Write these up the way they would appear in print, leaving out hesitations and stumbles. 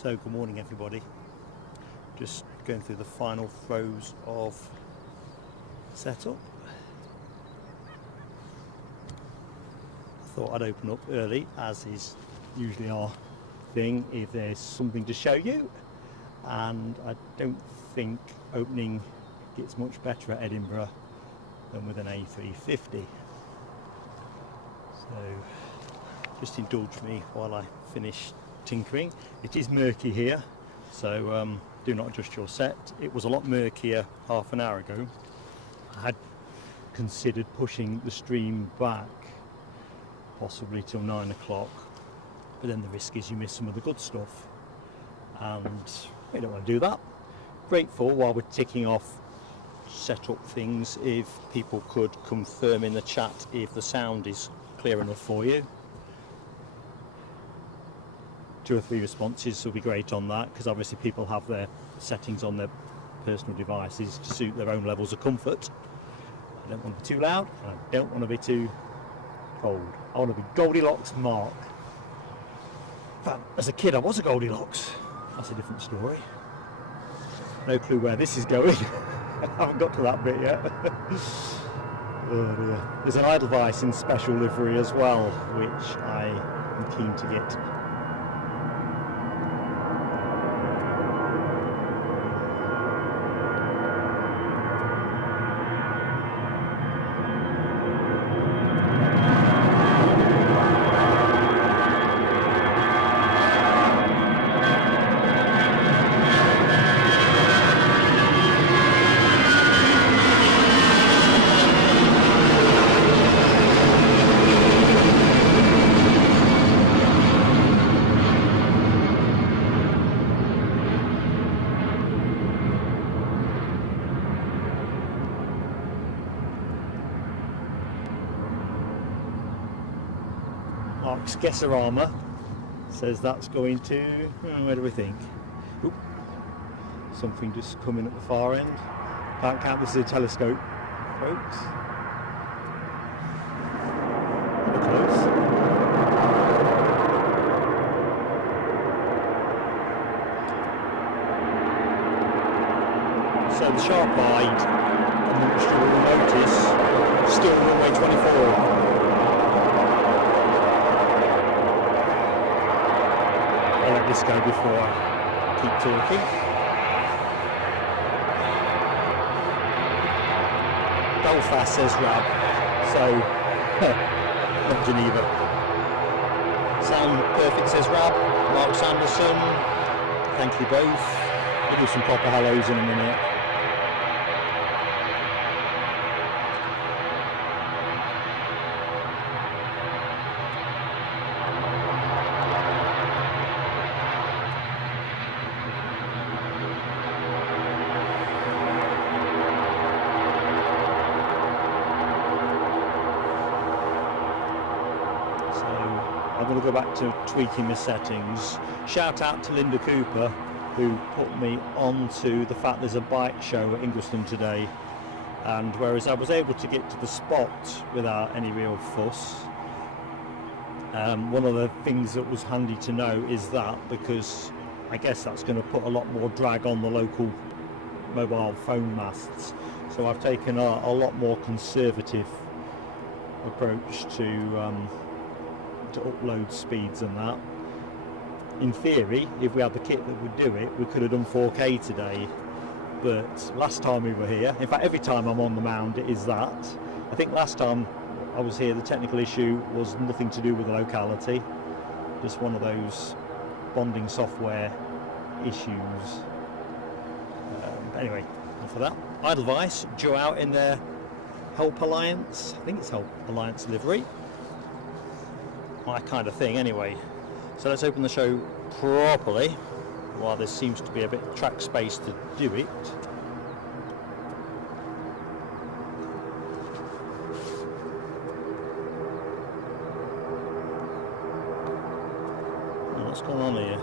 So good morning everybody, just going through the final throes of setup. I thought I'd open up early, as is usually our thing, if there's something to show you, and I don't think opening gets much better at Edinburgh than with an A350. So just indulge me while I finish tinkering. It is murky here, so do not adjust your set. It was a lot murkier half an hour ago. I had considered pushing the stream back possibly till 9 o'clock, but then the risk is you miss some of the good stuff, and we don't want to do that. Grateful while we're ticking off setup things if people could confirm in the chat if the sound is clear enough for you. 2 or 3 responses will be great on that, because obviously people have their settings on their personal devices to suit their own levels of comfort. I don't want to be too loud, and I don't want to be too cold. I want to be Goldilocks mark. In fact, as a kid I was a Goldilocks. That's a different story. No clue where this is going. I haven't got to that bit yet. Oh dear. There's an Edelweiss in special livery as well, which I am keen to get. Guesserama says that's going to, where do we think? Oop, something just coming at the far end. Can't count this as a telescope, folks. We're close. So the sharp eyed, I'm sure you'll notice, still runway 24. I'll let this go before I keep talking. Belfast says Rab, so not Geneva. Sound perfect says Rab. Mark Sanderson, thank you both. We'll do some proper hellos in a minute. Go back to tweaking my settings. Shout out to Linda Cooper, who put me onto the fact there's a bike show at Ingliston today, and whereas I was able to get to the spot without any real fuss, one of the things that was handy to know is that, because I guess that's going to put a lot more drag on the local mobile phone masts, so I've taken a lot more conservative approach to upload speeds and that. In theory, if we had the kit that would do it, we could have done 4K today, but last time we were here, in fact every time I'm on the mound it is that. I think last time I was here the technical issue was nothing to do with the locality, just one of those bonding software issues. Anyway, enough of that. Edelweiss due out in their Help Alliance, I think it's Help Alliance livery. My kind of thing anyway. So let's open the show properly while there seems to be a bit of track space to do it. Oh, what's going on here?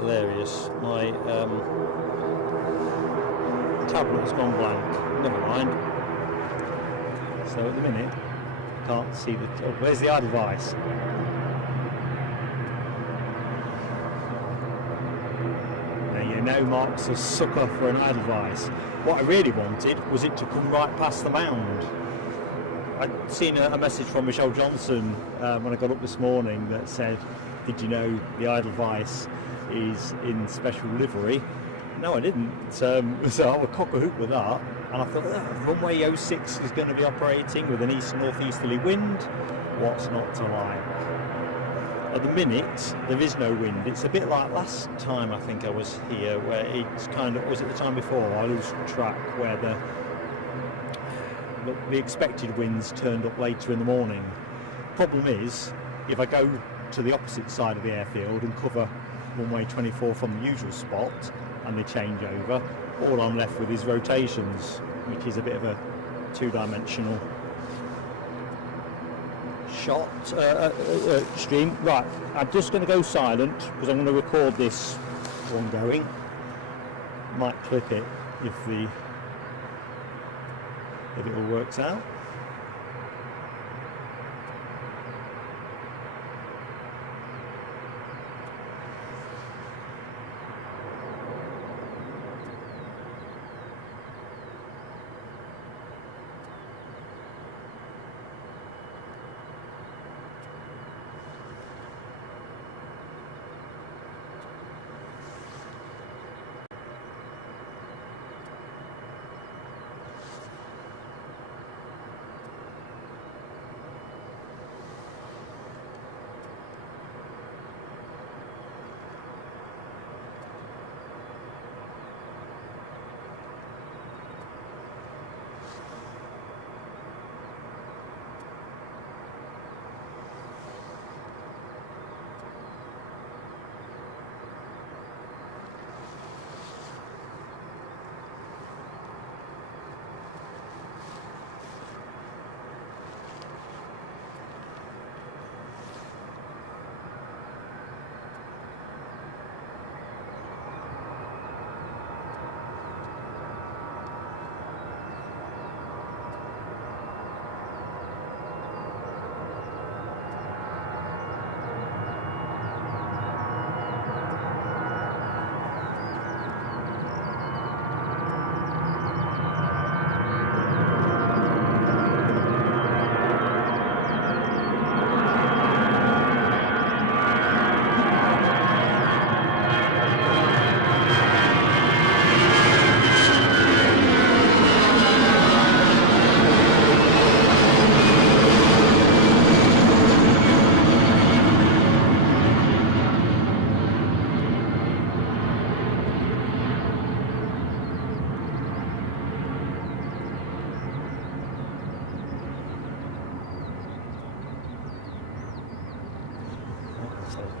Hilarious. My tablet's gone blank. Never mind. So at the minute can't see the... Oh, where's the Edelweiss? know, Mark's a sucker for an Edelweiss. What I really wanted was it to come right past the mound. I'd seen a message from Michelle Johnson when I got up this morning that said, did you know the Edelweiss is in special livery? No, I didn't. So I was cock-a-hoop with that, and I thought, runway 06 is going to be operating with an east-northeasterly wind. What's not to like? At the minute, there is no wind. It's a bit like last time I think I was here, where it's kind of, was it the time before? I lose track, where the expected winds turned up later in the morning. Problem is, if I go to the opposite side of the airfield and cover runway 24 from the usual spot, and they change over, all I'm left with is rotations, which is a bit of a two-dimensional shot stream. Right, I'm just going to go silent because I'm going to record this one going. Might clip it if it all works out.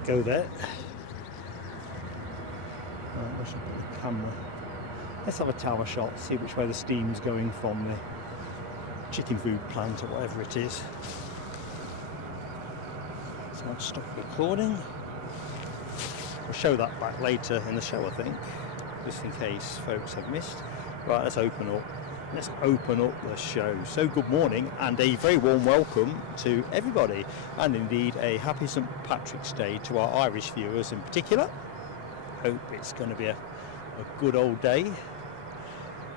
Go there. Where should I put the camera? Let's have a tower shot, see which way the steam's going from the chicken food plant or whatever it is. So I'll stop recording. We'll show that back later in the show, I think, just in case folks have missed. Right, let's open up the show. So good morning and a very warm welcome to everybody, and indeed a happy St Patrick's Day to our Irish viewers in particular. Hope it's going to be a good old day,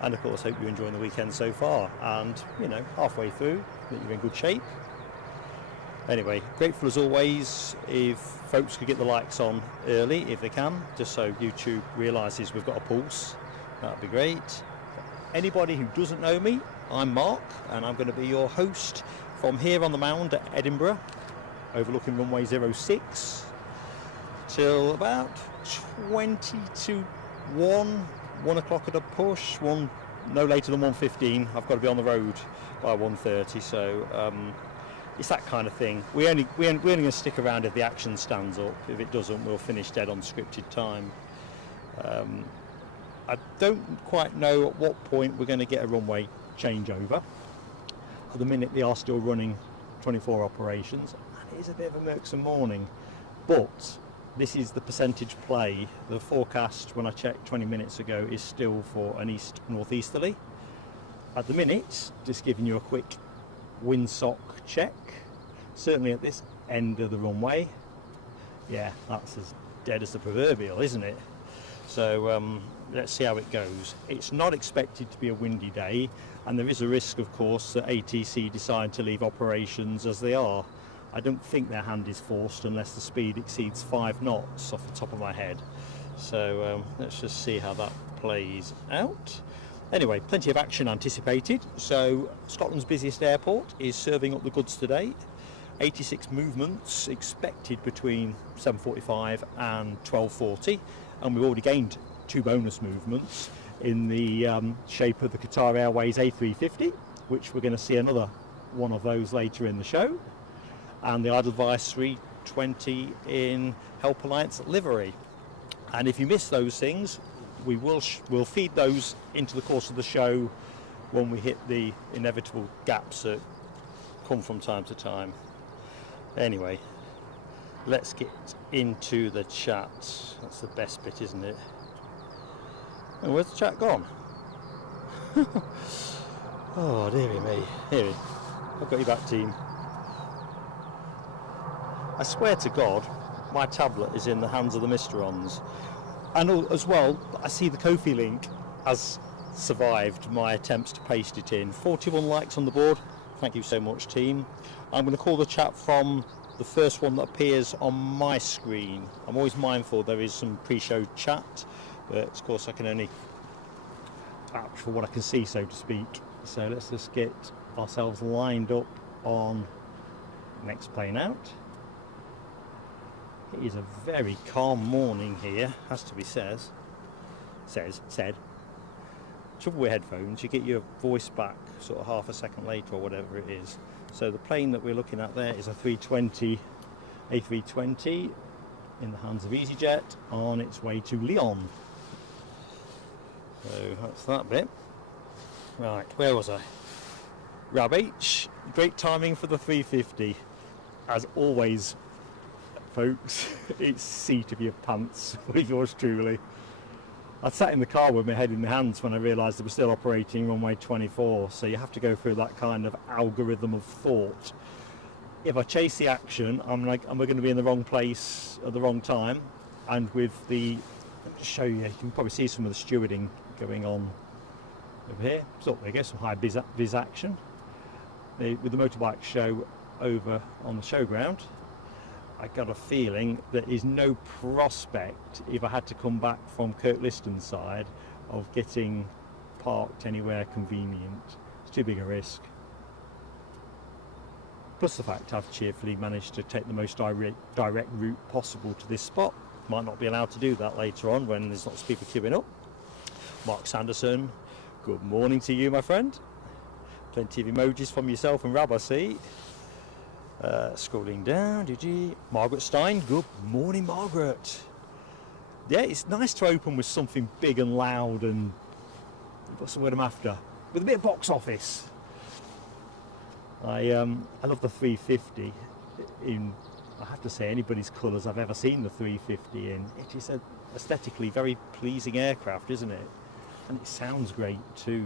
and of course hope you're enjoying the weekend so far, and you know, halfway through that you're in good shape. Anyway, grateful as always if folks could get the likes on early if they can, just so YouTube realises we've got a pulse. That'd be great. Anybody who doesn't know me, I'm Mark, and I'm going to be your host from here on the mound at Edinburgh, overlooking runway 06, till about 20 to 1 o'clock at a push, no later than 1:15. I've got to be on the road by 1:30, so it's that kind of thing. We're only going to stick around if the action stands up. If it doesn't, we'll finish dead on scripted time. I don't quite know at what point we're going to get a runway changeover. At the minute they are still running 24 operations, and it is a bit of a murksome morning, but this is the percentage play. The forecast when I checked 20 minutes ago is still for an east northeasterly. At the minute, just giving you a quick windsock check, certainly at this end of the runway, yeah, that's as dead as the proverbial, isn't it? So let's see how it goes. It's not expected to be a windy day, and there is a risk, of course, that ATC decide to leave operations as they are. I don't think their hand is forced unless the speed exceeds 5 knots off the top of my head. So let's just see how that plays out. Anyway, plenty of action anticipated. So Scotland's busiest airport is serving up the goods today. 86 movements expected between 7:45 and 12:40, and we've already gained 2 bonus movements in the shape of the Qatar Airways A350, which we're going to see another one of those later in the show, and the Edelweiss 320 in Help Alliance livery. And if you miss those things, we'll feed those into the course of the show when we hit the inevitable gaps that come from time to time. Anyway, let's get into the chat. That's the best bit, isn't it? And where's the chat gone? Oh, dearie me. Here, I've got you back, team. I swear to God, my tablet is in the hands of the Misterons. And as well, I see the Ko-fi link has survived my attempts to paste it in. 41 likes on the board. Thank you so much, team. I'm going to call the chat from the first one that appears on my screen. I'm always mindful there is some pre-show chat, but of course I can only vouch for what I can see, so to speak. So let's just get ourselves lined up on next plane out. It is a very calm morning here, has to be said. Trouble with headphones, you get your voice back sort of half a second later or whatever it is. So the plane that we're looking at there is a A320 in the hands of EasyJet on its way to Lyon. So that's that bit. Right, where was I? Rab H, great timing for the 350. As always, folks, it's seat of your pants with yours truly. I sat in the car with my head in my hands when I realised they were still operating runway 24, so you have to go through that kind of algorithm of thought. If I chase the action, I'm like, am I going to be in the wrong place at the wrong time? And with the, let me just show you, you can probably see some of the stewarding going on over here. So there you go, some high vis action. With the motorbike show over on the showground, I got a feeling there is no prospect, if I had to come back from Kirkliston's side, of getting parked anywhere convenient. It's too big a risk. Plus the fact I've cheerfully managed to take the most direct route possible to this spot. Might not be allowed to do that later on when there's lots of people queuing up. Mark Sanderson, good morning to you, my friend. Plenty of emojis from yourself and Rab, I see. Scrolling down, Margaret Stein, good morning, Margaret. Yeah, it's nice to open with something big and loud, and what's the word I'm after? With a bit of box office. I love the 350 in, I have to say, anybody's colours I've ever seen the 350 in. It is a aesthetically very pleasing aircraft, isn't it? And it sounds great too.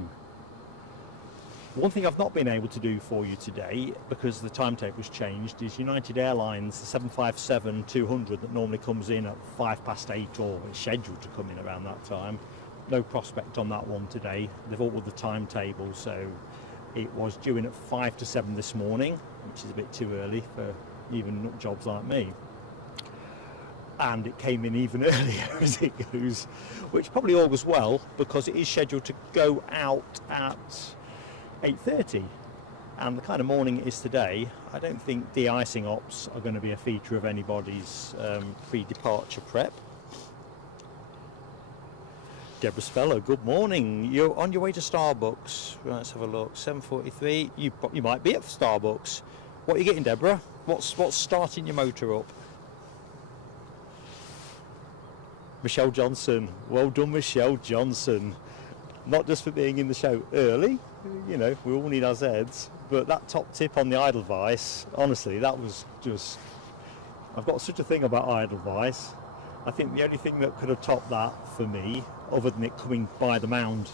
One thing I've not been able to do for you today, because the timetable's changed, is United Airlines, the 757-200 that normally comes in at 8:05 or is scheduled to come in around that time. No prospect on that one today. They've altered the timetable, so it was due in at 5 to 7 this morning, which is a bit too early for even nut jobs like me. And it came in even earlier as it goes, which probably augurs well, because it is scheduled to go out at 8:30, and the kind of morning it is today, I don't think de-icing ops are going to be a feature of anybody's pre-departure prep. Deborah Speller, good morning. You're on your way to Starbucks. Right, let's have a look. 7:43. You might be at Starbucks. What are you getting, Deborah? What's starting your motor up? Michelle Johnson. Well done, Michelle Johnson. Not just for being in the show early, you know, we all need our Zeds, but that top tip on the Edelweiss, honestly, that was just, I've got such a thing about Edelweiss. I think the only thing that could have topped that for me, other than it coming by the mound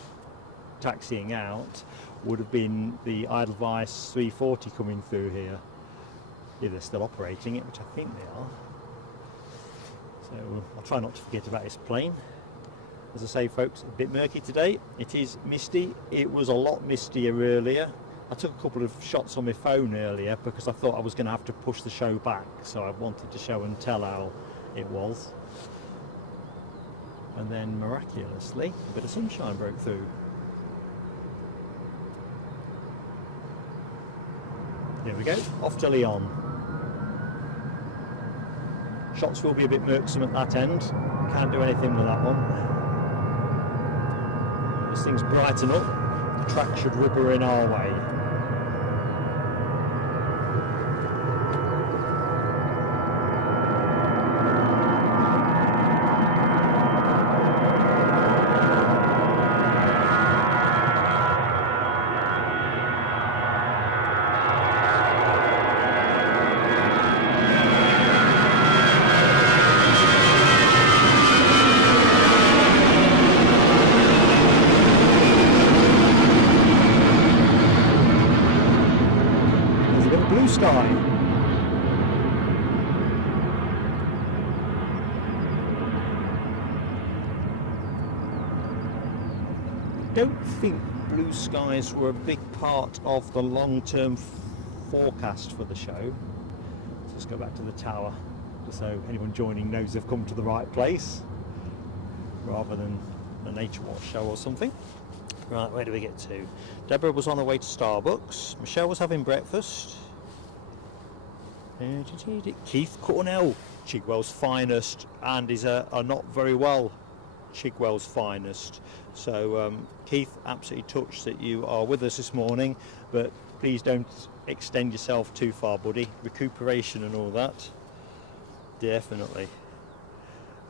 taxiing out, would have been the Edelweiss 340 coming through here. If they're still operating it, which I think they are. So I'll try not to forget about this plane. As I say, folks, a bit murky today. It is misty. It was a lot mistier earlier. I took a couple of shots on my phone earlier because I thought I was going to have to push the show back, so I wanted to show and tell how it was. And then miraculously, a bit of sunshine broke through. There we go, off to Lyon. Shots will be a bit murksome at that end. Can't do anything with that one. As things brighten up, the track should rubber in our way. Sky. I don't think blue skies were a big part of the long-term forecast for the show. Let's go back to the tower, just so anyone joining knows they've come to the right place, rather than a nature watch show or something. Right, where do we get to? Deborah was on her way to Starbucks. Michelle was having breakfast. Keith Cornell, Chigwell's finest, and is a not very well Chigwell's finest. So Keith, absolutely touched that you are with us this morning, but please don't extend yourself too far, buddy. Recuperation and all that, definitely.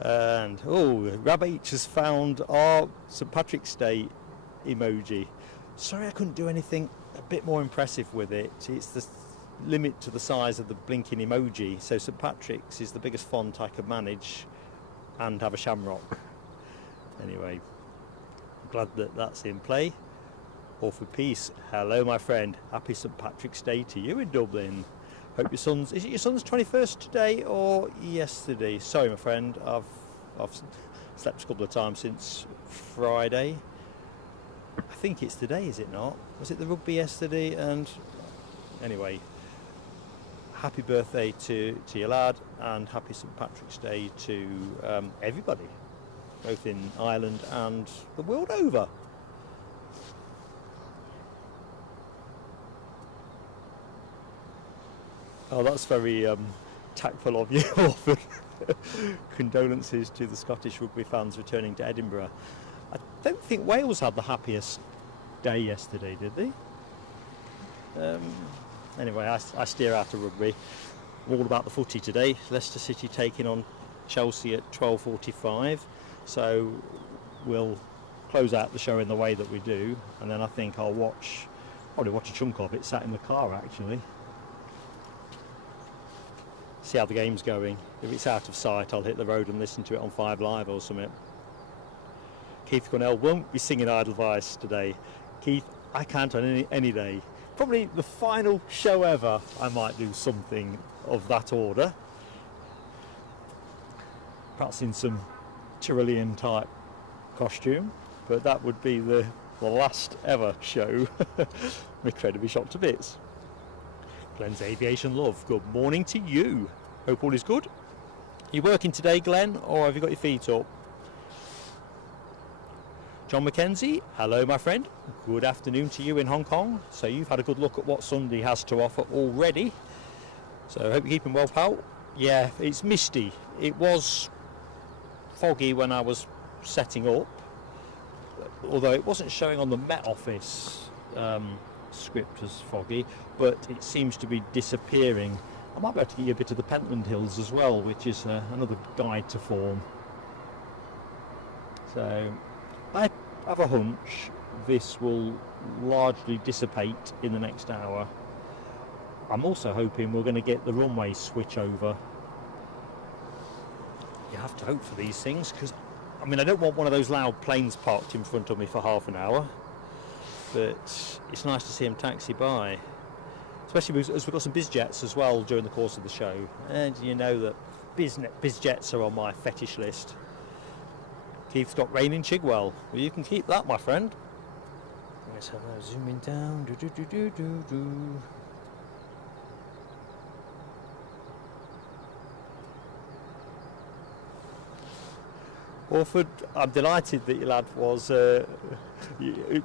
And Rabbit has found our St Patrick's Day emoji. Sorry I couldn't do anything a bit more impressive with it. It's the limit to the size of the blinking emoji, so St Patrick's is the biggest font I could manage and have a shamrock. Anyway, I'm glad that that's in play. All for peace. Hello my friend, happy St Patrick's Day to you in Dublin. Hope your son's, is it your son's 21st today or yesterday? Sorry my friend, I've slept a couple of times since Friday. I think it's today, is it not? Was it the rugby yesterday? And anyway, happy birthday to your lad, and happy St Patrick's Day to everybody, both in Ireland and the world over. Oh, that's very tactful of you, Orphan. Condolences to the Scottish rugby fans returning to Edinburgh. I don't think Wales had the happiest day yesterday, did they? Anyway, I steer out of rugby. All about the footy today. Leicester City taking on Chelsea at 12:45. So we'll close out the show in the way that we do, and then I think I'll probably watch a chunk of it sat in the car actually. See how the game's going. If it's out of sight, I'll hit the road and listen to it on 5 Live or something. Keith Cornell won't be singing Edelweiss today. Keith, I can't on any day. Probably the final show ever, I might do something of that order. Perhaps in some Tyrolean type costume, but that would be the last ever show. Incredibly shocked to bits. Glenn's Aviation Love, good morning to you. Hope all is good. You working today, Glenn, or have you got your feet up? John McKenzie, hello my friend, good afternoon to you in Hong Kong. So you've had a good look at what Sunday has to offer already. So I hope you're keeping well, pal. Yeah, it's misty. It was foggy when I was setting up, although it wasn't showing on the Met Office script as foggy, but it seems to be disappearing. I might be able to get you a bit of the Pentland Hills as well, which is another guide to form. So I have a hunch this will largely dissipate in the next hour. I'm also hoping we're going to get the runway switch over. You have to hope for these things, because I mean I don't want one of those loud planes parked in front of me for half an hour, but it's nice to see them taxi by, especially as we've got some biz jets as well during the course of the show, and you know that biz jets are on my fetish list. Keith's got rain in Chigwell. Well, you can keep that, my friend. Let's have that zooming down. Orford, I'm delighted that your lad was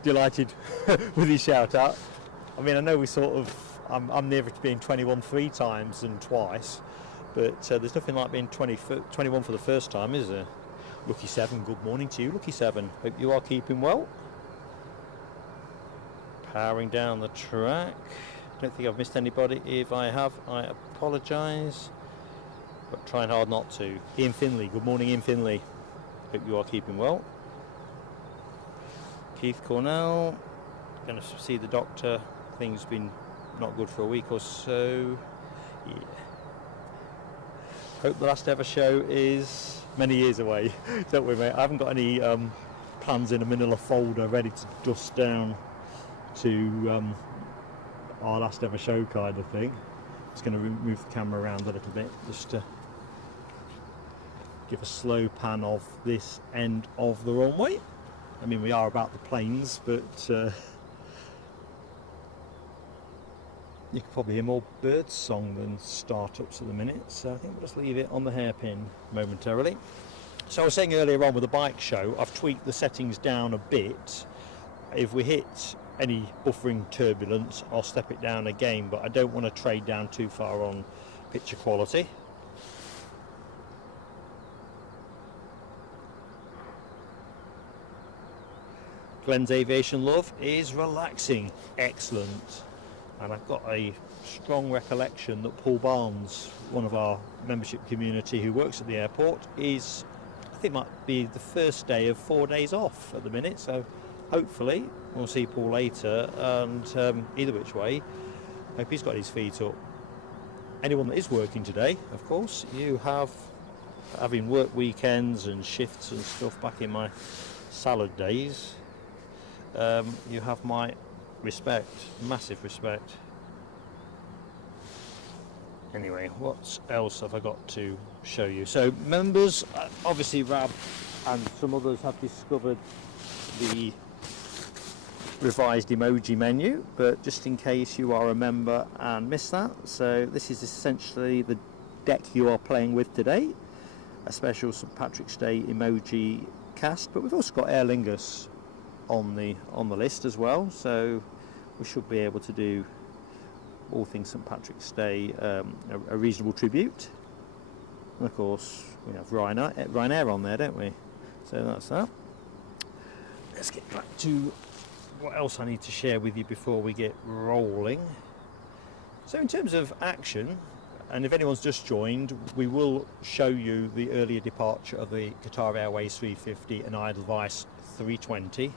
delighted with his shout out. I mean, I know we sort of, I'm nearer to being 21 3 times than twice, but there's nothing like being 21 for the first time, is there? Lucky 7, good morning to you, Lucky 7. Hope you are keeping well. Powering down the track. Don't think I've missed anybody. If I have, I apologise, but trying hard not to. Ian Finley, good morning, Ian Finley. Hope you are keeping well. Keith Cornell, going to see the doctor. Things been not good for a week or so. Yeah. Hope the last ever show is many years away, don't we, mate? I haven't got any plans in a manila folder ready to dust down to our last ever show kind of thing. Just going to move the camera around a little bit just to give a slow pan of this end of the runway. I mean, we are about the planes, but you can probably hear more birds song than startups at the minute, so I think we'll just leave it on the hairpin momentarily. So I was saying earlier on with the bike show, I've tweaked the settings down a bit. If we hit any buffering turbulence, I'll step it down again, but I don't want to trade down too far on picture quality. Glenn's aviation love is relaxing. Excellent. And I've got a strong recollection that Paul Barnes, one of our membership community who works at the airport, is, I think, might be the first day of 4 days off at the minute. So hopefully we'll see Paul later, and either which way, hope he's got his feet up. Anyone that is working today, of course, you have, having work weekends and shifts and stuff back in my salad days, you have my respect, massive respect. Anyway, what else have I got to show you? So members, obviously Rab and some others have discovered the revised emoji menu, but just in case you are a member and missed that, so this is essentially the deck you are playing with today, a special St Patrick's Day emoji cast, but we've also got Aer Lingus on the list as well, so we should be able to do all things St Patrick's Day, a reasonable tribute. And of course we have Ryanair on there, don't we? So that's that. Let's get back to what else I need to share with you before we get rolling. So in terms of action, and if anyone's just joined, we will show you the earlier departure of the Qatar Airways 350 and Edelweiss 320.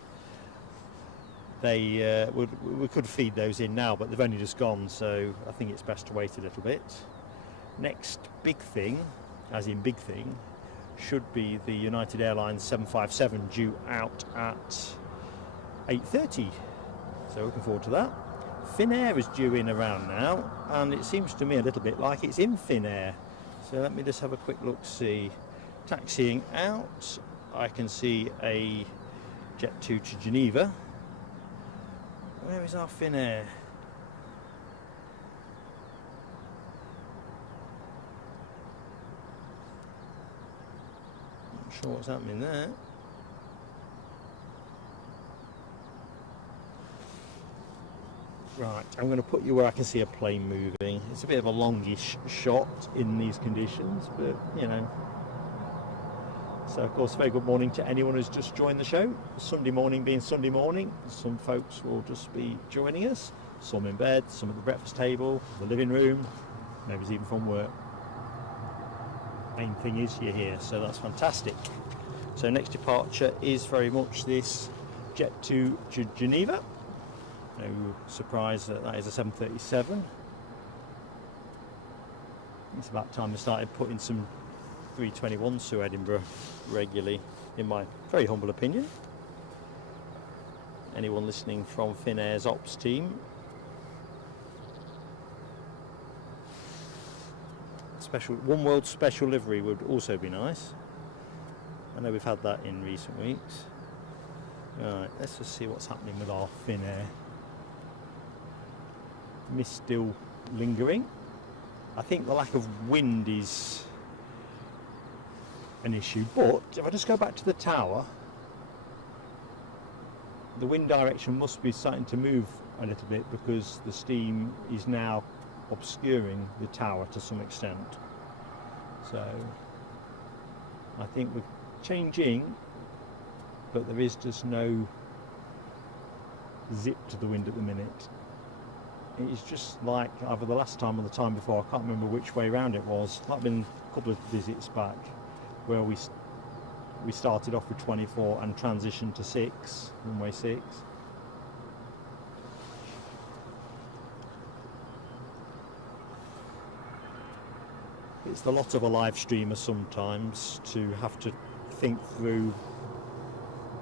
We could feed those in now, but they've only just gone, so I think it's best to wait a little bit. Next big thing, as in big thing, should be the United Airlines 757 due out at 8:30. So looking forward to that. Finnair is due in around now, and it seems to me a little bit like it's in Finnair. So let me just have a quick look, see. Taxiing out, I can see a Jet 2 to Geneva. Where is our Finnair? Not sure what's happening there. Right, I'm going to put you where I can see a plane moving. It's a bit of a longish shot in these conditions, but you know. So of course, very good morning to anyone who's just joined the show. Sunday morning being Sunday morning, some folks will just be joining us, some in bed, some at the breakfast table, the living room, maybe even from work. Main thing is you're here, so that's fantastic. So next departure is very much this Jet 2 to Geneva. No surprise that that is a 737. It's about time they started putting some 321s to Edinburgh regularly, in my very humble opinion. Anyone listening from Finnair's ops team, special One World special livery would also be nice. know we've had that in recent weeks. Right, let's just see what's happening with our fin air. Mist still lingering. I think the lack of wind is an issue, but if I just go back to the tower, the wind direction must be starting to move a little bit because the steam is now obscuring the tower to some extent. So I think we're changing, but there is just no zip to the wind at the minute. It's just like either the last time or the time before, I can't remember which way round it was. Might have been a couple of visits back where we started off with 24 and transitioned to 6, runway 6. It's the lot of a live streamer sometimes to have to think through,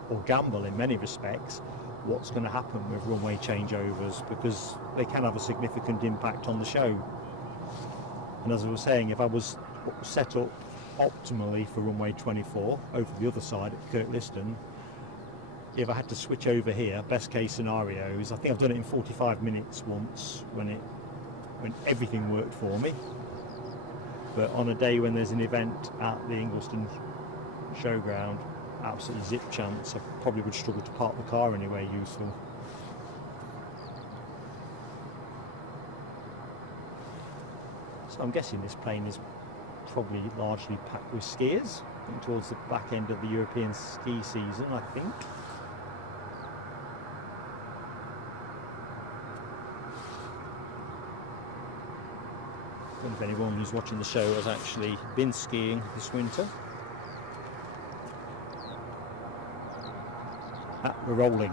or gamble in many respects, what's going to happen with runway changeovers, because they can have a significant impact on the show. And as I was saying, if I was set up optimally for runway 24 over the other side at Kirkliston, if I had to switch over here, best case scenarios, I think I've done it in 45 minutes once when everything worked for me. But on a day when there's an event at the Ingliston showground, absolutely zip chance, I probably would struggle to park the car anywhere useful. So I'm guessing this plane is probably largely packed with skiers, towards the back end of the European ski season, I think. I don't know if anyone who's watching the show has actually been skiing this winter. We're rolling.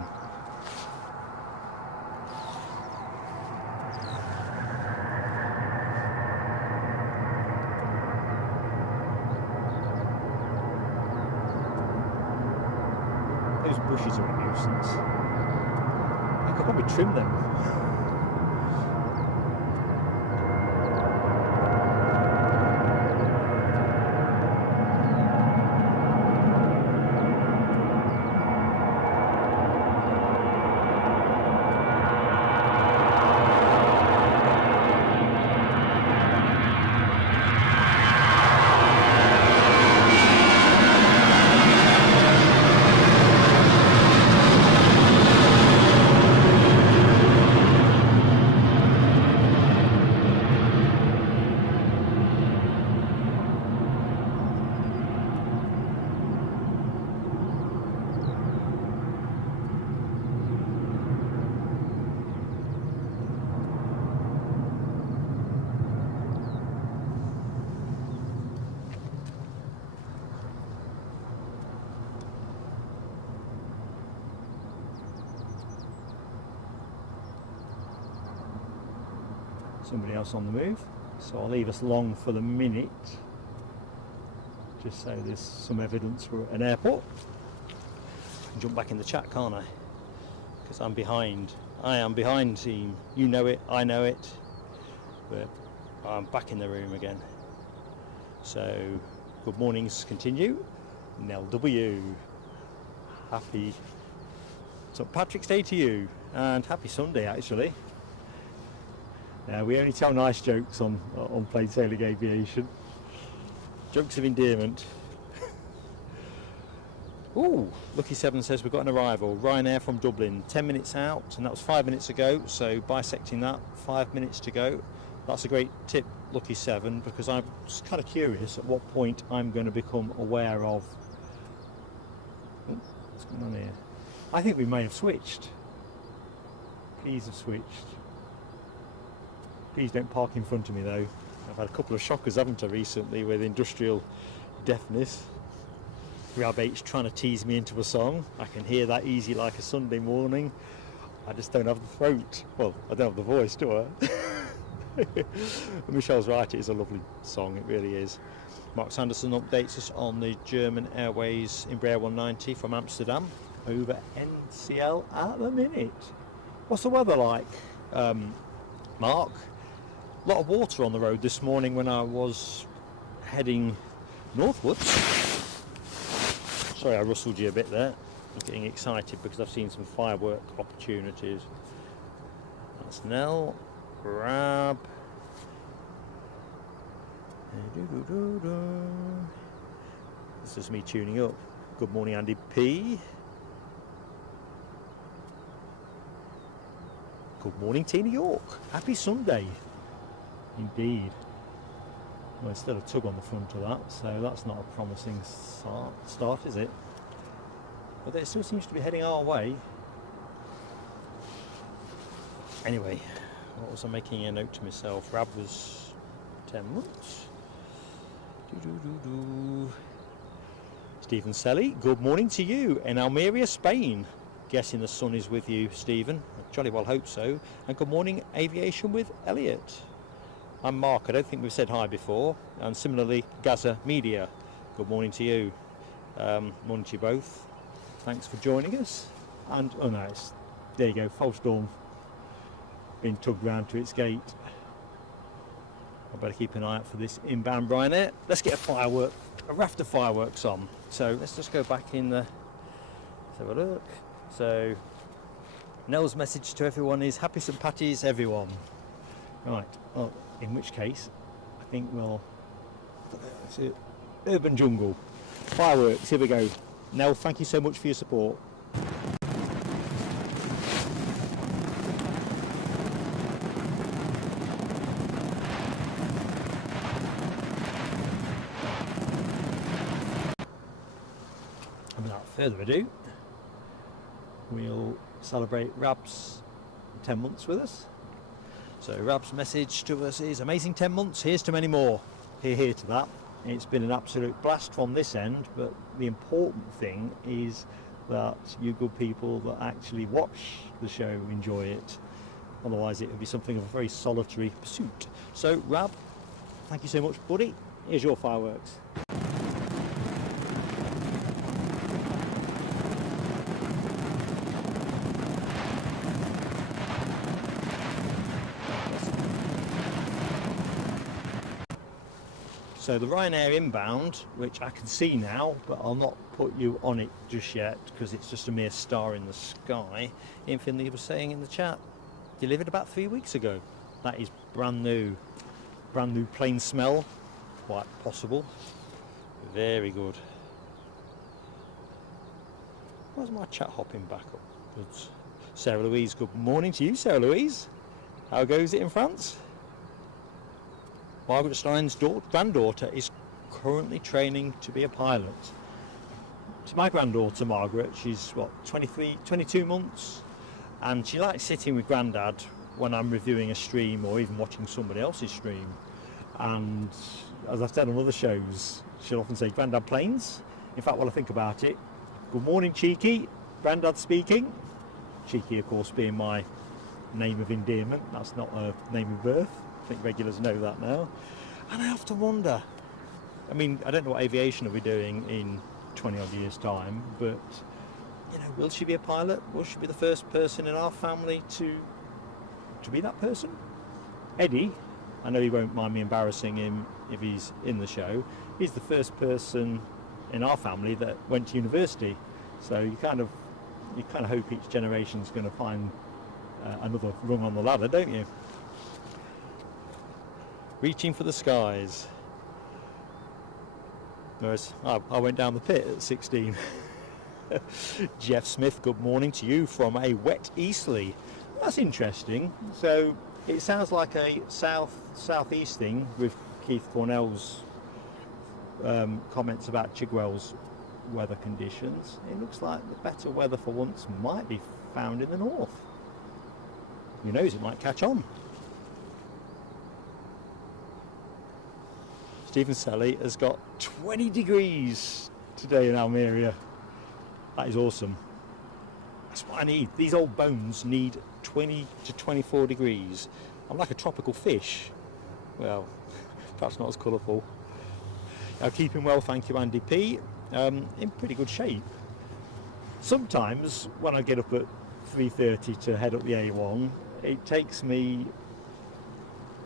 Those bushes are a nuisance. I could probably trim them. Somebody else on the move, so I'll leave us long for the minute, just so there's some evidence we're at an airport. Jump back in the chat, can't I? Because I'm behind. I am behind, team. You know it, I know it, but I'm back in the room again. So good mornings continue. Nell W, happy St. Patrick's Day to you, and happy Sunday actually. We only tell nice jokes on plain sailing aviation. Jokes of endearment. Ooh, Lucky 7 says we've got an arrival. Ryanair from Dublin, 10 minutes out, and that was 5 minutes ago. So bisecting that, 5 minutes to go. That's a great tip, Lucky 7, because I'm just kind of curious at what point I'm going to become aware of. What's going on here? I think we may have switched. Please have switched. Please don't park in front of me though. I've had a couple of shockers, haven't I, recently with industrial deafness. Grab H trying to tease me into a song. I can hear that easy like a Sunday morning. I just don't have the throat. Well, I don't have the voice, do I? Michelle's right, it is a lovely song, it really is. Mark Sanderson updates us on the German Airways Embraer 190 from Amsterdam over NCL at the minute. What's the weather like, Mark? A lot of water on the road this morning when I was heading northwards. Sorry I rustled you a bit there. I'm getting excited because I've seen some firework opportunities. That's Nell, Rab. This is me tuning up. Good morning, Andy P. Good morning, Tina York. Happy Sunday. Indeed. Well, there's still a tug on the front of that, so that's not a promising start, is it? But it still seems to be heading our way. Anyway, what was I making a note to myself? Rab was 10 months. Stephen Selly, good morning to you in Almeria, Spain. Guessing the sun is with you, Stephen. I jolly well hope so. And good morning, Aviation with Elliot. I'm Mark. I don't think we've said hi before. And similarly, Gaza Media. Good morning to you. Morning to you both. Thanks for joining us. And oh no, there you go. False dawn being tugged round to its gate. I better keep an eye out for this inbound Ryanair. Let's get a raft of fireworks on. So let's just go back in the. Let's have a look. So Nell's message to everyone is happy St. Patty's, everyone. Right. Well, in which case, I think we'll. That's it. Urban Jungle fireworks. Here we go. Nell, thank you so much for your support. Without further ado, we'll celebrate Rab's 10 months with us. So Rab's message to us is amazing 10 months, here's to many more. Hear to that. It's been an absolute blast from this end, but the important thing is that you good people that actually watch the show enjoy it. Otherwise it would be something of a very solitary pursuit. So Rab, thank you so much, buddy. Here's your fireworks. So the Ryanair inbound, which I can see now, but I'll not put you on it just yet because it's just a mere star in the sky. Infinity was saying in the chat, delivered about 3 weeks ago. That is brand new plane smell, quite possible. Very good. Where's my chat hopping back up? Good. Sarah Louise, good morning to you, Sarah Louise. How goes it in France? Margaret Stein's granddaughter is currently training to be a pilot. It's my granddaughter Margaret, she's what, 22 months, and she likes sitting with Grandad when I'm reviewing a stream or even watching somebody else's stream. And as I've said on other shows, she'll often say, Grandad planes. In fact, while I think about it, good morning Cheeky, Grandad speaking. Cheeky of course being my name of endearment, that's not a name of birth. I think regulars know that now. And I have to wonder, I mean, I don't know what Aviation will be doing in 20 odd years time, but you know, will she be a pilot? Will she be the first person in our family to be that person? Eddie, I know he won't mind me embarrassing him if he's in the show, he's the first person in our family that went to university, so you kind of hope each generation's going to find another rung on the ladder, don't you? Reaching for the skies. Whereas I went down the pit at 16. Jeff Smith, good morning to you from a wet Eastleigh. That's interesting. So it sounds like a southeast thing with Keith Cornell's comments about Chigwell's weather conditions. It looks like the better weather for once might be found in the north. Who knows, it might catch on. Stephen Selly has got 20 degrees today in Almeria. That is awesome. That's what I need. These old bones need 20 to 24 degrees. I'm like a tropical fish. Well, perhaps not as colourful. Now, keeping well, thank you, Andy P. In pretty good shape. Sometimes when I get up at 3:30 to head up the A1, it takes me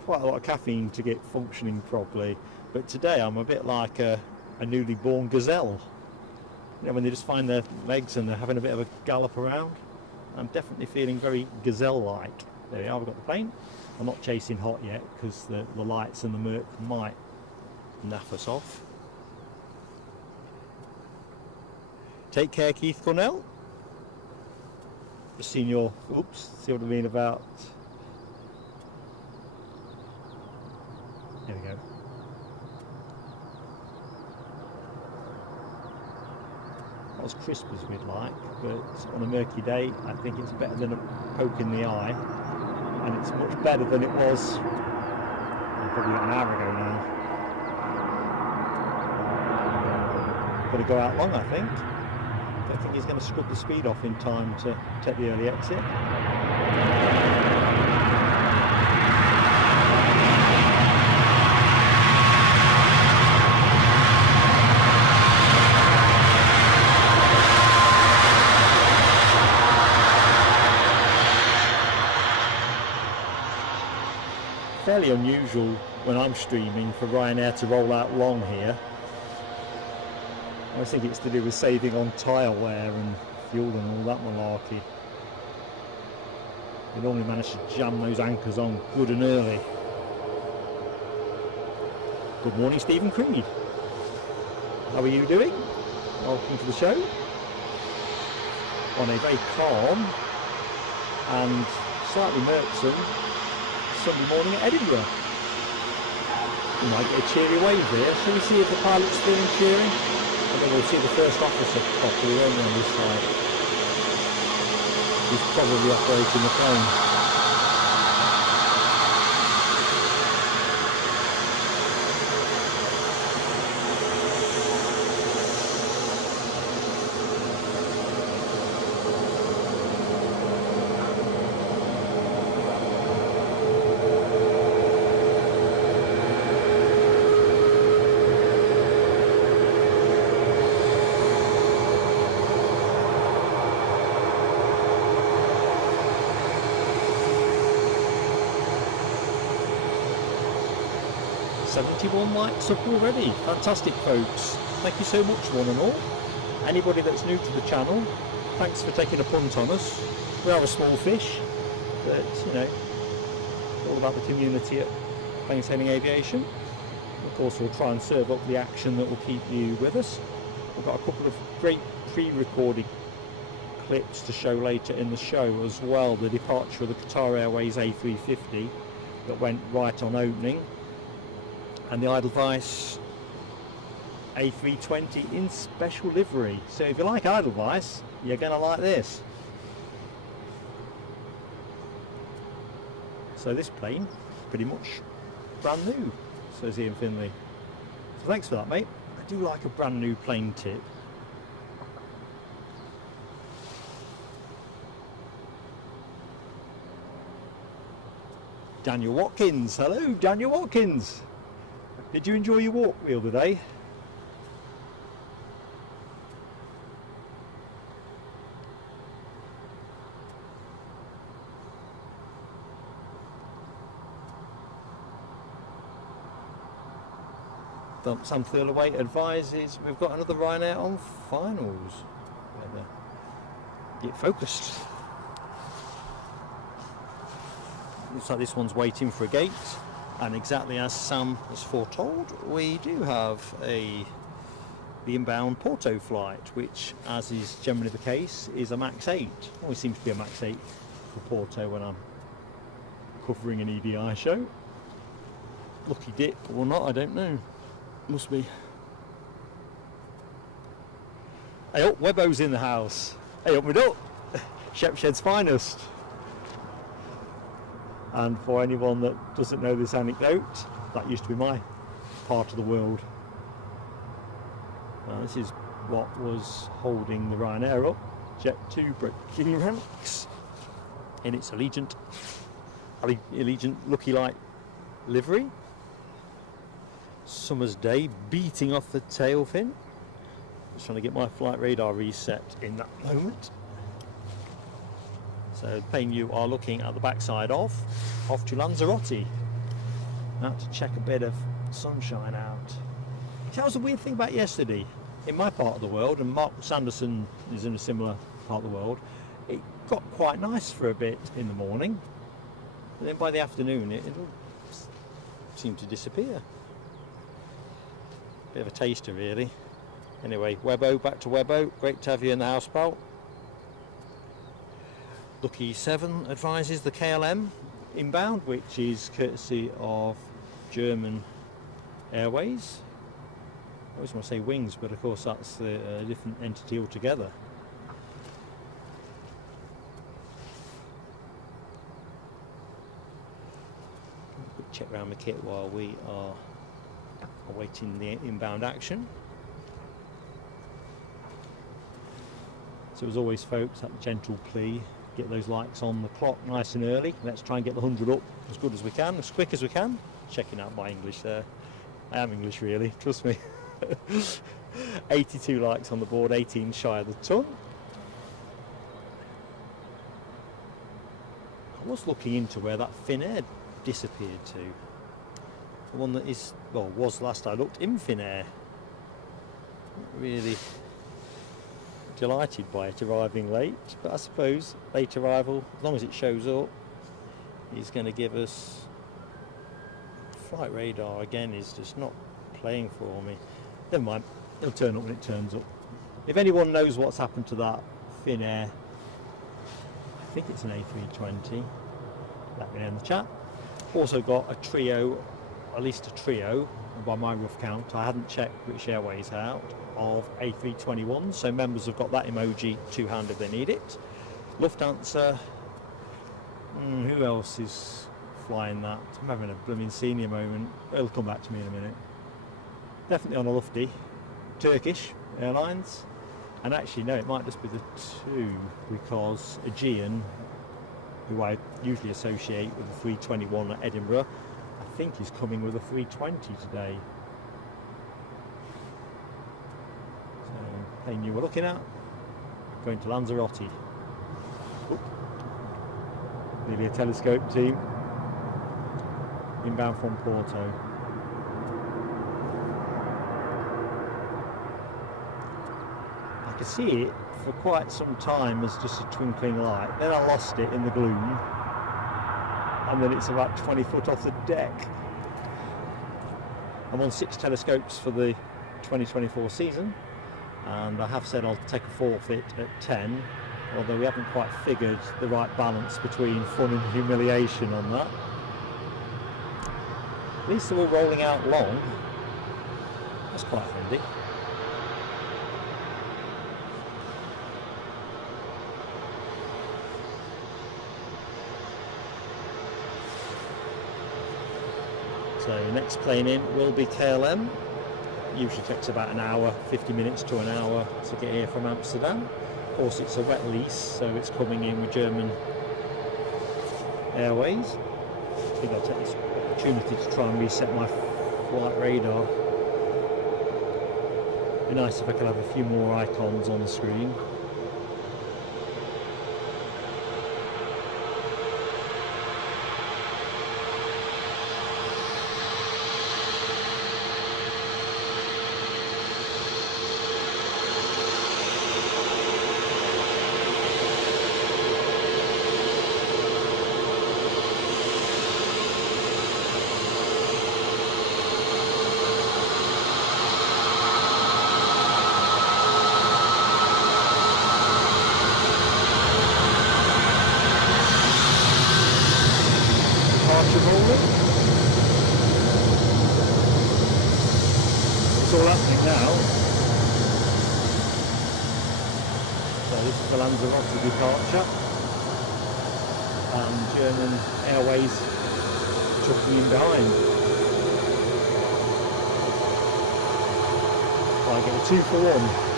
quite a lot of caffeine to get functioning properly. But today I'm a bit like a newly born gazelle. you know, when they just find their legs and they're having a bit of a gallop around. I'm definitely feeling very gazelle-like. There we are, we've got the plane. I'm not chasing hot yet because the lights and the murk might naff us off. Take care, Keith Cornell. Just seen your, oops, see what I mean about, there we go. Not as crisp as we'd like, but on a murky day I think it's better than a poke in the eye, and it's much better than it was probably an hour ago now. Got to go out long, I think. I think he's going to scrub the speed off in time to take the early exit. Fairly unusual when I'm streaming for Ryanair to roll out long here. I think it's to do with saving on tyre wear and fuel and all that malarkey. They normally manage to jam those anchors on good and early. Good morning, Stephen Creed. How are you doing? Welcome to the show. On a very calm and slightly murksome Sunday morning at Edinburgh. We might get a cheery wave there. Shall we see if the pilot's feeling cheery? And then we'll see the first officer properly on this side. He's probably operating the plane. Likes up already. Fantastic, folks. Thank you so much, one and all. Anybody that's new to the channel, thanks for taking a punt on us. We are a small fish, but you know, it's all about the community at Plain Sailing Aviation. Of course, we'll try and serve up the action that will keep you with us. We've got a couple of great pre-recorded clips to show later in the show as well. The departure of the Qatar Airways A350 that went right on opening, and the Edelweiss A320 in special livery. So if you like Edelweiss, you're going to like this. So this plane, pretty much brand new, says Ian Finley. So thanks for that, mate. I do like a brand new plane tip. Daniel Watkins, hello Daniel Watkins. Did you enjoy your walk wheel today? Sam Thurlaway advises we've got another Ryanair on finals. Get focused. Looks like this one's waiting for a gate. And exactly as Sam has foretold, we do have the inbound Porto flight, which, as is generally the case, is a Max 8. Always seems to be a Max 8 for Porto when I'm covering an EDI show. Lucky dip or not, I don't know. Must be. Hey up, Webbo's in the house. Hey up, up. Shepshed's finest. And for anyone that doesn't know this anecdote, that used to be my part of the world. This is what was holding the Ryanair up. Jet 2 breaking ranks in its Allegiant Lucky Light livery. Summer's day beating off the tail fin. Just trying to get my flight radar reset in that moment. So the plane you are looking at the backside of, off to Lanzarote. Now to check a bit of sunshine out. That was the weird thing about yesterday. in my part of the world, and Mark Sanderson is in a similar part of the world, it got quite nice for a bit in the morning, but then by the afternoon it'll seem to disappear. Bit of a taster really. Anyway, Webbo, back to Webbo. Great to have you in the house, pal. Lucky 7 advises the KLM inbound, which is courtesy of German Airways. I always want to say Wings, but of course that's a different entity altogether. Quick check around the kit while we are awaiting the inbound action. So as always folks, that gentle plea, get those likes on the clock nice and early. Let's try and get the 100 up as good as we can, as quick as we can. Checking out my English there. I am English really, trust me. 82 likes on the board, 18 shy of the ton. I was looking into where that Finnair disappeared to. The one that is, well, was last I looked in Finnair. Not really delighted by it arriving late, but I suppose late arrival, as long as it shows up, is going to give us. Flight radar again is just not playing for me. Never mind, it'll turn up when it turns up. If anyone knows what's happened to that Finnair, I think it's an A320, let me know in the chat. Also got a trio, at least a trio, by my rough count, I hadn't checked British Airways out, of A321s, so members have got that emoji to hand if they need it. Lufthansa, who else is flying that? I'm having a blooming senior moment. It'll come back to me in a minute. Definitely on a lufty. Turkish Airlines, and actually no, it might just be the two, because Aegean, who I usually associate with the 321 at Edinburgh, I think he's coming with a 320 today. So plane you were looking at, going to Lanzarote. Oop. Nearly a telescope team. Inbound from Porto. I could see it for quite some time as just a twinkling light. Then I lost it in the gloom, and then it's about 20 foot off the deck. I'm on 6 telescopes for the 2024 season, and I have said I'll take a forfeit at 10, although we haven't quite figured the right balance between fun and humiliation on that. At least they were rolling out long. That's quite handy. So next plane in will be KLM. Usually takes about an hour, 50 minutes to an hour to get here from Amsterdam. Of course it's a wet lease, so it's coming in with German Airways. I think I'll take this opportunity to try and reset my flight radar. Be nice if I could have a few more icons on the screen. It's all happening now. So this is the Lanzarote departure, and German Airways chucking in behind. I get a 2 for 1.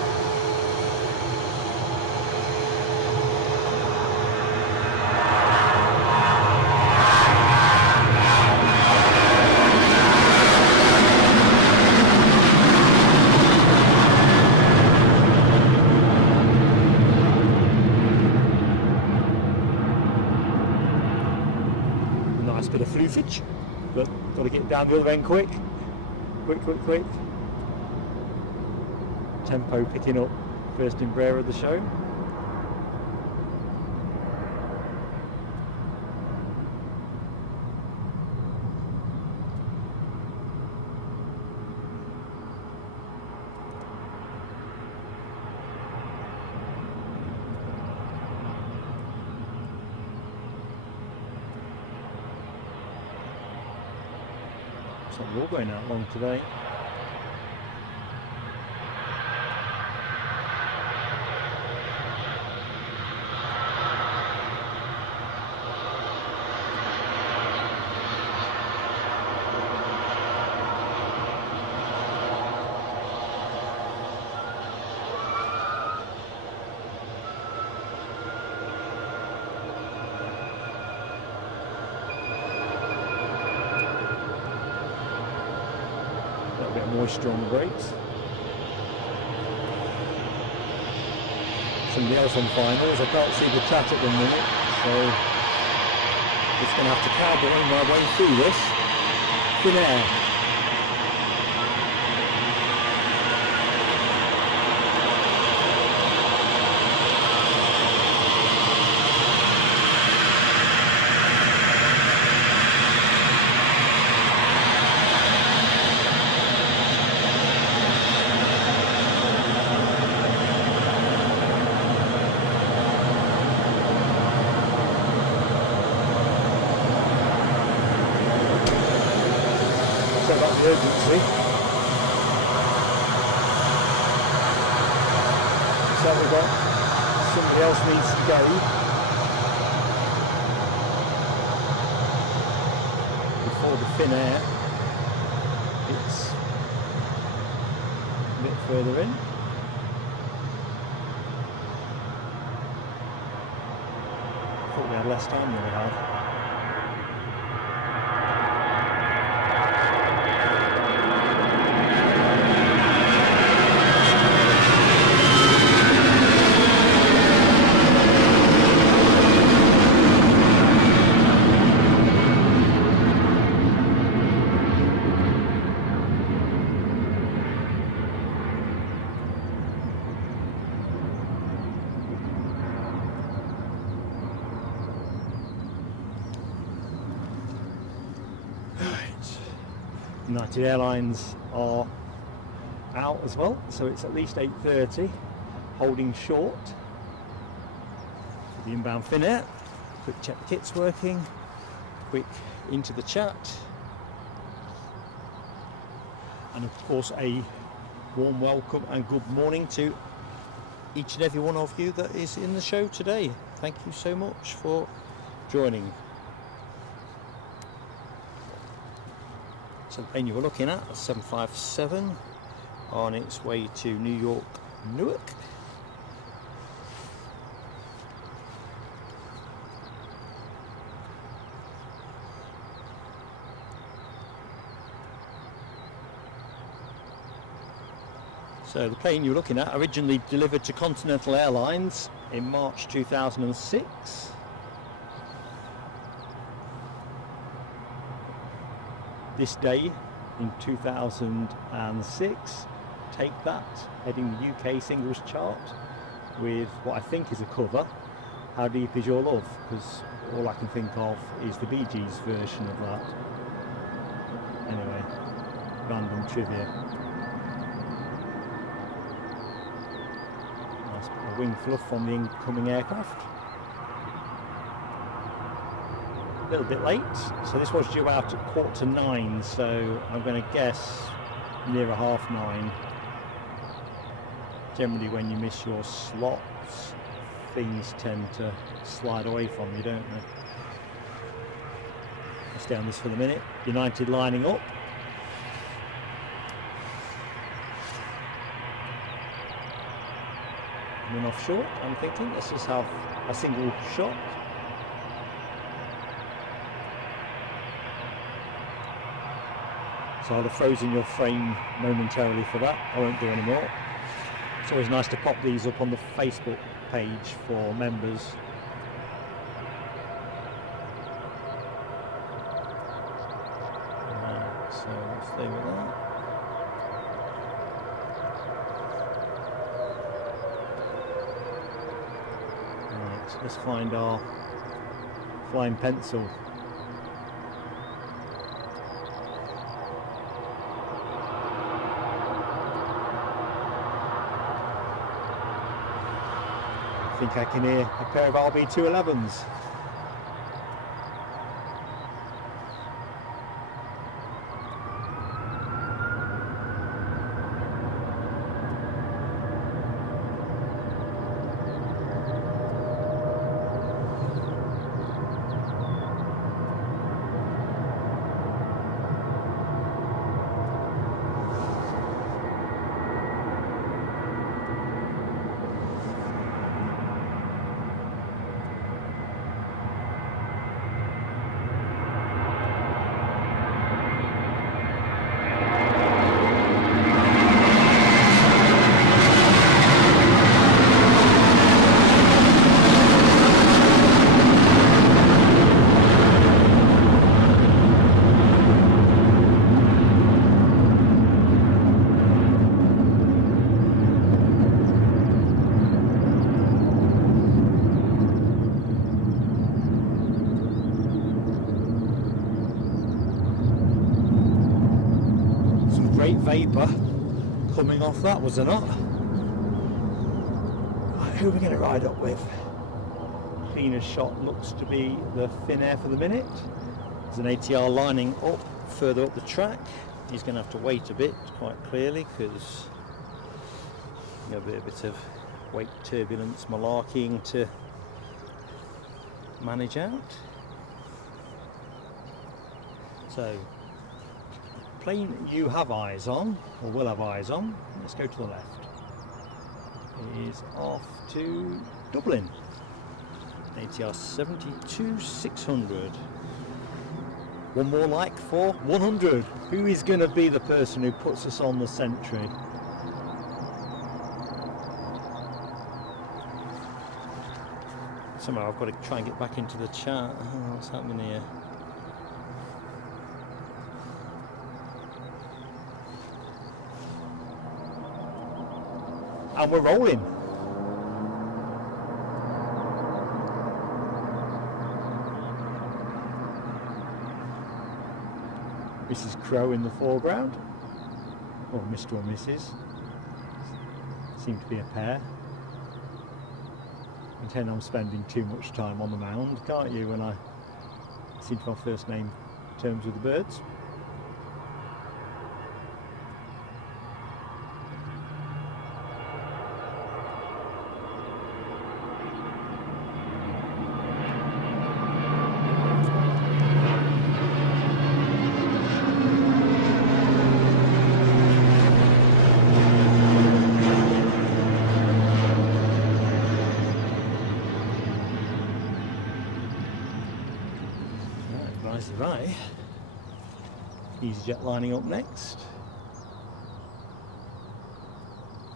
Bit of floofage, but got to get down the other end quick. tempo picking up, first Embraer of the show. So we're all going out long today. Moisture on the brakes. Somebody else on finals. I can't see the chat at the minute, so just going to have to cowboy my way through this. Thin air. Urgency. So we've got somebody else needs to go before the thin air. It's a bit further in. I thought we had less time than we had. United Airlines are out as well, so it's at least 8:30, holding short for the inbound Finnair. Quick check the kit's working, quick into the chat, and of course a warm welcome and good morning to each and every one of you that is in the show today. Thank you so much for joining. So the plane you were looking at, a 757, on its way to New York, Newark. So the plane you were looking at, originally delivered to Continental Airlines in March 2006. This day in 2006, take that, heading the UK singles chart with what I think is a cover, How Deep Is Your Love, because all I can think of is the Bee Gees version of that. Anyway, random trivia. Nice bit of wing fluff from the incoming aircraft. A little bit late, so this was due out at 8:45, so I'm going to guess near 9:30. Generally when you miss your slots, things tend to slide away from you, don't they? I'll stay on this for the minute. United lining up. Coming off short, I'm thinking, let's just have a single shot. So I'll have frozen your frame momentarily for that. I won't do any more. It's always nice to pop these up on the Facebook page for members. So we'll stay with that. let's find our flying pencil. I think I can hear a pair of RB211s. Vapour coming off that, was there not? Right, who are we going to ride up with? Cleanest shot looks to be the Finnair for the minute. There's an ATR lining up further up the track. He's going to have to wait a bit, quite clearly, because a bit of weight turbulence malarkeying to manage out. So, plane you have eyes on, or will have eyes on, let's go to the left, is off to Dublin. ATR 72600. One more like for 100. Who is going to be the person who puts us on the Sentry? Somehow I've got to try and get back into the chat. What's happening here? And we're rolling. Mrs. Crow in the foreground, or Mr. or Mrs. Seem to be a pair. Pretend I'm spending too much time on the mound, can't you, when I seem to have first name terms with the birds? Right, EasyJet lining up next.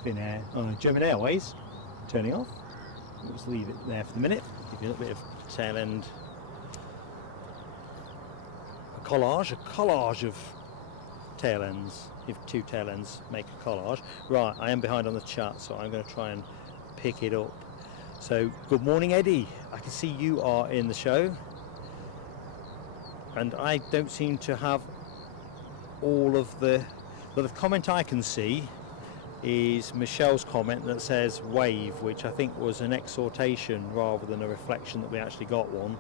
Finnair, German Airways turning off. We'll just leave it there for the minute. Give you a little bit of tail end, a collage of tail ends. If two tail ends make a collage. Right, I am behind on the chat, so I'm going to try and pick it up. So, good morning, Eddie. I can see you are in the show. And I don't seem to have all of the comment I can see is Michelle's comment that says wave, which I think was an exhortation rather than a reflection that we actually got one.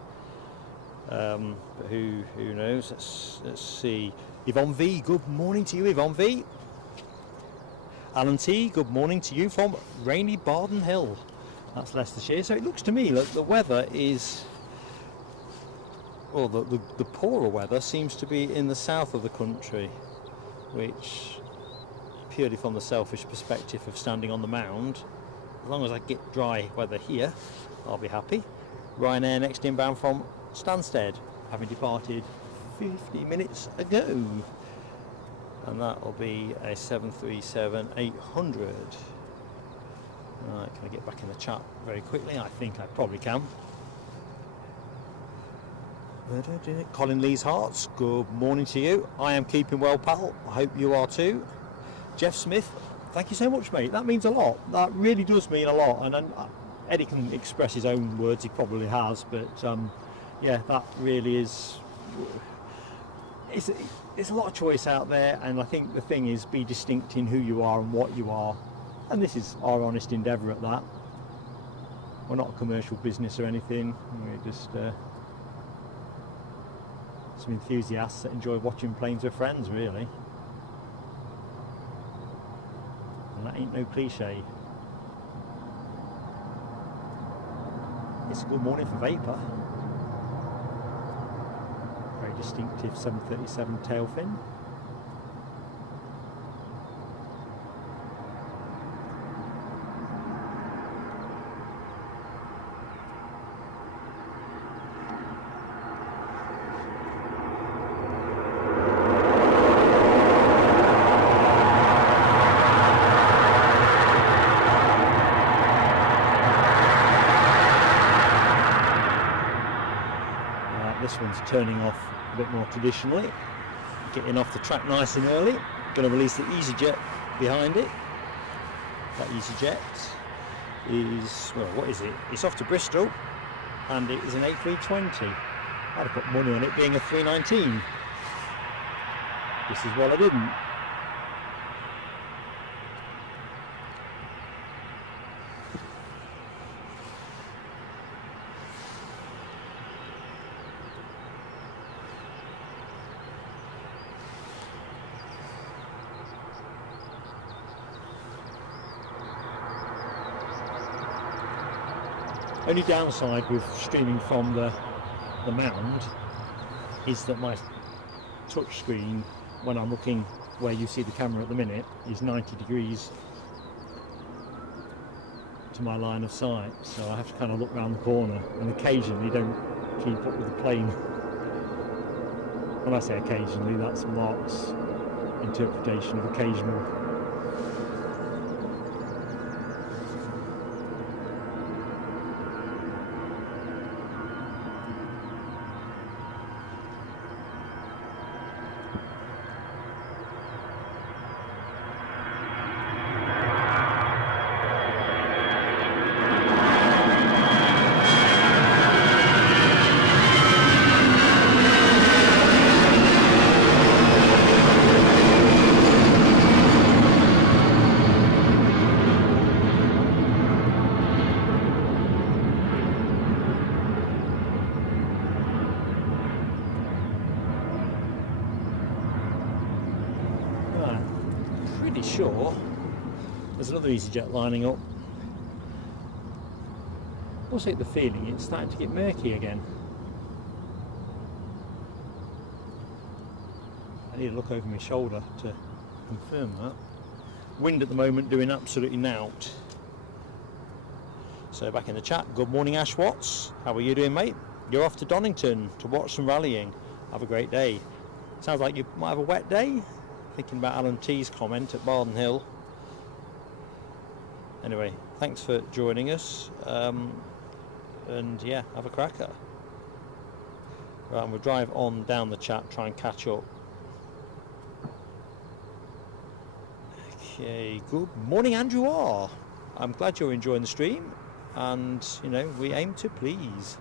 But who knows? Let's see. Yvonne V, good morning to you, Yvonne V. Alan T, good morning to you from rainy Barden Hill. That's Leicestershire. So it looks to me like the weather is, well, the poorer weather seems to be in the south of the country, which, purely from the selfish perspective of standing on the mound, as long as I get dry weather here, I'll be happy. Ryanair next inbound from Stansted, having departed 50 minutes ago. And that will be a 737-800. Right, can I get back in the chat very quickly? I think I probably can. Colin Lee's Hearts, good morning to you. I am keeping well, pal. I hope you are too. Jeff Smith, thank you so much, mate. That means a lot. That really does mean a lot. And Eddie can express his own words, he probably has, but yeah, that really is, there's a lot of choice out there, and I think the thing is, be distinct in who you are and what you are, and this is our honest endeavour at that. We're not a commercial business or anything, we're just some enthusiasts that enjoy watching planes with friends, really. And that ain't no cliche. It's a good morning for Vapour. Very distinctive 737 tail fin. This one's turning off a bit more traditionally, getting off the track nice and early. Going to release the EasyJet behind it. That EasyJet is, well, what is it? It's off to Bristol, and it is an A320. I'd have put money on it being a 319. This is what I didn't. Only downside with streaming from the mound is that my touch screen, when I'm looking where you see the camera at the minute, is 90 degrees to my line of sight, so I have to kind of look around the corner and occasionally don't keep up with the plane. When I say occasionally, that's Mark's interpretation of occasional. Sure, there's another EasyJet lining up. I also get the feeling it's starting to get murky again. I need to look over my shoulder to confirm that. Wind at the moment doing absolutely nought. So back in the chat, good morning Ash Watts, how are you doing mate? You're off to Donington to watch some rallying, have a great day. Sounds like you might have a wet day. Thinking about Alan T's comment at Barden Hill. Anyway, thanks for joining us, and yeah, have a cracker. Right, and we'll drive on down the chat, try and catch up. Okay, good morning Andrew R. I'm glad you're enjoying the stream, and you know, we aim to please.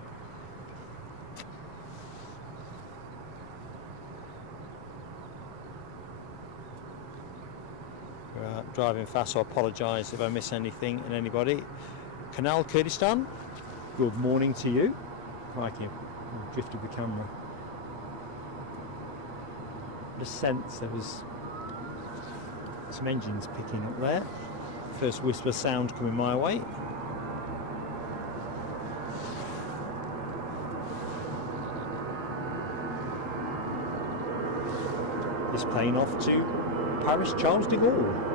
Driving fast, so I apologise if I miss anything and anybody. Canal Kurdistan, good morning to you. Crikey, I drifted the camera. Just sense there was some engines picking up there. First whisper sound coming my way. This plane off to Paris Charles de Gaulle.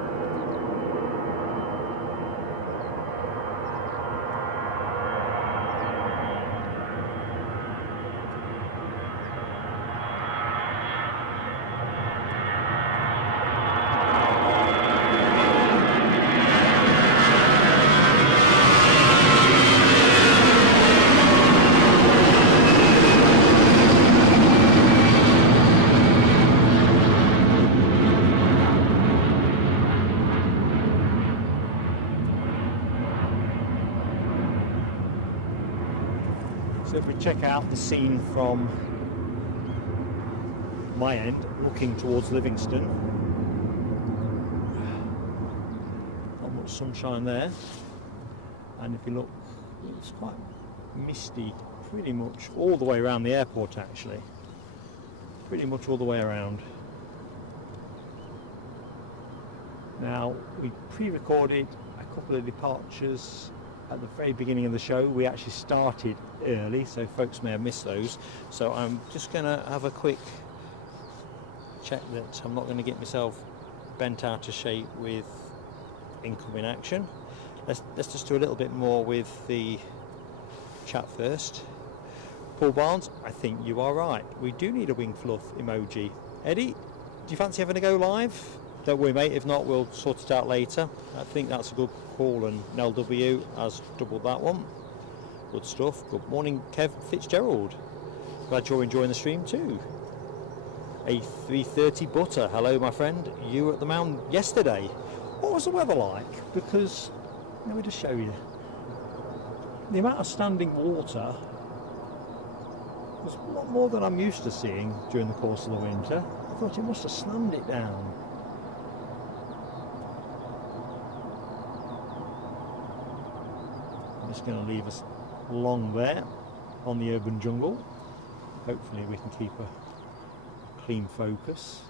So if we check out the scene from my end, looking towards Livingston, not much sunshine there, and if you look, it's quite misty pretty much all the way around the airport, actually, pretty much all the way around. Now, we pre-recorded a couple of departures at the very beginning of the show. We actually started early, so folks may have missed those. So I'm just going to have a quick check that I'm not going to get myself bent out of shape with incoming action. Let's just do a little bit more with the chat first. Paul Barnes, I think you are right. We do need a wing fluff emoji. Eddie, do you fancy having a go live? Don't worry, mate. If not, we'll sort it out later. I think that's a good call, and Nell W has doubled that one. Good stuff. Good morning, Kev Fitzgerald. Glad you're enjoying the stream too. A350 Butter. Hello, my friend. You were at the mound yesterday. What was the weather like? Because, let me just show you. The amount of standing water was a lot more than I'm used to seeing during the course of the winter. I thought it must have slammed it down. Just going to leave us long there on the urban jungle. Hopefully we can keep a clean focus.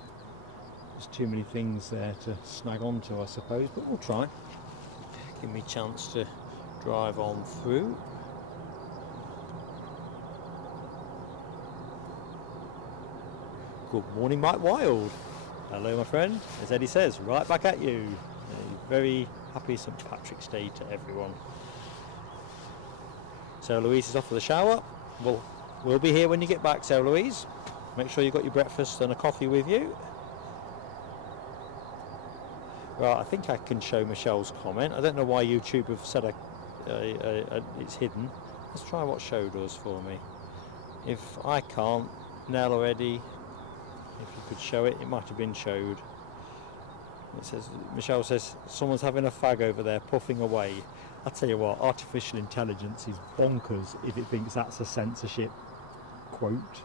There's too many things there to snag onto, I suppose, but we'll try. Give me a chance to drive on through. Good morning, Mike Wild. Hello, my friend. As Eddie says, right back at you. A very happy St. Patrick's Day to everyone. So Louise is off for the shower. We'll be here when you get back, so Louise. Make sure you've got your breakfast and a coffee with you. Right, I think I can show Michelle's comment. I don't know why YouTube have said it's hidden. Let's try what show does for me. If I can't, Nell or Eddie, if you could show it, it might have been showed. It says, Michelle says, someone's having a fag over there, puffing away. I tell you what, artificial intelligence is bonkers if it thinks that's a censorship quote.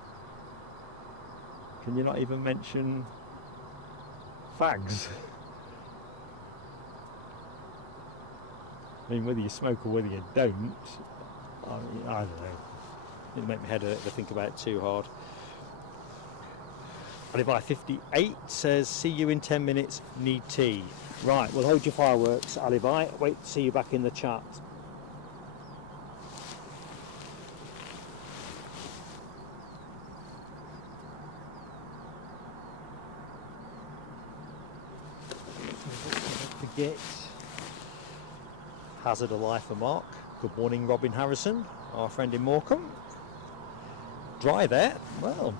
Can you not even mention fags? I mean, whether you smoke or whether you don't, I don't know. It'll make my head hurt to think about it too hard. Alibi 58 says, see you in 10 minutes, need tea. Right, well, hold your fireworks, Alibi. Wait to see you back in the chat. Don't forget, hazard of life for Mark. Good morning, Robin Harrison, our friend in Morecambe. Dry there. Well,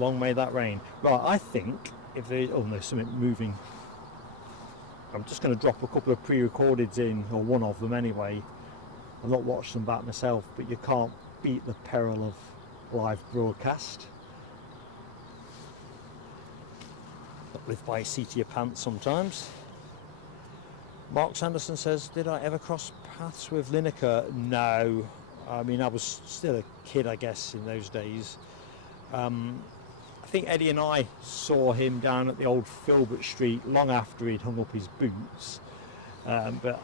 long may that rain. Right, I think if there, oh no, something moving. I'm just going to drop a couple of pre-recordeds in, or one of them anyway. I've not watched them back myself, but you can't beat the peril of live broadcast. Not live by a seat of your pants sometimes. Mark Sanderson says, did I ever cross paths with Lineker? No. I mean, I was still a kid, I guess, in those days. I think Eddie and I saw him down at the old Filbert Street long after he'd hung up his boots, but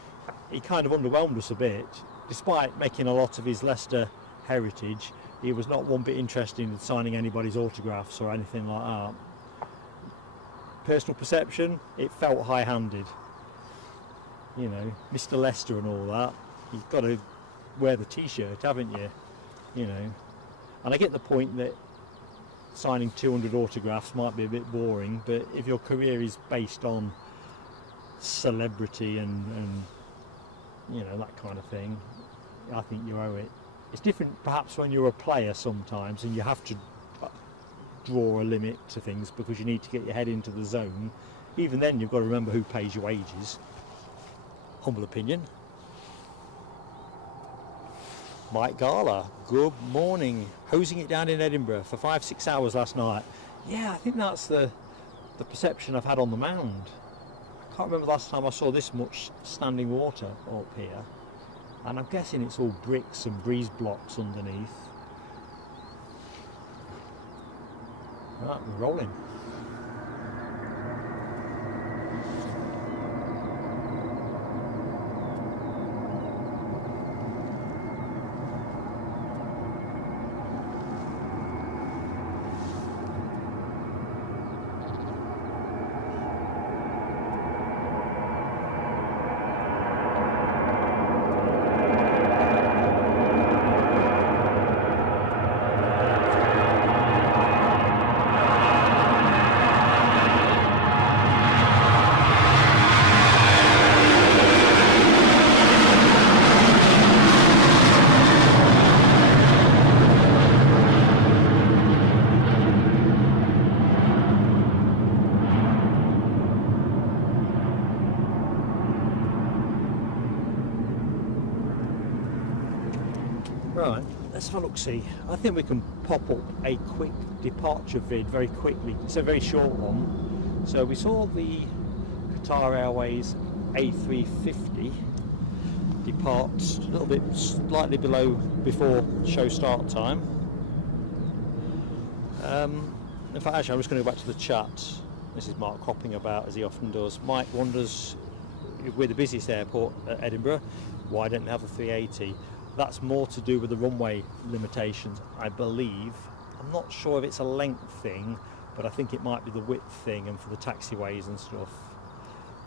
he kind of underwhelmed us a bit. Despite making a lot of his Leicester heritage, he was not one bit interested in signing anybody's autographs or anything like that. Personal perception, it felt high-handed. You know, Mr. Leicester and all that, you've got to wear the t-shirt, haven't you? You know, and I get the point that signing 200 autographs might be a bit boring, but if your career is based on celebrity and you know, that kind of thing, I think you owe it. It's different perhaps when you're a player sometimes and you have to draw a limit to things because you need to get your head into the zone. Even then you've got to remember who pays your wages. Humble opinion. Mike Gala, good morning. Hosing it down in Edinburgh for 5-6 hours last night. Yeah, I think that's the perception I've had on the mound. I can't remember the last time I saw this much standing water up here. and I'm guessing it's all bricks and breeze blocks underneath. Right, we're rolling. Right, let's have a look-see. I think we can pop up a quick departure vid very quickly. It's a very short one. So we saw the Qatar Airways A350 depart a little bit slightly before show start time. In fact, actually, I'm just going to go back to the chat. This is Mark hopping about, as he often does. Mike wonders, we're the busiest airport at Edinburgh, why don't they have a 380? That's more to do with the runway limitations, I believe. I'm not sure if it's a length thing, but I think it might be the width thing, and for the taxiways and stuff,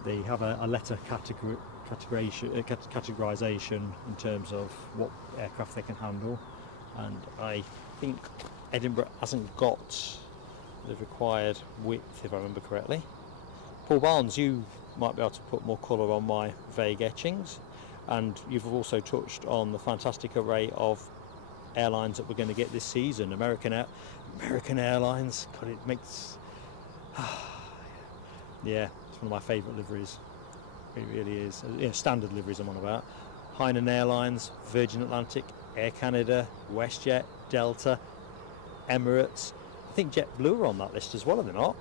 they have a letter categorization in terms of what aircraft they can handle, and I think Edinburgh hasn't got the required width, if I remember correctly. Paul Barnes, you might be able to put more colour on my vague etchings. And you've also touched on the fantastic array of airlines that we're going to get this season. American Airlines, God, it makes yeah, it's one of my favourite liveries. It really is. Standard liveries I'm on about. Hainan Airlines, Virgin Atlantic, Air Canada, WestJet, Delta, Emirates. I think JetBlue are on that list as well, are they not?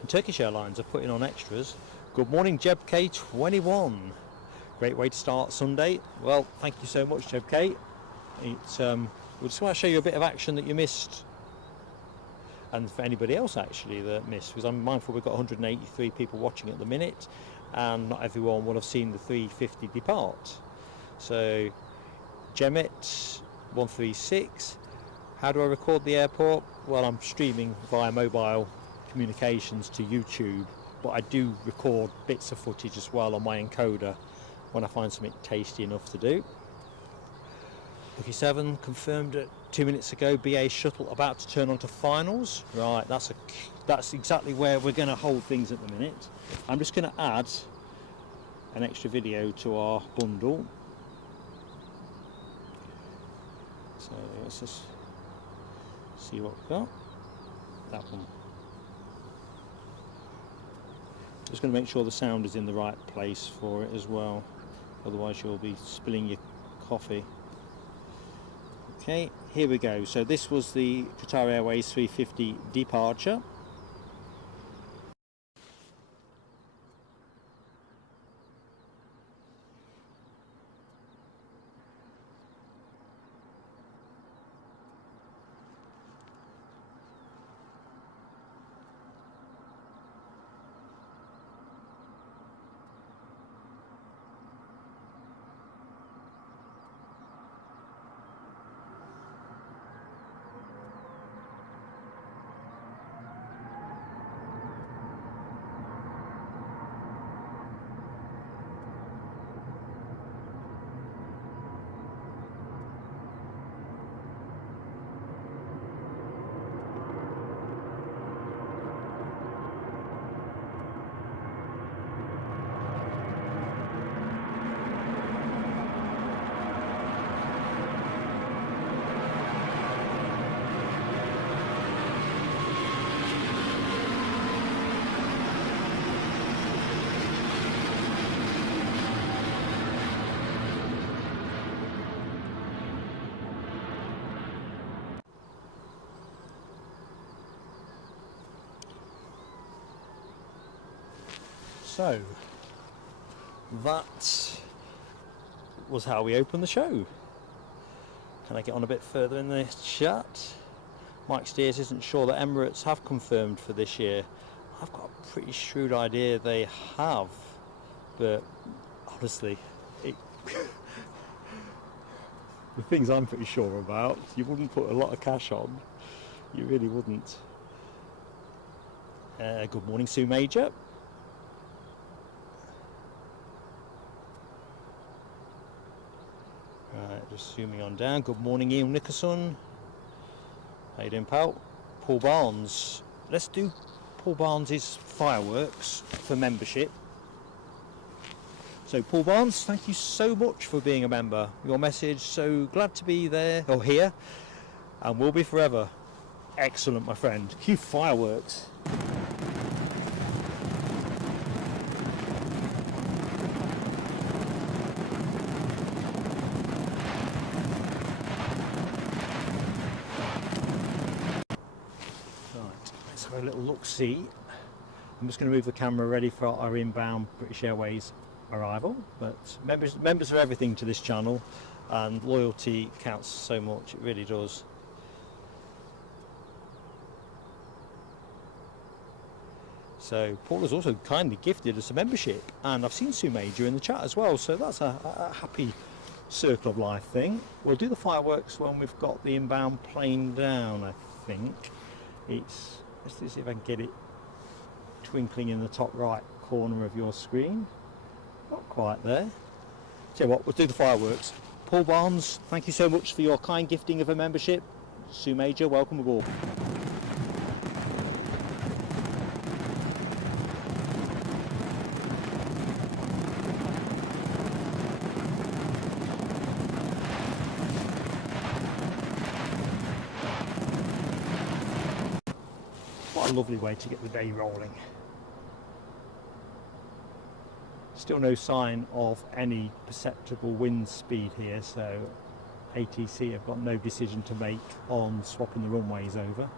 And Turkish Airlines are putting on extras. Good morning, JebK21. Great way to start Sunday. Well, thank you so much, JebK. It's we just want to show you a bit of action that you missed, and for anybody else actually that missed, because I'm mindful we've got 183 people watching at the minute, and not everyone will have seen the 350 depart. So, Gemet 136. How do I record the airport? Well, I'm streaming via mobile communications to YouTube, but I do record bits of footage as well on my encoder when I find something tasty enough to do. Lucky 7 confirmed 2 minutes ago, BA shuttle about to turn on to finals. Right, that's exactly where we're going to hold things at the minute. I'm just going to add an extra video to our bundle. So let's just see what we've got. That one. Just going to make sure the sound is in the right place for it as well. Otherwise you'll be spilling your coffee. Okay, here we go. So this was the Qatar Airways 350 departure. So that was how we opened the show. Can I get on a bit further in the chat? Mike Steers isn't sure that Emirates have confirmed for this year. I've got a pretty shrewd idea they have, but honestly, the things I'm pretty sure about, you wouldn't put a lot of cash on. You really wouldn't. Good morning, Sue Major. Right, just zooming on down. Good morning, Ian Nickerson. How you doing, pal? Paul Barnes. Let's do Paul Barnes's fireworks for membership. So Paul Barnes, thank you so much for being a member. Your message, so glad to be there or here, and will be forever. Excellent, my friend. Cue fireworks. Right, let's have a little look-see. I'm just going to move the camera ready for our inbound British Airways arrival, but members are everything to this channel, and loyalty counts so much, it really does. So Paul has also kindly gifted us a membership, and I've seen Sue Major in the chat as well, so that's a happy circle of life thing. We'll do the fireworks when we've got the inbound plane down, I think. Let's see if I can get it twinkling in the top right corner of your screen. Not quite there. Tell you what, we'll do the fireworks. Paul Barnes, thank you so much for your kind gifting of a membership. Sue Major, welcome aboard. What a lovely way to get the day rolling. Still no sign of any perceptible wind speed here, so ATC have got no decision to make on swapping the runways over.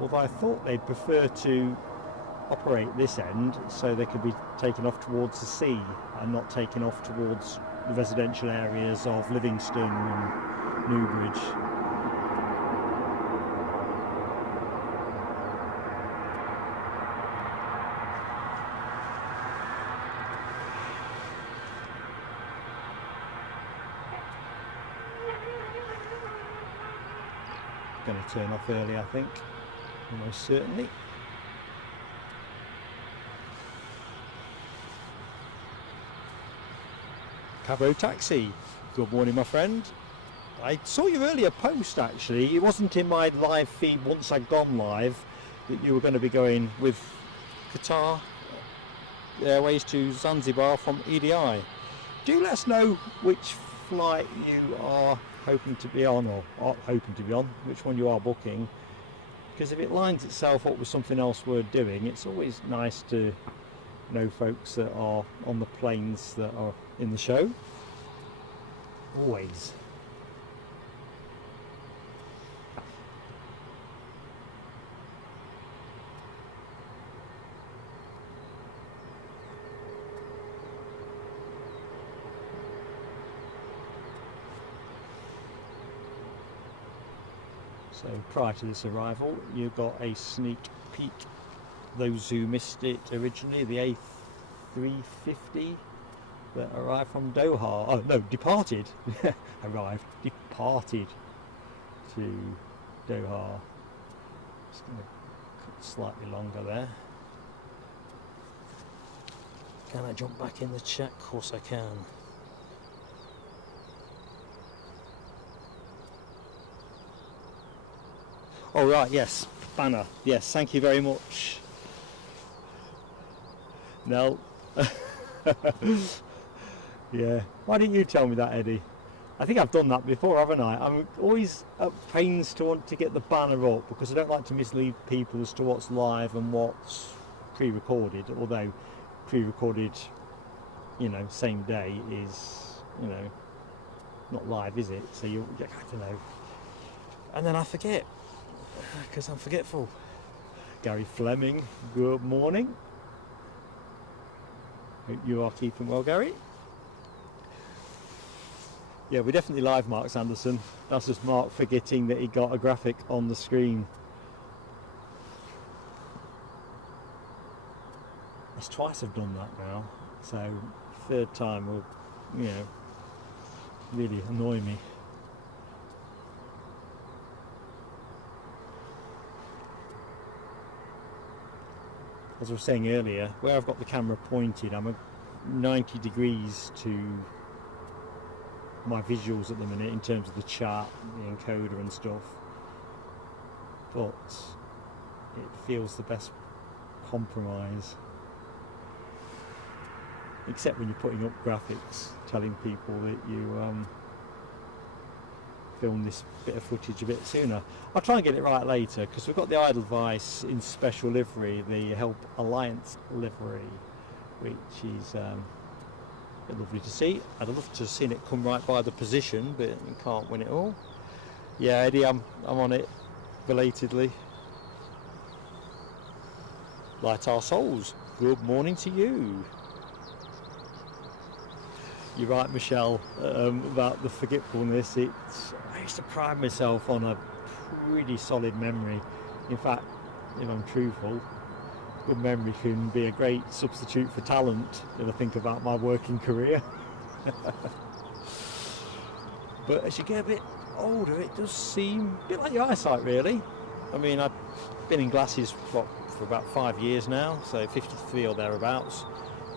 Although I thought they'd prefer to operate this end so they could be taken off towards the sea and not taken off towards the residential areas of Livingston and Newbridge. Going to turn off early, I think, almost certainly. Cabo Taxi, good morning, my friend. I saw your earlier post, actually. It wasn't in my live feed once I'd gone live that you were going to be going with Qatar Airways to Zanzibar from EDI. Do let us know which flight you are hoping to be on, or which one you are booking, because if it lines itself up with something else we're doing, it's always nice to know folks that are on the planes that are in the show. Always. So prior to this arrival, you got a sneak peek. Those who missed it originally, the A350 that arrived from Doha. Oh no, departed to Doha. Just going to cut slightly longer there. Can I jump back in the chat? Of course I can. Oh right, yes, banner. Yes, thank you very much. No. Yeah. Why didn't you tell me that, Eddie? I think I've done that before, haven't I? I'm always at pains to want to get the banner up because I don't like to mislead people as to what's live and what's pre-recorded. Although pre-recorded, you know, same day is, you know, not live, is it? So you, I don't know. And then I forget because I'm forgetful. Gary Fleming, good morning. Hope you are keeping well, Gary. Yeah, we're definitely live, Mark Sanderson. That's just Mark forgetting that he got a graphic on the screen. That's twice I've done that now, so third time will, you know, really annoy me. As I was saying earlier, where I've got the camera pointed, I'm at 90 degrees to my visuals at the minute in terms of the chart, the encoder and stuff, but it feels the best compromise, except when you're putting up graphics telling people that you film this bit of footage a bit sooner. I'll try and get it right later, because we've got the Edelweiss in special livery, the Help Alliance livery, which is lovely to see. I'd love to have seen it come right by the position, but you can't win it all. Yeah, Eddie, I'm on it belatedly. Light our souls, good morning to you. You're right, Michelle, about the forgetfulness. I used to pride myself on a pretty solid memory. In fact, if I'm truthful, good memory can be a great substitute for talent if I think about my working career. But as you get a bit older, it does seem a bit like your eyesight, really. I mean, I've been in glasses for about 5 years now, so 53 or thereabouts.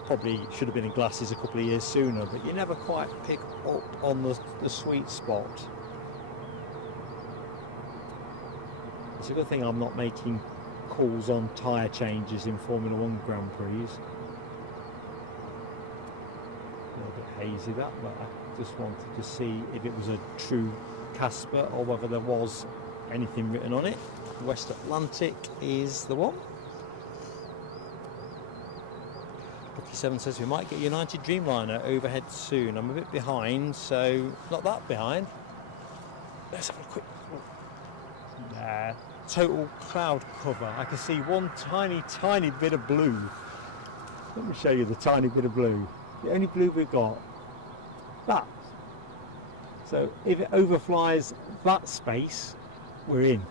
Probably should have been in glasses a couple of years sooner, but you never quite pick up on the sweet spot. It's a good thing I'm not making calls on tyre changes in Formula 1 Grand Prix. A little bit hazy that, but I just wanted to see if it was a true Casper or whether there was anything written on it. West Atlantic is the one. Lucky 7 says we might get United Dreamliner overhead soon. I'm a bit behind, so not that behind. Let's have a quick look. There. Total cloud cover. I can see one tiny bit of blue. Let me show you the tiny bit of blue. The only blue we've got. That. So if it overflies that space, we're in.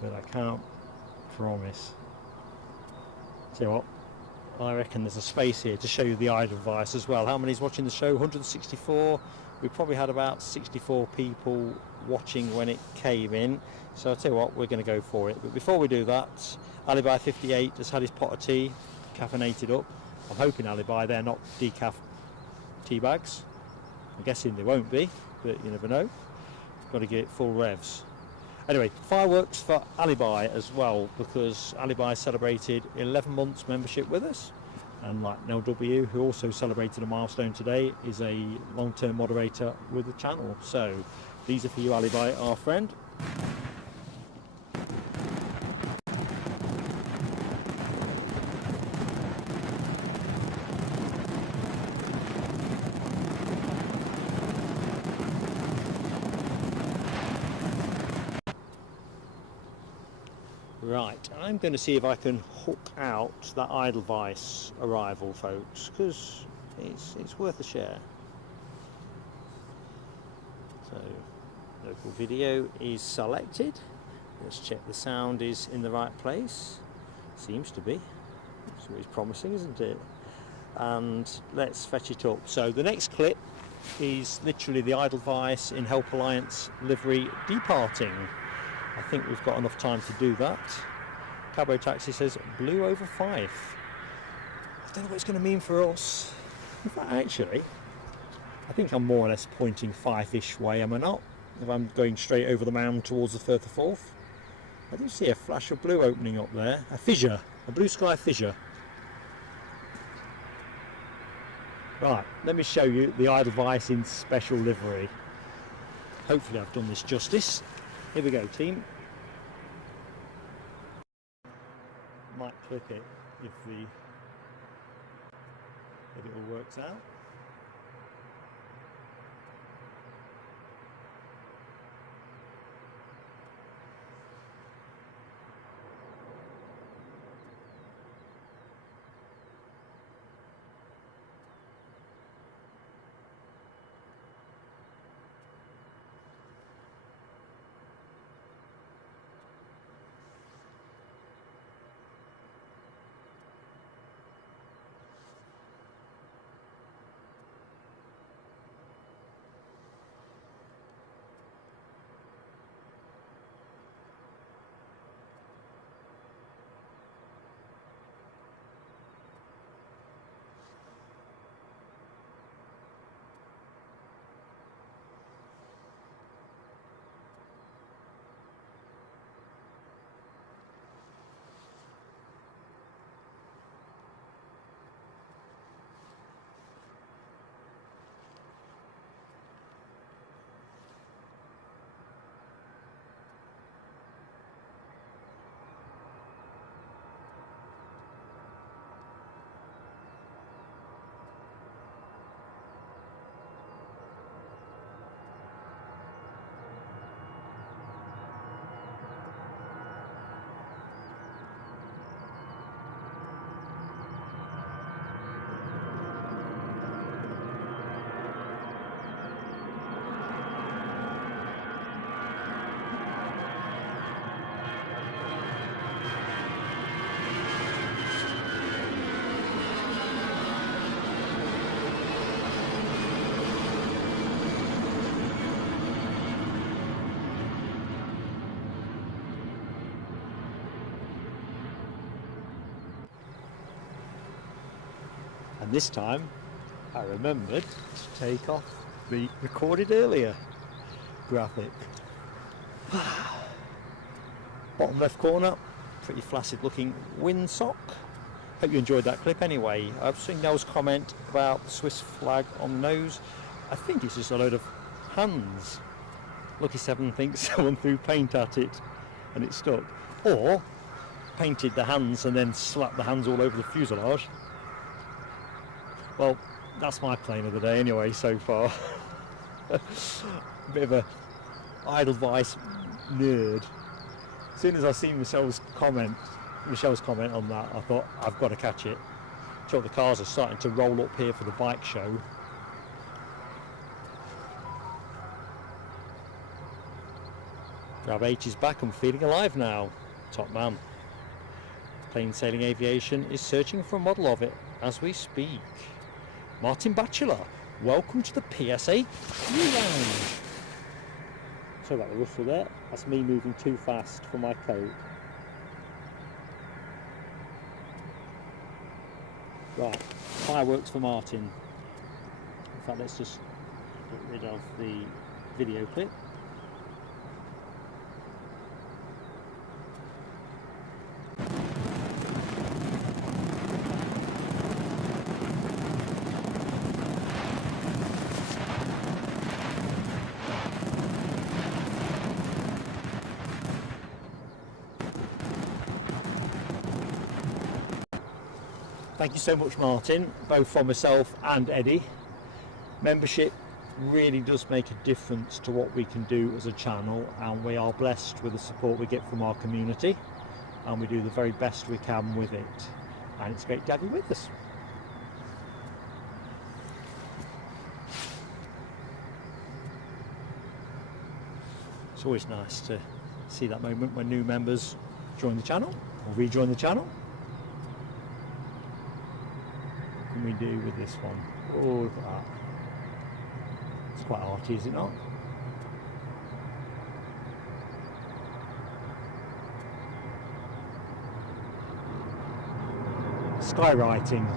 But I can't promise. See what? I reckon there's a space here to show you the Edelweiss as well. How many's watching the show? 164. We probably had about 64 people watching when it came in. So I'll tell you what, we're going to go for it. But before we do that, Alibi 58 has had his pot of tea, caffeinated up. I'm hoping Alibi they're not decaf tea bags. I'm guessing they won't be, but you never know. Got to get it full revs. Anyway, fireworks for Alibi as well, because Alibi celebrated 11 months membership with us, and like Nell W, who also celebrated a milestone today, is a long-term moderator with the channel. So these are for you, Alibi, our friend. Right, I'm going to see if I can hook out that Edelweiss arrival, folks, because it's worth a share. So, local video is selected. Let's check the sound is in the right place. Seems to be. It's always promising, isn't it? And let's fetch it up. So the next clip is literally the Edelweiss in Help Alliance livery departing. I think we've got enough time to do that. Cabo Taxi says blue over Fife. I don't know what it's going to mean for us. In fact, actually, I think I'm more or less pointing Fife-ish way, am I not? If I'm going straight over the mound towards the Firth of Forth. I do see a flash of blue opening up there. A fissure, a blue sky fissure. Right, let me show you the Edelweiss in special livery. Hopefully I've done this justice. Here we go, team. Might clip it if it all works out. And this time I remembered to take off the recorded earlier graphic. Bottom left corner, pretty flaccid looking windsock. Hope you enjoyed that clip anyway. I've seen Nell's comment about the Swiss flag on the nose. I think it's just a load of hands. Lucky Seven thinks someone threw paint at it and it stuck. Or painted the hands and then slapped the hands all over the fuselage. Well, that's my plane of the day anyway so far. A bit of a Edelweiss nerd. As soon as I seen Michelle's comment on that, I thought I've got to catch it. So the cars are starting to roll up here for the bike show. Grab H is back and feeling alive now. Top man. Plain Sailing Aviation is searching for a model of it as we speak. Martin Batchelor, welcome to the PSA Crew Lounge. Sorry about the rustle there, that's me moving too fast for my coat. Right, fireworks for Martin. In fact, let's just get rid of the video clip. Thank you so much, Martin, both from myself and Eddie. Membership really does make a difference to what we can do as a channel, and we are blessed with the support we get from our community, and we do the very best we can with it, and it's great to have you with us. It's always nice to see that moment when new members join the channel or rejoin the channel. What can we do with this one? Oh, look at that. It's quite arty, is it not? Skywriting.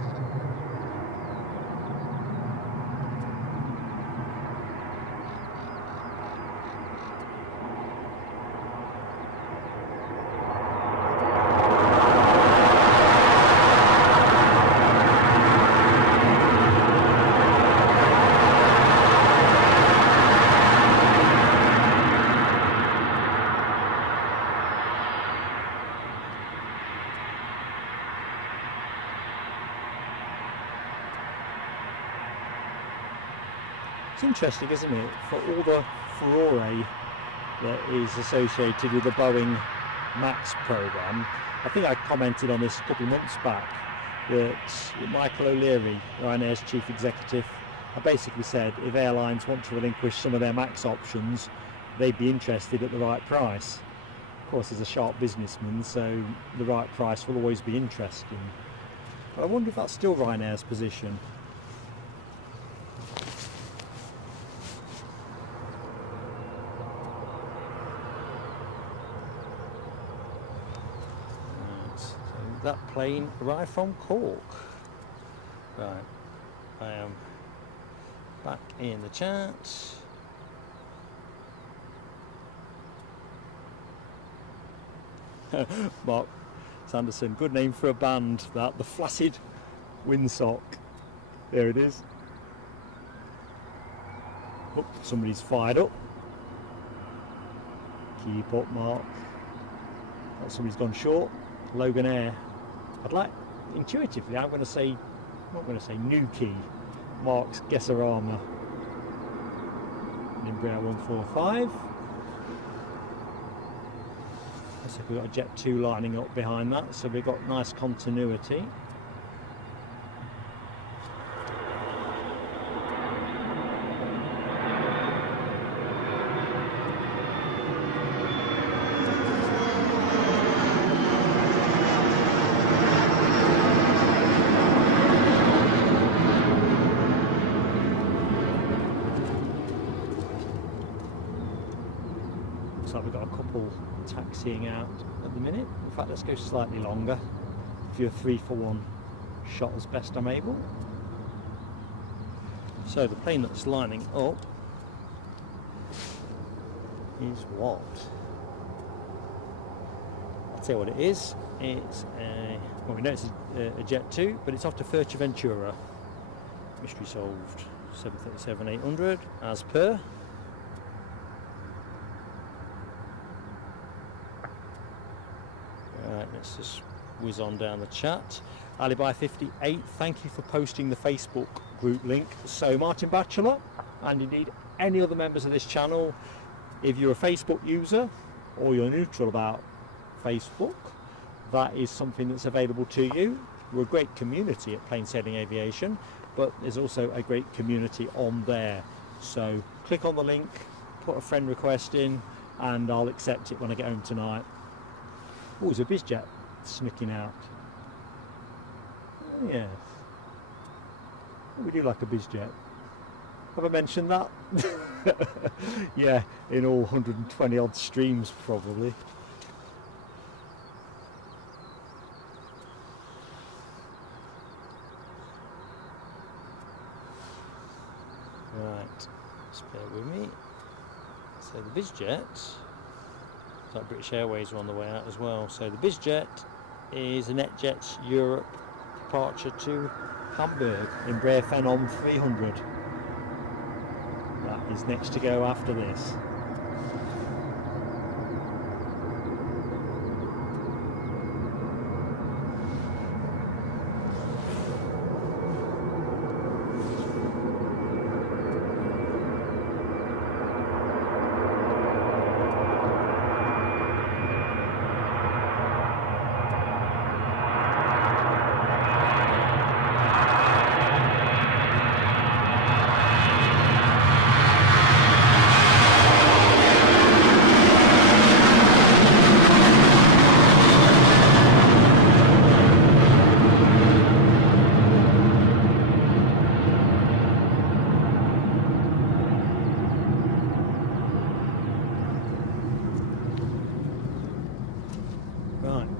It's interesting, isn't it, for all the furore that is associated with the Boeing MAX program. I think I commented on this a couple of months back that Michael O'Leary, Ryanair's chief executive, I basically said if airlines want to relinquish some of their MAX options, they'd be interested at the right price. Of course, he's a sharp businessman, so the right price will always be interesting. But I wonder if that's still Ryanair's position. That plane arrived from Cork. Right, I am back in the chat. Mark Sanderson, good name for a band, that, the Flaccid Windsock. There it is. Oh, somebody's fired up. Keep up, Mark. Oh, somebody's gone short. Loganair. I'd like, intuitively, I'm not going to say Nuki, Mark's Gesserama. Edinburgh 145. Looks like we've got a Jet 2 lining up behind that, so we've got nice continuity. We've got a couple taxiing out at the minute. In fact, let's go slightly longer. Do a 3-for-1 shot as best I'm able. So the plane that's lining up is what? I'll tell you what it is. It's a, well, we know it's a Jet 2, but it's off to Fuerteventura. Mystery solved. 737-800 as per. Right, let's just whiz on down the chat. Alibi58, thank you for posting the Facebook group link. So Martin Batchelor, and indeed any other members of this channel, if you're a Facebook user or you're neutral about Facebook, that is something that's available to you. We're a great community at Plain Sailing Aviation, but there's also a great community on there. So click on the link, put a friend request in, and I'll accept it when I get home tonight. Oh, there's a bizjet sneaking out. Oh, yes. We do like a bizjet. Have I mentioned that? Yeah, in all 120 odd streams probably. Right, just bear with me. So the bizjet, it's like British Airways are on the way out as well. So the bizjet is a NetJets Europe departure to Hamburg in Embraer Phenom 300. That is next to go after this.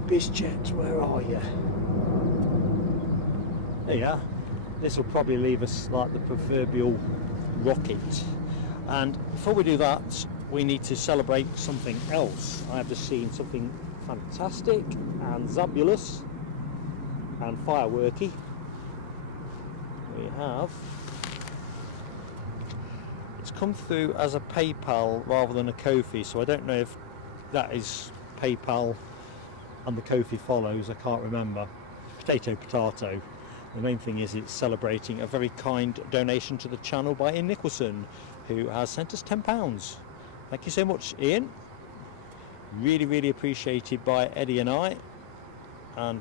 Bizjet, where are you? There you are. This will probably leave us like the proverbial rocket. And before we do that, we need to celebrate something else. I have just seen something fantastic and zabulous and fireworky. We have, it's come through as a PayPal rather than a Ko-fi, so I don't know if that is PayPal and the Ko-fi follows, I can't remember. Potato, potato. The main thing is it's celebrating a very kind donation to the channel by Ian Nicholson, who has sent us £10. Thank you so much, Ian. Really, really appreciated by Eddie and I. And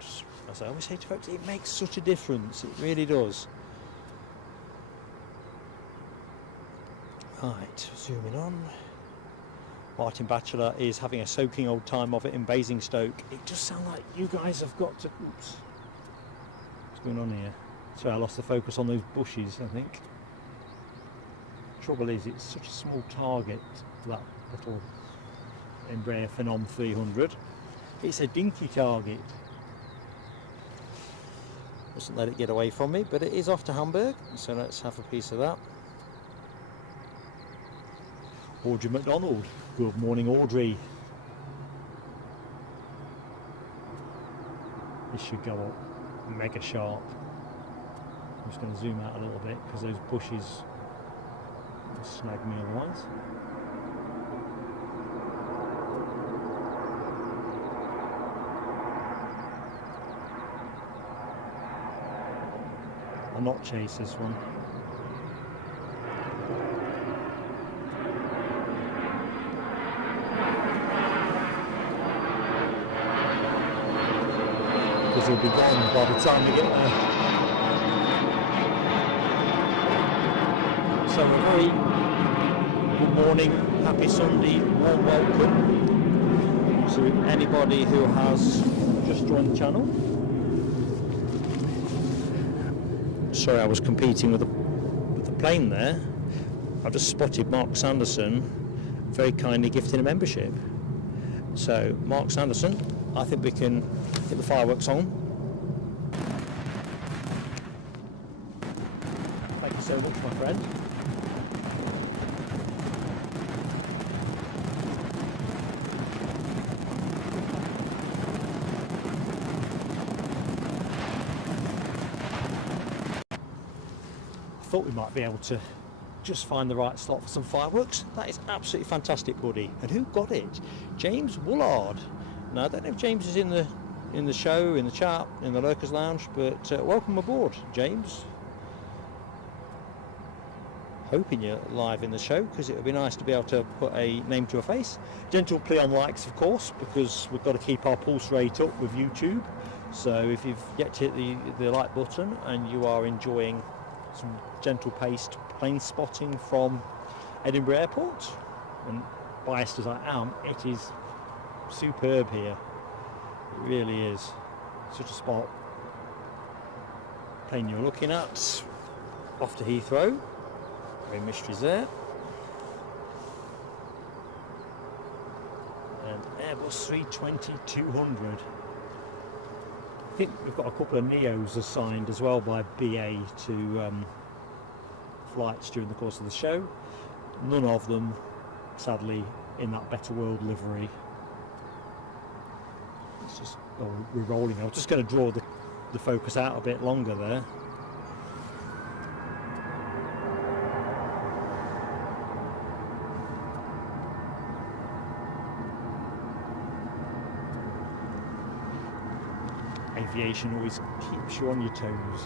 as I always say to folks, it makes such a difference. It really does. Right, zooming on. Martin Batchelor is having a soaking old time of it in Basingstoke. It does sound like you guys have got to... Oops. What's going on here? Sorry, I lost the focus on those bushes, I think. Trouble is, it's such a small target, that little Embraer Phenom 300. It's a dinky target. Mustn't let it get away from me, but it is off to Hamburg, so let's have a piece of that. Audrey McDonald. Good morning, Audrey. This should go up mega sharp. I'm just going to zoom out a little bit because those bushes will snag me otherwise. I'll not chase this one. Will be gone by the time we get there. So a very good morning, happy Sunday, warm welcome to anybody who has just joined the channel. Sorry, I was competing with the plane there. I've just spotted Mark Sanderson very kindly gifting a membership. So Mark Sanderson, I think we can get the fireworks on. Thank you so much, my friend. I thought we might be able to just find the right slot for some fireworks. That is absolutely fantastic, buddy. And who got it? James Woolard. Now, I don't know if James is in the show, in the chat, in the Lurkers Lounge, but welcome aboard, James. Hoping you're live in the show, because it would be nice to be able to put a name to a face. Gentle plea on likes, of course, because we've got to keep our pulse rate up with YouTube. So if you've yet to hit the like button and you are enjoying some gentle paced plane spotting from Edinburgh Airport, and biased as I am, it is superb here. It really is. Such a spot. Plane you're looking at off to Heathrow. No mysteries there. And Airbus 320-200. I think we've got a couple of Neos assigned as well by BA to flights during the course of the show. None of them, sadly, in that Better World livery. It's just, oh, we're rolling. I was just going to draw the focus out a bit longer there. Aviation always keeps you on your toes.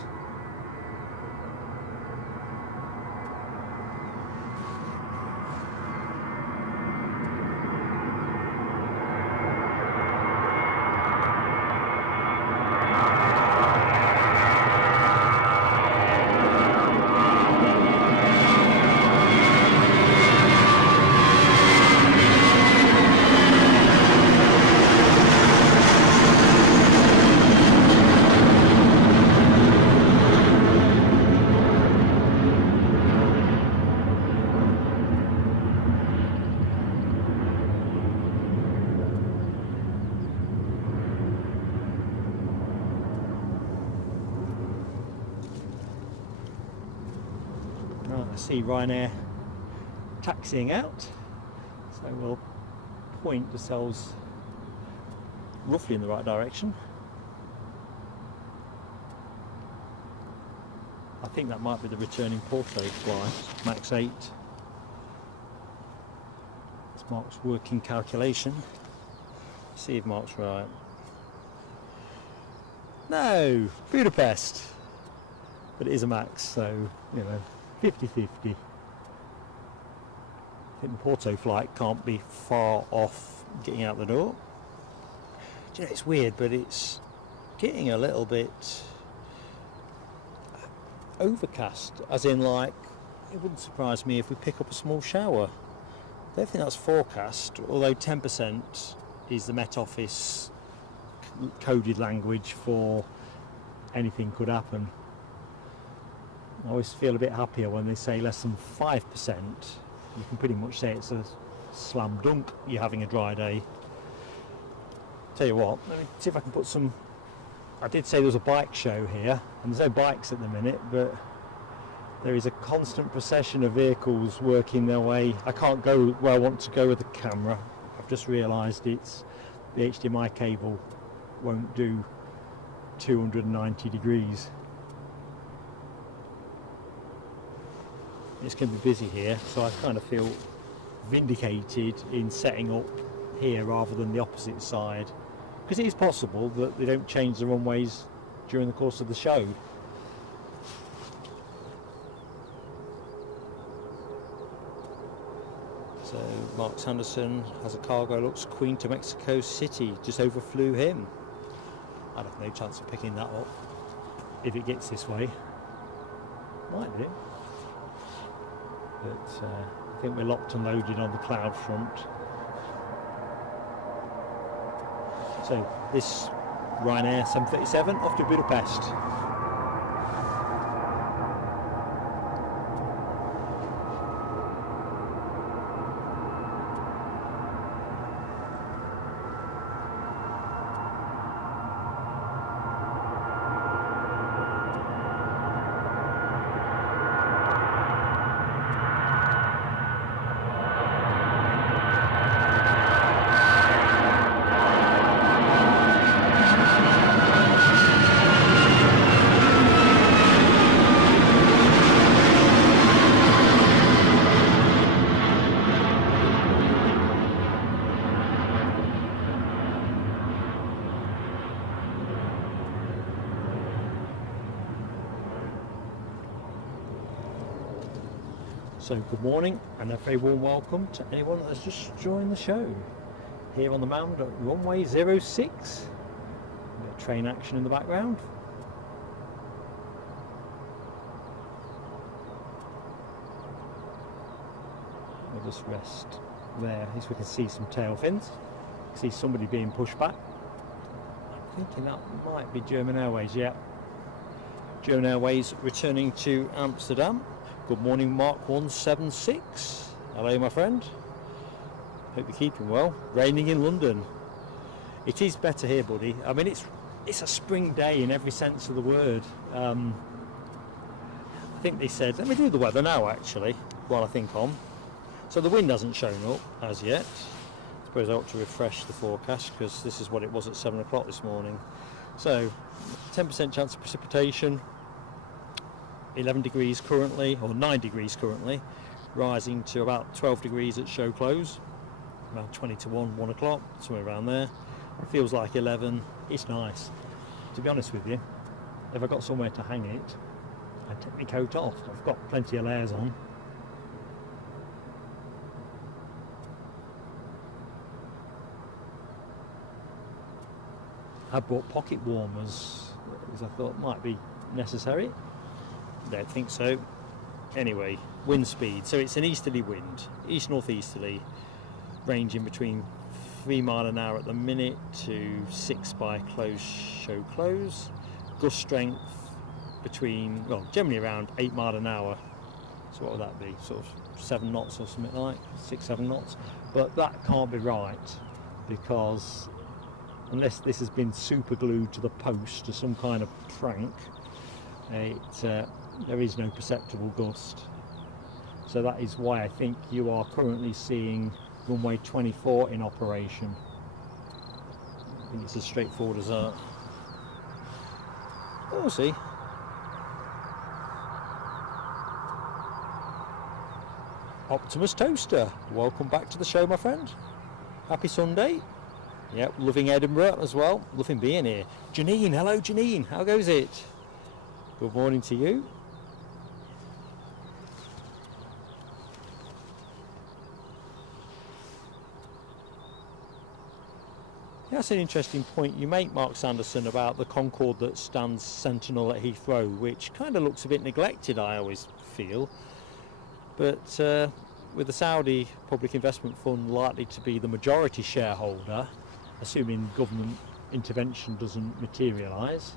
See Ryanair taxiing out, so we'll point ourselves roughly in the right direction. I think that might be the returning Porto flight, Max 8. It's Mark's working calculation. See if Mark's right. No, Budapest, but it is a Max, so you know. 50-50. I think the Porto flight can't be far off getting out the door. Do you know, it's weird, but it's getting a little bit overcast, as in, like, it wouldn't surprise me if we pick up a small shower. I don't think that's forecast, although 10% is the Met Office coded language for anything could happen. I always feel a bit happier when they say less than 5%. You can pretty much say it's a slam dunk you're having a dry day. Tell you what, let me see if I can put some... I did say there was a bike show here, and there's no bikes at the minute, but there is a constant procession of vehicles working their way. I can't go where I want to go with the camera. I've just realised it's the HDMI cable won't do 290 degrees. It's going to be busy here, so I kind of feel vindicated in setting up here rather than the opposite side, because it is possible that they don't change the runways during the course of the show. So Mark Sanderson has a cargo, looks Queen to Mexico City, just overflew him. I'd have no chance of picking that up if it gets this way. Might do. But I think we're locked and loaded on the cloud front. So this Ryanair 757 off to Budapest. So good morning and a very warm welcome to anyone that has just joined the show here on the mound at runway 06. A bit of train action in the background. We'll just rest there, at least we can see some tail fins. See somebody being pushed back. I'm thinking that might be German Airways, yeah. German Airways returning to Amsterdam. Good morning, Mark 176. Hello, my friend. Hope you're keeping well. Raining in London. It is better here, buddy. I mean, it's a spring day in every sense of the word. I think they said, let me do the weather now, actually, while I think on. So the wind hasn't shown up as yet. I suppose I ought to refresh the forecast because this is what it was at 7 o'clock this morning. So 10% chance of precipitation, 11 degrees currently, or 9 degrees currently, rising to about 12 degrees at show close, about 20 to 1 o'clock, somewhere around there. It feels like 11. It's nice. To be honest with you, if I got somewhere to hang it, I'd take my coat off. I've got plenty of layers on. I brought pocket warmers as I thought might be necessary. Don't think so. Anyway, wind speed. So it's an easterly wind, east-northeasterly, ranging between 3 mile an hour at the minute to 6 by show close. Gust strength between, well, generally around 8 mile an hour. So what would that be? Sort of 7 knots or something like 6-7 knots. But that can't be right because unless this has been super glued to the post to some kind of prank, there is no perceptible gust. So that is why I think you are currently seeing runway 24 in operation. I think it's as straightforward as that. Oh, we'll see. Optimus Toaster, welcome back to the show, my friend. Happy Sunday. Yep, loving Edinburgh as well. Loving being here. Janine, hello Janine. How goes it? Good morning to you. That's an interesting point you make, Mark Sanderson, about the Concorde that stands sentinel at Heathrow, which kind of looks a bit neglected, I always feel. But with the Saudi Public Investment Fund likely to be the majority shareholder, assuming government intervention doesn't materialise.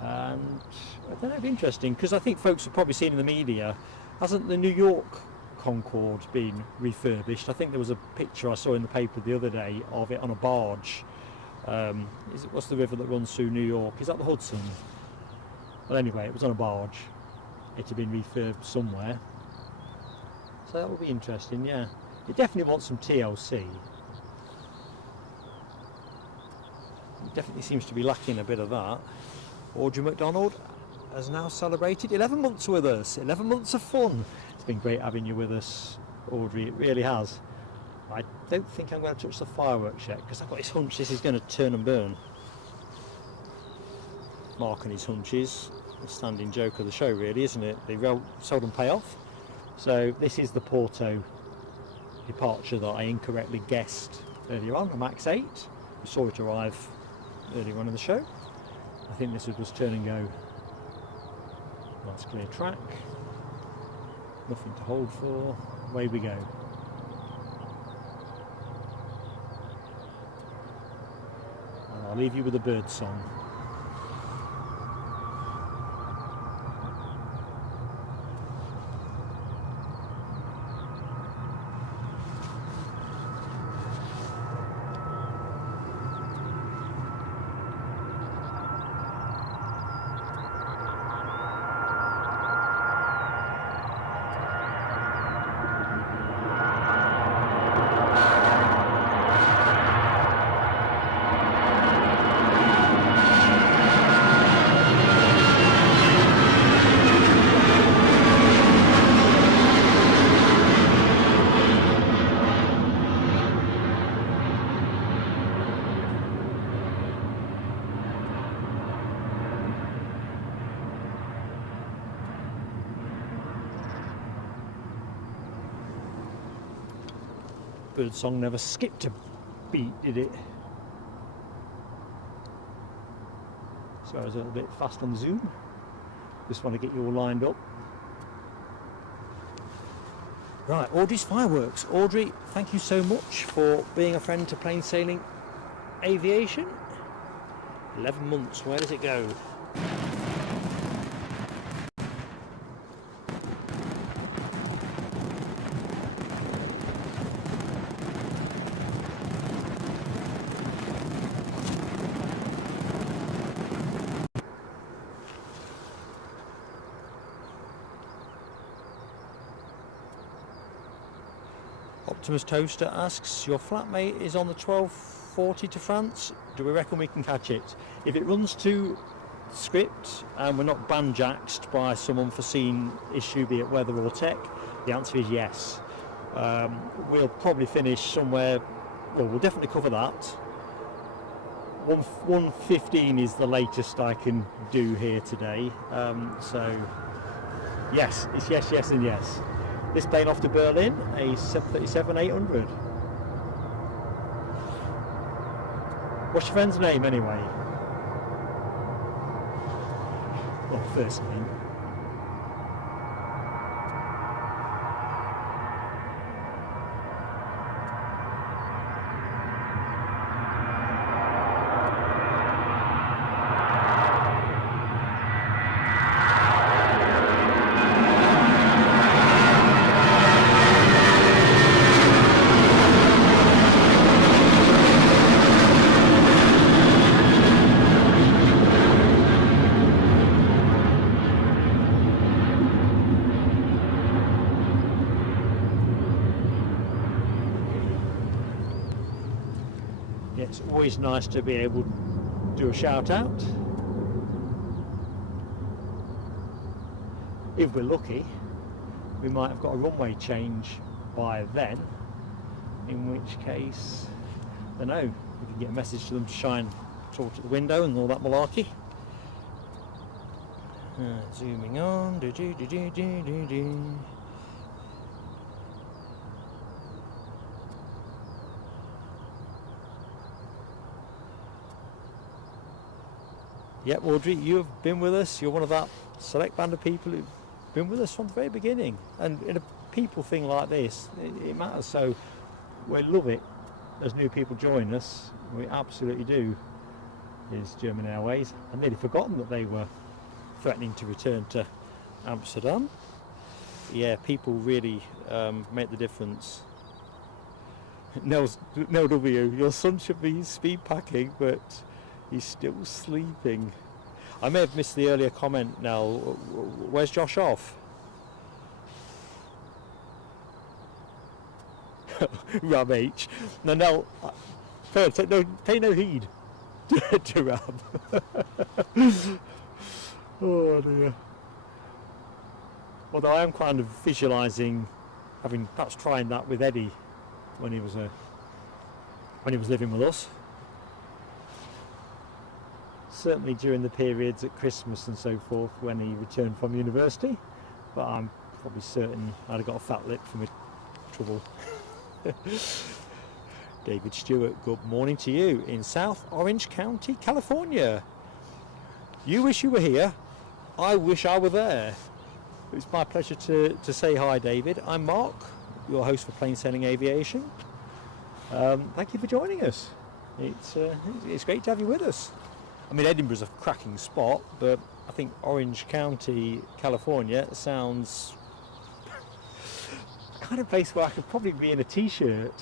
And I don't know, it'd be interesting, because I think folks have probably seen in the media, hasn't the New York Concorde been refurbished? I think there was a picture I saw in the paper the other day of it on a barge. What's the river that runs through New York? Is that the Hudson? Well, anyway, it was on a barge. It had been refurbed somewhere. So that would be interesting, yeah. It definitely wants some TLC. Definitely seems to be lacking a bit of that. Audrey McDonald has now celebrated 11 months with us. 11 months of fun. It's been great having you with us, Audrey. It really has. I don't think I'm going to touch the fireworks yet because I've got this hunch this is going to turn and burn. Mark and his hunches. The standing joke of the show, really, isn't it? They seldom pay off. So this is the Porto departure that I incorrectly guessed earlier on, a MAX 8. We saw it arrive earlier on in the show. I think this would just turn and go. Nice clear track. Nothing to hold for. Away we go. And I'll leave you with a bird song. birdsong never skipped a beat, did it? So I was a little bit fast on the zoom. Just want to get you all lined up. Right, Audrey's Fireworks. Audrey, thank you so much for being a friend to Plain Sailing Aviation. 11 months, where does it go? Optimus Toaster asks, your flatmate is on the 1240 to France. Do we reckon we can catch it? If it runs to script and we're not banjaxed by some unforeseen issue, be it weather or tech, the answer is yes. We'll probably finish somewhere, well, we'll definitely cover that. 1:15 is the latest I can do here today. So yes, it's yes, yes and yes. This plane off to Berlin, a 737-800. What's your friend's name anyway? Well, first name. It's always nice to be able to do a shout out. If we're lucky, we might have got a runway change by then, in which case, I don't know, we can get a message to them to shine torch at the window and all that malarkey. Zooming on. Yep, Audrey, you've been with us. You're one of that select band of people who've been with us from the very beginning. And in a people thing like this, it matters. So we love it as new people join us. We absolutely do. Is German Airways. I'd nearly forgotten that they were threatening to return to Amsterdam. Yeah, people really make the difference. Nell W, your son should be speed packing, but he's still sleeping. I may have missed the earlier comment now. Where's Josh off? Ram H. No, Nell, take no heed to Ram. Oh dear. Although I am kind of visualising having perhaps trying that with Eddie when he was living with us. Certainly during the periods at Christmas and so forth when he returned from university, but I'm probably certain I'd have got a fat lip from his trouble. David Stewart, good morning to you in South Orange County, California. You wish you were here, I wish I were there. It's my pleasure to say hi, David. I'm Mark, your host for Plain Sailing Aviation. Thank you for joining us. It's great to have you with us. I mean, Edinburgh's a cracking spot, but I think Orange County, California sounds the kind of place where I could probably be in a t-shirt.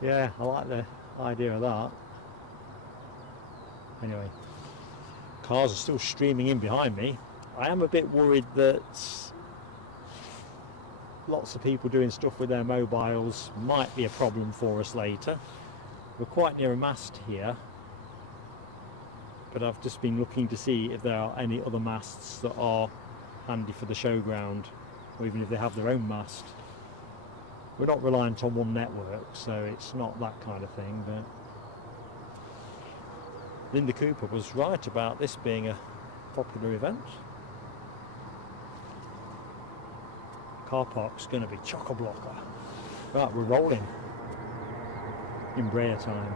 Yeah, I like the idea of that. Anyway, cars are still streaming in behind me. I am a bit worried that lots of people doing stuff with their mobiles might be a problem for us later. We're quite near a mast here, but I've just been looking to see if there are any other masts that are handy for the showground, or even if they have their own mast. We're not reliant on one network, so it's not that kind of thing, but Linda Cooper was right about this being a popular event. Car park's going to be chock-a-blocker. Right, we're rolling. Embraer time.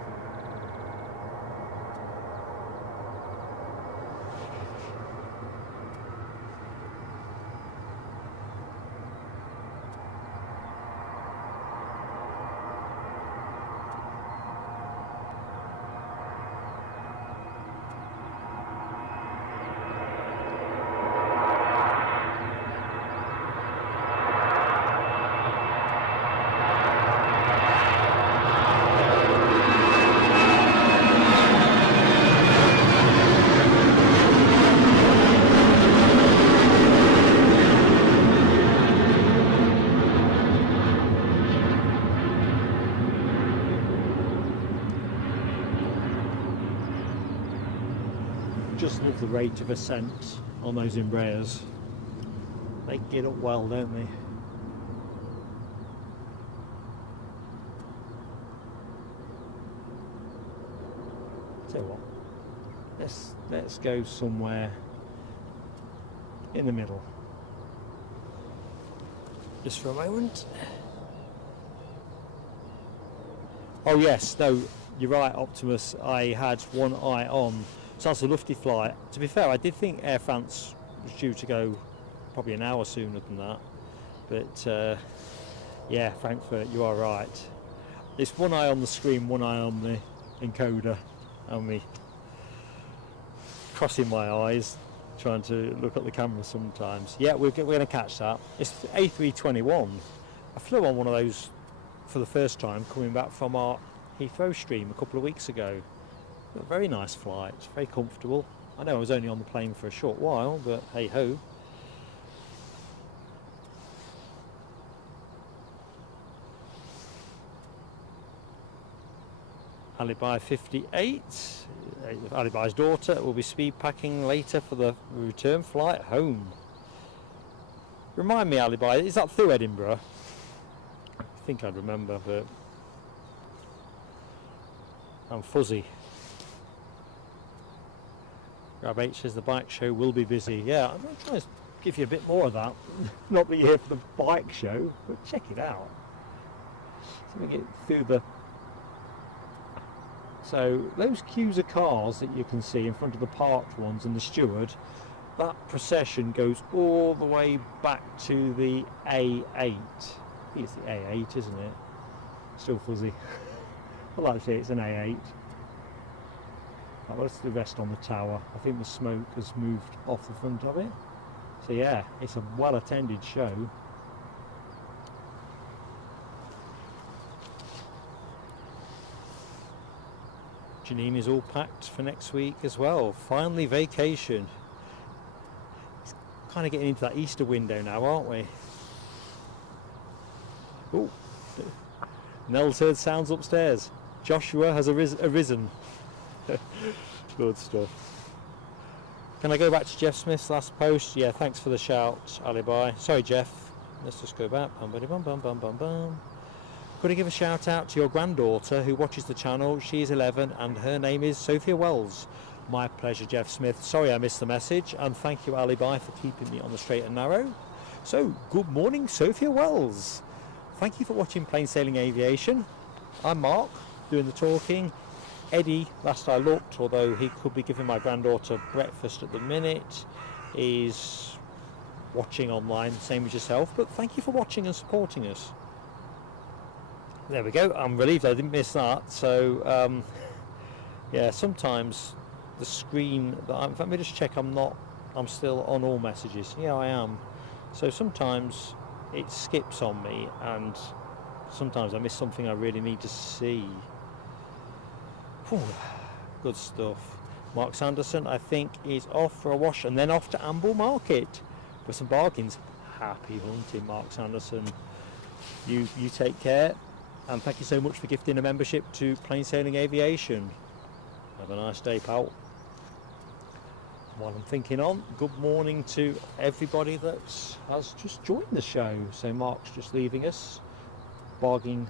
Just love the rate of ascent on those Embraers. They get up well, don't they? Tell you what, let's go somewhere in the middle, just for a moment. Oh yes, no, you're right, Optimus. I had one eye on. So that's a lofty flight. To be fair, I did think Air France was due to go probably an hour sooner than that. But yeah, Frankfurt, you are right. It's one eye on the screen, one eye on the encoder, and me crossing my eyes, trying to look at the camera sometimes. Yeah, we're going to catch that. It's A321. I flew on one of those for the first time coming back from our Heathrow stream a couple of weeks ago. A very nice flight, very comfortable. I know I was only on the plane for a short while, but hey ho. Alibi 58, Alibi's daughter, will be speed packing later for the return flight home. Remind me, Alibi, is that through Edinburgh? I think I'd remember, but I'm fuzzy. Grab H says the bike show will be busy. Yeah, I'm going to try to give you a bit more of that. Not that you're here for the bike show, but check it out. So we get through the... So those queues of cars that you can see in front of the parked ones and the steward, that procession goes all the way back to the A8. I think it's the A8, isn't it? Still fuzzy. I like to say it's an A8. That's the rest on the tower. I think the smoke has moved off the front of it. So yeah, it's a well attended show. Janine is all packed for next week as well. Finally vacation. It's kind of getting into that Easter window now, aren't we? Oh, Nell's heard sounds upstairs. Joshua has arisen. Good stuff. Can I go back to Jeff Smith's last post? Yeah, thanks for the shout, Alibi. Sorry, Jeff. Let's just go back. Bum, bum, bum, bum, bum, bum. Could I give a shout out to your granddaughter who watches the channel? She's 11 and her name is Sophia Wells. My pleasure, Jeff Smith. Sorry I missed the message, and thank you, Alibi, for keeping me on the straight and narrow. So, good morning, Sophia Wells. Thank you for watching Plain Sailing Aviation. I'm Mark, doing the talking. Eddie, last I looked, although he could be giving my granddaughter breakfast at the minute, is watching online, same as yourself, but thank you for watching and supporting us. There we go, I'm relieved I didn't miss that. So yeah, sometimes the screen that I'm, let me just check I'm still on all messages. Yeah, I am. So sometimes it skips on me and sometimes I miss something I really need to see. Whew, good stuff. Mark Sanderson, I think, is off for a wash and then off to Amble Market for some bargains. Happy hunting, Mark Sanderson. You take care, and thank you so much for gifting a membership to Plain Sailing Aviation. Have a nice day, pal. While I'm thinking on, good morning to everybody that has just joined the show. So Mark's just leaving us. Bargain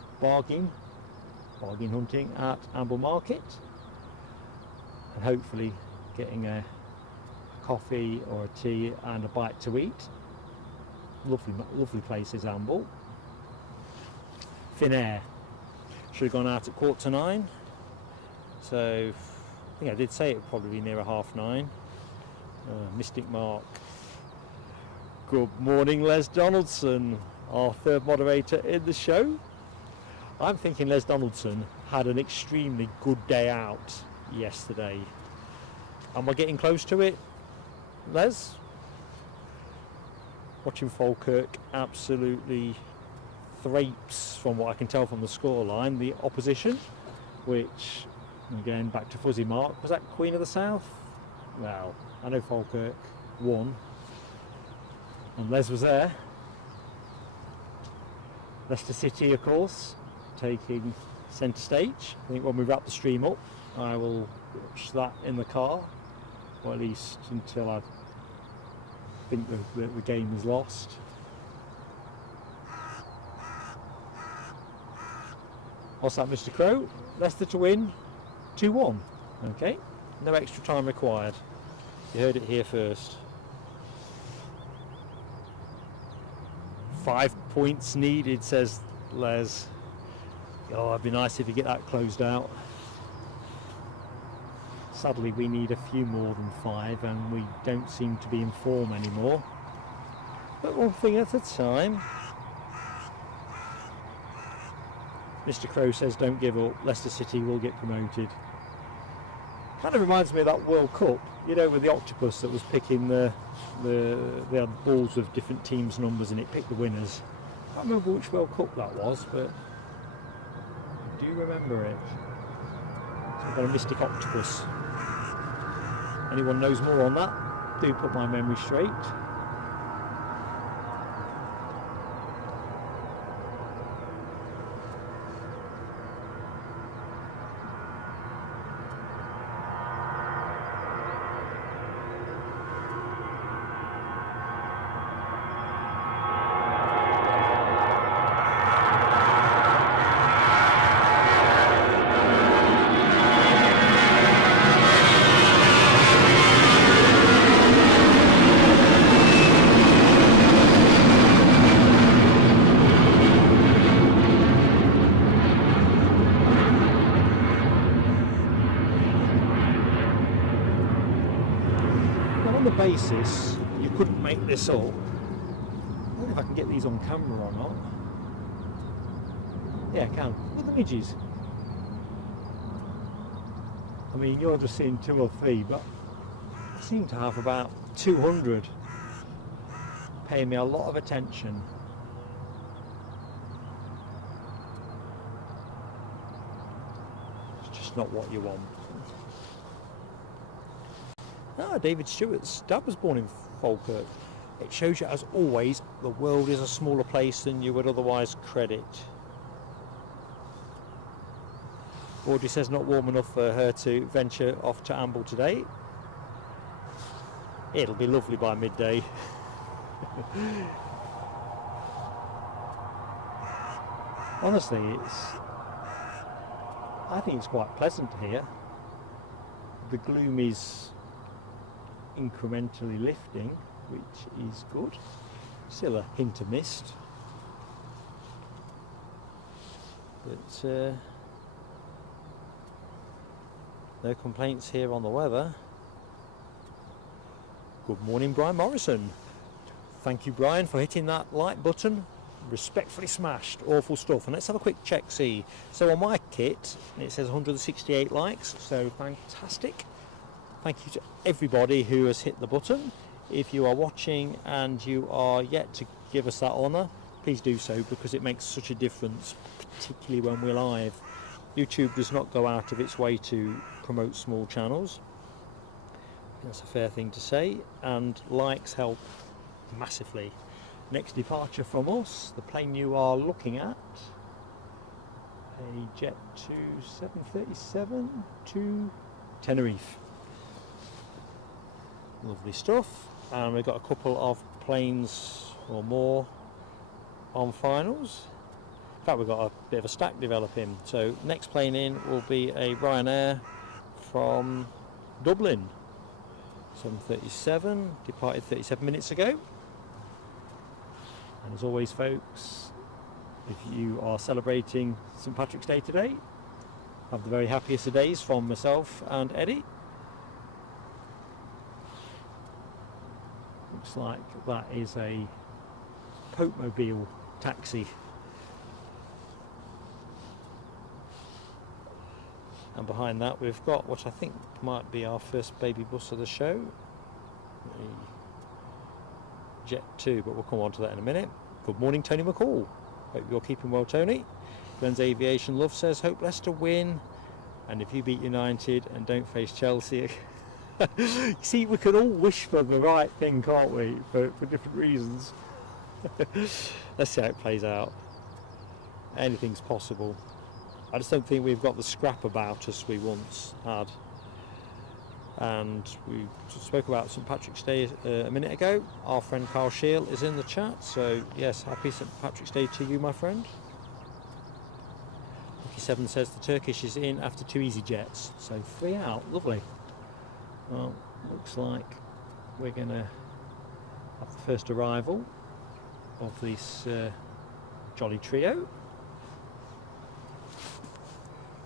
hunting at Amble Market, and hopefully getting a coffee or a tea and a bite to eat. Lovely place is Amble. Finnair. Should have gone out at 8:45. So I think I did say it would probably be near 9:30. Mystic Mark. Good morning, Les Donaldson, our third moderator in the show. I'm thinking Les Donaldson had an extremely good day out yesterday. Am I getting close to it, Les? Watching Falkirk absolutely thrapes, from what I can tell from the scoreline, the opposition, which, again, back to Fuzzy Mark, was that Queen of the South? Well, I know Falkirk won, and Les was there. Leicester City, of course, taking centre stage. I think when we wrap the stream up, I will watch that in the car, or at least until I think the game is lost. What's that, Mr. Crow? Leicester to win, 2-1. Okay, no extra time required. You heard it here first. 5 points needed, says Les. Oh, it'd be nice if you get that closed out. Sadly, we need a few more than 5, and we don't seem to be in form anymore. But one thing at a time. Mr. Crow says don't give up, Leicester City will get promoted. Kind of reminds me of that World Cup, you know, with the octopus that was picking they had balls of different teams' numbers and it picked the winners. I can't remember which World Cup that was, but I do remember it. So I've got a mystic octopus. Anyone knows more on that? Do put my memory straight. Basis, you couldn't make this up. I don't know if I can get these on camera or not. Yeah, I can. Look at the midges. I mean, you're just seeing 2 or 3, but I seem to have about 200 paying me a lot of attention. It's just not what you want. Ah, David Stewart's dad was born in Falkirk. It shows you, as always, the world is a smaller place than you would otherwise credit. Audrey says not warm enough for her to venture off to Amble today. It'll be lovely by midday. Honestly, I think it's quite pleasant here. The gloom is incrementally lifting, which is good. Still a hint of mist, but no complaints here on the weather. Good morning, Brian Morrison. Thank you, Brian, for hitting that like button. Respectfully smashed. Awful stuff. And let's have a quick check, see. So on my kit it says 168 likes, so fantastic. Thank you to everybody who has hit the button. If you are watching and you are yet to give us that honour, please do so, because it makes such a difference, particularly when we're live. YouTube does not go out of its way to promote small channels. That's a fair thing to say, and likes help massively. Next departure from us, the plane you are looking at, a Jet 737 to Tenerife. Lovely stuff, and we've got a couple of planes or more on finals. In fact, we've got a bit of a stack developing. So next plane in will be a Ryanair from Dublin. 737, departed 37 minutes ago. And as always, folks, If you are celebrating St Patrick's Day today, have the very happiest of days from myself and Eddie. Looks like that is a Popemobile taxi. And behind that we've got what I think might be our first baby bus of the show, a Jet 2, but we'll come on to that in a minute. Good morning, Tony McCall. Hope you're keeping well, Tony. Friends Aviation Love says, hope Leicester win, and if you beat United and don't face Chelsea. You see, we can all wish for the right thing, can't we, for different reasons. Let's see how it plays out. Anything's possible. I just don't think we've got the scrap about us we once had. And we spoke about St Patrick's Day a minute ago. Our friend Carl Scheel is in the chat, so yes, happy St Patrick's Day to you, my friend. Lucky7 says the Turkish is in after 2 easy jets, so 3 out, lovely. Well, looks like we're going to have the first arrival of this jolly trio.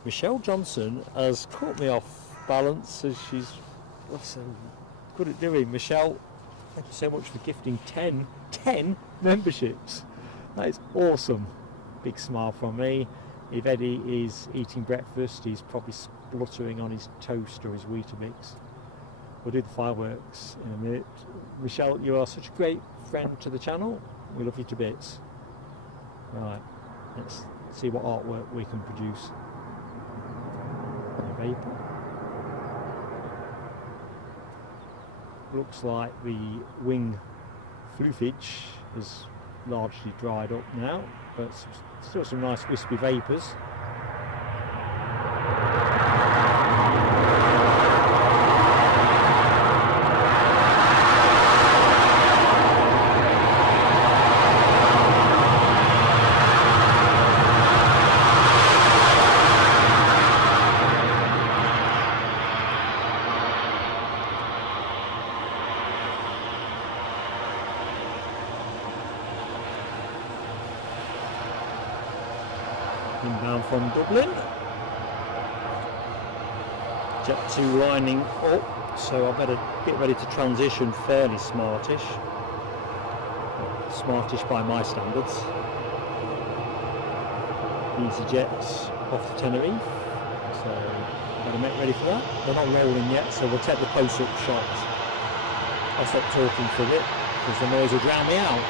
Michelle Johnson has caught me off balance as she's so good at doing. Michelle, thank you so much for gifting 10 memberships. That is awesome. Big smile from me. If Eddie is eating breakfast, he's probably spluttering on his toast or his Weetabix. We'll do the fireworks in a minute. Michelle, you are such a great friend to the channel. We love you to bits. Right, let's see what artwork we can produce. Vapor. Looks like the wing fluffage has largely dried up now, but still some nice wispy vapours. Inbound from Dublin. Jet 2 lining up, so I better get ready to transition fairly smartish. Smartish by my standards. Easy jets off the Tenerife, so better make ready for that. They're not rolling yet, so we'll take the close-up shot. I'll stop talking for a bit because the noise will drown me out.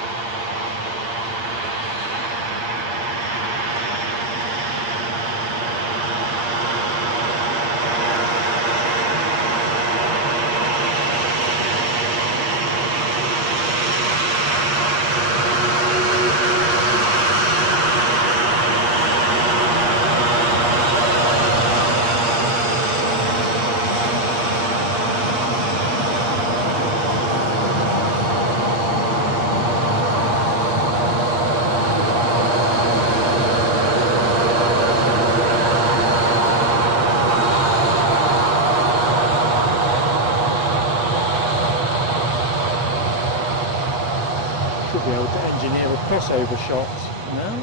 Should be able to engineer a crossover shot now.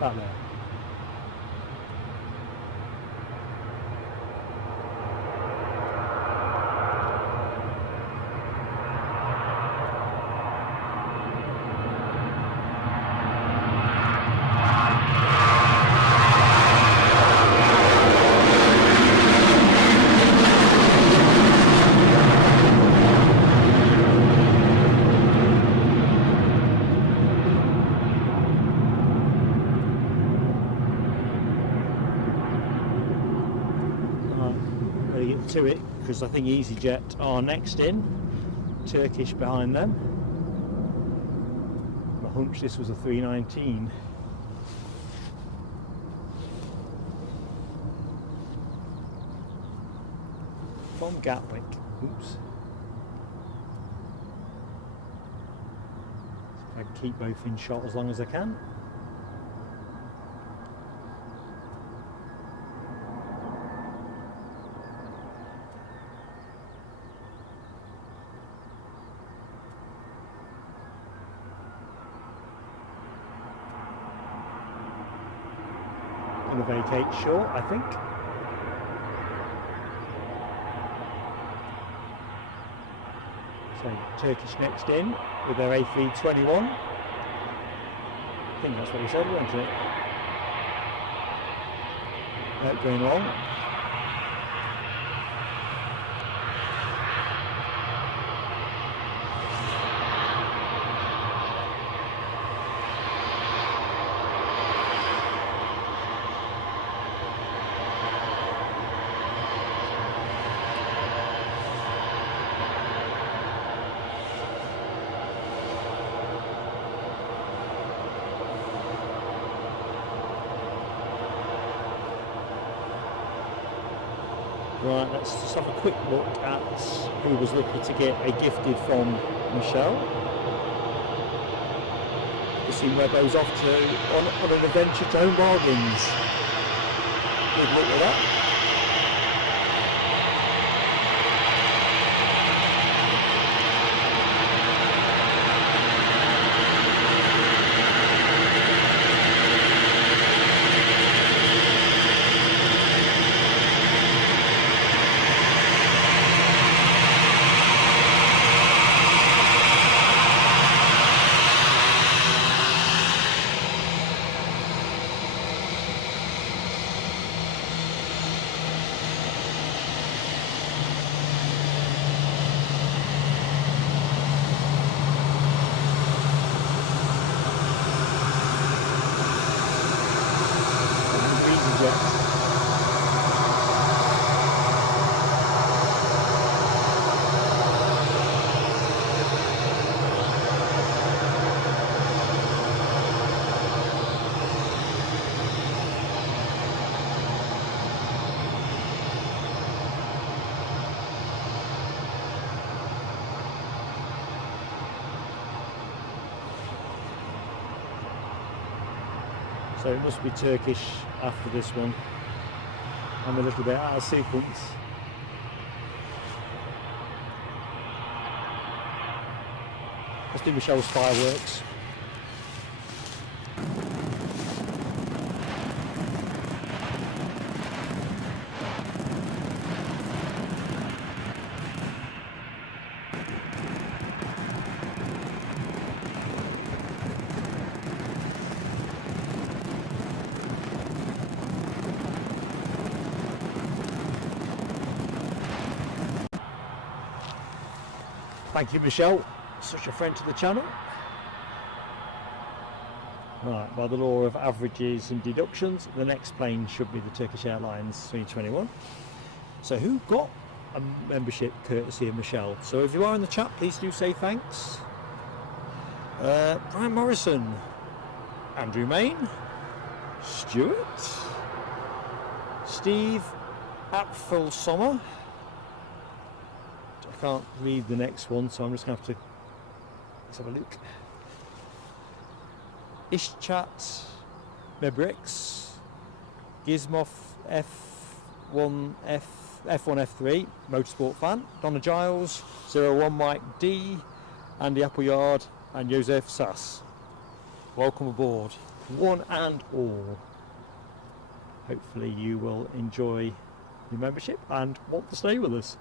That there. To it because I think EasyJet are next in, Turkish behind them. My hunch this was a 319. From Gatwick. Oops. See if I can keep both in shot as long as I can. going to vacate short, I think. So Turkish next in with their A321. I think that's what he said, wasn't it? Going long. Right, let's just have a quick look at who was lucky to get a gifted from Michelle. We've seen where goes off to on an adventure to Home Bargains. Good look at that. So it must be Turkish after this one. I'm a little bit out of sequence. Let's do Michelle's fireworks. Thank you, Michelle, such a friend to the channel. Right, by the law of averages and deductions, the next plane should be the Turkish Airlines 321. So who got a membership courtesy of Michelle? So if you are in the chat, please do say thanks. Brian Morrison, Andrew Main, Stuart, Steve Apfelsommer. I can't read the next one, so I'm just going to have to, let's have a look. Ishchat Mebrix, Gizmoff F1F3 motorsport fan, Donna Giles, 01 Mike D, Andy Appleyard, and Joseph Sass. Welcome aboard, one and all. Hopefully you will enjoy your membership and want to stay with us.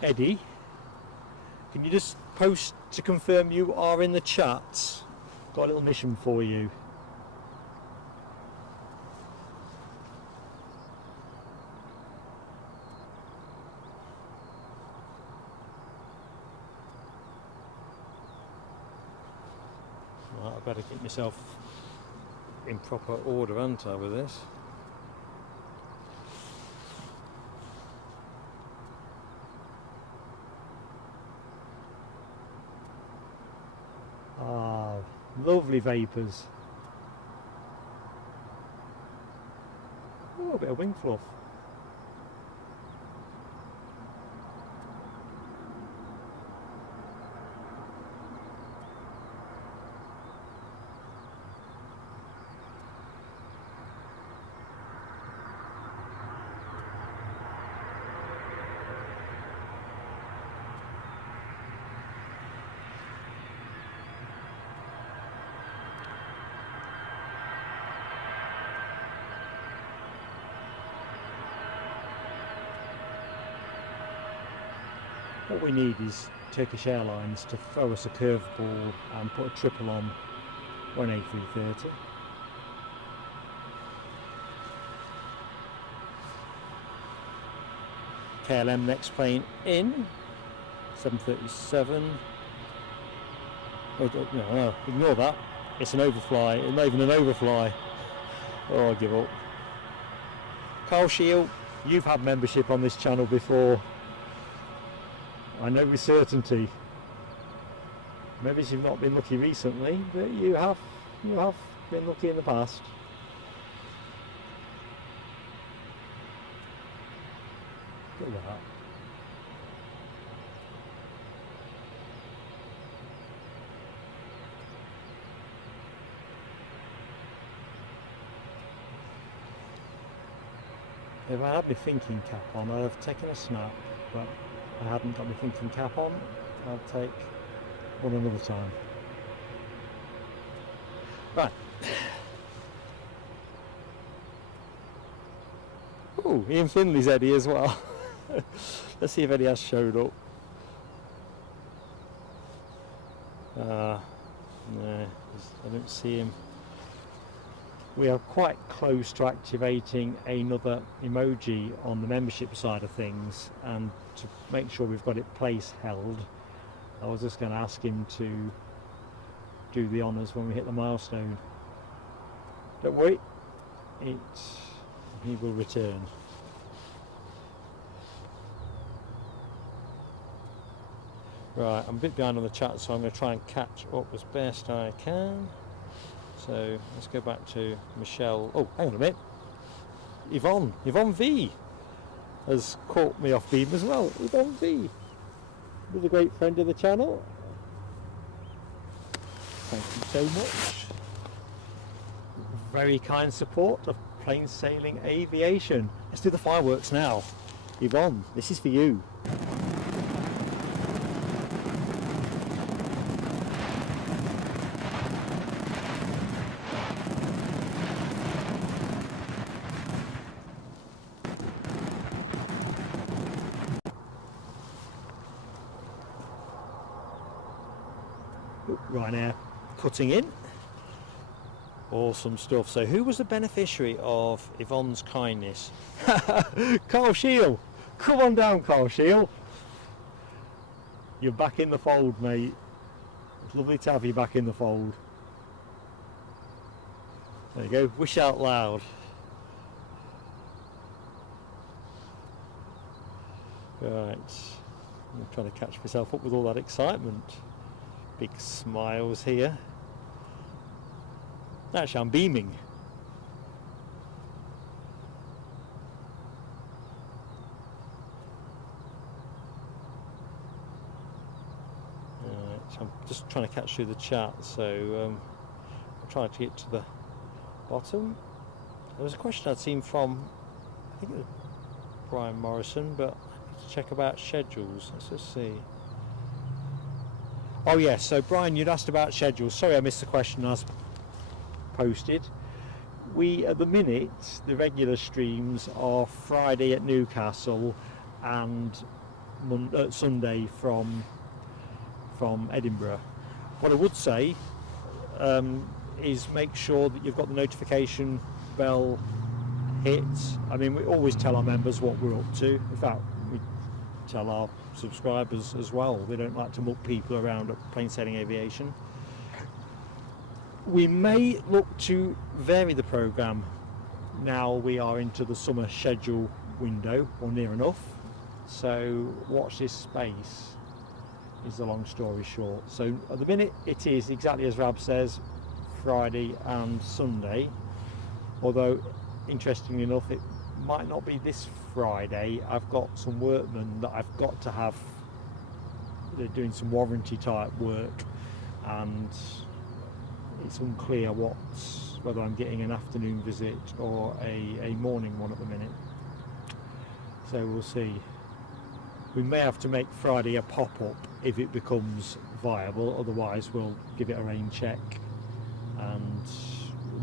Eddie, can you just post to confirm you are in the chat? Got a little mission for you. Right, I better keep myself in proper order, haven't I, with this? Ah, lovely vapours. Oh, a bit of wing fluff. What we need is Turkish Airlines to throw us a curveball and put a triple on one A330. KLM next plane in, 737. Oh, no, ignore that. It's an overfly. It's not even an overfly. Oh, I give up. Carl Shield, you've had membership on this channel before. I know with certainty. Maybe you've not been lucky recently, but you have been lucky in the past. Look at that. If I had my thinking cap on, I'd have taken a snap, but I hadn't got my thinking cap on. I'll take one another time. Right. Oh, Ian Finley's Eddie as well. Let's see if Eddie has showed up. No, I don't see him. We are quite close to activating another emoji on the membership side of things, and to make sure we've got it place held, I was just going to ask him to do the honours when we hit the milestone. Don't worry, he will return. Right, I'm a bit behind on the chat, so I'm going to try and catch up as best I can. So let's go back to Michelle. Oh, hang on a minute. Yvonne V has caught me off beam as well. Yvonne V, was a great friend of the channel. Thank you so much. Very kind support of plain sailing aviation. Let's do the fireworks now. Yvonne, this is for you. Ryanair cutting in. Awesome stuff. So who was the beneficiary of Yvonne's kindness? Carl Shield. Come on down, Carl Shield. You're back in the fold, mate. It's lovely to have you back in the fold. There you go. Wish out loud. Right. I'm trying to catch myself up with all that excitement. Big smiles here. Actually, I'm beaming. Right, I'm just trying to catch through the chat, so I'm trying to get to the bottom. There was a question I'd seen from, I think it was Brian Morrison, but I need to check about schedules. Let's just see. Oh yes, so Brian, you'd asked about schedules. Sorry I missed the question I was posted. We, at the minute, the regular streams are Friday at Newcastle and Sunday from Edinburgh. What I would say is make sure that you've got the notification bell hit. I mean, we always tell our members what we're up to. In fact, we tell our subscribers as well. We don't like to muck people around at Plain Sailing Aviation. We may look to vary the programme now we are into the summer schedule window, or near enough. So watch this space is the long story short. So at the minute it is exactly as Rab says, Friday and Sunday, although interestingly enough it might not be this Friday. I've got some workmen that I've got to have, they're doing some warranty type work, and it's unclear whether I'm getting an afternoon visit or a morning one at the minute. So we'll see. We may have to make Friday a pop-up if it becomes viable, otherwise we'll give it a rain check and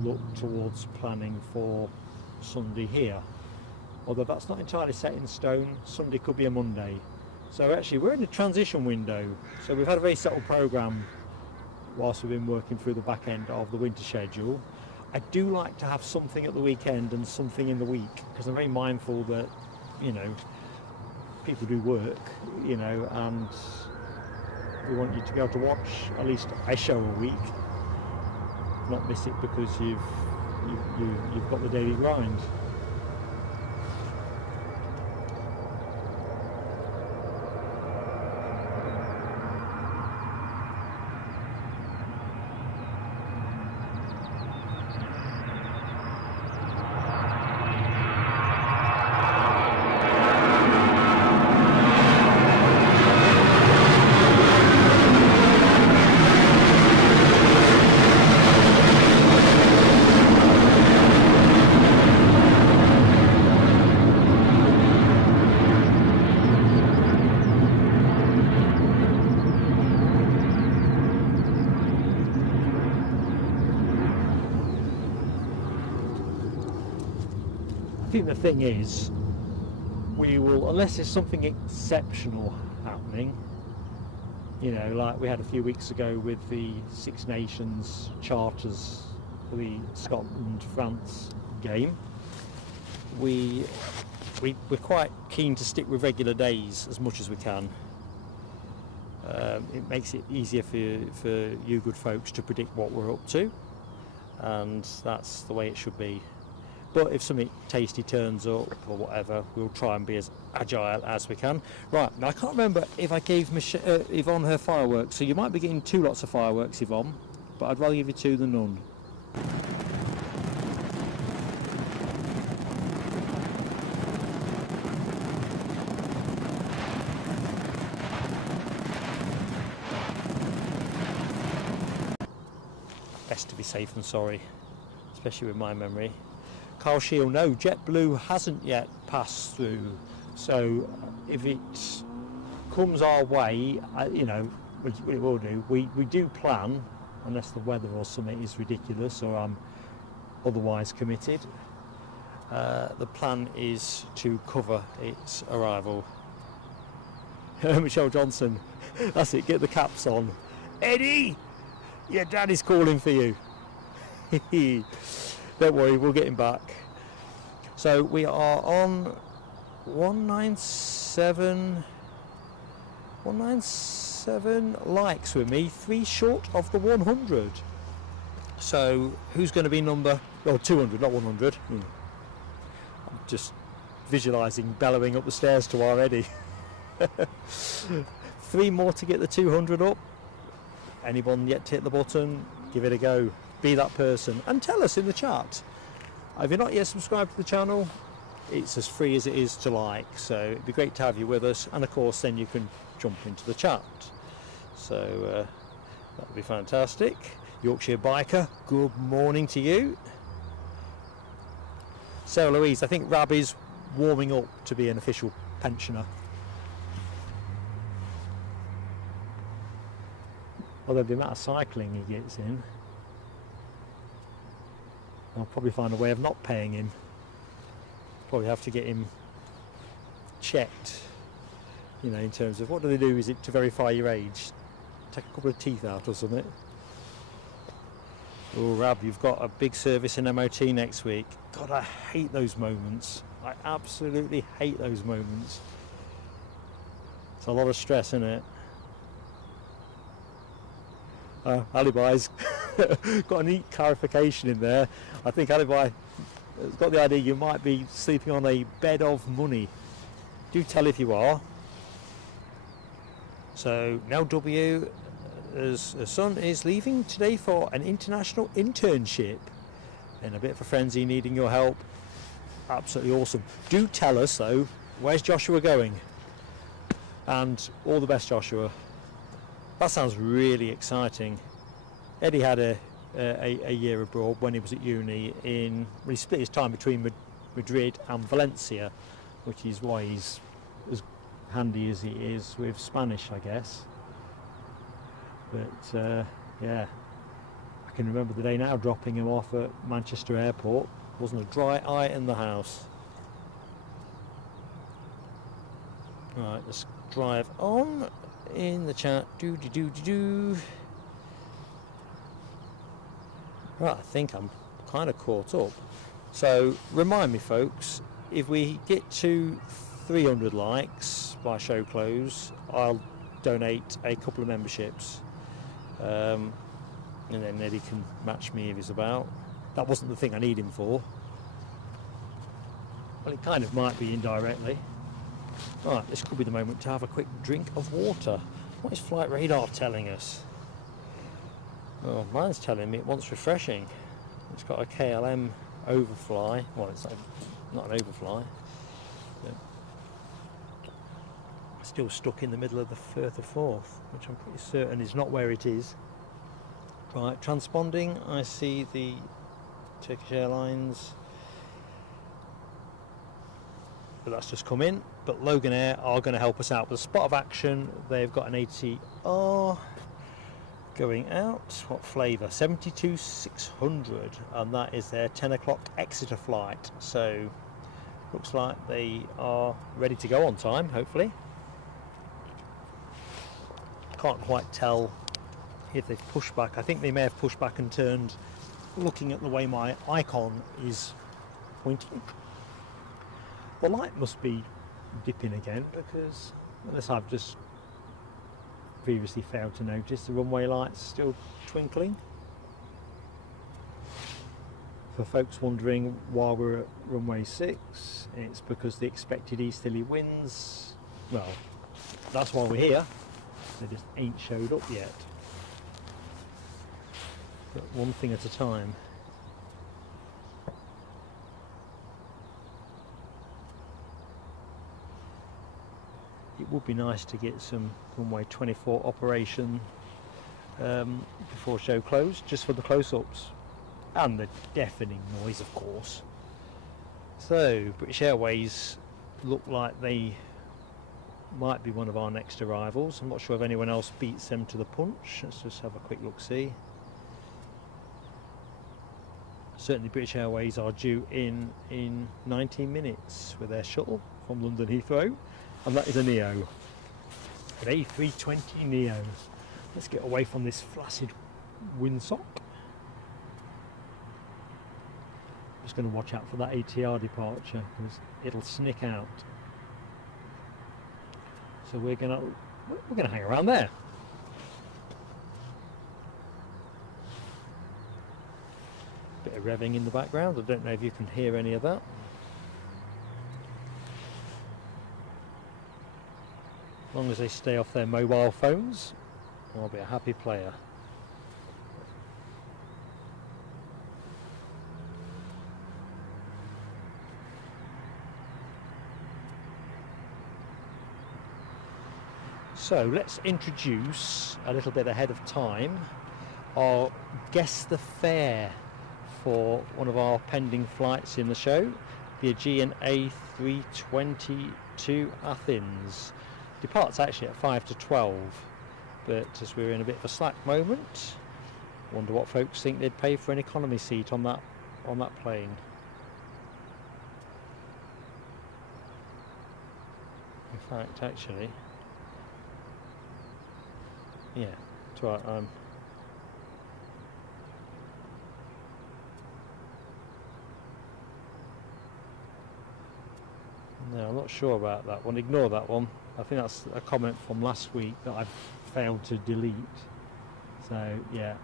look towards planning for Sunday here. Although that's not entirely set in stone. Sunday could be a Monday. So actually we're in a transition window. So we've had a very settled programme whilst we've been working through the back end of the winter schedule. I do like to have something at the weekend and something in the week, because I'm very mindful that, you know, people do work, you know, and we want you to be able to watch at least a show a week, not miss it because you've got the daily grind. I think the thing is, we will, unless there's something exceptional happening, you know, like we had a few weeks ago with the Six Nations charters for the Scotland-France game, we're quite keen to stick with regular days as much as we can. It makes it easier for you good folks to predict what we're up to, and that's the way it should be. But if something tasty turns up or whatever, we'll try and be as agile as we can. Right, now I can't remember if I gave Yvonne her fireworks, so you might be getting 2 lots of fireworks, Yvonne, but I'd rather give you 2 than none. Best to be safe than sorry, especially with my memory. Carl Shield, no, JetBlue hasn't yet passed through, so if it comes our way, you know, which it will do, we do plan, unless the weather or something is ridiculous or I'm otherwise committed, the plan is to cover its arrival. Michelle Johnson, that's it, get the caps on. Eddie, your daddy's calling for you. Don't worry, we'll get him back. So we are on 197 likes with me, 3 short of the 100. So who's going to be number, 200, not 100. I'm just visualising bellowing up the stairs to our Eddie. 3 more to get the 200 up. Anyone yet to hit the button, give it a go. Be that person and tell us in the chat. If you're not yet subscribed to the channel, it's as free as it is to like, so it'd be great to have you with us, and of course then you can jump into the chat, so that would be fantastic. Yorkshire Biker, good morning to you. Sarah Louise, I think Rab is warming up to be an official pensioner. Although the amount of cycling he gets in, I'll probably find a way of not paying him. Probably have to get him checked, you know, in terms of what do they do? Is it to verify your age? Take a couple of teeth out or something? Oh, Rab, you've got a big service in MOT next week. God, I hate those moments. I absolutely hate those moments. It's a lot of stress, isn't it? Alibai's got a neat clarification in there. I think Alibi has got the idea you might be sleeping on a bed of money. Do tell if you are. So now W, as her son is leaving today for an international internship. In a bit of a frenzy, needing your help. Absolutely awesome. Do tell us though, where's Joshua going? And all the best, Joshua. That sounds really exciting. Eddie had a year abroad when he was at uni when he split his time between Madrid and Valencia, which is why he's as handy as he is with Spanish, I guess. But yeah, I can remember the day now dropping him off at Manchester Airport. Wasn't a dry eye in the house. Right, let's drive on in the chat. Right, I think I'm kind of caught up. So remind me, folks, if we get to 300 likes by show close, I'll donate a couple of memberships, and then Eddie can match me if he's about. That wasn't the thing I need him for. Well, it kind of might be indirectly. Right, this could be the moment to have a quick drink of water. What is flight radar telling us? Oh, mine's telling me it wants refreshing. It's got a KLM overfly. Well, it's not an overfly. Still stuck in the middle of the Firth of Forth, which I'm pretty certain is not where it is. Right, transponding, I see the Turkish Airlines, but that's just come in. But Loganair are going to help us out with a spot of action. They've got an ATR going out. What flavour? 72600, and that is their 10 o'clock Exeter flight. So looks like they are ready to go on time, hopefully. Can't quite tell if they've pushed back. I think they may have pushed back and turned, looking at the way my icon is pointing. The light must be dipping again, because unless I've just previously failed to notice, the runway light's still twinkling. For folks wondering why we're at runway 6, it's because the expected easterly winds, well, that's why we're here. They just ain't showed up yet. But one thing at a time. It would be nice to get some runway 24 operation before show close, just for the close-ups and the deafening noise, of course. So British Airways look like they might be one of our next arrivals. I'm not sure if anyone else beats them to the punch. Let's just have a quick look-see. Certainly British Airways are due in 19 minutes with their shuttle from London Heathrow, and that is a Neo, an A320 Neo. Let's get away from this flaccid windsock. Just going to watch out for that ATR departure, because it'll snick out. So we're gonna hang around there. Bit of revving in the background. I don't know if you can hear any of that. As long as they stay off their mobile phones, I'll be a happy player. So let's introduce, a little bit ahead of time, our guess the fare for one of our pending flights in the show, the Aegean A320 to Athens. Departs actually at 5 to 12, but as we're in a bit of a slack moment, wonder what folks think they'd pay for an economy seat on that plane. In fact, actually, yeah, it's right. No, I'm not sure about that one. Ignore that one. I think that's a comment from last week that I've failed to delete. So yeah.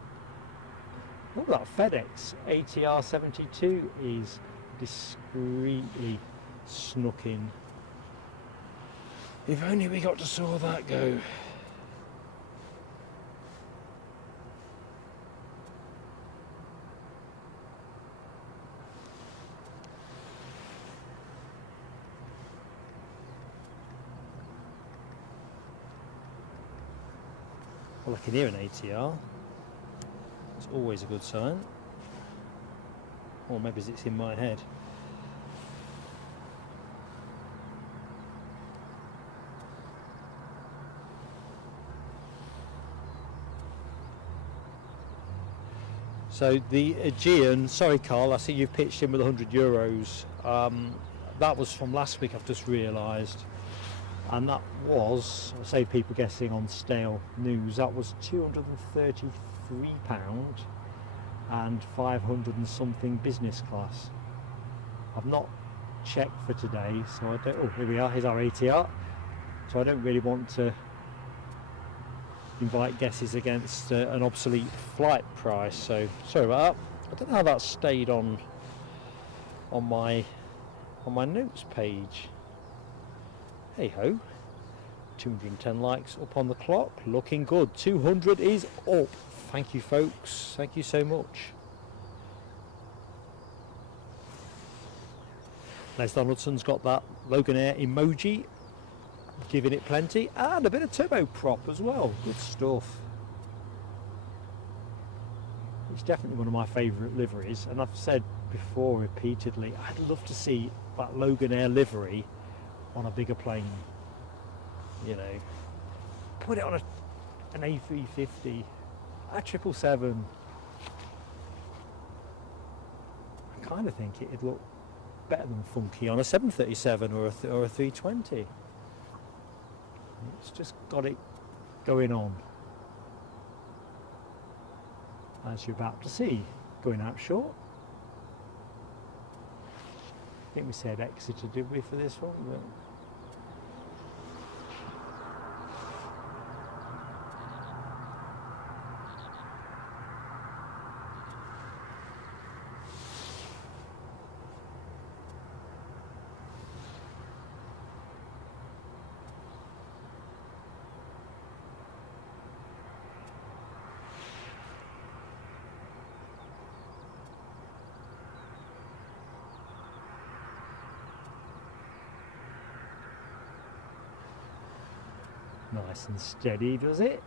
Oh, that FedEx ATR 72 is discreetly snuck in. If only we got to saw that go. Well, I can hear an ATR. It's always a good sign. Or maybe it's in my head. So the Aegean, sorry Carl, I see you've pitched in with €100. That was from last week, I've just realised. and that was, I save people guessing on stale news, that was £233 and 500 and something business class. I've not checked for today, so I don't. Oh, here we are. Here's our ATR. So I don't really want to invite guesses against an obsolete flight price. So sorry about that. I don't know how that stayed on my notes page. Hey ho. 210 likes up on the clock. Looking good. 200 is up. Thank you, folks. Thank you so much. Les Donaldson's got that Loganair emoji, giving it plenty, and a bit of turboprop as well. Good stuff. It's definitely one of my favourite liveries, and I've said before repeatedly, I'd love to see that Loganair livery on a bigger plane. You know, put it on an A350, A777. I kind of think it'd look better than funky on a 737 or a 320. It's just got it going on, as you're about to see, going out short. I think we said Exeter, did we, for this one? But nice and steady, does it?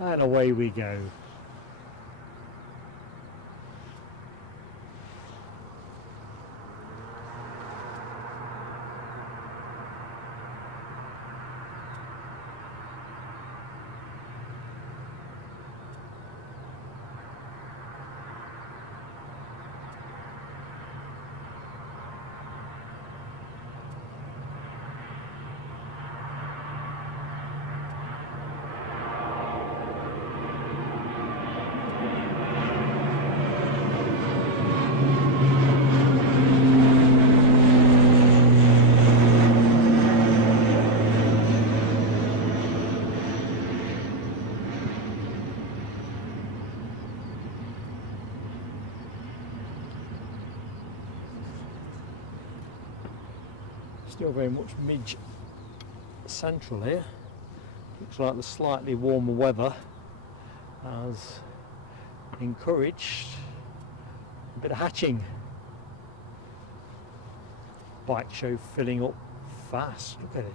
And away we go. Still very much mid-central here. Looks like the slightly warmer weather has encouraged a bit of hatching. Bike show filling up fast. Look at it.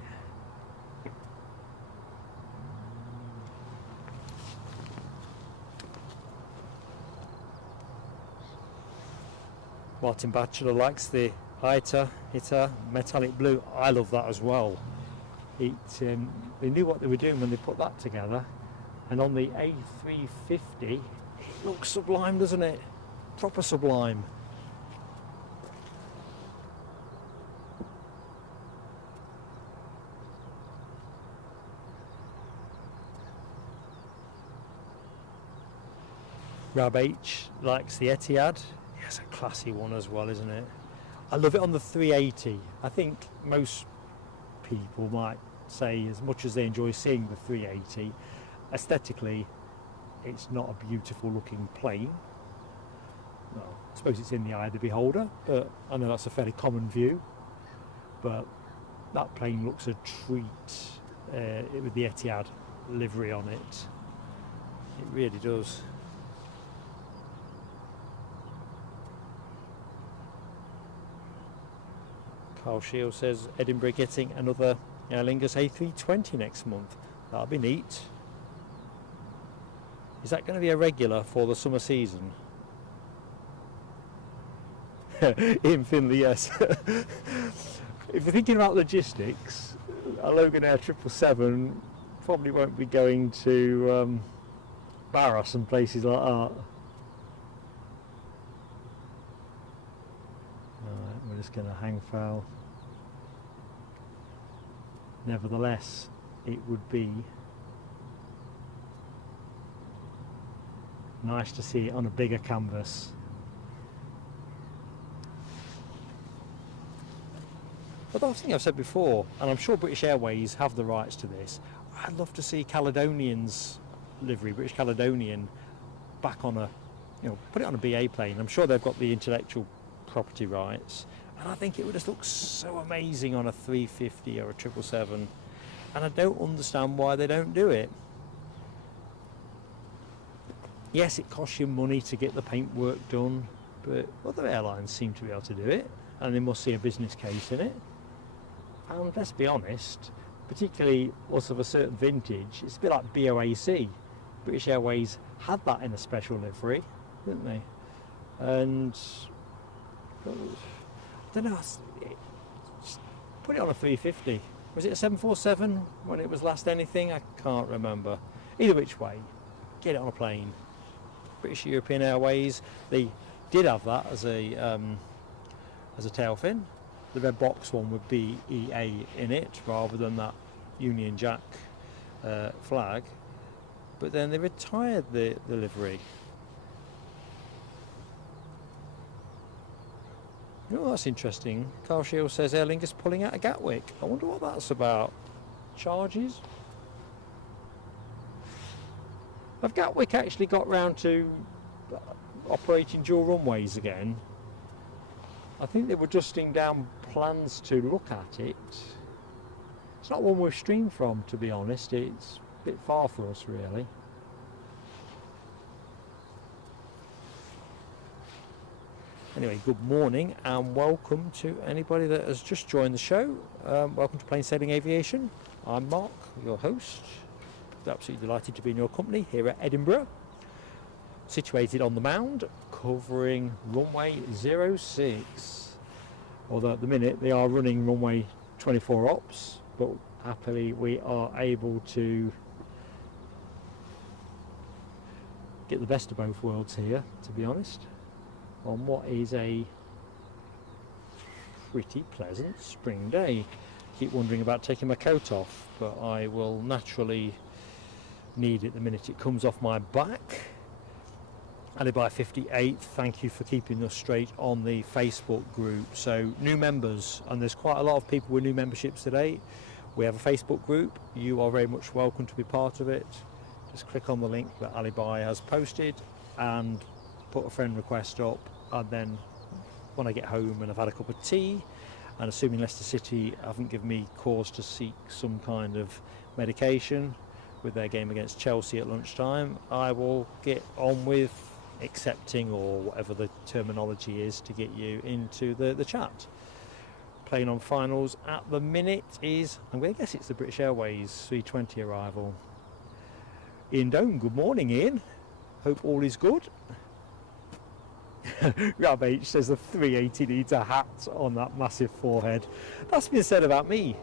Martin Batchelor likes the hitter metallic blue. I love that as well. They knew what they were doing when they put that together, and on the A350 it looks sublime, doesn't it? Proper sublime. Rab H likes the Etihad. It's a classy one as well, isn't it? I love it on the 380. I think most people might say, as much as they enjoy seeing the 380, aesthetically it's not a beautiful looking plane. Well, I suppose it's in the eye of the beholder, but I know that's a fairly common view. But that plane looks a treat with the Etihad livery on it. It really does. Carl Shield says Edinburgh getting another Aer Lingus A320 next month. That'll be neat. Is that going to be a regular for the summer season? In Finley, yes. if you're thinking about logistics, a Loganair 777 probably won't be going to Barras and places like that. Alright, we're just going to hang foul. Nevertheless, it would be nice to see it on a bigger canvas. But I think I've said before, and I'm sure British Airways have the rights to this, I'd love to see Caledonian's livery, British Caledonian, back on a, you know, put it on a BA plane. I'm sure they've got the intellectual property rights, and I think it would just look so amazing on a 350 or a 777, and I don't understand why they don't do it. Yes, it costs you money to get the paintwork done, but other airlines seem to be able to do it, and they must see a business case in it. And let's be honest, particularly us of a certain vintage, it's a bit like BOAC. British Airways had that in a special livery, didn't they? And I don't know, just put it on a 350. Was it a 747 when it was last anything? I can't remember. Either which way, get it on a plane. British European Airways, they did have that as a tail fin. The red box one with BEA in it rather than that Union Jack flag, but then they retired the livery. You know, that's interesting. Carl Shield says Aer Lingus pulling out of Gatwick. I wonder what that's about. Charges? Have Gatwick actually got round to operating dual runways again? I think they were dusting down plans to look at it. It's not one we've streamed from, to be honest. It's a bit far for us, really. Anyway, good morning and welcome to anybody that has just joined the show. Welcome to Plain Sailing Aviation. I'm Mark, your host. Absolutely delighted to be in your company here at Edinburgh, situated on the Mound, covering runway 06. Although at the minute they are running runway 24 ops, but happily we are able to get the best of both worlds here, to be honest, on what is a pretty pleasant spring day. Keep wondering about taking my coat off, but I will naturally need it the minute it comes off my back. Alibi 58, thank you for keeping us straight on the Facebook group. So new members, and there's quite a lot of people with new memberships today. We have a Facebook group. You are very much welcome to be part of it. Just click on the link that Alibi has posted and put a friend request up, and then when I get home and I've had a cup of tea, and assuming Leicester City haven't given me cause to seek some kind of medication with their game against Chelsea at lunchtime, I will get on with accepting, or whatever the terminology is, to get you into the chat. Playing on finals at the minute is, I'm going to guess it's the British Airways 320 arrival. Ian Doan, good morning Ian, hope all is good. Rab H says the 380 needs a hat on that massive forehead. That's been said about me,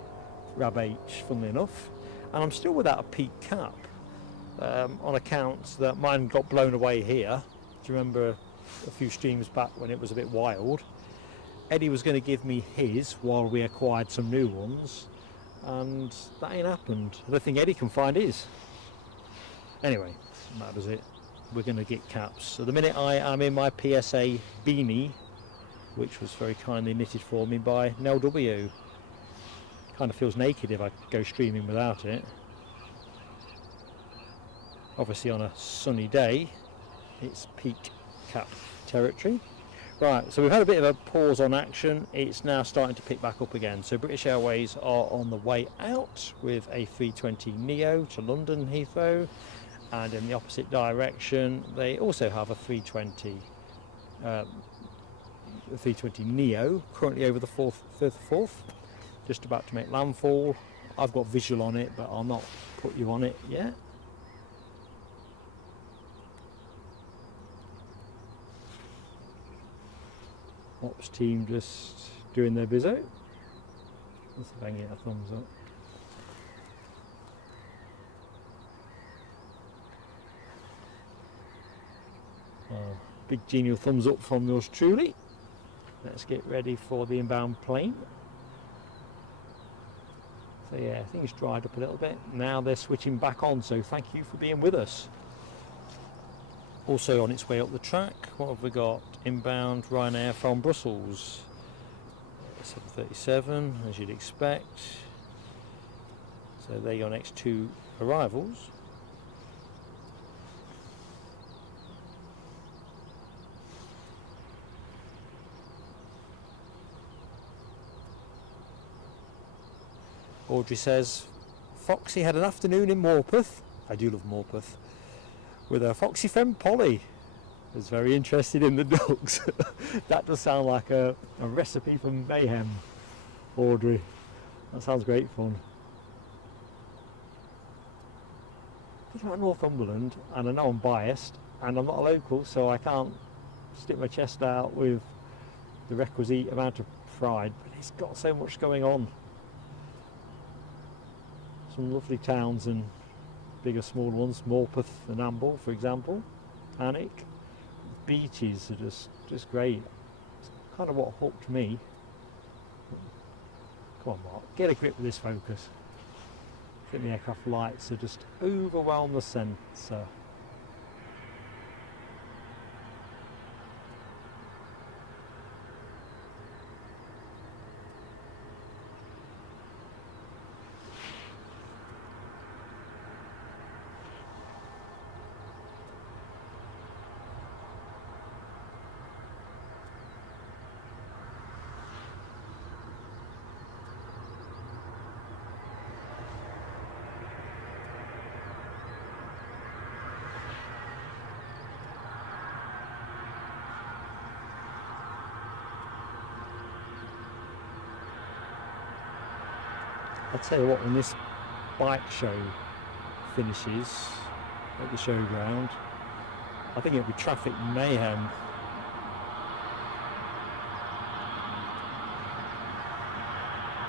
Rab H, funnily enough. And I'm still without a peak cap, on account that mine got blown away here. Do you remember a few streams back when it was a bit wild? Eddie was going to give me his while we acquired some new ones, and that ain't happened. I don't think Eddie can find his. Anyway, that was it. We're going to get caps. So the minute I am in my PSA beanie, which was very kindly knitted for me by Nell W. Kind of feels naked if I go streaming without it. Obviously on a sunny day it's peak cap territory. Right, so we've had a bit of a pause on action. It's now starting to pick back up again. So British Airways are on the way out with a 320 Neo to London Heathrow, and in the opposite direction they also have a 320 Neo currently over the 4th, just about to make landfall. I've got visual on it, but I'll not put you on it yet. Ops team just doing their bizzo. Let's see if I can get a thumbs up. Oh, big genial thumbs up from yours truly. Let's get ready for the inbound plane. So yeah, things dried up a little bit. Now they're switching back on, so thank you for being with us. Also on its way up the track, what have we got? Inbound Ryanair from Brussels. 737, as you'd expect. So they're your next two arrivals. Audrey says, Foxy had an afternoon in Morpeth. I do love Morpeth. With her foxy friend Polly. Is very interested in the ducks. That does sound like a recipe for mayhem, Audrey. That sounds great fun. Think about Northumberland, and I know I'm biased, and I'm not a local, so I can't stick my chest out with the requisite amount of pride, but it's got so much going on. Some lovely towns and bigger, small ones, Morpeth and Amble, for example. Alnwick. Beaches are just great. It's kind of what hooked me. Come on, Mark, get a grip with this focus. I think the aircraft lights are just overwhelm the sensor. I'll tell you what, when this bike show finishes at the showground, I think it'll be traffic mayhem.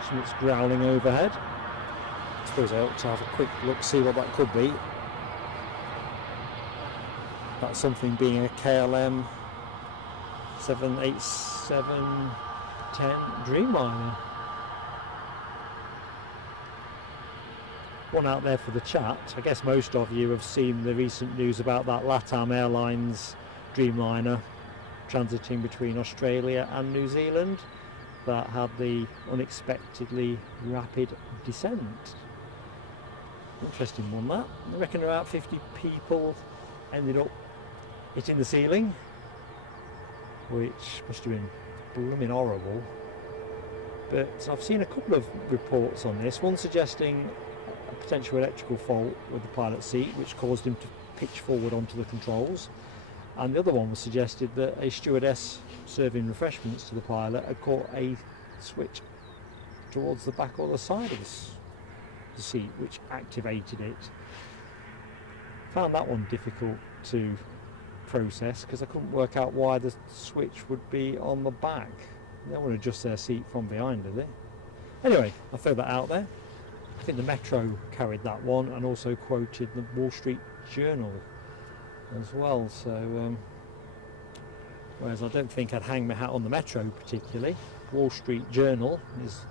Something's growling overhead. I suppose I ought to have a quick look, see what that could be. That's something being a KLM 787-10 Dreamliner. One out there for the chat. I guess most of you have seen the recent news about that LATAM Airlines Dreamliner transiting between Australia and New Zealand that had the unexpectedly rapid descent. Interesting one, that. I reckon about 50 people ended up hitting the ceiling, which must have been blooming horrible. But I've seen a couple of reports on this, one suggesting a potential electrical fault with the pilot's seat which caused him to pitch forward onto the controls, and the other one was suggested that a stewardess serving refreshments to the pilot had caught a switch towards the back or the side of the seat which activated it. Found that one difficult to process because I couldn't work out why the switch would be on the back. They don't want to adjust their seat from behind, do they? Anyway, I'll throw that out there. I think the Metro carried that one and also quoted the Wall Street Journal as well. So, whereas I don't think I'd hang my hat on the Metro particularly. Wall Street Journal is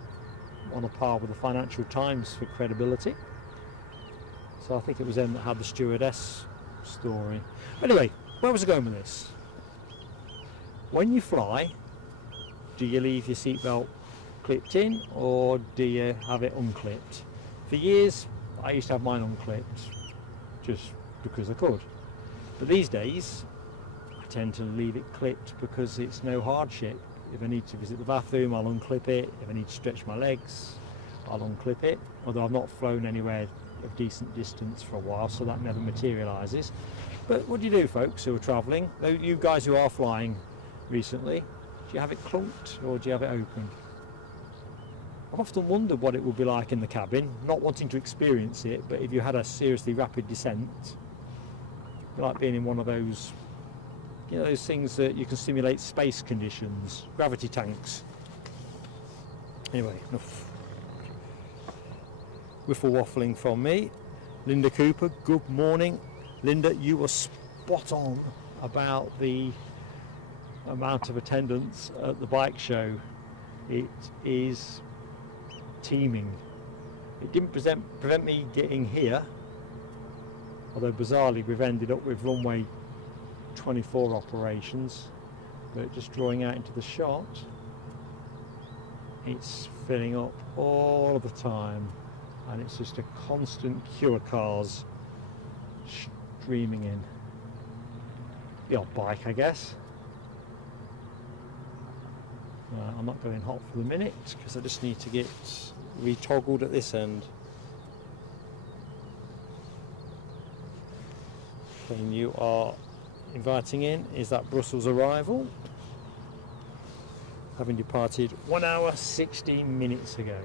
on a par with the Financial Times for credibility. So I think it was them that had the stewardess story. Anyway, where was I going with this? When you fly, do you leave your seatbelt clipped in or do you have it unclipped? For years I used to have mine unclipped just because I could, but these days I tend to leave it clipped because it's no hardship. If I need to visit the bathroom, I'll unclip it. If I need to stretch my legs, I'll unclip it, although I've not flown anywhere of decent distance for a while, so that never materialises. But what do you do, folks who are travelling? You guys who are flying recently, do you have it clunked or do you have it open? I've often wondered what it would be like in the cabin, not wanting to experience it, but if you had a seriously rapid descent, it'd be like being in one of those, you know, those things that you can simulate space conditions, gravity tanks. Anyway, enough Riffle waffling from me. Linda Cooper, good morning. Linda, you were spot on about the amount of attendance at the bike show. It is teeming. It didn't prevent me getting here, although bizarrely we've ended up with runway 24 operations, but just drawing out into the shot, it's filling up all of the time, and it's just a constant queue of cars streaming in. The odd bike, I guess. I'm not going hot for the minute because I just need to get retoggled at this end. When you are inviting in is that Brussels arrival, having departed 1 hour 16 minutes ago.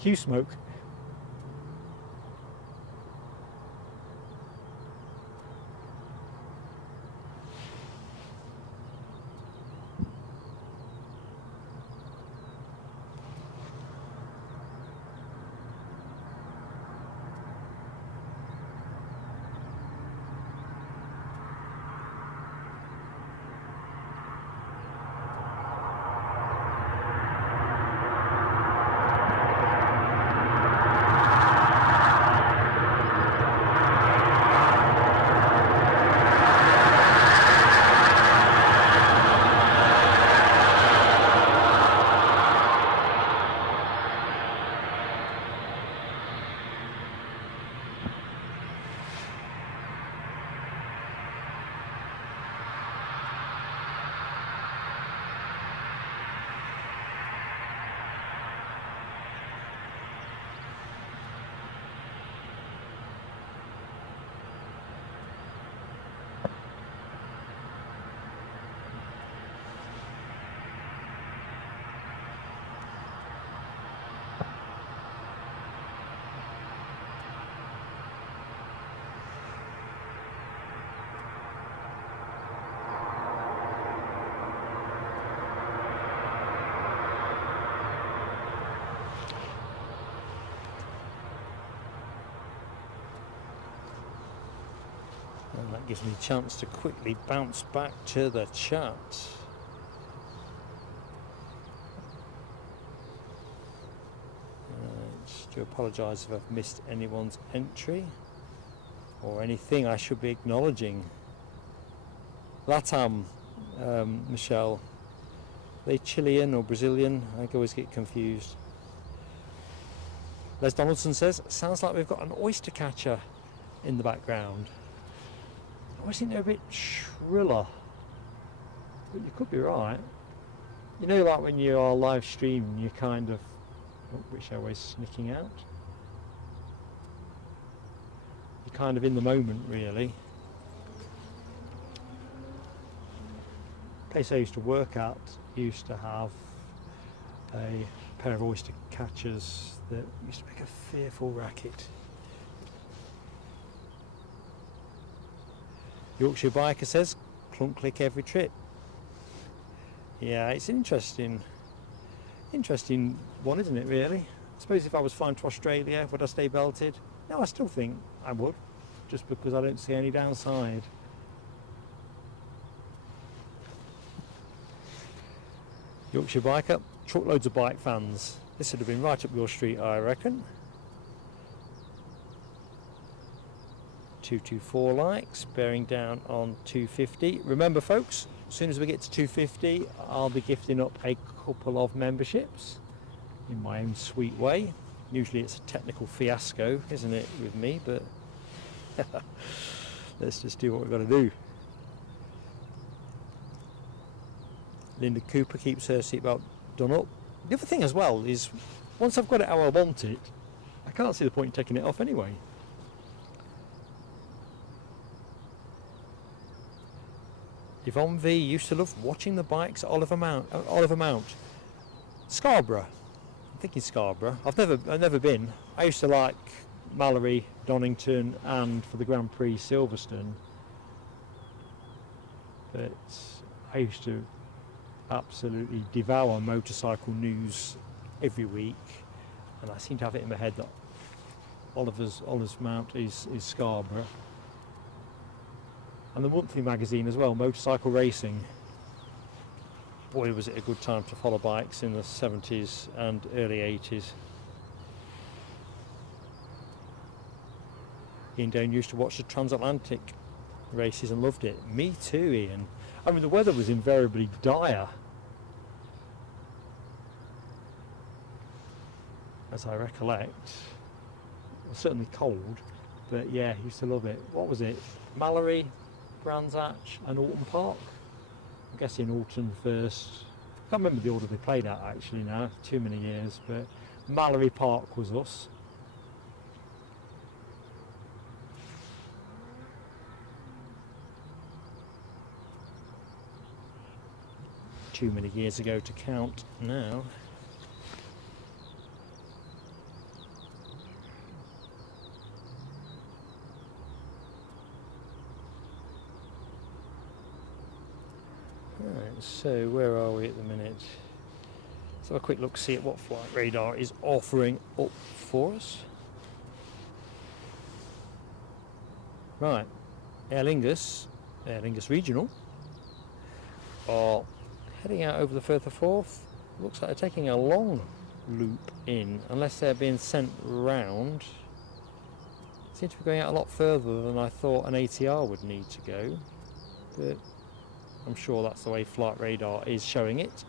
Cue smoke. And that gives me a chance to quickly bounce back to the chat. Just to apologise if I've missed anyone's entry or anything I should be acknowledging. Latam, Michelle, are they Chilean or Brazilian? I always get confused. Les Donaldson says, sounds like we've got an oyster catcher in the background. I always think they're a bit shriller, but you could be right. You know, like when you are live streaming, you kind of, which airway's sneaking out? You're kind of in the moment, really. The place I used to work at used to have a pair of oyster catchers that used to make a fearful racket. Yorkshire Biker says, clunk click every trip. Yeah, it's an interesting one, isn't it, really? I suppose if I was flying to Australia, would I stay belted? No, I still think I would, just because I don't see any downside. Yorkshire Biker, truckloads of bike fans. This would have been right up your street, I reckon. 224 likes, bearing down on 250. Remember, folks, as soon as we get to 250, I'll be gifting up a couple of memberships in my own sweet way. Usually it's a technical fiasco, isn't it, with me, but let's just do what we've got to do. Linda Cooper keeps her seatbelt done up. The other thing as well is, once I've got it how I want it, I can't see the point in taking it off anyway. Yvonne V used to love watching the bikes at Oliver Mount. Scarborough. I'm thinking Scarborough. I've never been. I used to like Mallory, Donington, and for the Grand Prix Silverstone. But I absolutely devour motorcycle news every week, and I seem to have it in my head that Oliver's mount is Scarborough. And the monthly magazine as well, Motorcycle Racing. Boy, was it a good time to follow bikes in the 70s and early 80s. Ian Dane used to watch the transatlantic races and loved it. Me too, Ian. I mean, the weather was invariably dire, as I recollect. It was certainly cold, but yeah, he used to love it. What was it? Mallory, Brands Hatch and Alton Park? I'm guessing Alton first. I can't remember the order they played at actually now, too many years, but Mallory Park was us. Too many years ago to count now. Right, so where are we at the minute? Let's have a quick look, see at what flight radar is offering up for us. Right, Aer Lingus Regional are heading out over the Firth of Forth. Looks like they're taking a long loop in, unless they're being sent round. Seem to be going out a lot further than I thought an ATR would need to go, but I'm sure that's the way flight radar is showing it.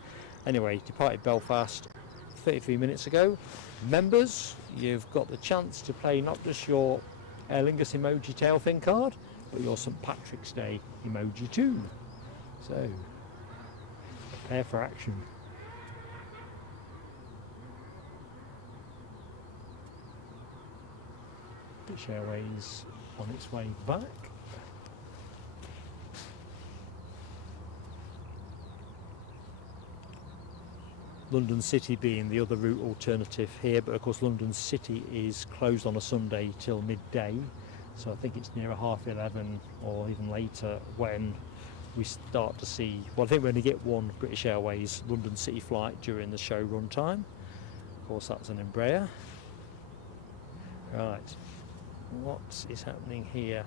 Anyway, departed Belfast 33 minutes ago. Members, you've got the chance to play not just your Aer Lingus emoji tail fin card, but your St Patrick's Day emoji too. So, prepare for action. British Airways on its way back. London City being the other route alternative here, but of course London City is closed on a Sunday till midday, so I think it's near 11:30 or even later when we start to see, well, I think we only get one British Airways London City flight during the show run time. Of course that's an Embraer. Right, what is happening here?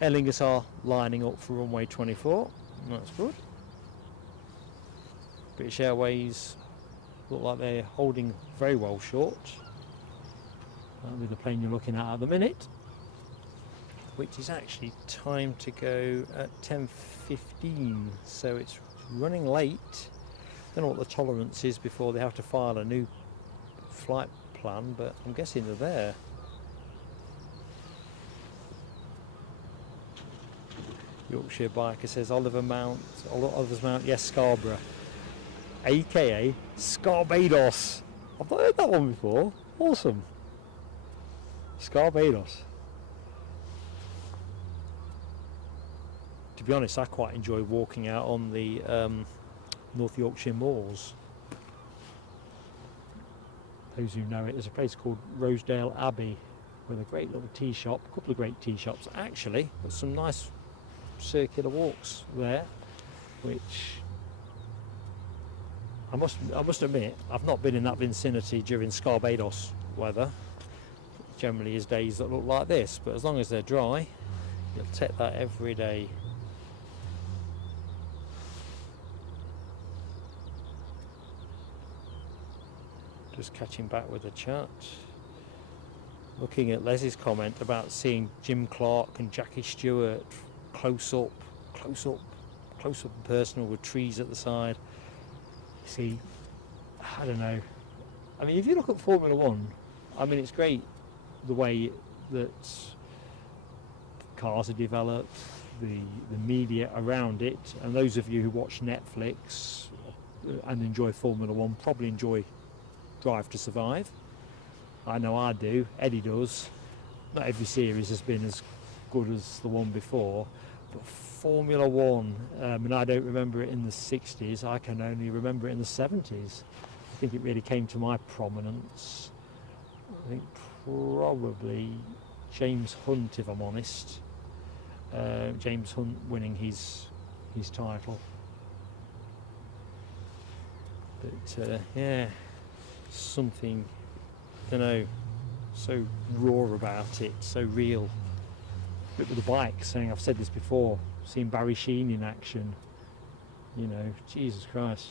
Aer Lingus are lining up for runway 24, that's good. British Airways look like they're holding very well short. With the plane you're looking at the minute, which is actually timed to go at 10:15, so it's running late. Don't know what the tolerance is before they have to file a new flight plan, but I'm guessing they're there. Yorkshire biker says Oliver's Mount, yes, Scarborough, aka Scarbados. I've not heard that one before. Awesome. Scarbados. To be honest, I quite enjoy walking out on the North Yorkshire moors. Those who know it, there's a place called Rosedale Abbey with a great little tea shop, a couple of great tea shops actually, but some nice circular walks there, which I must admit, I've not been in that vicinity during Scarbados weather. It generally is days that look like this, but as long as they're dry, you'll take that every day. Just catching back with the chat. Looking at Leslie's comment about seeing Jim Clark and Jackie Stewart close up and personal with trees at the side. See, I don't know. I mean, if you look at Formula One, I mean, it's great the way that cars are developed, the media around it, and those of you who watch Netflix and enjoy Formula One probably enjoy Drive to Survive. I know I do, Eddie does. Not every series has been as good as the one before, but Formula One, and I don't remember it in the 60s, I can only remember it in the 70s. I think it really came to my prominence, I think probably James Hunt, if I'm honest. James Hunt winning his title. But yeah, something, I don't know, so raw about it, so real. But with the bike, saying, I've said this before, seeing Barry Sheen in action, you know, Jesus Christ.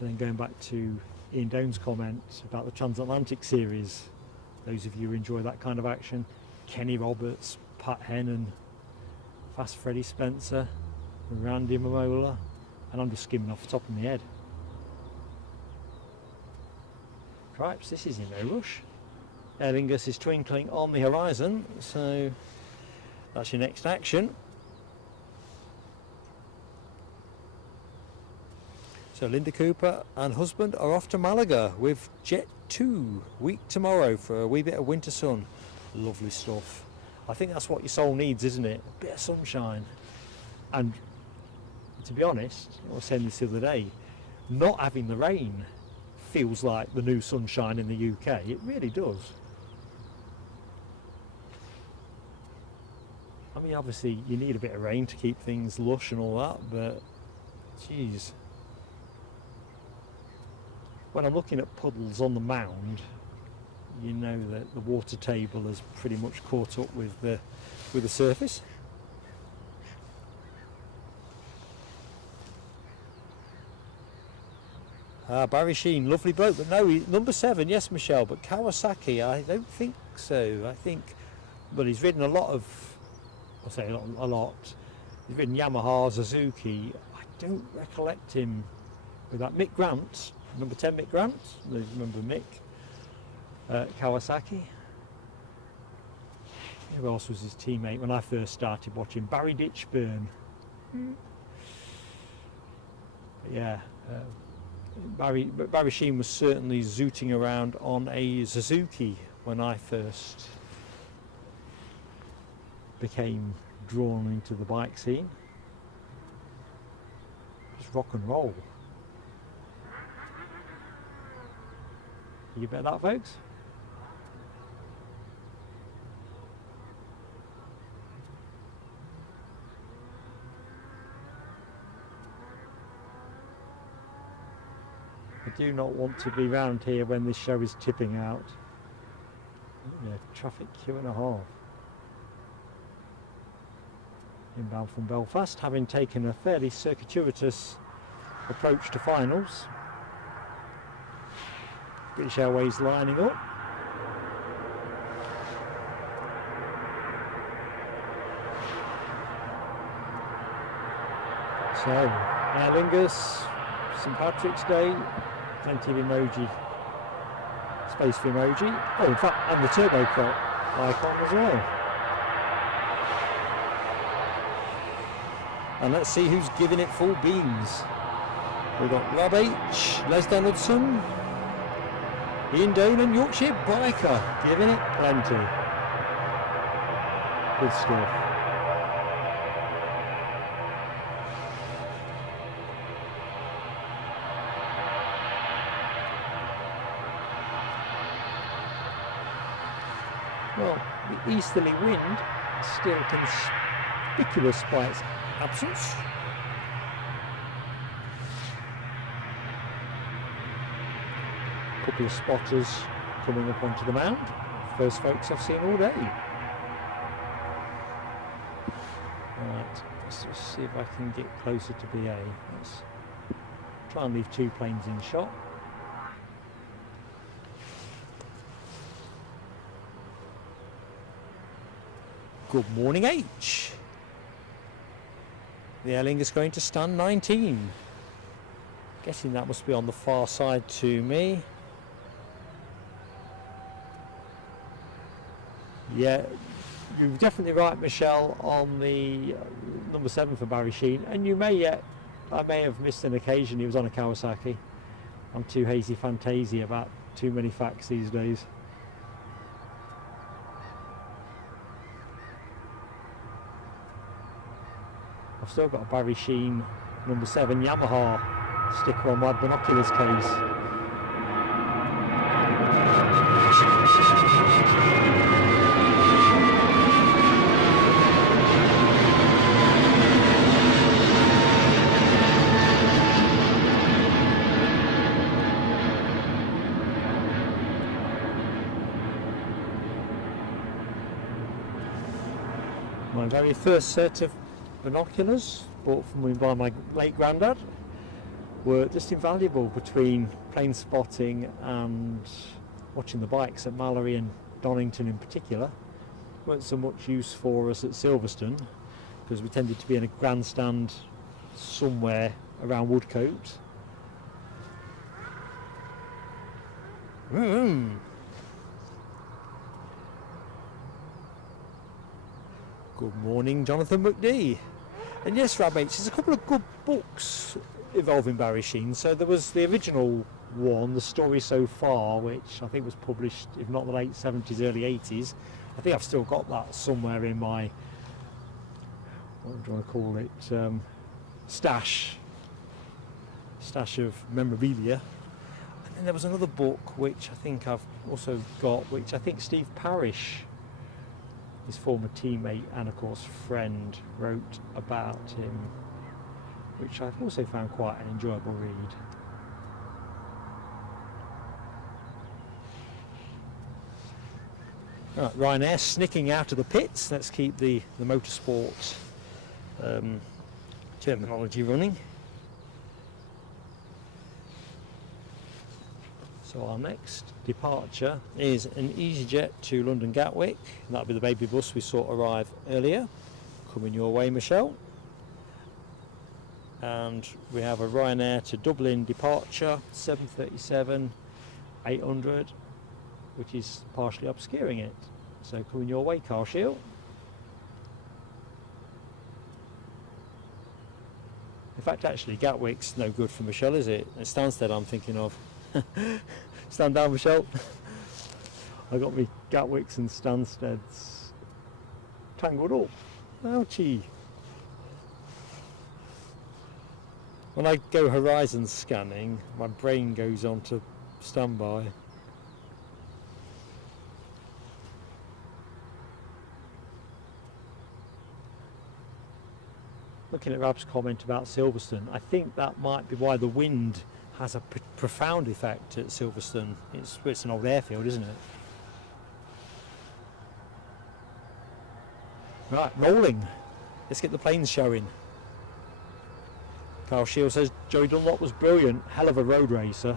And then going back to Ian Doan's comment about the transatlantic series, those of you who enjoy that kind of action, Kenny Roberts, Pat Hennon, Fast Freddie Spencer, Randy Momola, and I'm just skimming off the top of my head. Cripes, this is in no rush. Aer Lingus is twinkling on the horizon, so that's your next action. So Linda Cooper and husband are off to Malaga with Jet 2 week tomorrow for a wee bit of winter sun. Lovely stuff. I think that's what your soul needs, isn't it? A bit of sunshine. And to be honest, I was saying this the other day, not having the rain feels like the new sunshine in the UK. It really does. I mean, obviously you need a bit of rain to keep things lush and all that, but geez. When I'm looking at puddles on the mound, you know that the water table has pretty much caught up with the surface. Barry Sheen, lovely bloke, but no, number 7, yes, Michelle, but Kawasaki, I don't think so. I think, well, he's ridden a lot of, I'll say a lot. He's ridden Yamaha, Suzuki. I don't recollect him with that. Mick Grant, number 10, Mick Grant. Remember Mick? Kawasaki. Who else was his teammate when I first started watching? Barry Ditchburn. Yeah. Barry Sheen was certainly zooting around on a Suzuki when I first became drawn into the bike scene. Just rock and roll. You bet that, folks? I do not want to be round here when this show is tipping out. Yeah, traffic queue and a half. Inbound from Belfast, having taken a fairly circuitous approach to finals. British Airways lining up. So, Aer Lingus, St Patrick's Day, plenty of emoji, space for emoji. Oh, in fact, and the turboprop icon as well. And let's see who's giving it full beams. We've got Rob H, Les Donaldson, Ian Doan and Yorkshire Biker giving it plenty. Good stuff. Well, the easterly wind still conspicuous by its absence. Couple of spotters coming up onto the mound. First folks I've seen all day. Right, let's just see if I can get closer to BA. Let's try and leave 2 planes in shot. Good morning, H. The Aer Lingus going to stand 19. Guessing that must be on the far side to me. Yeah, you're definitely right, Michelle, on the number 7 for Barry Sheen. And I may have missed an occasion he was on a Kawasaki. I'm too hazy fantasy about too many facts these days. I've still got a Barry Sheen number 7 Yamaha sticker on my binoculars case. My very first set of binoculars, bought from me by my late granddad, were just invaluable between plane spotting and watching the bikes at Mallory and Donington in particular. Weren't so much use for us at Silverstone because we tended to be in a grandstand somewhere around Woodcote. Good morning, Jonathan McD. And yes, Rabmates, there's a couple of good books involving Barry Sheen. So there was the original one, The Story So Far, which I think was published, if not the late 70s, early 80s. I think I've still got that somewhere in my, what do you want to call it, stash of memorabilia. And then there was another book which I think I've also got, which I think Steve Parish, his former teammate and of course friend, wrote about him, which I've also found quite an enjoyable read. Right, Ryanair snicking out of the pits. Let's keep the motorsport terminology running. So our next departure is an EasyJet to London Gatwick. That'll be the baby bus we saw arrive earlier. Coming your way, Michelle. And we have a Ryanair to Dublin departure, 737 800, which is partially obscuring it. So coming your way, Carl Shield. In fact, actually, Gatwick's no good for Michelle, is it? It's Stansted I'm thinking of. Stand down, Michelle. I got me Gatwicks and Stansteds tangled up. Ouchie. When I go horizon scanning, my brain goes on to standby. Looking at Rab's comment about Silverstone, I think that might be why the wind has a profound effect at Silverstone. It's an old airfield, isn't it? Right, rolling. Let's get the planes showing. Carl Shield says Joey Dunlop was brilliant. Hell of a road racer.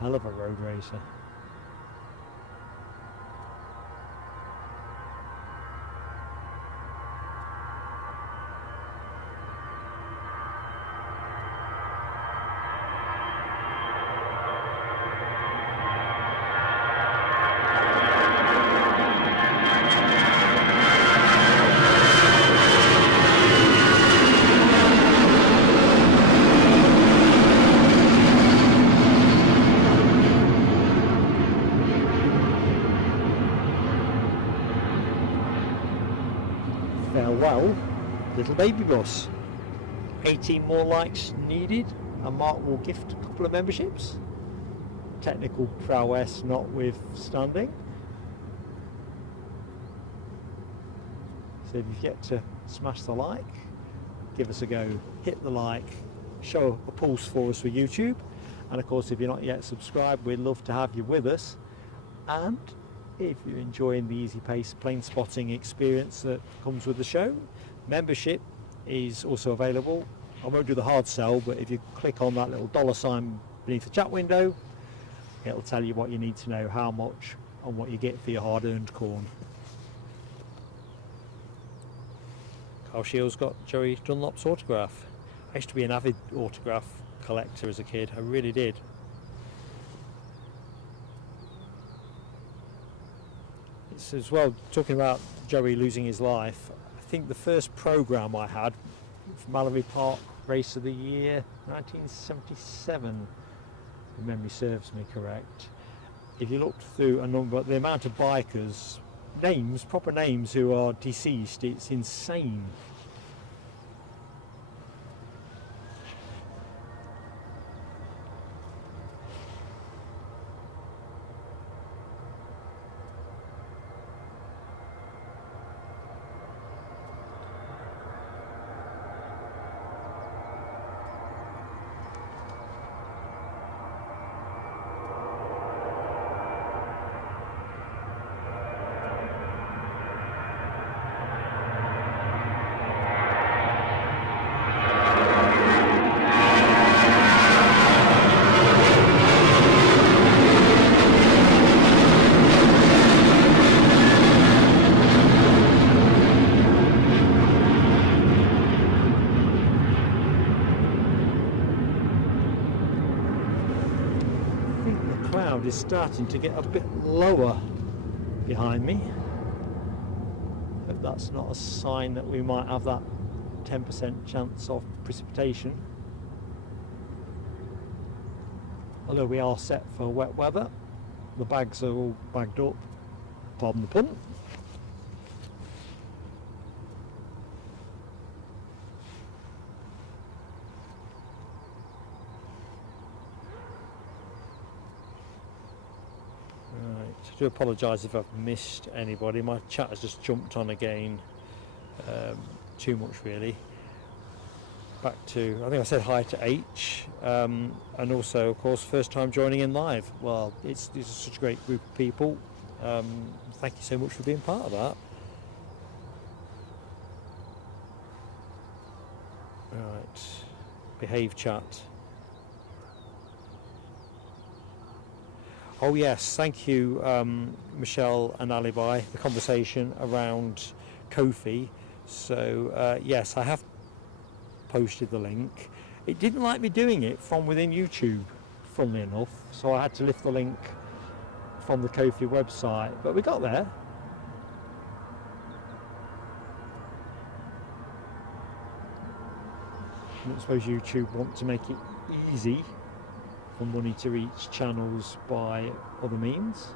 Hell of a road racer. Farewell, little baby bus. 18 more likes needed, and Mark will gift a couple of memberships. Technical prowess notwithstanding. So if you've yet to smash the like, give us a go. Hit the like, show a pulse for us for YouTube, and of course if you're not yet subscribed, we'd love to have you with us. And if you're enjoying the easy pace plane spotting experience that comes with the show, membership is also available. I won't do the hard sell, but if you click on that little $ beneath the chat window, it'll tell you what you need to know, how much and what you get for your hard-earned corn. Carl Shield's got Joey Dunlop's autograph. I used to be an avid autograph collector as a kid, I really did. It's as well, talking about Joey losing his life, I think the first programme I had, Mallory Park Race of the Year, 1977, if memory serves me correct. If you looked through a number, the amount of bikers, names, proper names, who are deceased, it's insane. cloud is starting to get a bit lower behind me. Hope that's not a sign that we might have that 10% chance of precipitation. Although we are set for wet weather, the bags are all bagged up, pardon the pun. Right, I do apologise if I've missed anybody, my chat has just jumped on again, too much really. Back to, I think I said hi to H, and also of course first time joining in live. Well, these are such a great group of people. Thank you so much for being part of that. Right, behave chat. Oh yes, thank you Michelle and Alibi, the conversation around Ko-fi. So yes, I have posted the link. It didn't like me doing it from within YouTube, funnily enough, so I had to lift the link from the Ko-fi website, but we got there. I don't suppose YouTube want to make it easy for money to reach channels by other means.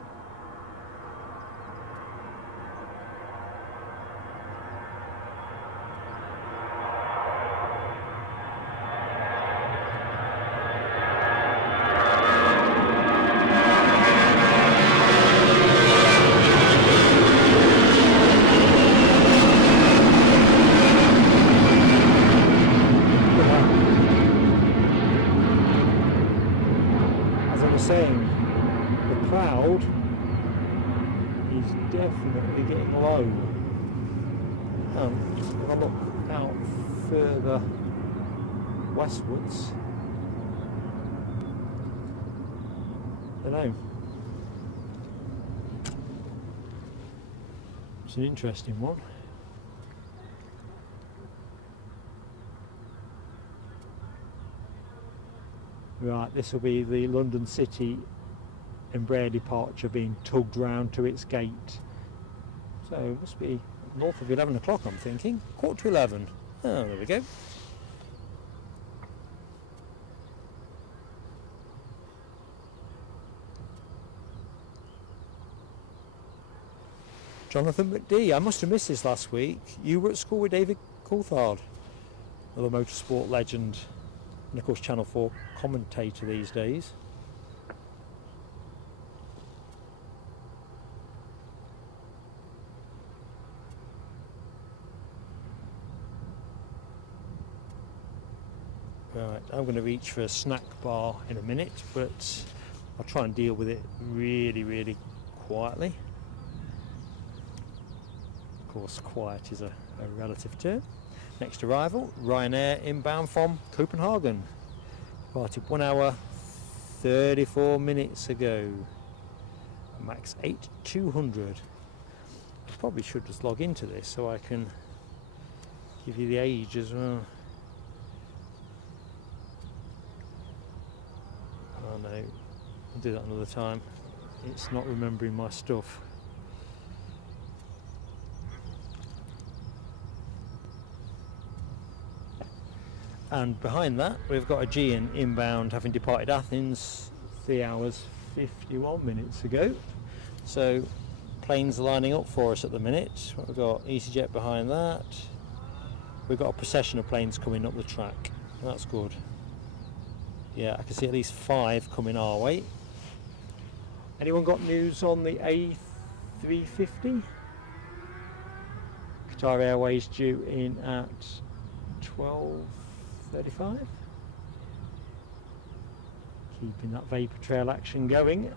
Saying, the cloud is definitely getting low. If I look out further westwards, I don't know. It's an interesting one. Right, this will be the London City Embraer departure being tugged round to its gate. So it must be north of 11 o'clock, I'm thinking. Quarter to 11. Oh, there we go. Jonathan McD, I must have missed this last week. You were at school with David Coulthard, another motorsport legend. And of course Channel 4 commentator these days. Right, I'm going to reach for a snack bar in a minute, but I'll try and deal with it really quietly. Of course, quiet is a relative term. Next arrival, Ryanair inbound from Copenhagen. Departed 1 hour 34 minutes ago. Max 8200. I probably should just log into this so I can give you the age as well. Oh no, I'll do that another time. It's not remembering my stuff. And behind that we've got Aegean inbound, having departed Athens 3 hours 51 minutes ago. So planes are lining up for us at the minute. We've got EasyJet behind that. We've got a procession of planes coming up the track. That's good. Yeah, I can see at least 5 coming our way. Anyone got news on the A350? Qatar Airways due in at 12:35. Keeping that vapor trail action going.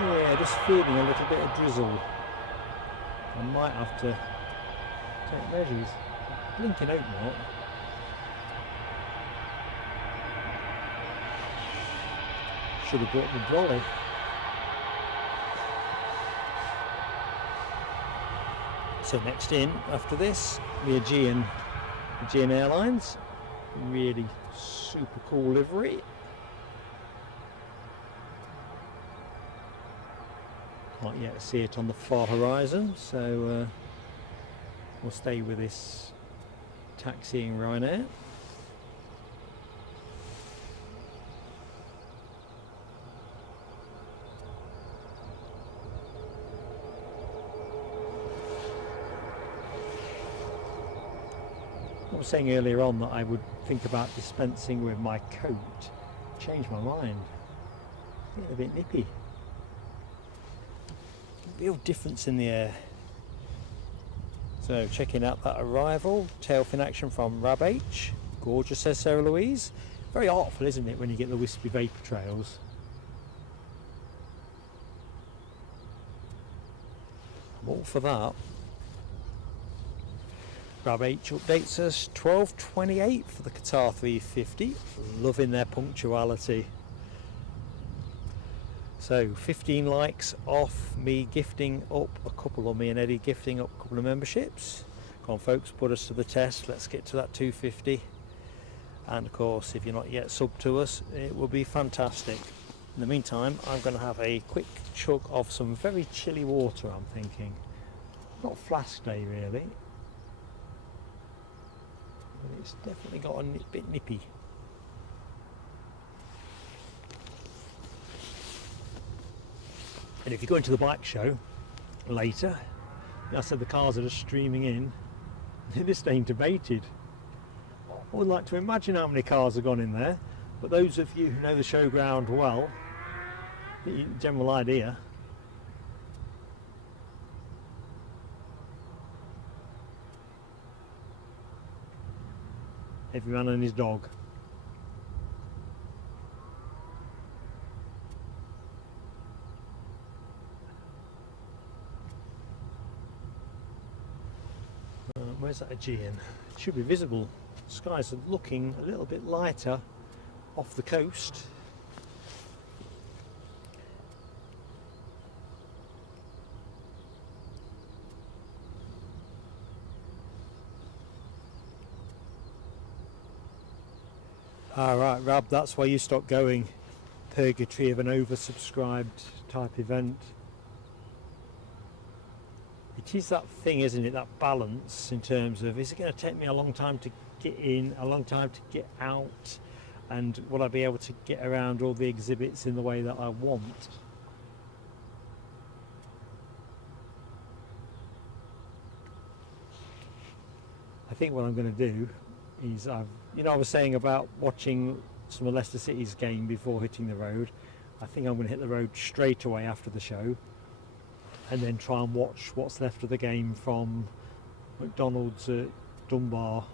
Yeah, just feeling a little bit of drizzle. I might have to take measures. Blinking hope not. Should have brought the brolly. So next in after this, the Aegean Airlines. Really super cool livery. Can't yet see it on the far horizon, so we'll stay with this taxiing Ryanair. I was saying earlier on that I would think about dispensing with my coat. Changed my mind. Getting a bit nippy. Real difference in the air. So checking out that arrival, tail fin action from Rab H. Gorgeous, says Sarah Louise. Very artful, isn't it, when you get the wispy vapour trails. I'm all for that. Rab H updates us 12:28 for the Qatar 350. Loving their punctuality. So 15 likes off me gifting up a couple, or me and Eddie gifting up a couple of memberships. Come on folks, put us to the test. Let's get to that 250. And of course, if you're not yet subbed to us, it will be fantastic. In the meantime, I'm going to have a quick chug of some very chilly water, I'm thinking. Not flask day really. But it's definitely got a bit nippy. And if you go into the bike show later, I said the cars are just streaming in, they're just ain't debated. I would like to imagine how many cars have gone in there, but those of you who know the showground well, the general idea. Every man and his dog. Where's that Aegean? It should be visible. Skies are looking a little bit lighter off the coast. Alright, Rab, that's why you stopped going. Purgatory of an oversubscribed type event. It is that thing, isn't it, that balance in terms of, is it going to take me a long time to get in, a long time to get out, and will I be able to get around all the exhibits in the way that I want? I think what I'm going to do is, I was saying about watching some of Leicester City's game before hitting the road. I think I'm going to hit the road straight away after the show, and then try and watch what's left of the game from McDonald's at Dunbar.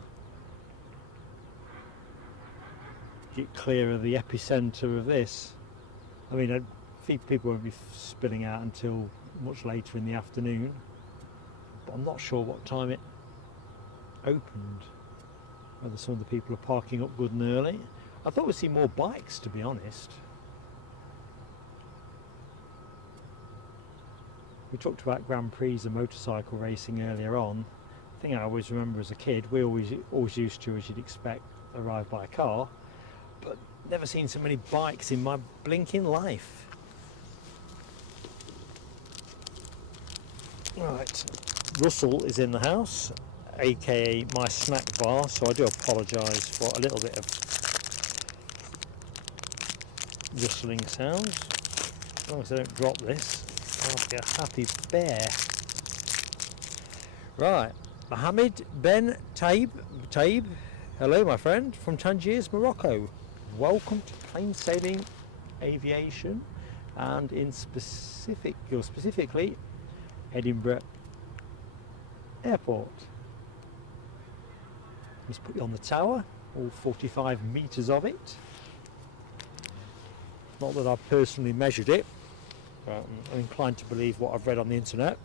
Get clear of the epicentre of this. I mean, I think people won't be spilling out until much later in the afternoon, but I'm not sure what time it opened, whether some of the people are parking up good and early. I thought we'd see more bikes, to be honest. We talked about Grand Prix and motorcycle racing earlier on. The thing I always remember as a kid, we always used to, as you'd expect, arrive by car, but never seen so many bikes in my blinking life. Right, Russell is in the house, aka my snack bar, so I do apologise for a little bit of rustling sounds. As long as I don't drop this, I'll be a happy bear. Right, Mohammed Ben Taib, hello my friend, from Tangiers, Morocco. Welcome to Plain Sailing Aviation, and specifically Edinburgh Airport. Let's put you on the tower, all 45 metres of it. Not that I've personally measured it, I'm inclined to believe what I've read on the internet.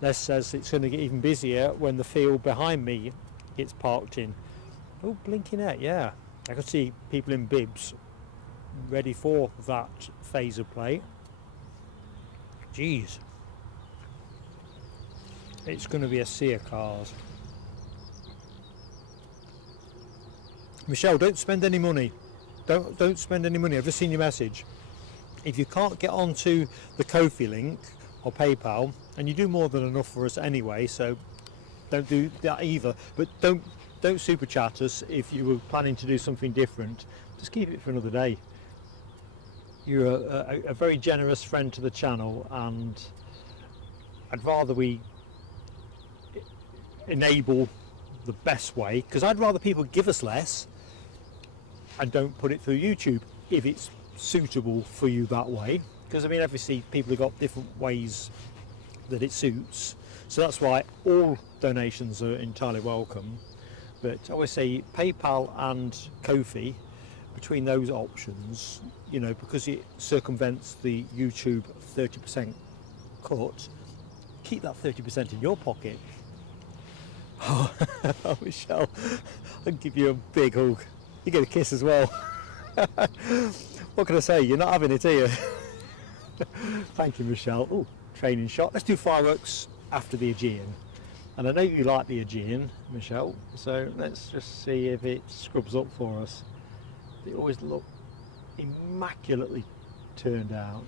Les says it's going to get even busier when the field behind me gets parked in. Oh, blinking out, yeah. I could see people in bibs ready for that phase of play. Jeez. It's going to be a sea of cars. Michelle, don't spend any money. Don't spend any money. I've just seen your message. If you can't get onto the Ko-fi link or PayPal, and you do more than enough for us anyway, so don't do that either. But don't super chat us if you were planning to do something different. Just keep it for another day. You're a very generous friend to the channel, and I'd rather we enable the best way, because I'd rather people give us less and don't put it through YouTube if it's suitable for you that way, because I mean obviously people have got different ways that it suits, so that's why all donations are entirely welcome. But I always say PayPal and Ko-fi, between those options, you know, because it circumvents the YouTube 30% cut, keep that 30% in your pocket. Oh, Michelle, I'll give you a big hug. You get a kiss as well. What can I say? You're not having it, are you? Thank you, Michelle. Oh, training shot. Let's do fireworks after the Aegean. And I know you like the Aegean, Michelle, so let's just see if it scrubs up for us. They always look immaculately turned out.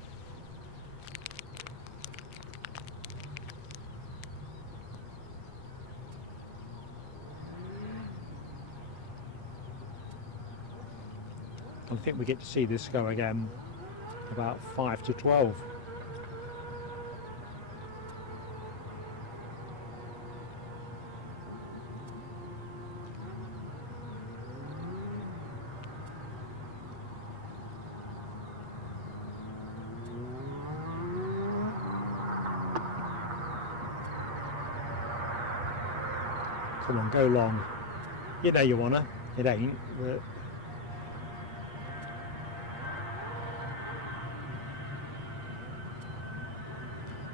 I think we get to see this go again about 5 to 12. Come on, go long. You know you wanna. It ain't, but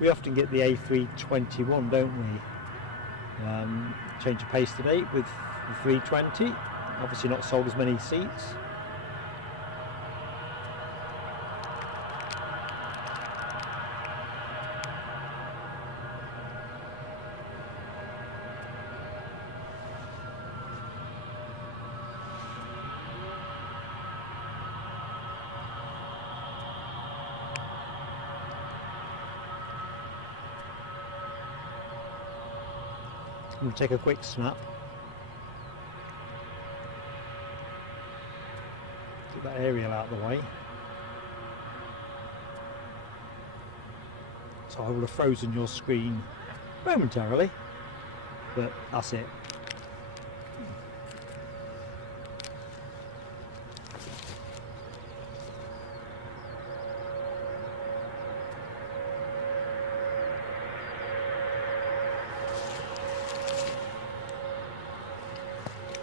we often get the A321, don't we? Change of pace today with the 320. Obviously not sold as many seats. I'm going to take a quick snap. Get that aerial out of the way. So I will have frozen your screen momentarily, but that's it.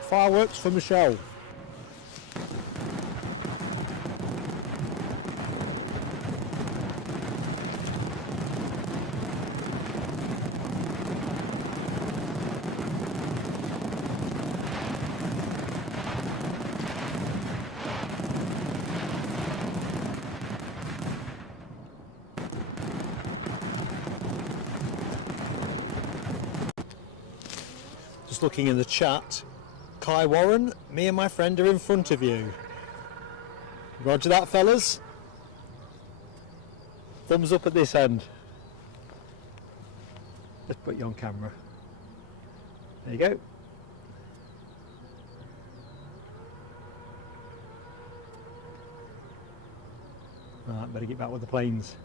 Fireworks for Michelle. Just looking in the chat. Kai Warren, me and my friend are in front of you. Roger that, fellas. Thumbs up at this end. Let's put you on camera. There you go. Right, better get back with the planes.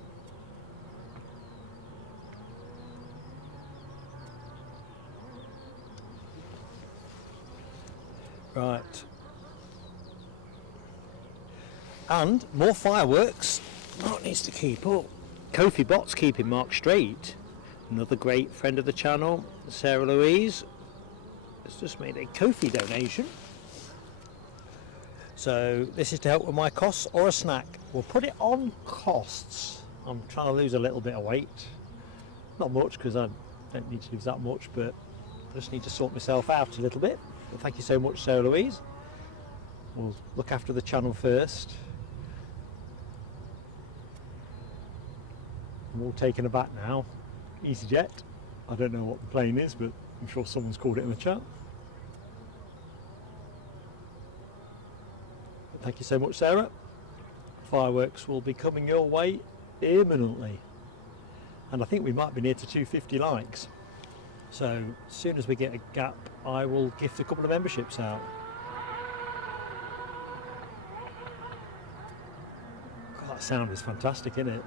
Right. And more fireworks. Mark needs to keep up. Ko-fi Bot's keeping Mark straight. Another great friend of the channel, Sarah Louise, has just made a Ko-fi donation. So this is to help with my costs or a snack. we'll put it on costs. I'm trying to lose a little bit of weight. Not much, because I don't need to lose that much, but I just need to sort myself out a little bit. But thank you so much, Sarah Louise. We'll look after the channel first. I'm all taken aback now. EasyJet. I don't know what the plane is, but I'm sure someone's called it in the chat. But thank you so much, Sarah. Fireworks will be coming your way imminently. And I think we might be near to 250 likes. So as soon as we get a gap, I will gift a couple of memberships out. God, that sound is fantastic, isn't it?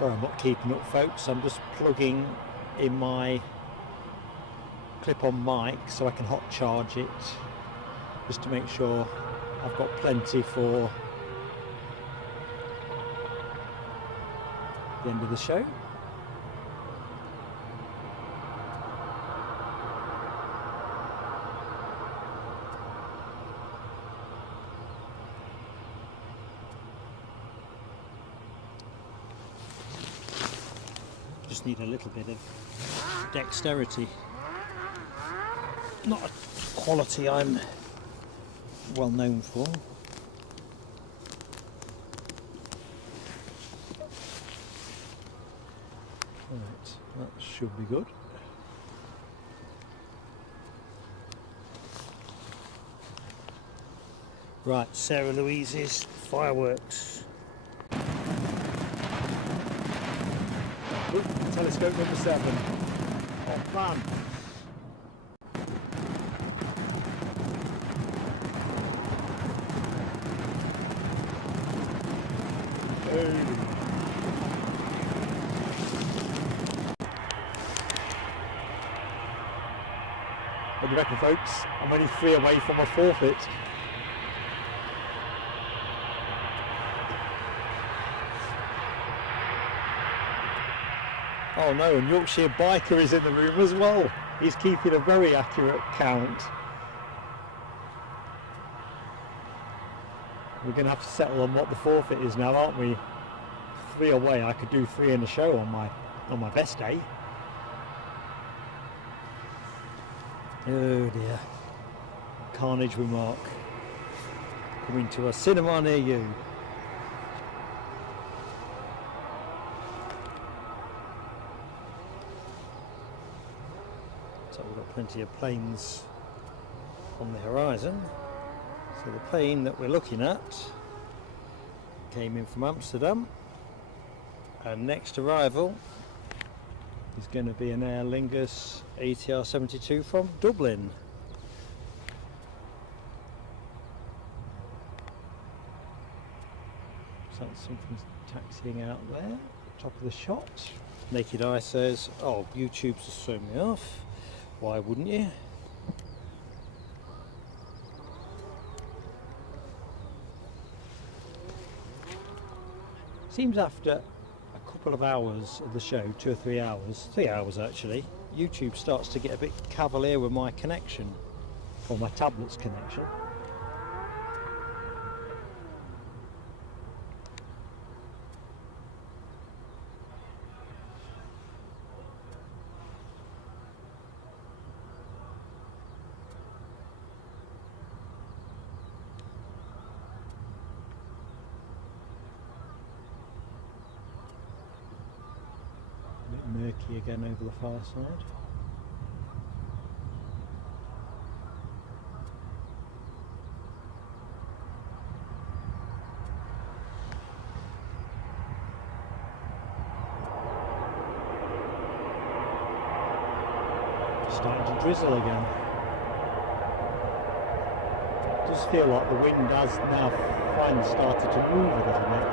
Sorry, I'm not keeping up, folks. I'm just plugging in my clip-on mic so I can hot charge it, just to make sure I've got plenty for the end of the show. Just need a little bit of dexterity. Not a quality I'm well known for. Right, that should be good. Right, Sarah Louise's fireworks. Ooh, telescope number 7. On plan. What do you reckon, folks? I'm only 3 away from a forfeit. Oh no, and Yorkshire Biker is in the room as well. He's keeping a very accurate count. We're going to have to settle on what the forfeit is now, aren't we? 3 away. I could do 3 in the show on my best day. Oh dear. Carnage remark. Coming to a cinema near you. So we've got plenty of planes on the horizon. So the plane that we're looking at came in from Amsterdam, and next arrival is going to be an Aer Lingus ATR 72 from Dublin. So something's taxiing out there, top of the shot. Naked Eye says, oh, YouTube's just thrown me off. Why wouldn't you? Seems after a couple of hours of the show, 2 or 3 hours, 3 hours actually, YouTube starts to get a bit cavalier with my connection, or my tablet's connection. Murky again over the far side. starting to drizzle again. It does feel like the wind has now finally started to move a little bit.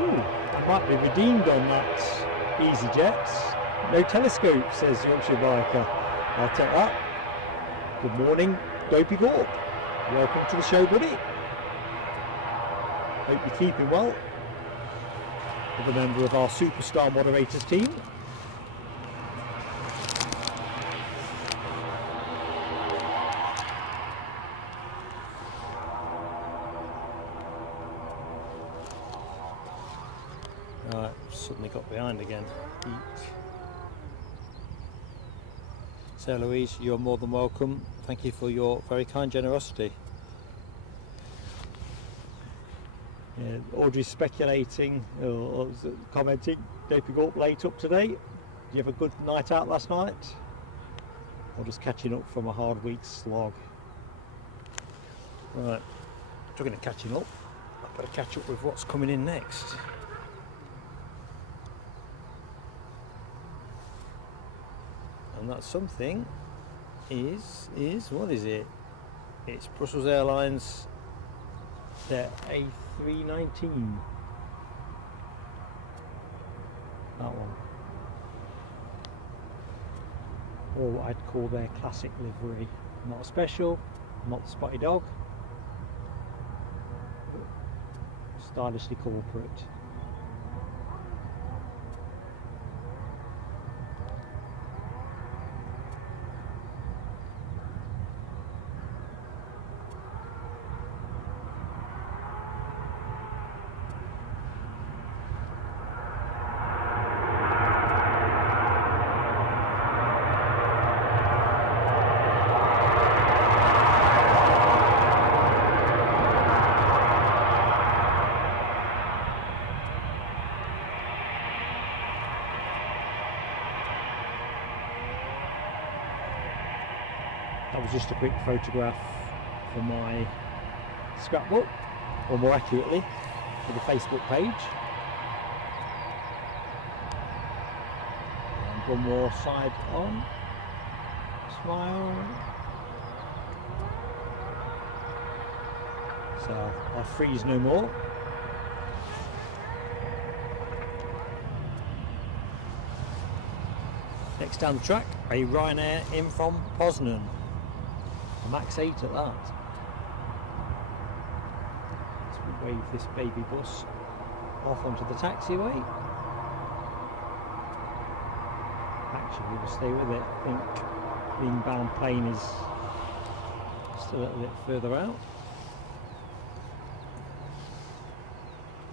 Ooh, I might be redeemed on that EasyJet. No telescope, says Yorkshire Biker. I'll take that. Good morning, Dopey Gorp. Welcome to the show, buddy. Hope you're keeping well. Another member of our superstar moderators team. Right, suddenly got behind again. Eek. So Louise, you're more than welcome. Thank you for your very kind generosity. Yeah, Audrey's speculating or commenting, Dopey Gorp late up today. Did you have a good night out last night? Or just catching up from a hard week's slog? Right, talking of catching up, I better catch up with what's coming in next. And that something is what is it? It's Brussels Airlines, their A319. That one. Or what I'd call their classic livery. Not special, not the spotty dog, but stylishly corporate. That was just a quick photograph for my scrapbook, or more accurately, for the Facebook page. And one more side on. Smile. So I'll freeze no more. Next down the track, a Ryanair in from Poznan. A Max 8 at that. Let's wave this baby bus off onto the taxiway. Actually, we'll stay with it. I think the inbound plane is still a little bit further out.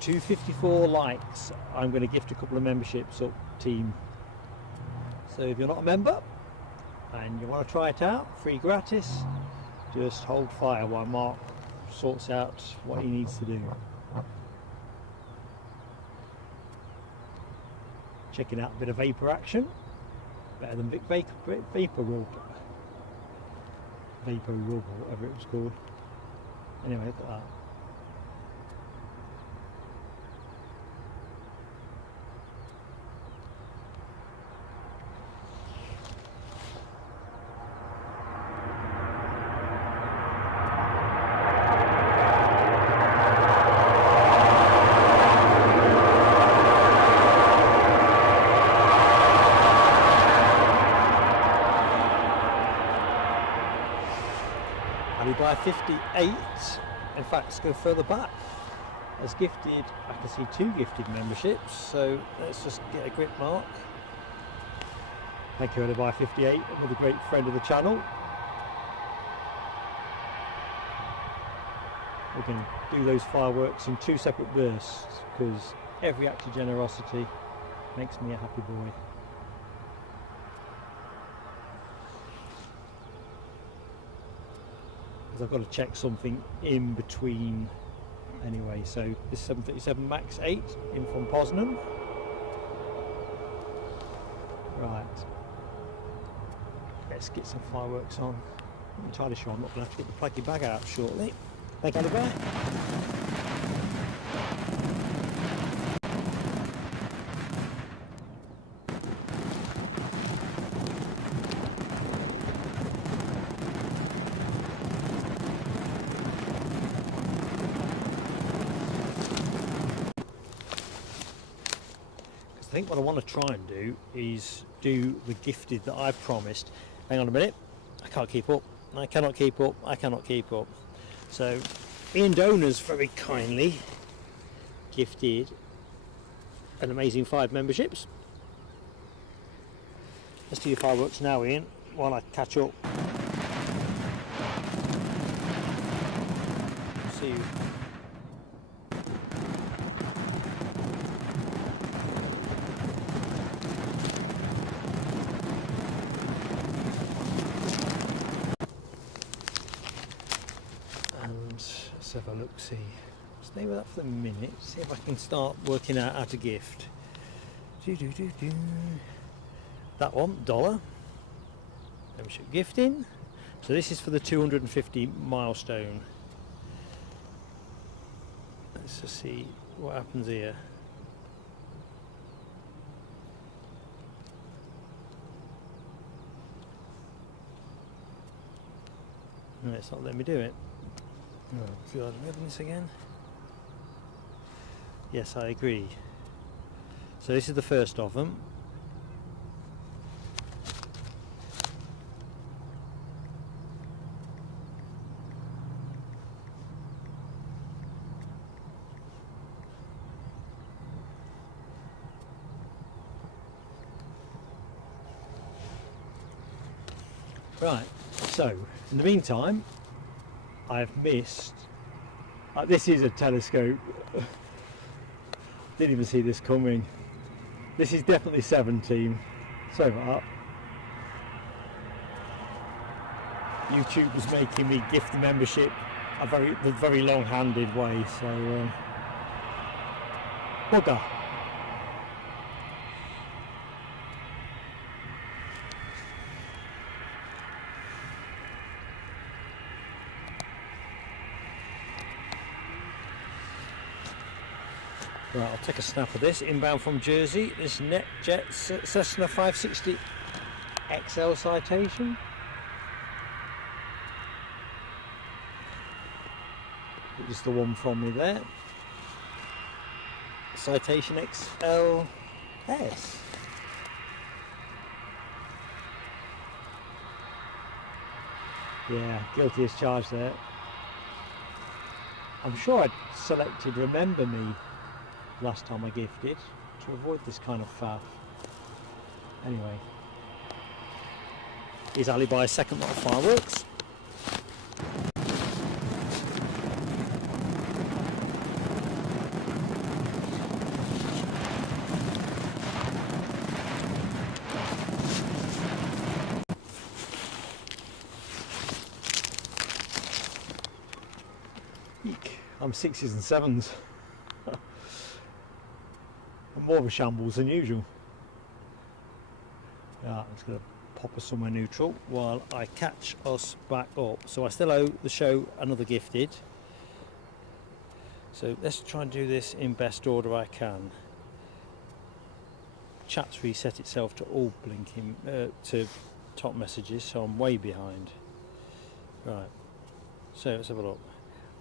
254 likes. I'm going to gift a couple of memberships up, team. So if you're not a member and you want to try it out, free gratis, just hold fire while Mark sorts out what he needs to do. Checking out a bit of vapor action, better than vapor rub, or whatever it was called. Anyway, look at that. By 58, in fact, let's go further back, has gifted, I can see 2 gifted memberships, so let's just get a grip mark. Thank you, by 58, another great friend of the channel. We're going to do those fireworks in 2 separate bursts, because every act of generosity makes me a happy boy. I've got to check something in between anyway. So this 737 Max 8 in from Poznan. Right, Let's get some fireworks on. I'm not entirely sure, I'm not going to have to get the pluggy bag out shortly. Thank you, Edelweiss. I think what I want to try and do is do the gifted that I promised. Hang on a minute, I can't keep up, I cannot keep up, I cannot keep up. So Ian Donors very kindly gifted an amazing 5 memberships. Let's do your fireworks now, Ian, while I catch up. See you. Let's have a look, see. Stay with that for a minute, see if I can start working out how to gift. That one, $1. Membership gifting. So this is for the 250 milestone. Let's just see what happens here. No, it's not letting me do it. Oh God, am I having this again? Yes, I agree. So this is the first of them. Right, so in the meantime I've missed, this is a telescope, didn't even see this coming. This is definitely 17, sorry about that. YouTube was making me gift the membership the very long-handed way, so bugger. Right, I'll take a snap of this. Inbound from Jersey, this NetJet Cessna 560 XL citation. Which is the one from me there. Citation XLS. Yeah, guilty as charged there. I'm sure I'd selected Remember Me last time I gifted to avoid this kind of faff. Anyway, here's Ali Buy's second lot of fireworks. Eek, I'm 6s and 7s. More of a shambles than usual. Yeah, I'm just going to pop us somewhere neutral while I catch us back up. So I still owe the show another gifted. So let's try and do this in best order I can. Chat's reset itself to all blinking to top messages, so I'm way behind. Right. So let's have a look.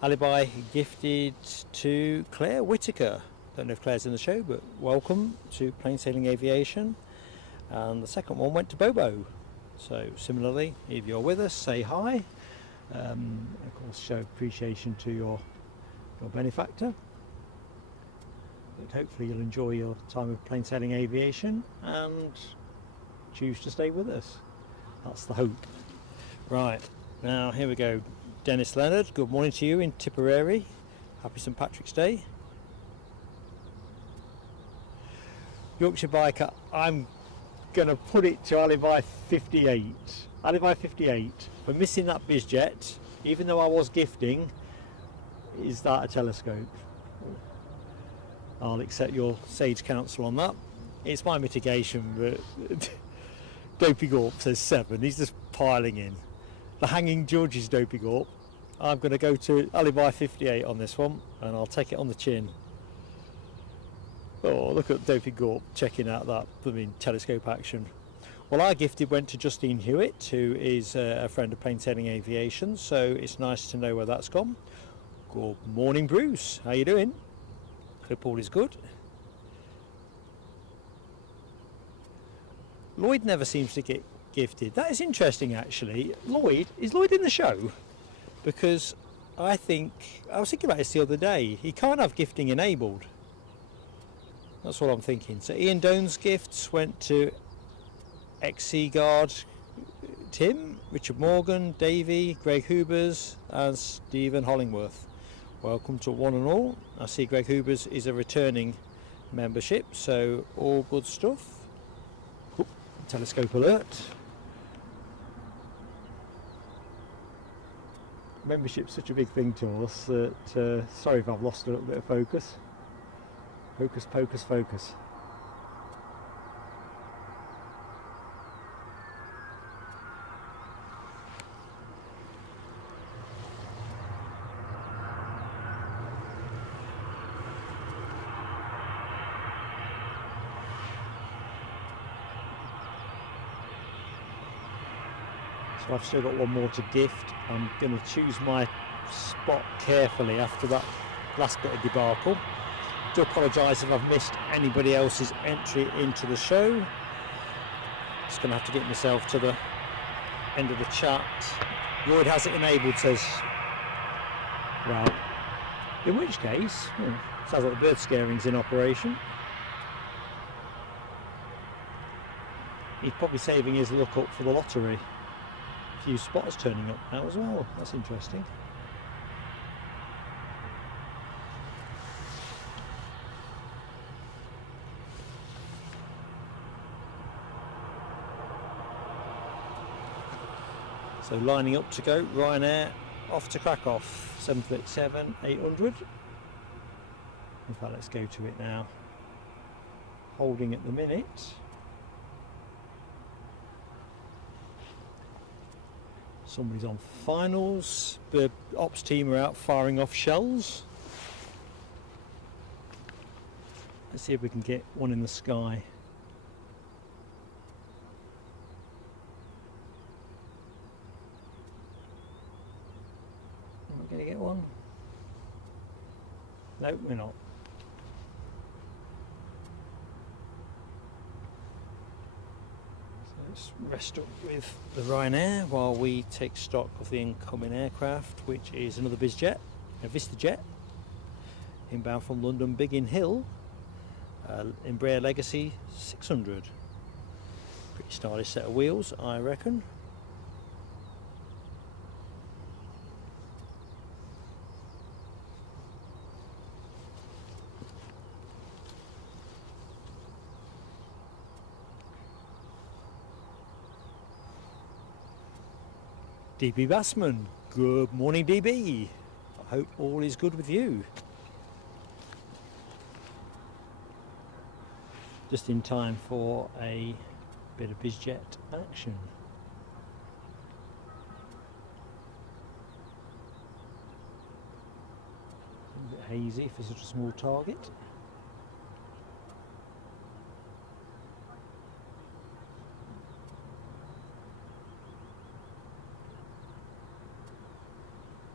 Alibi gifted to Claire Whitaker. Don't know if Claire's in the show, but welcome to Plain Sailing Aviation. And the second one went to Bobo. So similarly, if you're with us, say hi. Of course, show appreciation to your benefactor. But hopefully you'll enjoy your time of Plain Sailing Aviation and choose to stay with us. That's the hope. Right, now here we go. Dennis Leonard, good morning to you in Tipperary. Happy St Patrick's Day. Yorkshire Biker, I'm going to put it to Alibi 58. Alibi 58, for missing that BizJet, even though I was gifting, is that a telescope? I'll accept your sage counsel on that. It's my mitigation, but Dopey Gorp says 7. He's just piling in. The Hanging George's Dopey Gorp. I'm going to go to Alibi 58 on this one, and I'll take it on the chin. Oh, look at Dopey Gorp checking out that telescope action. Well, our gifted went to Justine Hewitt, who is a friend of Plain Sailing Aviation, so it's nice to know where that's gone. Good morning, Bruce. How you doing? Hope all is good. Lloyd never seems to get gifted. That is interesting, actually. Is Lloyd in the show? Because I was thinking about this the other day. He can't have gifting enabled. That's what I'm thinking. So Ian Doan's gifts went to XC Guard, Tim, Richard Morgan, Davey, Greg Hubers and Stephen Hollingworth. Welcome to one and all. I see Greg Hubers is a returning membership, so all good stuff. Oop, telescope alert. Membership's such a big thing to us that, sorry if I've lost a little bit of focus. Focus, focus, focus. So I've still got one more to gift. I'm going to choose my spot carefully after that last bit of debacle. Do apologise if I've missed anybody else's entry into the show. Just going to have to get myself to the end of the chat. Lloyd has it enabled, says. Well, in which case, sounds like the bird scaring's in operation. He's probably saving his look up for the lottery. A few spotters turning up now as well. That's interesting. So lining up to go, Ryanair off to Krakow, 737 800. In fact, let's go to it now. Holding at the minute. Somebody's on finals. The ops team are out firing off shells. Let's see if we can get one in the sky. Am I going to get one? No, we're not. Let's rest up with the Ryanair while we take stock of the incoming aircraft, which is another BizJet, a VistaJet, inbound from London Biggin Hill, Embraer Legacy 600. Pretty stylish set of wheels, I reckon. DB Bassman, good morning DB. I hope all is good with you. Just in time for a bit of BizJet action. A bit hazy for such a small target.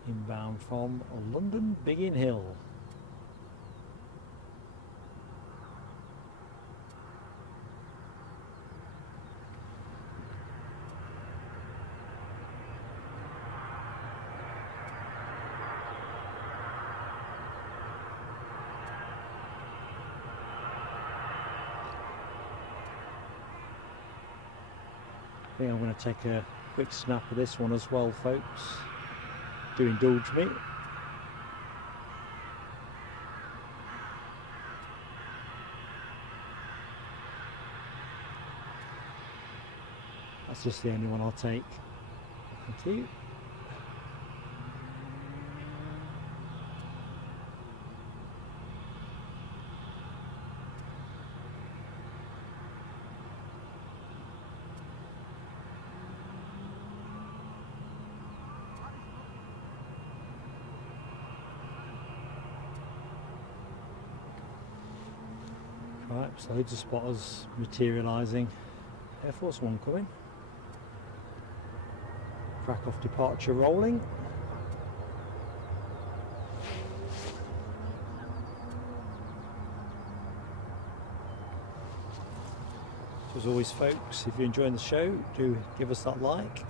Inbound from London Biggin Hill. I think I'm going to take a quick snap of this one as well, folks. Do indulge me. That's just the only one I'll take. Thank you. Yep, so loads of spotters materialising. Air Force One coming. Crack off departure rolling. So as always folks, if you're enjoying the show, do give us that like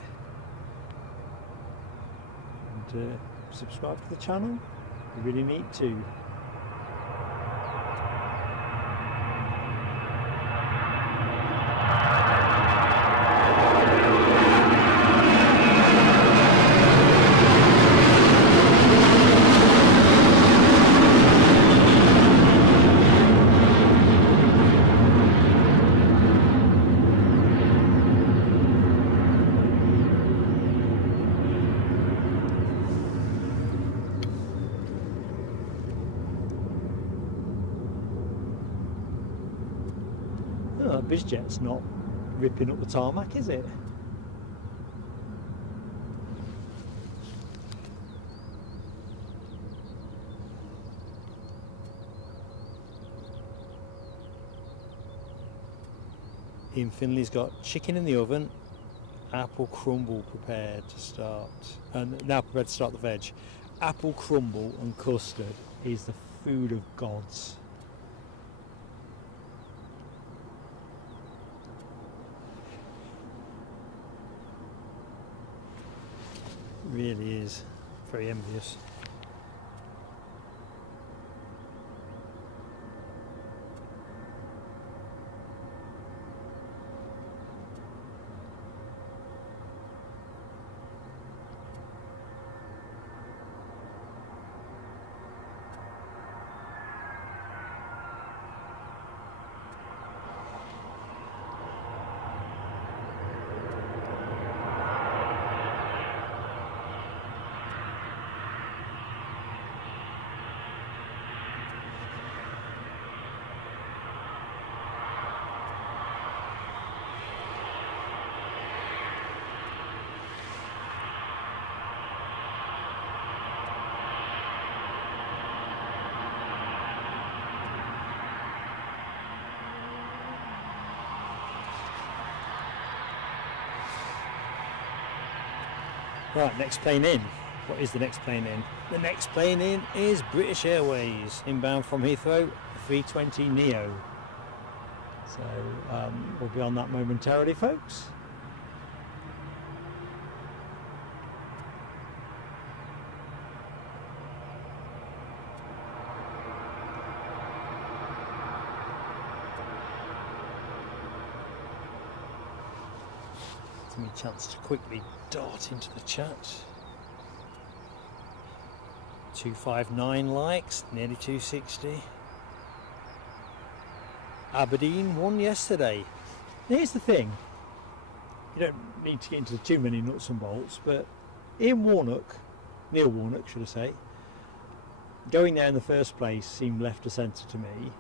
and subscribe to the channel. You really need to. Oh, BizJet's not ripping up the tarmac, is it? Ian Finley's got chicken in the oven, apple crumble prepared to start, and now prepared to start the veg. Apple crumble and custard is the food of gods. Really is. Very envious. Right, next plane in. What is the next plane in? The next plane in is British Airways, inbound from Heathrow, 320 Neo. So we'll be on that momentarily, folks. Give me a chance to quickly dart into the chat. 259 likes, nearly 260. Aberdeen won yesterday. Here's the thing, you don't need to get into too many nuts and bolts, but Neil Warnock should I say, going there in the first place seemed left of centre to me,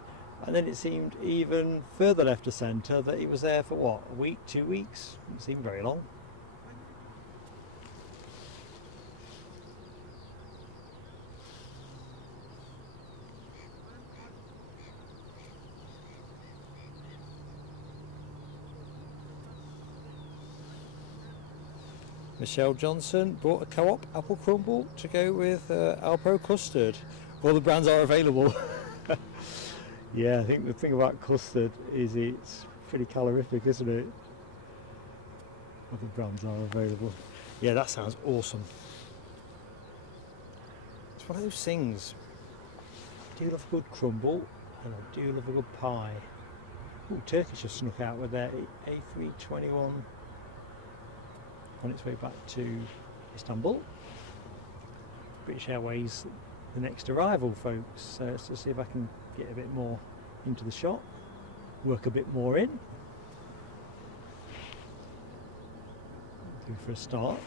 and then it seemed even further left of centre that he was there for what, a week, 2 weeks? It seemed very long. Michelle Johnson bought a Co-op apple crumble to go with Alpro custard. All the brands are available. Yeah, I think the thing about custard is it's pretty calorific, isn't it? All the brands are available. Yeah, that sounds awesome. It's one of those things. I do love a good crumble and I do love a good pie. Ooh, Turkish have snuck out with their A321 on its way back to Istanbul. British Airways, the next arrival, folks. So let's just see if I can get a bit more into the shot, work a bit more in. Do for a start.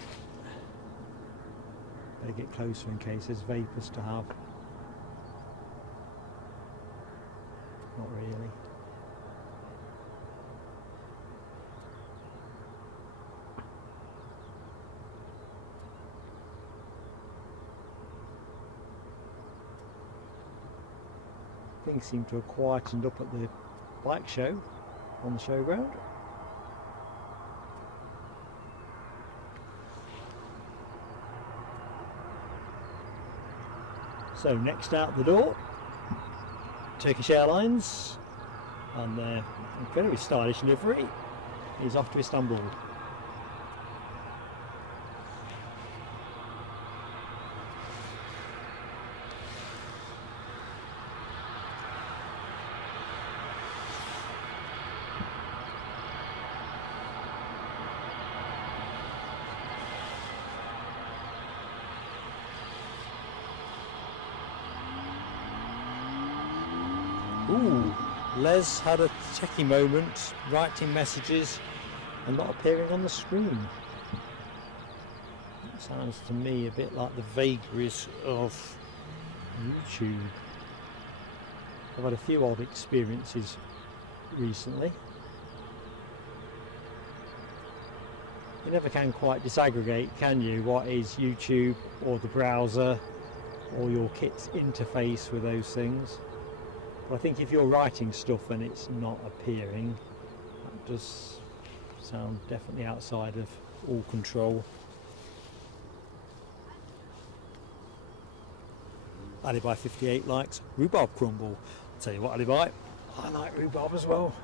Better get closer in case there's vapours to have. Not really. Things seem to have quietened up at the bike show on the showground. So next out the door, Turkish Airlines and their incredibly stylish livery is off to Istanbul. Ooh, Les had a techie moment, writing messages and not appearing on the screen. It sounds to me a bit like the vagaries of YouTube. I've had a few odd experiences recently. You never can quite disaggregate, can you, what is YouTube or the browser or your kit's interface with those things. But I think if you're writing stuff and it's not appearing, that does sound definitely outside of all control. Alibi 58 likes rhubarb crumble. I'll tell you what, Alibi, I like rhubarb as well.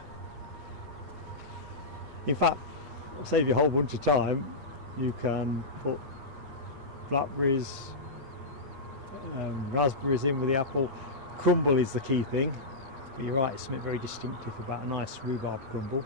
In fact, I'll save you a whole bunch of time. You can put blackberries, raspberries in with the apple. Crumble is the key thing, but you're right, it's something very distinctive about a nice rhubarb crumble.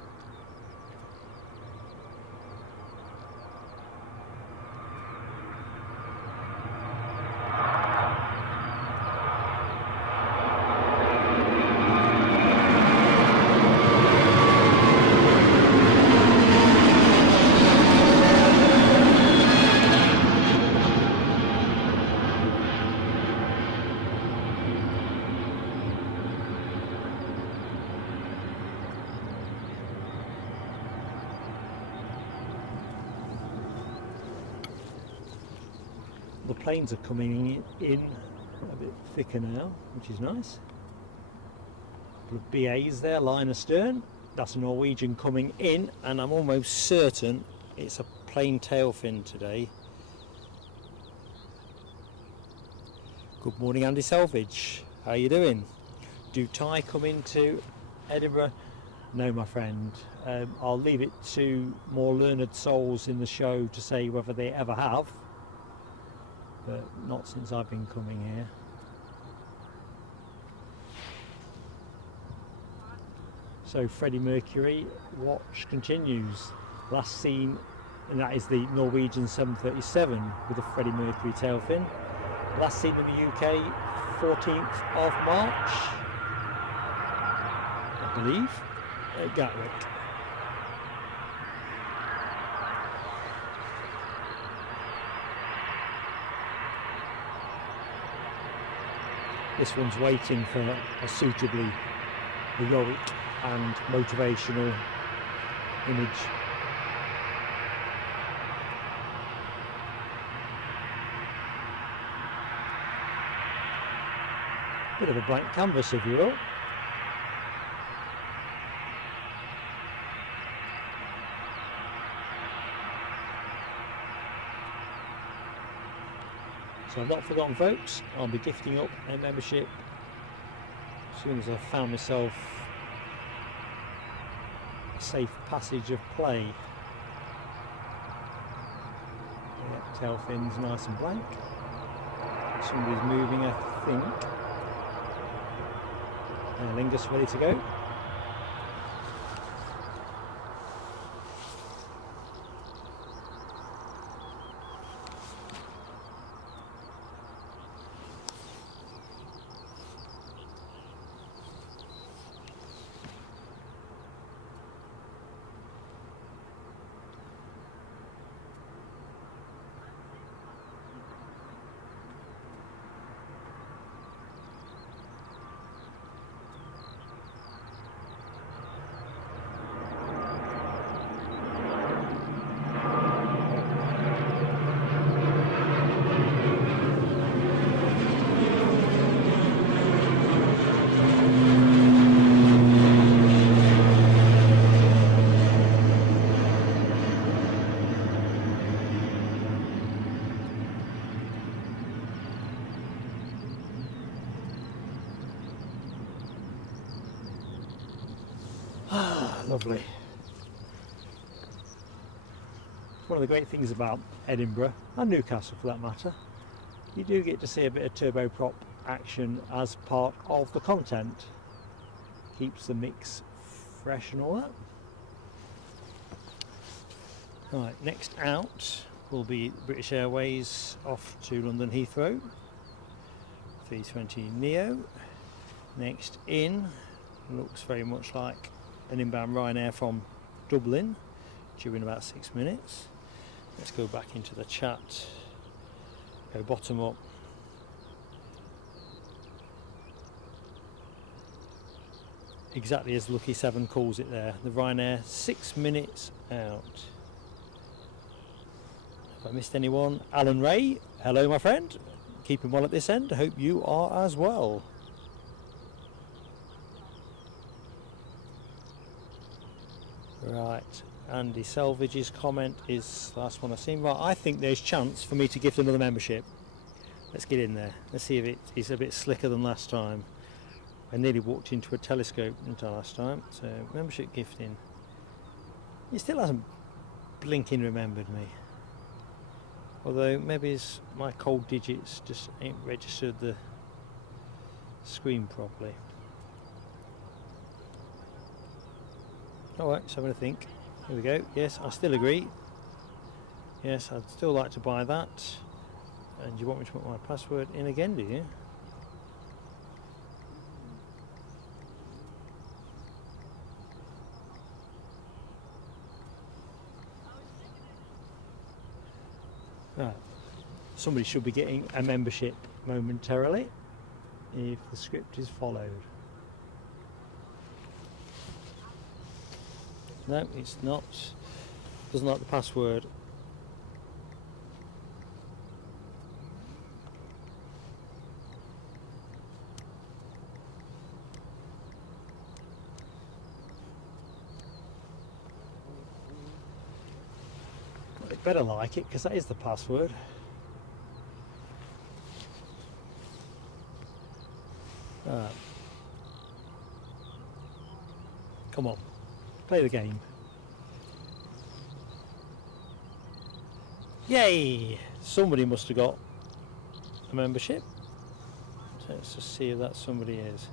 The planes are coming in a bit thicker now, which is nice. A couple of BAs there, line astern. That's a Norwegian coming in, and I'm almost certain it's a plain tail fin today. Good morning, Andy Selvage. How are you doing? Do Thai come into Edinburgh? No, my friend. I'll leave it to more learned souls in the show to say whether they ever have. But not since I've been coming here. So Freddie Mercury watch continues. Last seen, and that is the Norwegian 737 with a Freddie Mercury tail fin. Last seen in the UK, 14th of March, I believe, at Gatwick. This one's waiting for a suitably heroic and motivational image. Bit of a blank canvas, if you will. So I've not forgotten, folks. I'll be gifting up a membership as soon as I've found myself a safe passage of play. Yeah, tail fins nice and blank. Somebody's moving, I think. Aer Lingus ready to go. Lovely. One of the great things about Edinburgh, and Newcastle for that matter, you do get to see a bit of turboprop action as part of the content. Keeps the mix fresh and all that. Right, next out will be British Airways off to London Heathrow, 320 Neo. Next in looks very much like an inbound Ryanair from Dublin, due in about 6 minutes. Let's go back into the chat, go bottom up. Exactly as Lucky 7 calls it there, the Ryanair 6 minutes out. Have I missed anyone? Alan Ray, hello my friend. Keeping well at this end, I hope you are as well. Right, Andy Selvage's comment is the last one I've seen. Right, I think there's chance for me to gift another membership. Let's get in there. Let's see if it is a bit slicker than last time. I nearly walked into a telescope until last time. So membership gifting. He still hasn't blinking remembered me. Although maybe my cold digits just ain't registered the screen properly. Alright, so I'm going to think. Here we go. Yes, I still agree. Yes, I'd still like to buy that. And you want me to put my password in again, do you? Right. Somebody should be getting a membership momentarily if the script is followed. No, it's not. Doesn't like the password. Well, it better like it because that is the password. Come on. Play the game. Yay! Somebody must have got a membership. So let's just see if that somebody is.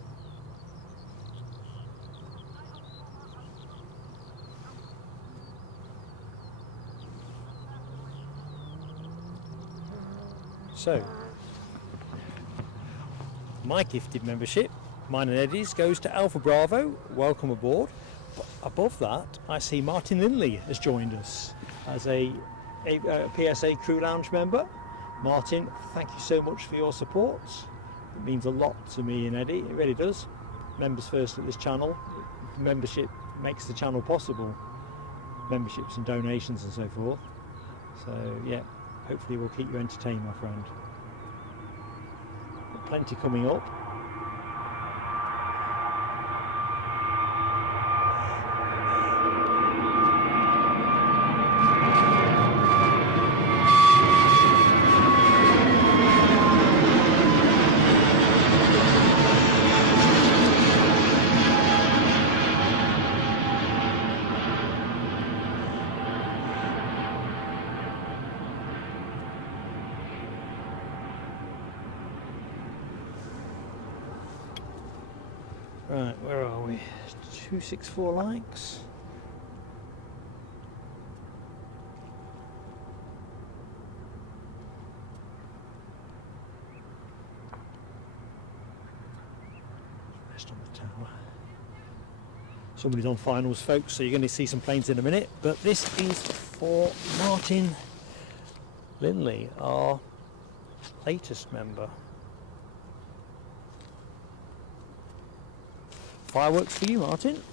So, my gifted membership, mine and Eddie's, goes to Alpha Bravo. Welcome aboard. Above that, I see Martin Linley has joined us as a PSA Crew Lounge member. Martin, thank you so much for your support. It means a lot to me and Eddie, it really does. Members first at this channel. Membership makes the channel possible. Memberships and donations and so forth. So yeah, hopefully we'll keep you entertained, my friend. Got plenty coming up. Right, where are we? 264 likes. Rest on the tower. Somebody's on finals, folks, so you're going to see some planes in a minute. But this is for Martin Linley, our latest member. Fireworks for you, Martin.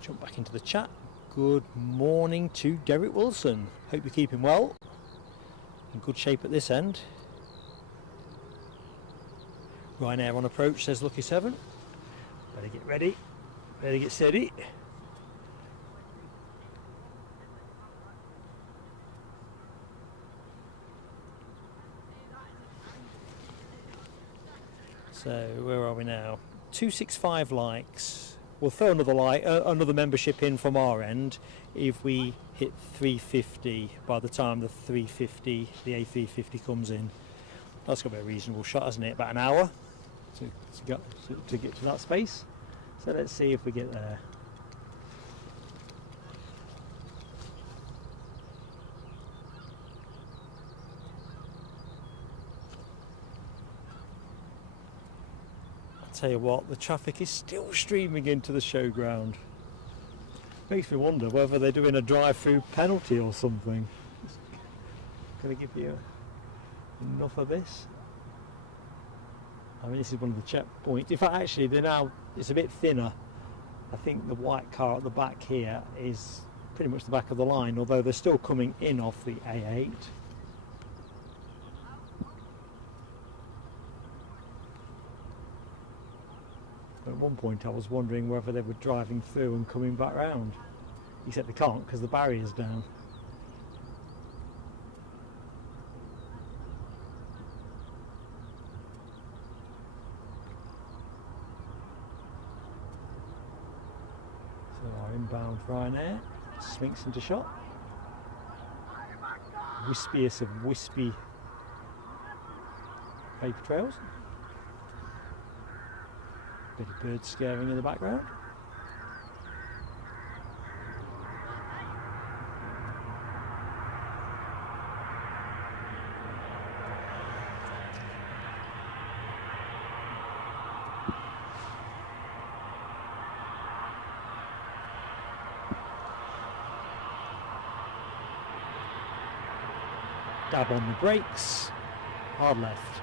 Jump back into the chat. Good morning to Derek Wilson. Hope you're keeping well. In good shape at this end. Ryanair on approach, says Lucky 7. Better get ready. Better get steady. So where are we now? 265 likes. We'll throw another like, another membership in from our end if we hit 350 by the time the 350, the A350 comes in. That's got to be a reasonable shot, isn't it? About an hour to get to that space. So let's see if we get there. Tell you what, the traffic is still streaming into the showground. Makes me wonder whether they're doing a drive-through penalty or something. Going to give you enough of this. I mean, this is one of the checkpoints. In fact, actually, it's a bit thinner. I think the white car at the back here is pretty much the back of the line, although they're still coming in off the A8. At one point I was wondering whether they were driving through and coming back round, except they can't because the barrier's down. So our inbound Ryanair slinks into shot. Wispiest of wispy paper trails. Bit of bird scaring in the background. Dab on the brakes, hard left.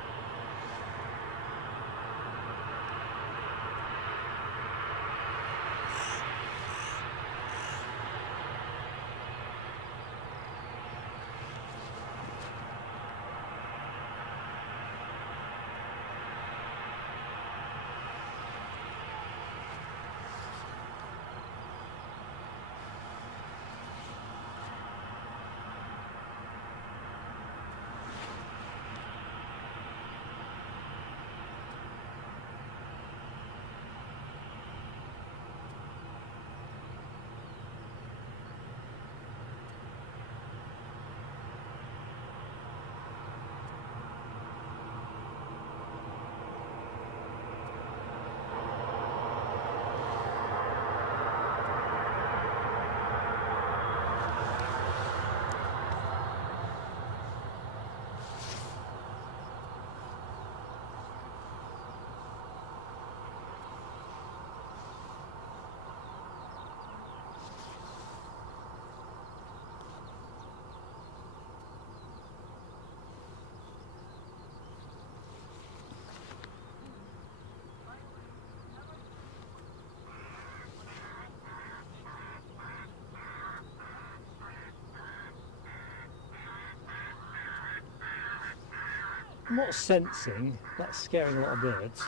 I'm not sensing, that's scaring a lot of birds.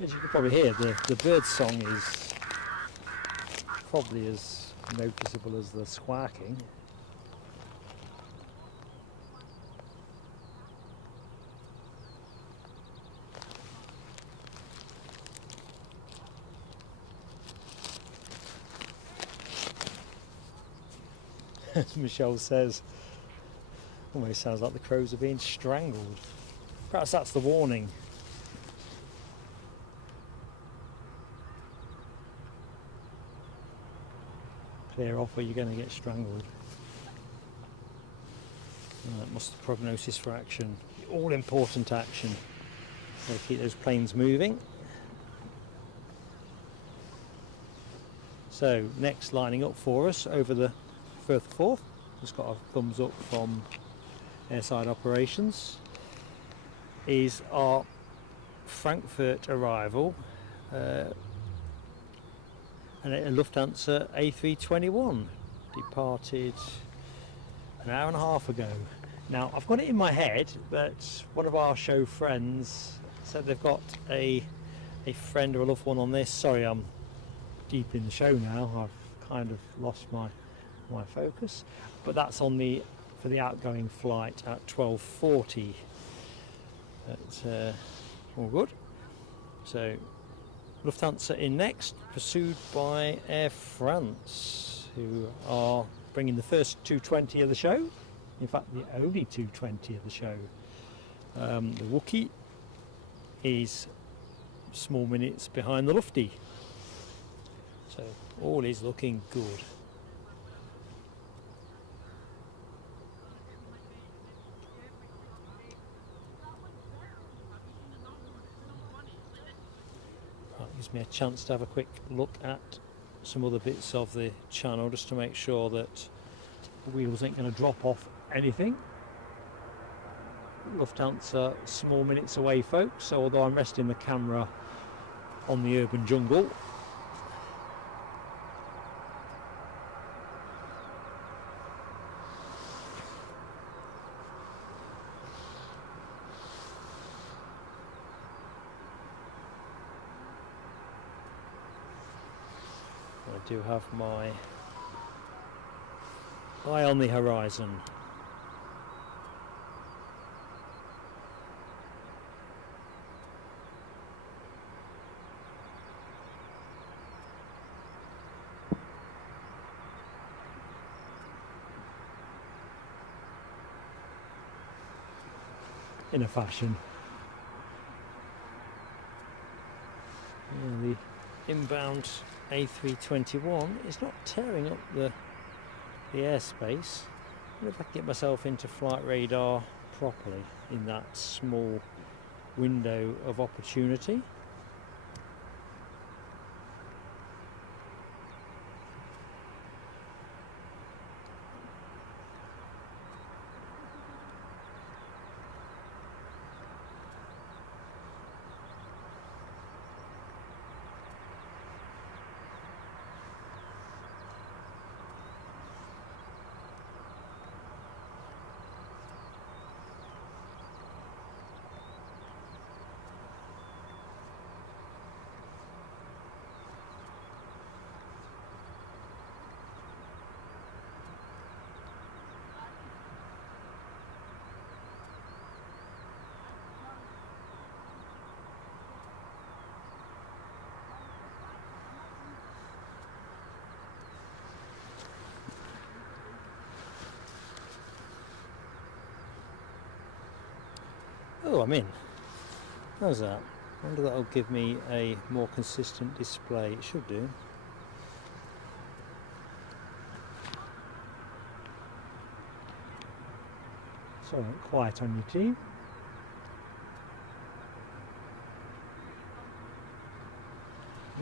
As you can probably hear, the bird song is probably as noticeable as the squawking. As Michelle says, almost sounds like the crows are being strangled. Perhaps that's the warning. Clear off or you're going to get strangled. Right, what's the prognosis for action? All important action. Got to keep those planes moving. So next lining up for us over the Firth of Forth. Just got a thumbs up from airside operations, is our Frankfurt arrival and a Lufthansa A321 departed an hour and a half ago. Now I've got it in my head that one of our show friends said they've got a friend or a loved one on this. Sorry, I'm deep in the show now, I've kind of lost my focus, but that's on the for the outgoing flight at 12:40 But all good. So Lufthansa in next, pursued by Air France, who are bringing the first 220 of the show. In fact, the only 220 of the show. The Wookiee is small minutes behind the Lufty. So all is looking good. That gives me a chance to have a quick look at some other bits of the channel just to make sure that the wheels ain't going to drop off anything. Lufthansa small minutes away, folks, so although I'm resting the camera on the urban jungle, I do have my eye on the horizon. In a fashion. Yeah, the inbound A321 is not tearing up the airspace. I wonder if I can get myself into flight radar properly in that small window of opportunity. Oh, I'm in. How's that? I wonder that'll give me a more consistent display. It should do. So quiet on your team.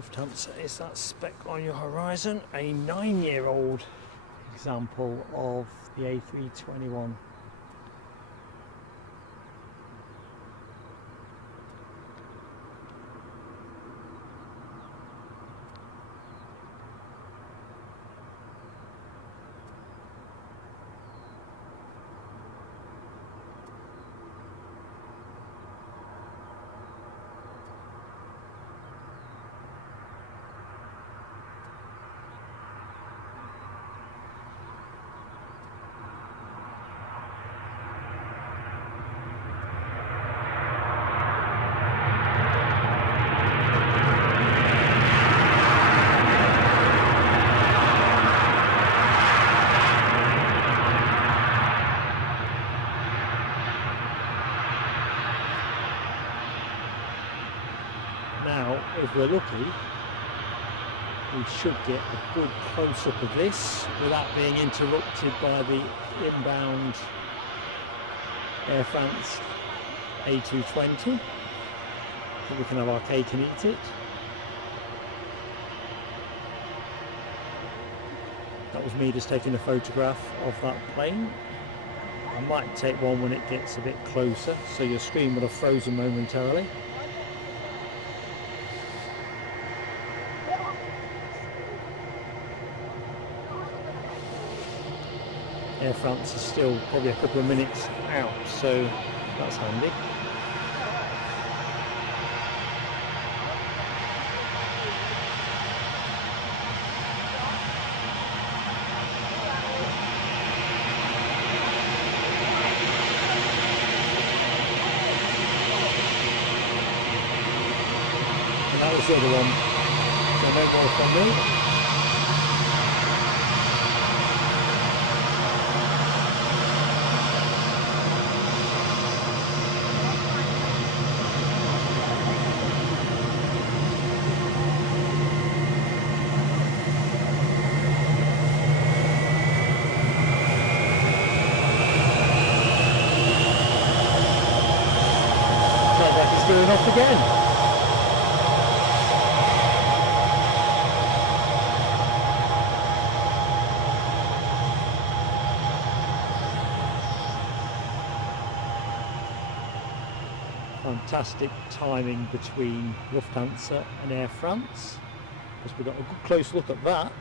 Lufthansa is that speck on your horizon, a 9-year-old example of the A321. Now, if we're lucky, we should get a good close-up of this without being interrupted by the inbound Air France A220. So we can have our cake and eat it. That was me just taking a photograph of that plane. I might take one when it gets a bit closer, so your screen will have frozen momentarily. Air France is still probably a couple of minutes out, so that's handy. That was the other one. So no more from me. Going off again. Fantastic timing between Lufthansa and Air France, because we got a good close look at that,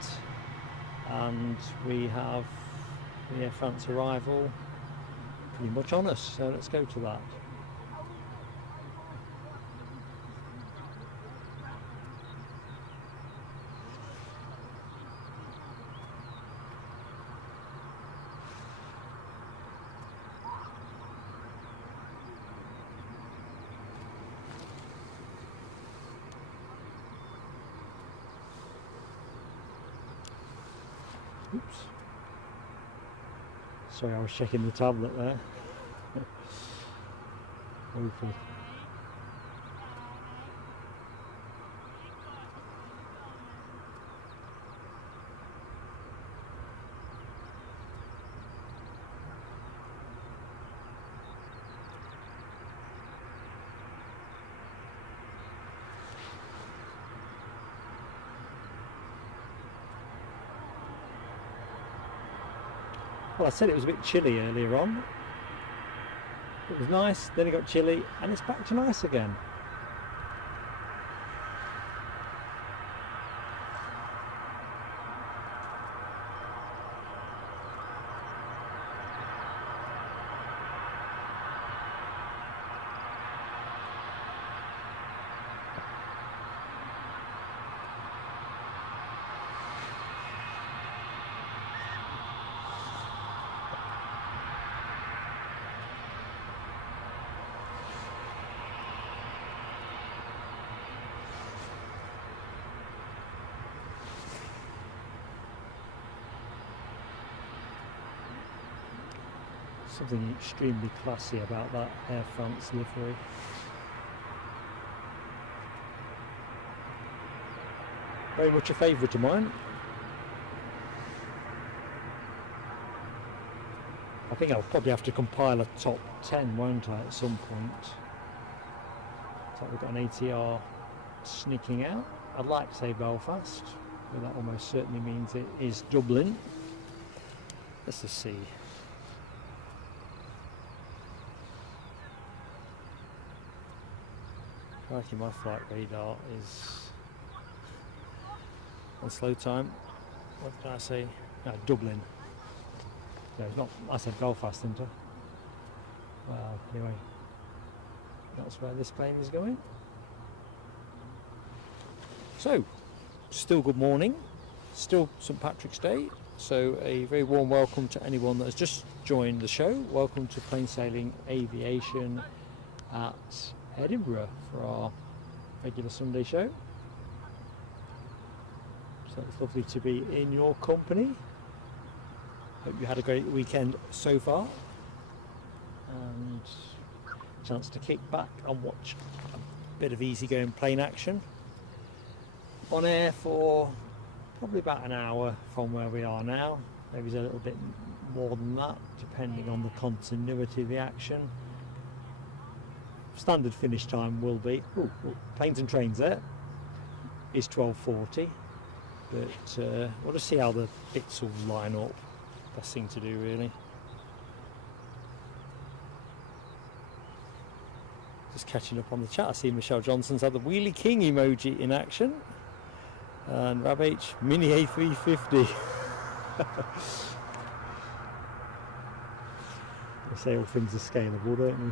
and we have the Air France arrival pretty much on us, so let's go to that. Oops. Sorry, I was checking the tablet there. Awful. Well, I said it was a bit chilly earlier on. It was nice, then it got chilly, and it's back to nice again. Something extremely classy about that Air France livery. Very much a favourite of mine. I think I'll probably have to compile a top 10, won't I, at some point. So we've got an ATR sneaking out. I'd like to say Belfast, but that almost certainly means it is Dublin. Let's just see. Crikey, my flight radar is on slow time. What did I say? No, Dublin. No, it's not. I said Belfast, didn't I? Well, anyway, that's where this plane is going. So, still good morning. Still St Patrick's Day. So, a very warm welcome to anyone that has just joined the show. Welcome to Plain Sailing Aviation at Edinburgh for our regular Sunday show. So it's lovely to be in your company. Hope you had a great weekend so far, and a chance to kick back and watch a bit of easygoing plane action on air for probably about an hour from where we are now. Maybe a little bit more than that, depending on the continuity of the action. Standard finish time will be, planes and trains there, is 12:40, but we'll just see how the bits will line up. Best thing to do, really. Just catching up on the chat, I see Michelle Johnson's had the Wheelie King emoji in action, and Rab H, Mini A350. They say all things are scalable, don't we?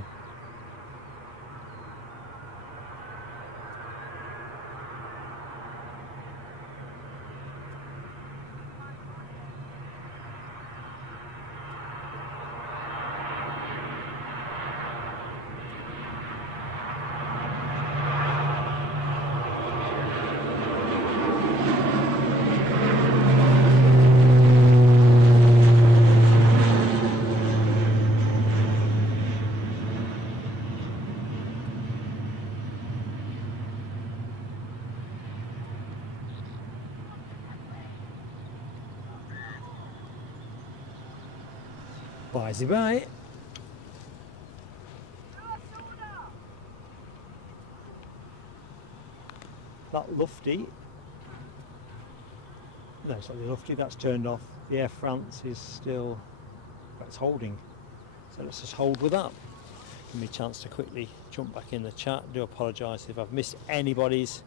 Bye. That lufty, no, it's not the lufty, that's turned off. The Air France is still, it's holding. So let's just hold with that. Give me a chance to quickly jump back in the chat. I do apologise if I've missed anybody's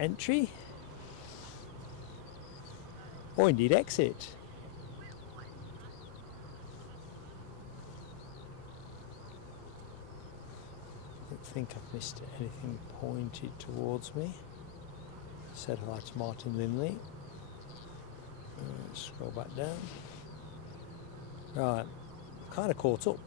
entry or indeed exit. I don't think I've missed anything pointed towards me. Said hi to Martin Linley. Scroll back down. Right, kind of caught up.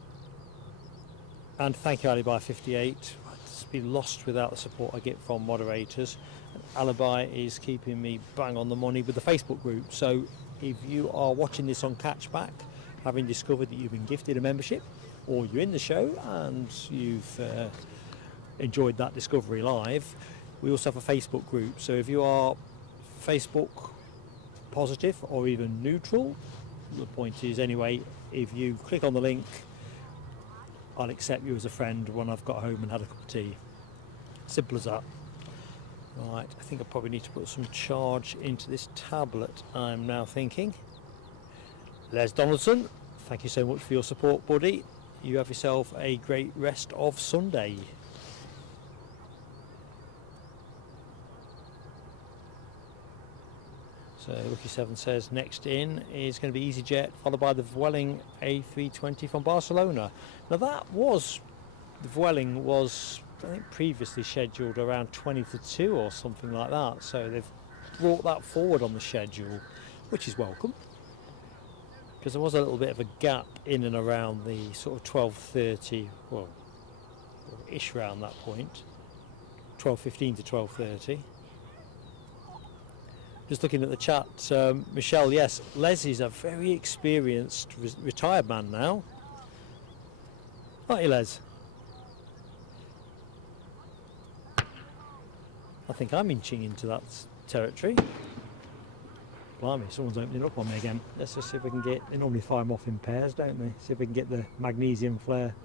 And thank you, Alibi58. It's been lost without the support I get from moderators. And Alibi is keeping me bang on the money with the Facebook group. So if you are watching this on Catchback, having discovered that you've been gifted a membership, or you're in the show and you've enjoyed that discovery live, we also have a Facebook group. So if you are Facebook positive or even neutral, the point is anyway, if you click on the link, I'll accept you as a friend when I've got home and had a cup of tea. Simple as that. Right, I think I probably need to put some charge into this tablet, I'm now thinking. Les Donaldson, thank you so much for your support, buddy. You have yourself a great rest of Sunday. So Lucky7 says next in is going to be EasyJet, followed by the Vueling A320 from Barcelona. Now the Vueling was, I think, previously scheduled around 20 to 2 or something like that. So they've brought that forward on the schedule, which is welcome. Because there was a little bit of a gap in and around the sort of 12:30, well, ish around that point, 12:15 to 12:30. Just looking at the chat, Michelle, yes, Les is a very experienced retired man now. Aren't you, Les? I think I'm inching into that territory. Blimey, someone's opening up on me again. Let's just see if we can get, they normally fire them off in pairs, don't they? See if we can get the magnesium flare.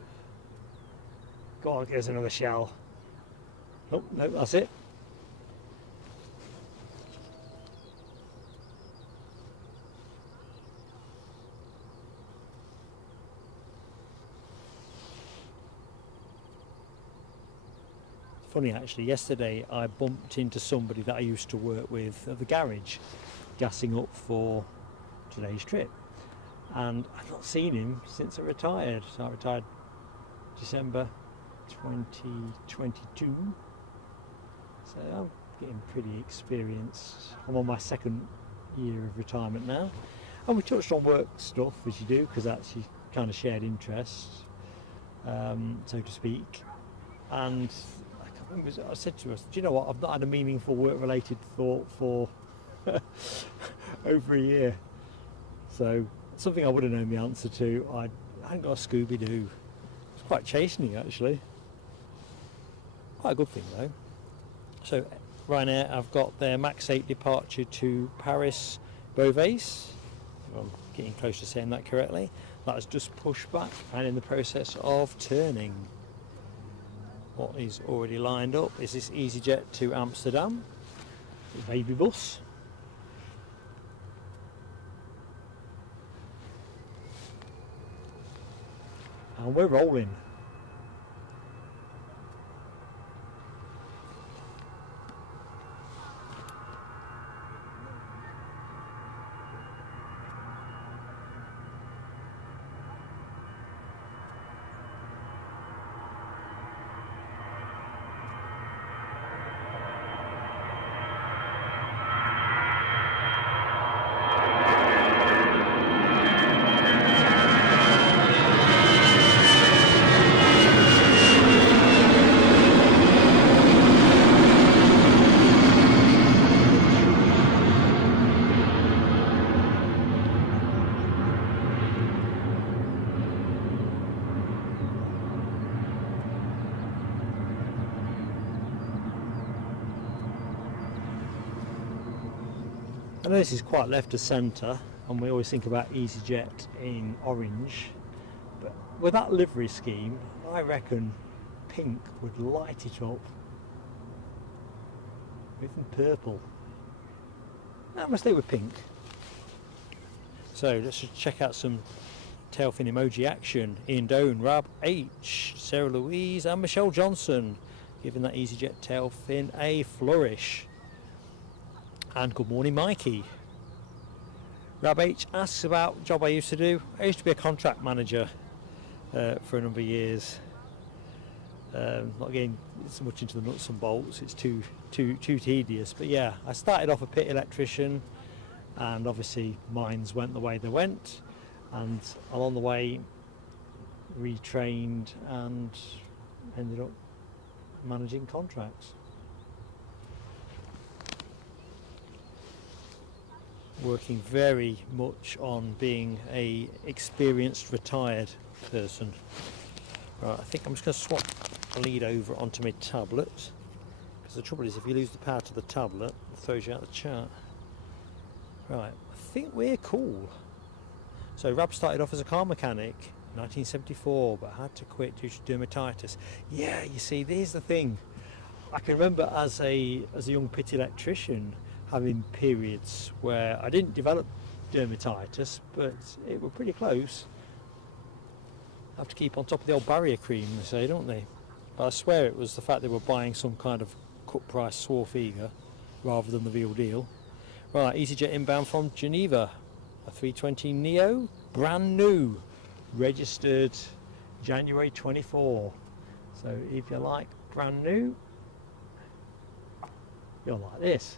Go on, there's another shell. Oh, no, that's it. Funny actually, yesterday I bumped into somebody that I used to work with at the garage, gassing up for today's trip, and I've not seen him since I retired. So I retired December 2022, so I'm getting pretty experienced. I'm on my second year of retirement now, and we touched on work stuff, as you do, because that's your kind of shared interests, so to speak. And I said to us, do you know what, I've not had a meaningful work-related thought for over a year. So something I would have known the answer to. I hadn't got a Scooby-Doo. It's quite chastening actually. Quite a good thing though. So Ryanair have got their MAX 8 departure to Paris Beauvais. I'm getting close to saying that correctly. That has just pushed back and in the process of turning. What is already lined up is this EasyJet to Amsterdam, the baby bus. And we're rolling. I know this is quite left of centre, and we always think about EasyJet in orange, but with that livery scheme I reckon pink would light it up, even purple. I'm gonna stay with pink. So let's just check out some tail fin emoji action. Ian Doan, Rab H, Sarah Louise and Michelle Johnson giving that EasyJet tail fin a flourish. And good morning Mikey. Rab H asks about a job I used to do. I used to be a contract manager for a number of years. Not getting so much into the nuts and bolts, it's too tedious, but yeah, I started off a pit electrician, and obviously mines went the way they went, and along the way retrained and ended up managing contracts. Working very much on being a experienced retired person. Right, I think I'm just going to swap the lead over onto my tablet, because the trouble is if you lose the power to the tablet it throws you out the chart. Right, I think we're cool. So Rab started off as a car mechanic in 1974 but had to quit due to dermatitis. Yeah, you see, there's the thing. I can remember as a young pit electrician having periods where I didn't develop dermatitis, but it were pretty close. Have to keep on top of the old barrier cream, they say, don't they? But I swear it was the fact they were buying some kind of cut price Swarthega rather than the real deal. Right, EasyJet inbound from Geneva, a 320 Neo, brand new, registered January 24. So if you like brand new, you'll like this.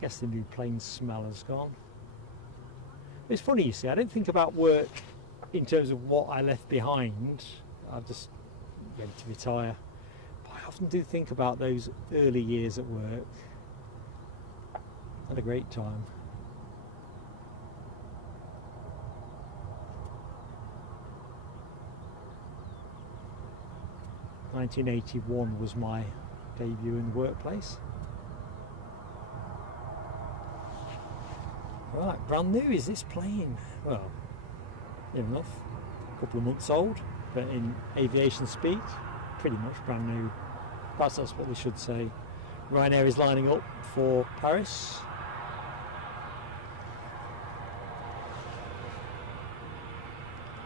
Guess the new plane smell has gone. It's funny, you see, I don't think about work in terms of what I left behind. I'm just ready to retire. But I often do think about those early years at work. Had a great time. (1981) was my debut in the workplace. Right, brand new is this plane. Well, near enough, a couple of months old, but in aviation speak, pretty much brand new. Perhaps that's what they should say. Ryanair is lining up for Paris.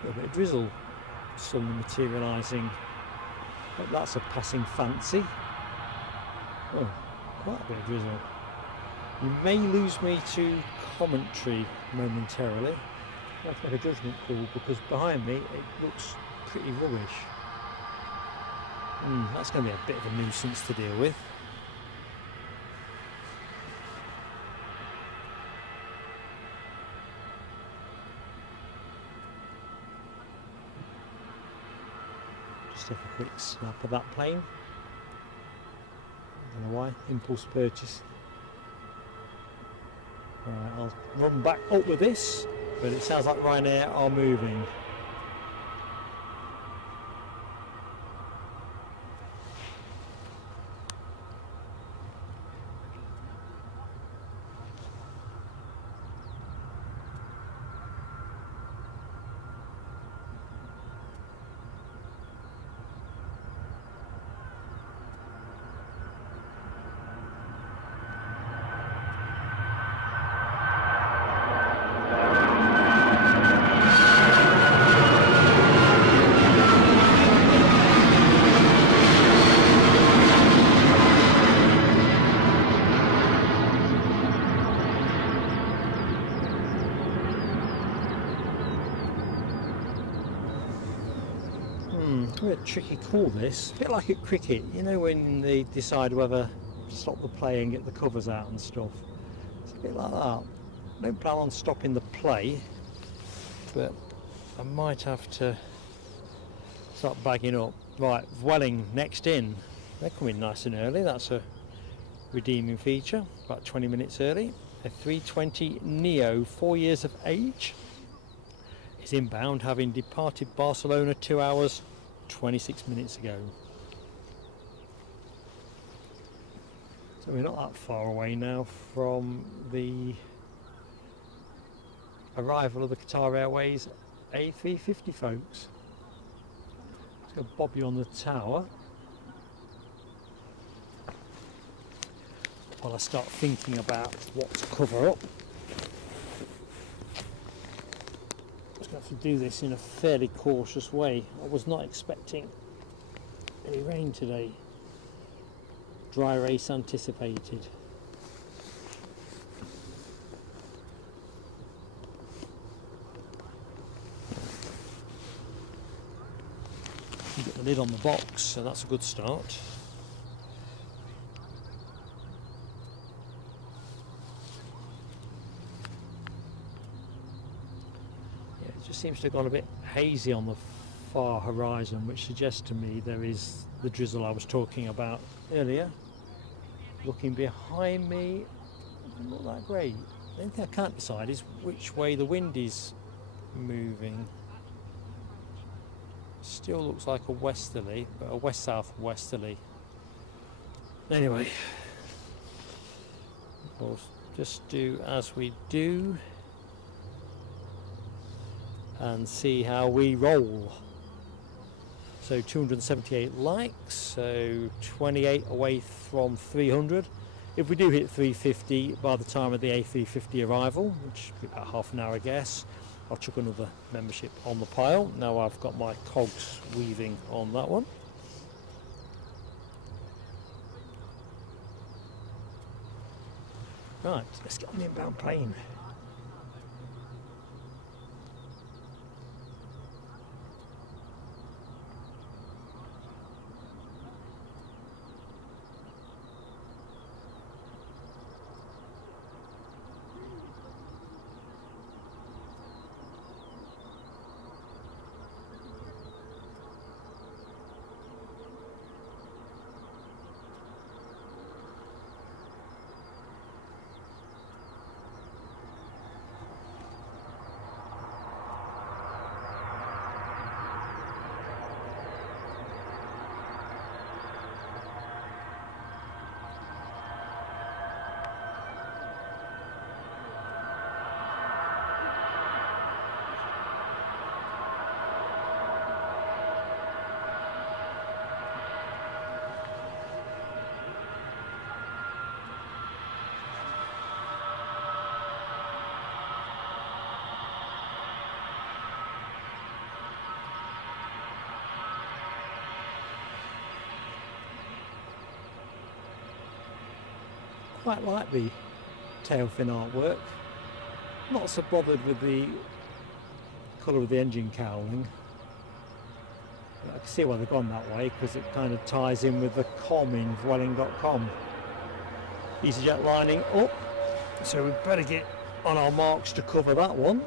A little bit of drizzle suddenly materialising, but that's a passing fancy. Oh, quite a bit of drizzle. You may lose me to commentary momentarily. I have to make a judgment call because behind me it looks pretty rubbish. That's going to be a bit of a nuisance to deal with. Just take a quick snap of that plane. I don't know why, impulse purchase. Right, I'll run back up with this, but it sounds like Ryanair are moving. A bit tricky call this, a bit like at cricket, you know, when they decide whether to stop the play and get the covers out and stuff. It's a bit like that. I don't plan on stopping the play, but I might have to start bagging up. Right, Vueling next in. They're coming nice and early, that's a redeeming feature, about 20 minutes early. A 320 Neo, 4 years of age, is inbound, having departed Barcelona 2 hours 26 minutes ago. So we're not that far away now from the arrival of the Qatar Airways A350, folks. Let's go bob you on the tower while I start thinking about what to cover up. I'm just going to have to do this in a fairly cautious way. I was not expecting any rain today. Dry race anticipated. Get the lid on the box, so that's a good start. Yeah, it just seems to have gone a bit hazy on the far horizon, which suggests to me there is the drizzle I was talking about earlier. Looking behind me, not that great. The only thing I can't decide is which way the wind is moving. Still looks like a westerly, but a west-south westerly. Anyway, we'll just do as we do and see how we roll. So 278 likes, so 28 away from 300. If we do hit 350 by the time of the A350 arrival, which will be about half an hour, I guess, I'll chuck another membership on the pile. Now I've got my cogs weaving on that one. Right, let's get on the inbound plane. Quite like the tail fin artwork. Not so bothered with the colour of the engine cowling. But I can see why they've gone that way, because it kind of ties in with the com in Vueling.com. EasyJet lining up, so we better get on our marks to cover that one.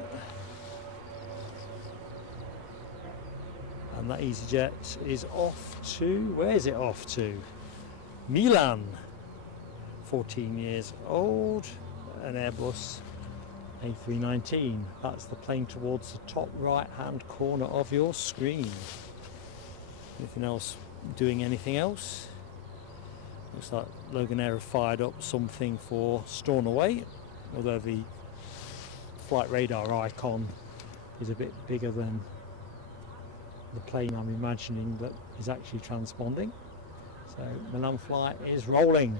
And that EasyJet is off to, where is it off to? Milan. 14 years old, an Airbus A319. That's the plane towards the top right hand corner of your screen. Anything else doing anything else? Looks like Loganair have fired up something for Stornoway, although the flight radar icon is a bit bigger than the plane I'm imagining that is actually transponding. So Milan flight is rolling.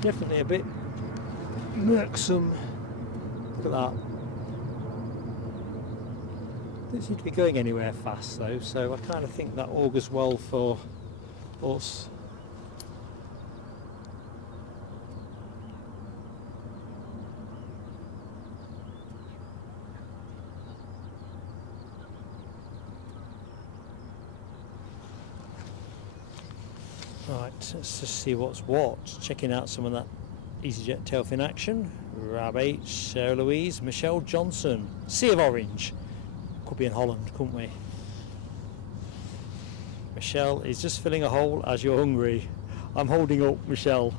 Definitely a bit murksome. Look at that. Doesn't seem to be going anywhere fast though, so I kind of think that augurs well for us. Right, let's just see what's what. Checking out some of that EasyJet tailfin action. Rab H, Sarah Louise, Michelle Johnson. Sea of Orange. Could be in Holland, couldn't we? Michelle is just filling a hole as you're hungry. I'm holding up, Michelle.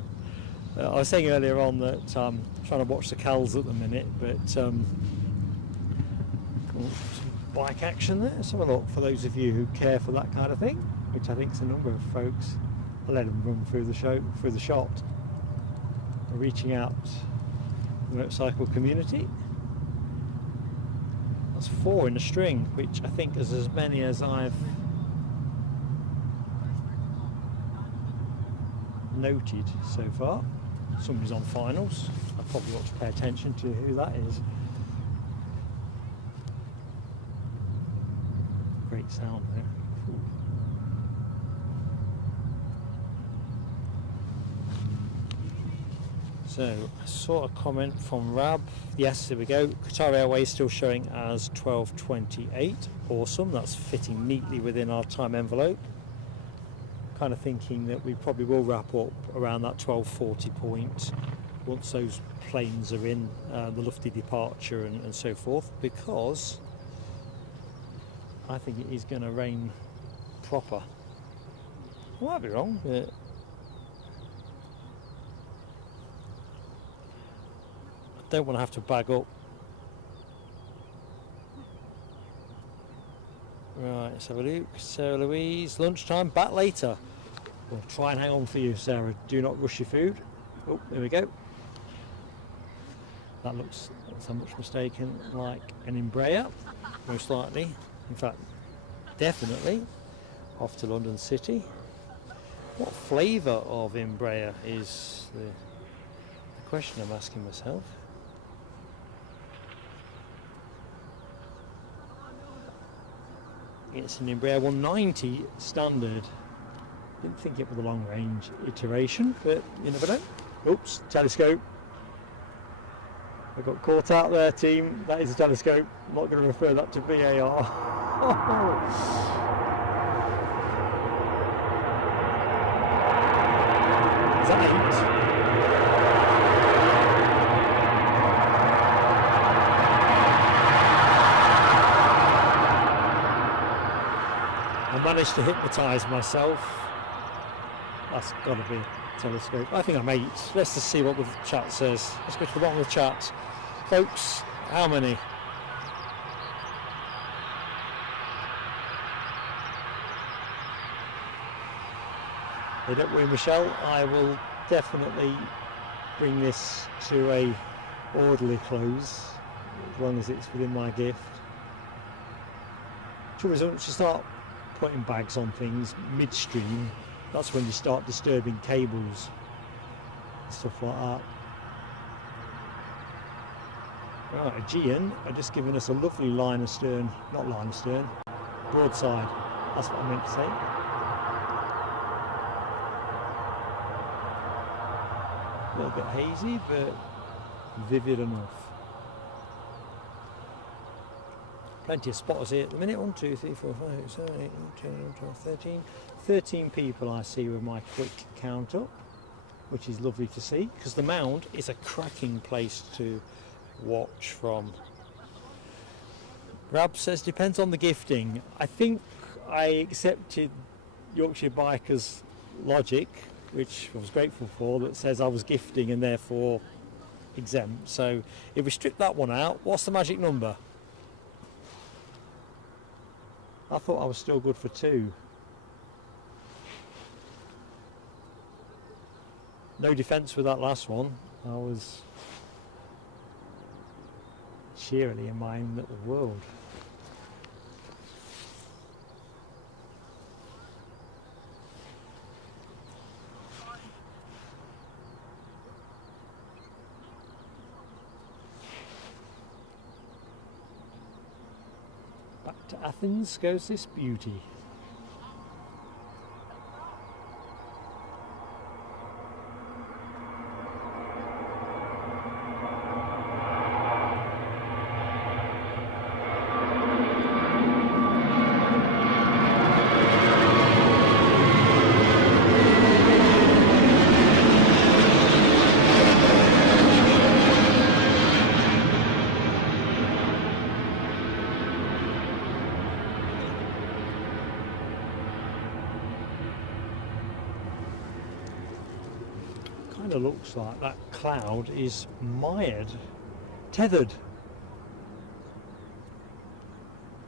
I was saying earlier on that I'm trying to watch the Cals at the minute, but some bike action there. Let's have a look for those of you who care for that kind of thing, which I think is a number of folks. I'll let them run through the show, through the shot. We're reaching out to the motorcycle community. That's 4 in a string, which I think is as many as I've noted so far. Somebody's on finals. I probably ought to pay attention to who that is. Great sound there. So I saw a comment from Rab. Yes, there we go. Qatar Airways still showing as 12:28. Awesome. That's fitting neatly within our time envelope. Kind of thinking that we probably will wrap up around that 12:40 point once those planes are in the lofty departure and so forth, because I think it is going to rain proper. I might be wrong, but I don't want to have to bag up. Right, let's have a look. Sarah Louise, lunchtime, back later. We'll try and hang on for you, Sarah. Do not rush your food. Oh, there we go. That looks, if I'm much mistaken, like an Embraer, most likely. In fact, definitely off to London City. What flavour of Embraer is the question I'm asking myself. It's an Embraer 190 standard. Didn't think it was a long range iteration, but you never know. Oops, telescope. I got caught out there, team. That is a telescope. I'm not going to refer that to VAR. Is that 8? I managed to hypnotise myself. That's got to be a telescope. I think I'm 8. Let's just see what the chat says. Let's go to the bottom of the chat. Folks, how many? Hey, don't worry, Michelle. I will definitely bring this to a orderly close, as long as it's within my gift. Trouble is, once you start putting bags on things midstream, that's when you start disturbing cables, stuff like that. Right, Aegean are just giving us a lovely line astern, not line astern, broadside. That's what I meant to say. A little bit hazy, but vivid enough. Plenty of spotters here at the minute. 1, 2, 3, 4, 5, 6, 7, 8, 9, 10, 11, 12, 13. 13 people I see with my quick count up, which is lovely to see, because the Mound is a cracking place to watch from. Rab says depends on the gifting. I think I accepted Yorkshire Bikers' logic, which I was grateful for, that says I was gifting and therefore exempt. So if we strip that one out, what's the magic number? I thought I was still good for 2. No defence with that last one. I was cheerily in my own little world. Back to Athens goes this beauty. kind of looks like that cloud is mired, tethered.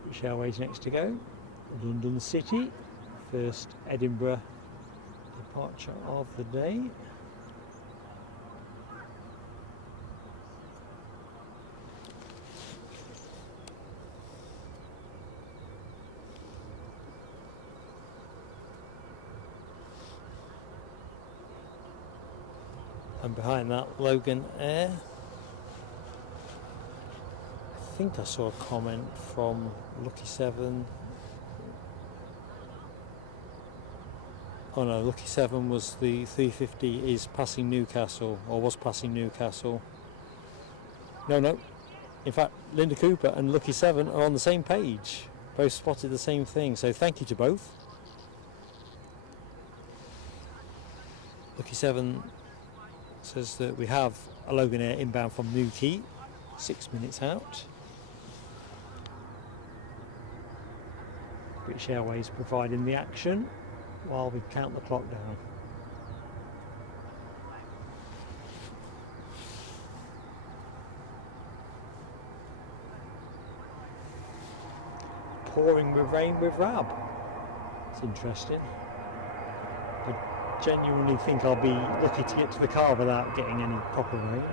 Which airway's next to go? London City, first Edinburgh departure of the day. And behind that, Loganair. I think I saw a comment from Lucky 7. Oh no, Lucky 7 was the 350 is passing Newcastle, or was passing Newcastle. No. In fact, Linda Cooper and Lucky 7 are on the same page. Both spotted the same thing, so thank you to both. Lucky 7 says that we have a Loganair inbound from Newquay, 6 minutes out. British Airways providing the action while we count the clock down. Pouring with rain with Rab. It's interesting. I genuinely think I'll be lucky to get to the car without getting any proper rain.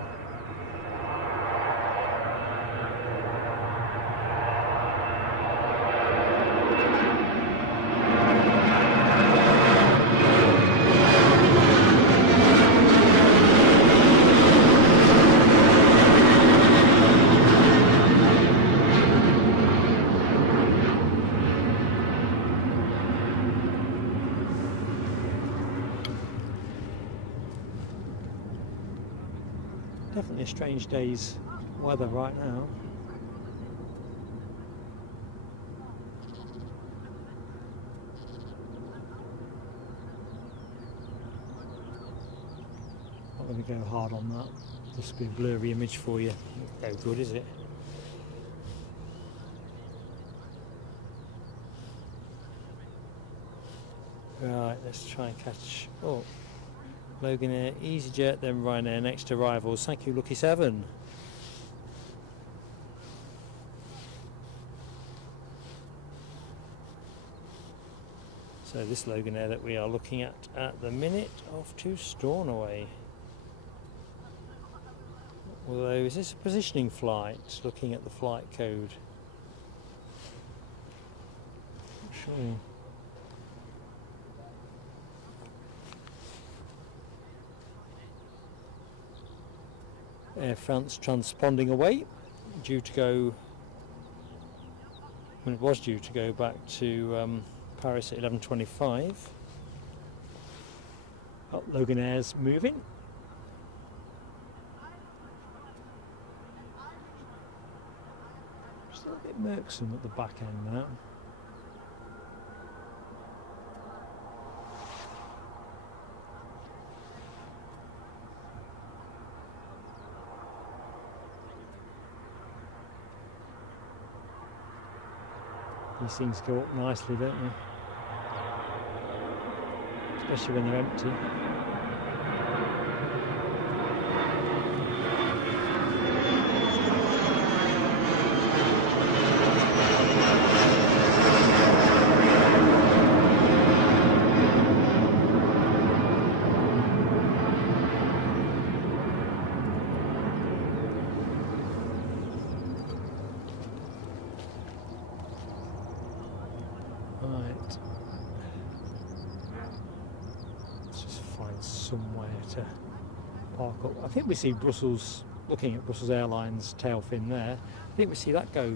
Definitely a strange day's weather right now. Not going to go hard on that. Just be a blurry image for you. No good, is it? Right, let's try and catch. Oh. Loganair, EasyJet, then Ryanair next to rivals. Thank you, Lucky 7. So this Loganair that we are looking at the minute, off to Stornoway. Although, is this a positioning flight? Looking at the flight code. Not sure. Air France transponding away, due to go, when it was due to go back to Paris at 11:25. Oh, Loganair's moving. Just a little bit murksome at the back end now. These things go up nicely, don't they? Especially when they're empty. Somewhere to park up. I think we see Brussels, looking at Brussels Airlines tail fin there. I think we see that go,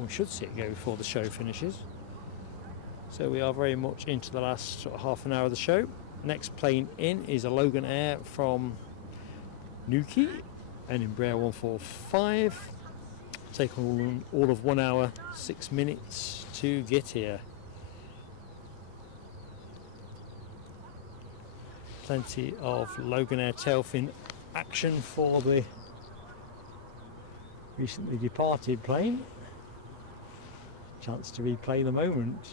we should see it go before the show finishes. So we are very much into the last sort of half an hour of the show. Next plane in is a Loganair from Newquay, an Embraer 145. Take all of 1 hour 6 minutes to get here. Plenty of Loganair tailfin action for the recently departed plane. Chance to replay the moment.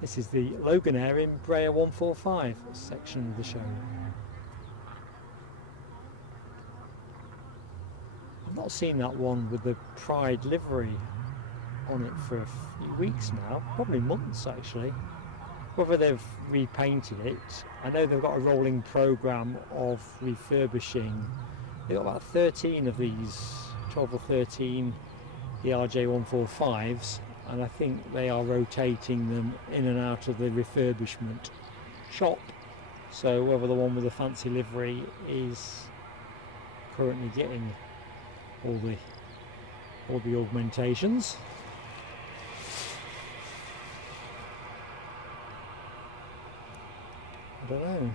This is the Loganair Embraer 145 section of the show. I've not seen that one with the Pride livery on it for a few weeks now, probably months actually. Whether they've repainted it, I know they've got a rolling programme of refurbishing. They've got about 13 of these, 12 or 13 ERJ 145s, and I think they are rotating them in and out of the refurbishment shop. So whether the one with the fancy livery is currently getting all the augmentations. I don't know.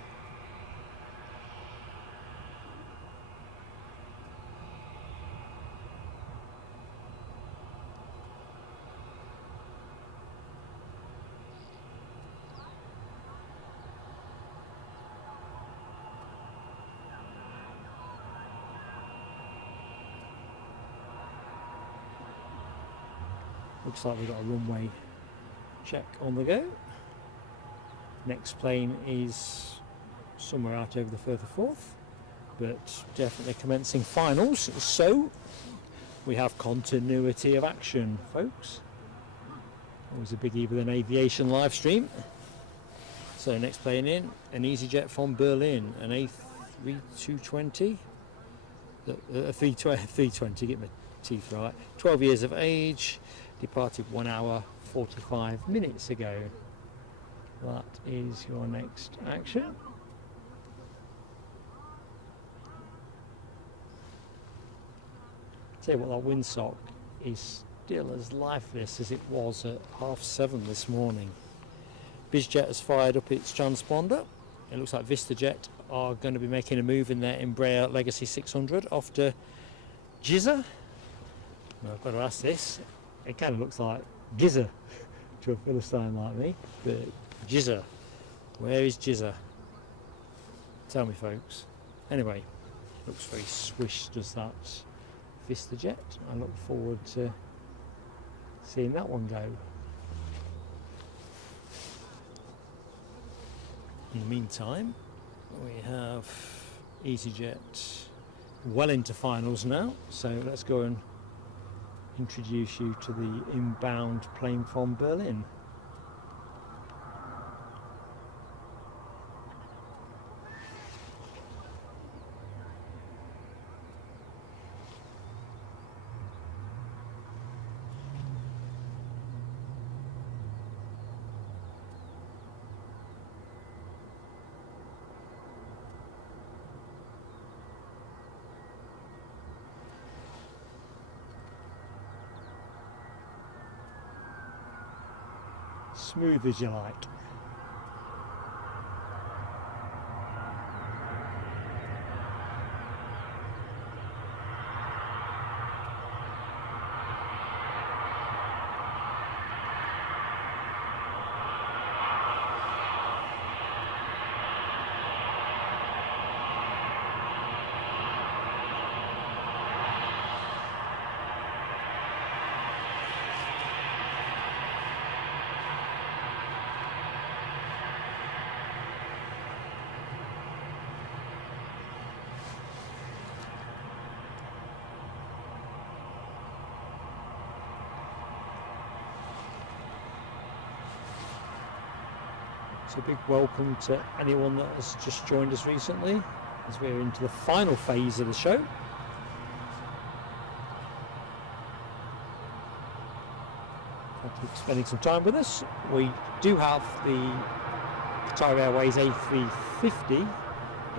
Looks like we've got a runway check on the go. Next plane is somewhere out over the further Forth, but definitely commencing finals, so we have continuity of action, folks. Always a biggie with an aviation live stream. So next plane in, an EasyJet from Berlin, an A320, a 320, get my teeth right, 12 years of age, departed 1 hour 45 minutes ago. That is your next action. Tell you what, that windsock is still as lifeless as it was at 7:30 this morning. BizJet has fired up its transponder. It looks like VistaJet are going to be making a move in their Embraer Legacy 600 off to Jizza. Well, I've got to ask this. It kind of looks like Giza to a Philistine like me, but Jizza. Where is Jizza? Tell me, folks. Anyway, looks very swish, does that VistaJet. I look forward to seeing that one go. In the meantime, we have EasyJet well into finals now, so let's go and introduce you to the inbound plane from Berlin. Smooth as you like. So a big welcome to anyone that has just joined us recently as we're into the final phase of the show. Thank you for spending some time with us. We do have the Qatar Airways A350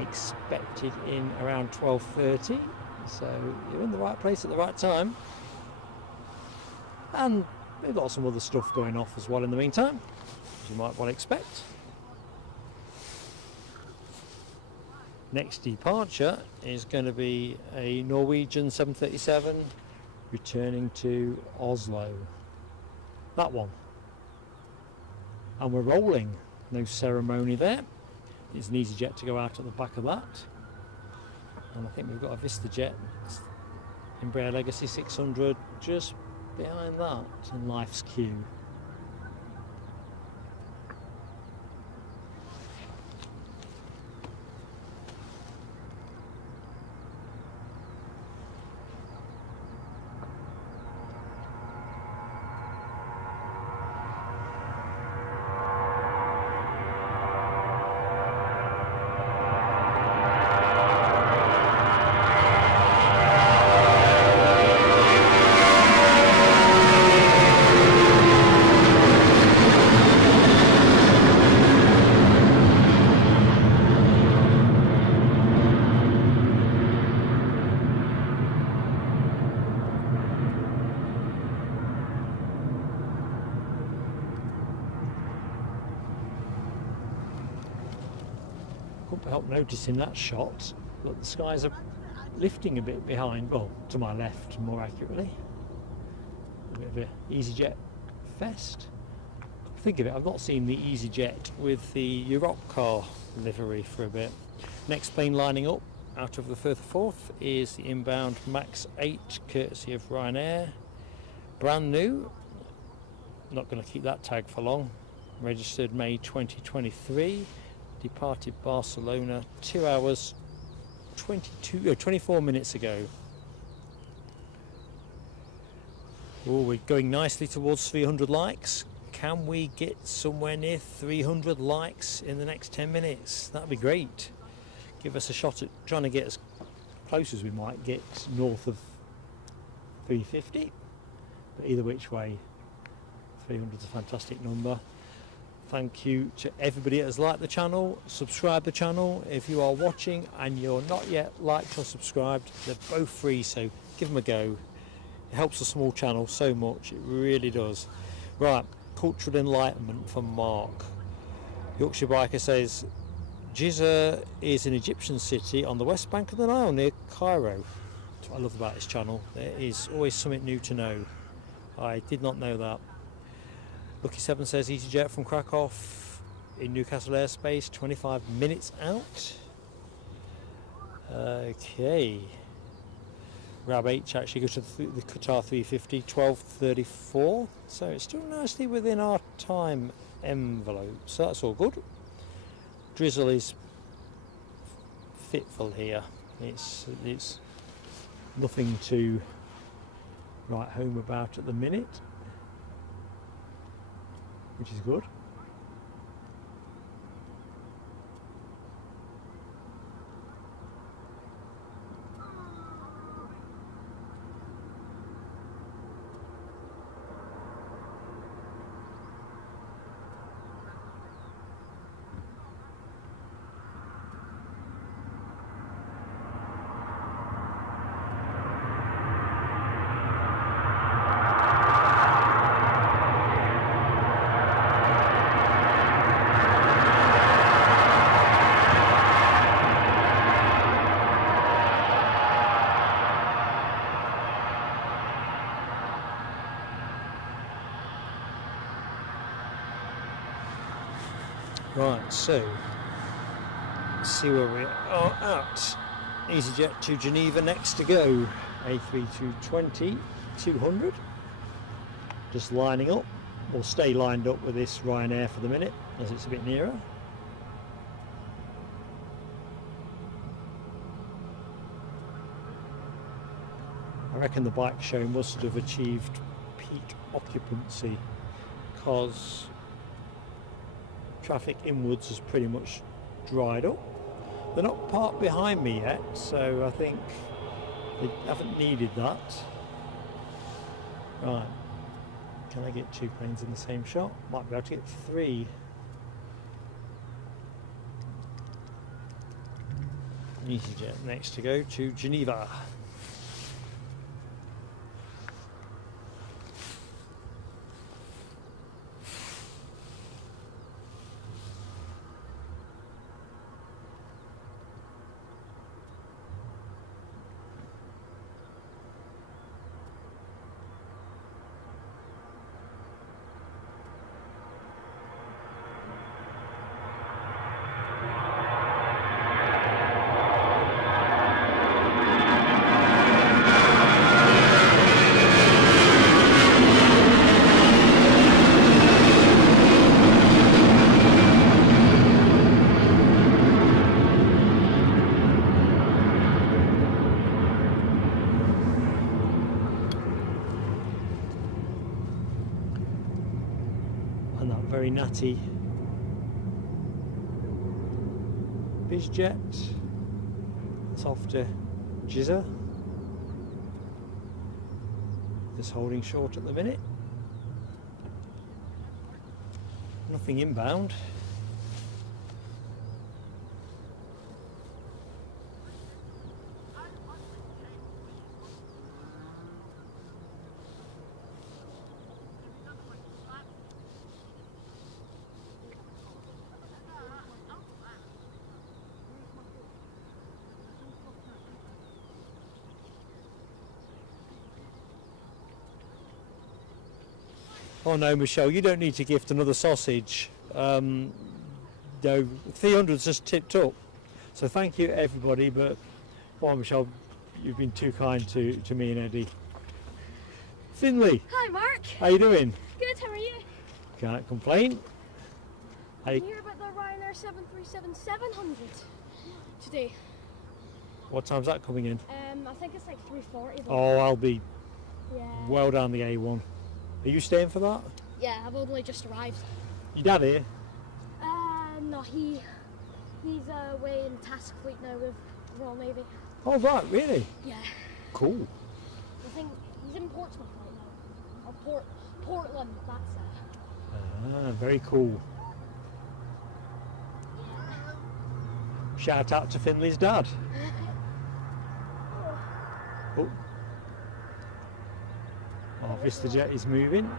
expected in around 12:30, so you're in the right place at the right time. And we've got some other stuff going off as well in the meantime, as you might well expect. Next departure is going to be a Norwegian 737 returning to Oslo. That one. And we're rolling. No ceremony there. It's an EasyJet to go out at the back of that. And I think we've got a VistaJet Embraer Legacy 600 just behind that in life's queue. help notice in that shot that the skies are lifting a bit behind, well, to my left more accurately. A bit of an EasyJet fest. Think of it, I've not seen the EasyJet with the Europcar livery for a bit. Next plane lining up out of the Firth Forth is the inbound MAX 8 courtesy of Ryanair. Brand new, not going to keep that tag for long. Registered May 2023, departed Barcelona 2 hours 24 minutes ago. Oh, we're going nicely towards 300 likes. Can we get somewhere near 300 likes in the next 10 minutes? That'd be great. Give us a shot at trying to get as close as we might get north of 350. But either which way, 300 is a fantastic number. Thank you to everybody that has liked the channel, subscribed the channel. If you are watching and you're not yet liked or subscribed, they're both free, so give them a go. It helps a small channel so much, it really does. Right, cultural enlightenment from Mark. Yorkshire Biker says, Jizza is an Egyptian city on the west bank of the Nile near Cairo. That's what I love about this channel. There is always something new to know. I did not know that. Lucky 7 says EasyJet from Krakow in Newcastle airspace, 25 minutes out. Okay. Rab H actually goes to the Qatar A350, 12:34. So it's still nicely within our time envelope. So that's all good. Drizzle is fitful here. It's nothing to write home about at the minute, which is good. Right, so let's see where we are at. EasyJet to Geneva next to go. A320 200. Just lining up. We'll stay lined up with this Ryanair for the minute as it's a bit nearer. I reckon the bike show must have achieved peak occupancy because traffic inwards has pretty much dried up. They're not parked behind me yet, so I think they haven't needed that. Right, can I get two planes in the same shot? Might be able to get three. EasyJet next to go to Geneva. Very natty BizJet. It's off to Jizza. Just holding short at the minute. Nothing inbound. Oh no, Michelle, you don't need to gift another sausage. No, 300's just tipped up. So thank you everybody, but come on Michelle, you've been too kind to me and Eddie. Finley. Hi Mark. How you doing? Good, how are you? Can't complain. Did you hear about the Ryanair 737-700 today? What time's that coming in? I think it's like 3:40. Oh, I'll be Yeah. well down the A1. Are you staying for that? Yeah, I've only just arrived. Your dad here? No, he's away in task fleet now with Royal Navy. Oh right, really? Yeah. Cool. I think he's in Portsmouth right now. Or Portland, that's it. Ah, very cool. Shout out to Finley's dad. Oh. Our VistaJet is moving.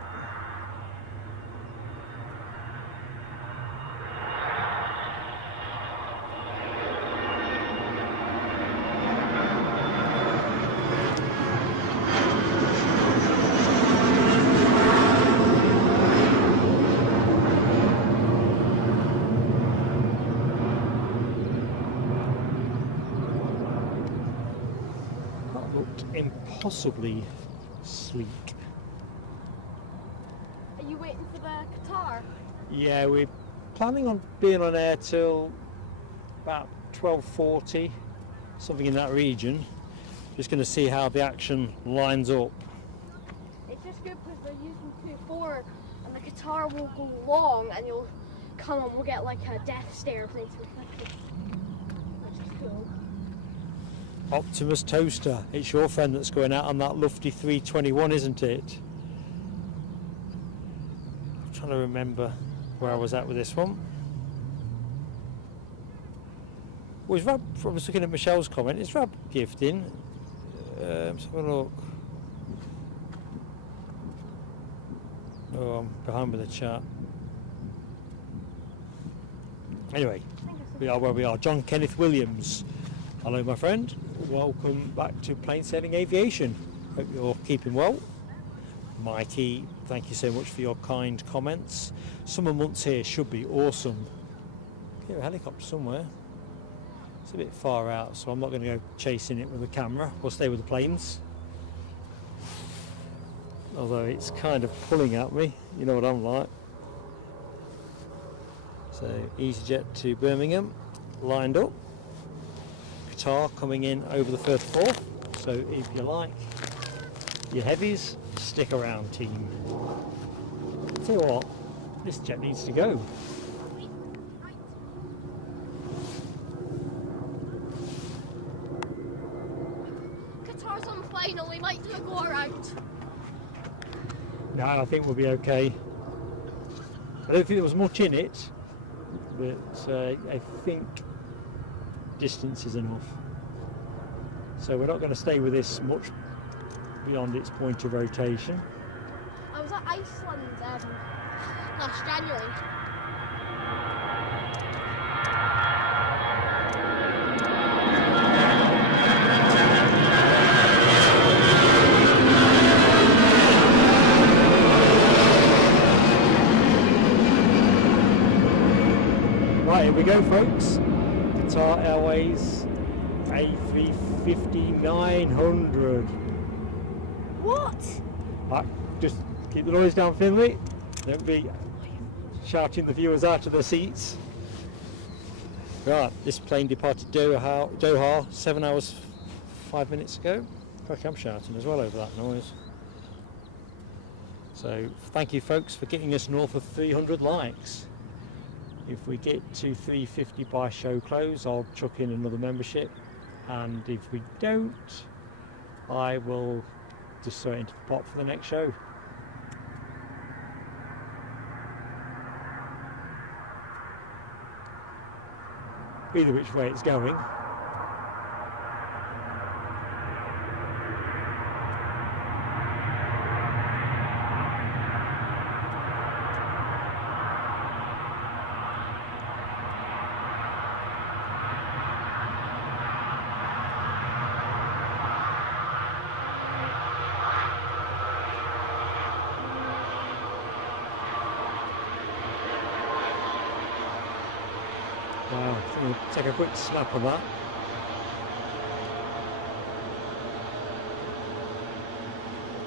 That looked impossibly sleek. Are you waiting for the Qatar? Yeah, we're planning on being on air till about 12:40, something in that region. Just going to see how the action lines up. It's just good because they're using 2.4 and the Qatar will go long and you'll come and we'll get like a death stare for A350, which is cool. Optimus Toaster, it's your friend that's going out on that lofty 321, isn't it? I'm trying to remember where I was at with this one. Was Rab, I was looking at Michelle's comment, is Rab gifting? Let's have a look. Oh, I'm behind with the chat. Anyway, we are where we are. John Kenneth Williams. Hello my friend, welcome back to Plain Sailing Aviation. Hope you're keeping well. Mikey, thank you so much for your kind comments. Summer months here should be awesome. Hear a helicopter somewhere. It's a bit far out, so I'm not going to go chasing it with the camera. We'll stay with the planes. Although it's kind of pulling at me, you know what I'm like. So EasyJet to Birmingham, lined up. Qatar coming in over the first floor. So if you like your heavies, stick around team. Tell you what, this jet needs to go. Qatar's on final, we might do a go around. No, I think we'll be okay. I don't think there was much in it, but I think distance is enough. So we're not going to stay with this much beyond its point of rotation. I was at Iceland last January. Right, here we go folks. Qatar Airways A350 900. What? Right, just keep the noise down, Finley. Don't be shouting the viewers out of their seats. Right, this plane departed Doha 7 hours 5 minutes ago. Crack, I'm shouting as well over that noise. So thank you folks for getting us north of 300 likes. If we get to 350 by show close, I'll chuck in another membership, and if we don't, I will just throw it into the pot for the next show. Either which way it's going. Take a quick snap of that.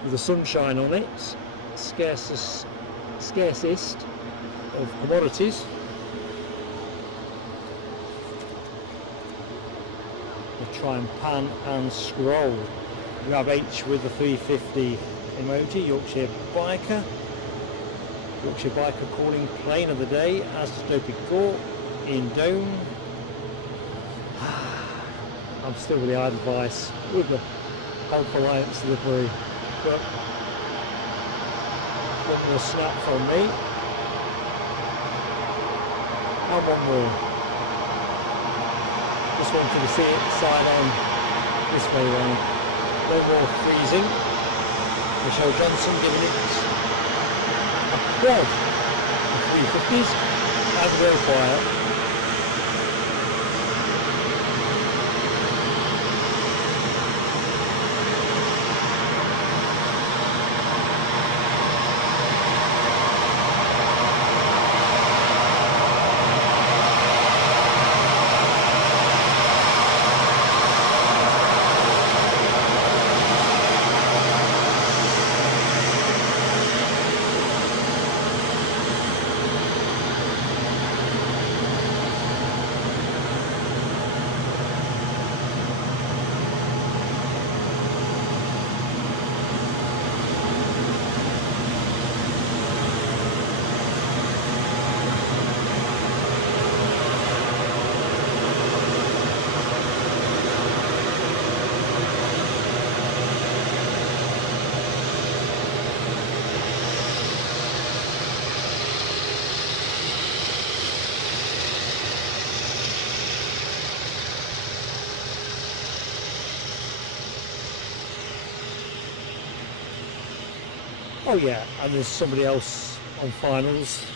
With the sunshine on it, scarcest of commodities. We'll try and pan and scroll. We have H with the 350 emoji, Yorkshire Biker. Yorkshire Biker calling plane of the day, as to Dopey Court in Dome. I'm still with the Edelweiss with the Health Alliance livery, but one more snap from me, and one more. Just wanted to see it side on this way round. No more freezing. Michelle Johnson giving it a quad of 350s and very quiet. Oh yeah, and there's somebody else on finals.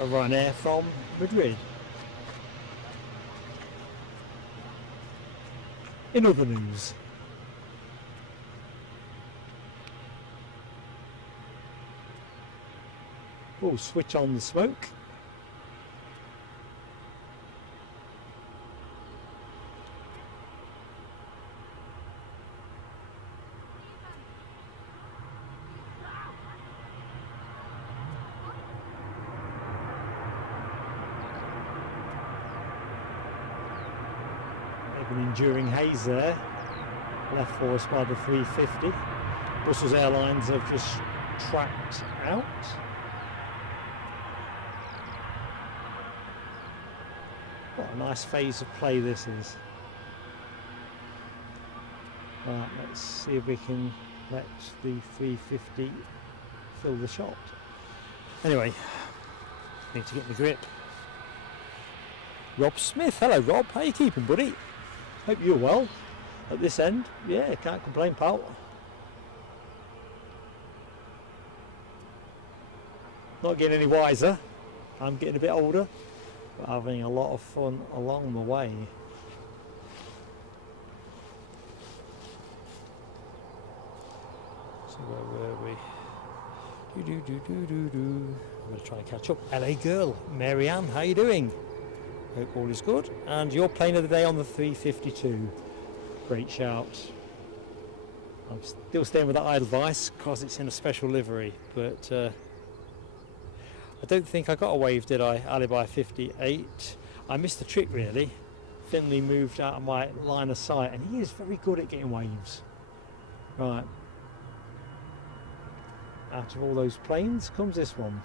A Ryanair from Madrid. In other news, we'll switch on the smoke. An enduring haze there, left for us by the 350. Brussels Airlines have just tracked out. What a nice phase of play this is. Right, let's see if we can let the 350 fill the shot. Anyway, need to get the grip. Rob Smith, hello Rob, how you keeping, buddy? Hope you're well at this end. Yeah, can't complain, pal. Not getting any wiser. I'm getting a bit older, but having a lot of fun along the way. So where were we? I'm going to try and catch up. LA girl, Marianne, how you doing? Hope all is good. And your plane of the day on the 352. Great shout. I'm still staying with that Edelweiss because it's in a special livery, but I don't think I got a wave, did I? Alibi 58. I missed the trick really. Finley moved out of my line of sight, and he is very good at getting waves. Right. Out of all those planes comes this one.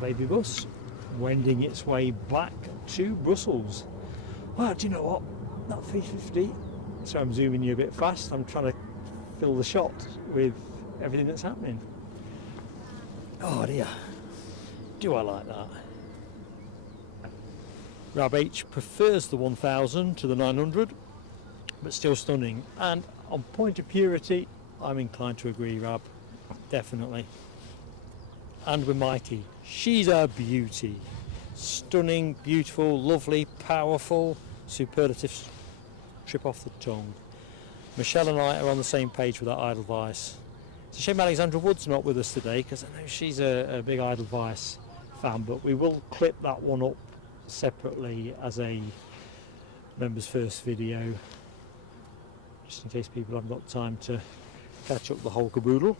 Baby bus wending its way back to Brussels. Well, do you know what? That 350, so I'm zooming you a bit fast. I'm trying to fill the shot with everything that's happening. Oh dear, do I like that. Rab H prefers the 1000 to the 900, but still stunning. And on point of purity, I'm inclined to agree, Rab, definitely. And with Mikey, she's a beauty. Stunning, beautiful, lovely, powerful, superlatives trip off the tongue. Michelle and I are on the same page with our Edelweiss. It's a shame Alexandra Wood's not with us today, because I know she's a big Edelweiss fan, but we will clip that one up separately as a members first video, just in case people haven't got time to catch up the whole caboodle.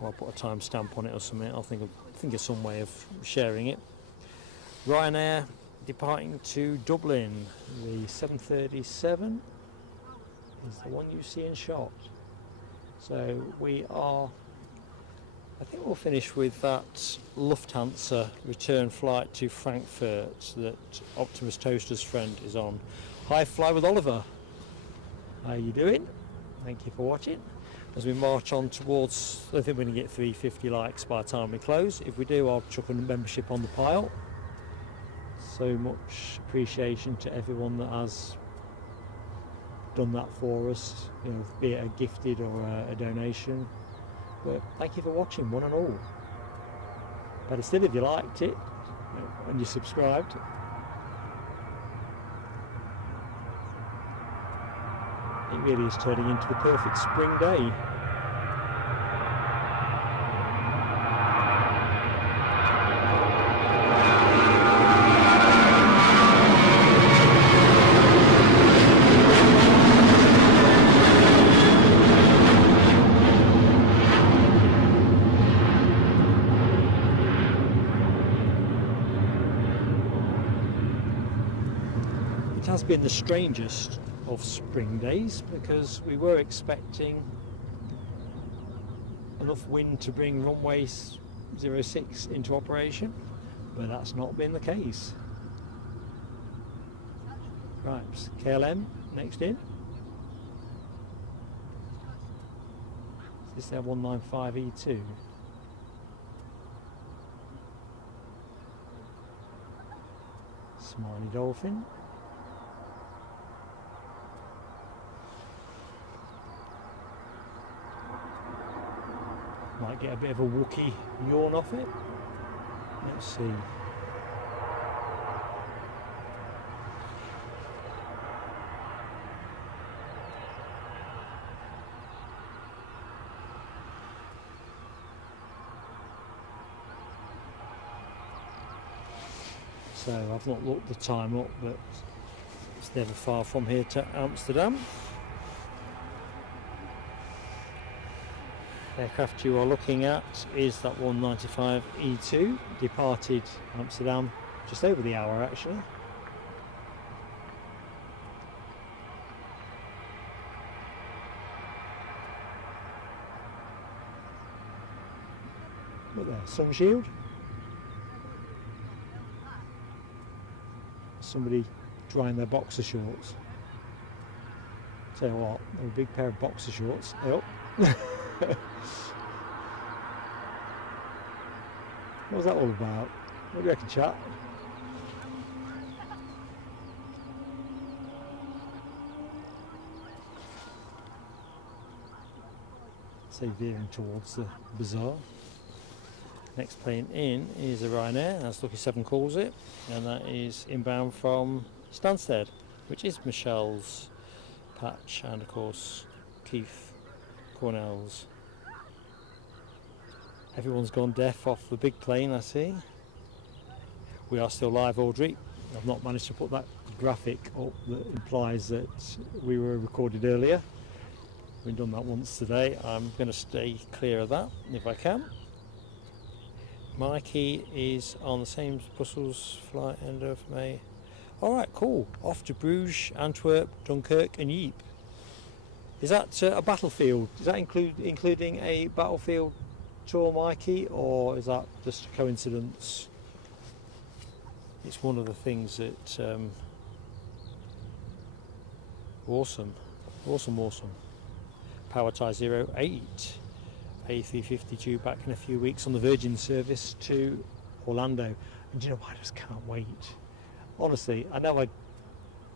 Or I'll put a timestamp on it or something. I'll think of some way of sharing it. Ryanair departing to Dublin. The 737 is the one you see in shot. So we are, I think we'll finish with that Lufthansa return flight to Frankfurt that Optimus Toaster's friend is on. Hi, Fly with Oliver. How you doing? Thank you for watching. As we march on towards, I think we're going to get 350 likes by the time we close. If we do, I'll chuck a membership on the pile. So much appreciation to everyone that has done that for us, you know, be it a gifted or a donation. But thank you for watching, one and all. Better still if you liked it and you subscribed. It really is turning into the perfect spring day. It has been the strangest of spring days, because we were expecting enough wind to bring runway 06 into operation, but that's not been the case. Right, KLM next in. Is this their 195E2? Smiley Dolphin. Might get a bit of a Wookiee yawn off it. Let's see. So I've not looked the time up, but it's never far from here to Amsterdam. Aircraft you are looking at is that 195 E2, departed Amsterdam just over the hour actually. Look there, sun shield. Somebody drying their boxer shorts. Tell you what, they're a big pair of boxer shorts. Oh. What was that all about? What do you reckon, chat? So veering towards the bazaar. Next plane in is a Ryanair, as Lucky 7 calls it, and that is inbound from Stansted, which is Michelle's patch, and of course Keith Cornell's. Everyone's gone deaf off the big plane, I see. We are still live, Audrey. I've not managed to put that graphic up that implies that we were recorded earlier. We've done that once today. I'm going to stay clear of that if I can. Mikey is on the same Brussels flight end of May. Alright, cool. Off to Bruges, Antwerp, Dunkirk and Ypres. Is that a battlefield? Is that including a battlefield tour, Mikey, or is that just a coincidence? It's one of the things that awesome. Power tie 08. A350 due back in a few weeks on the Virgin service to Orlando. And you know, I just can't wait. Honestly, I know I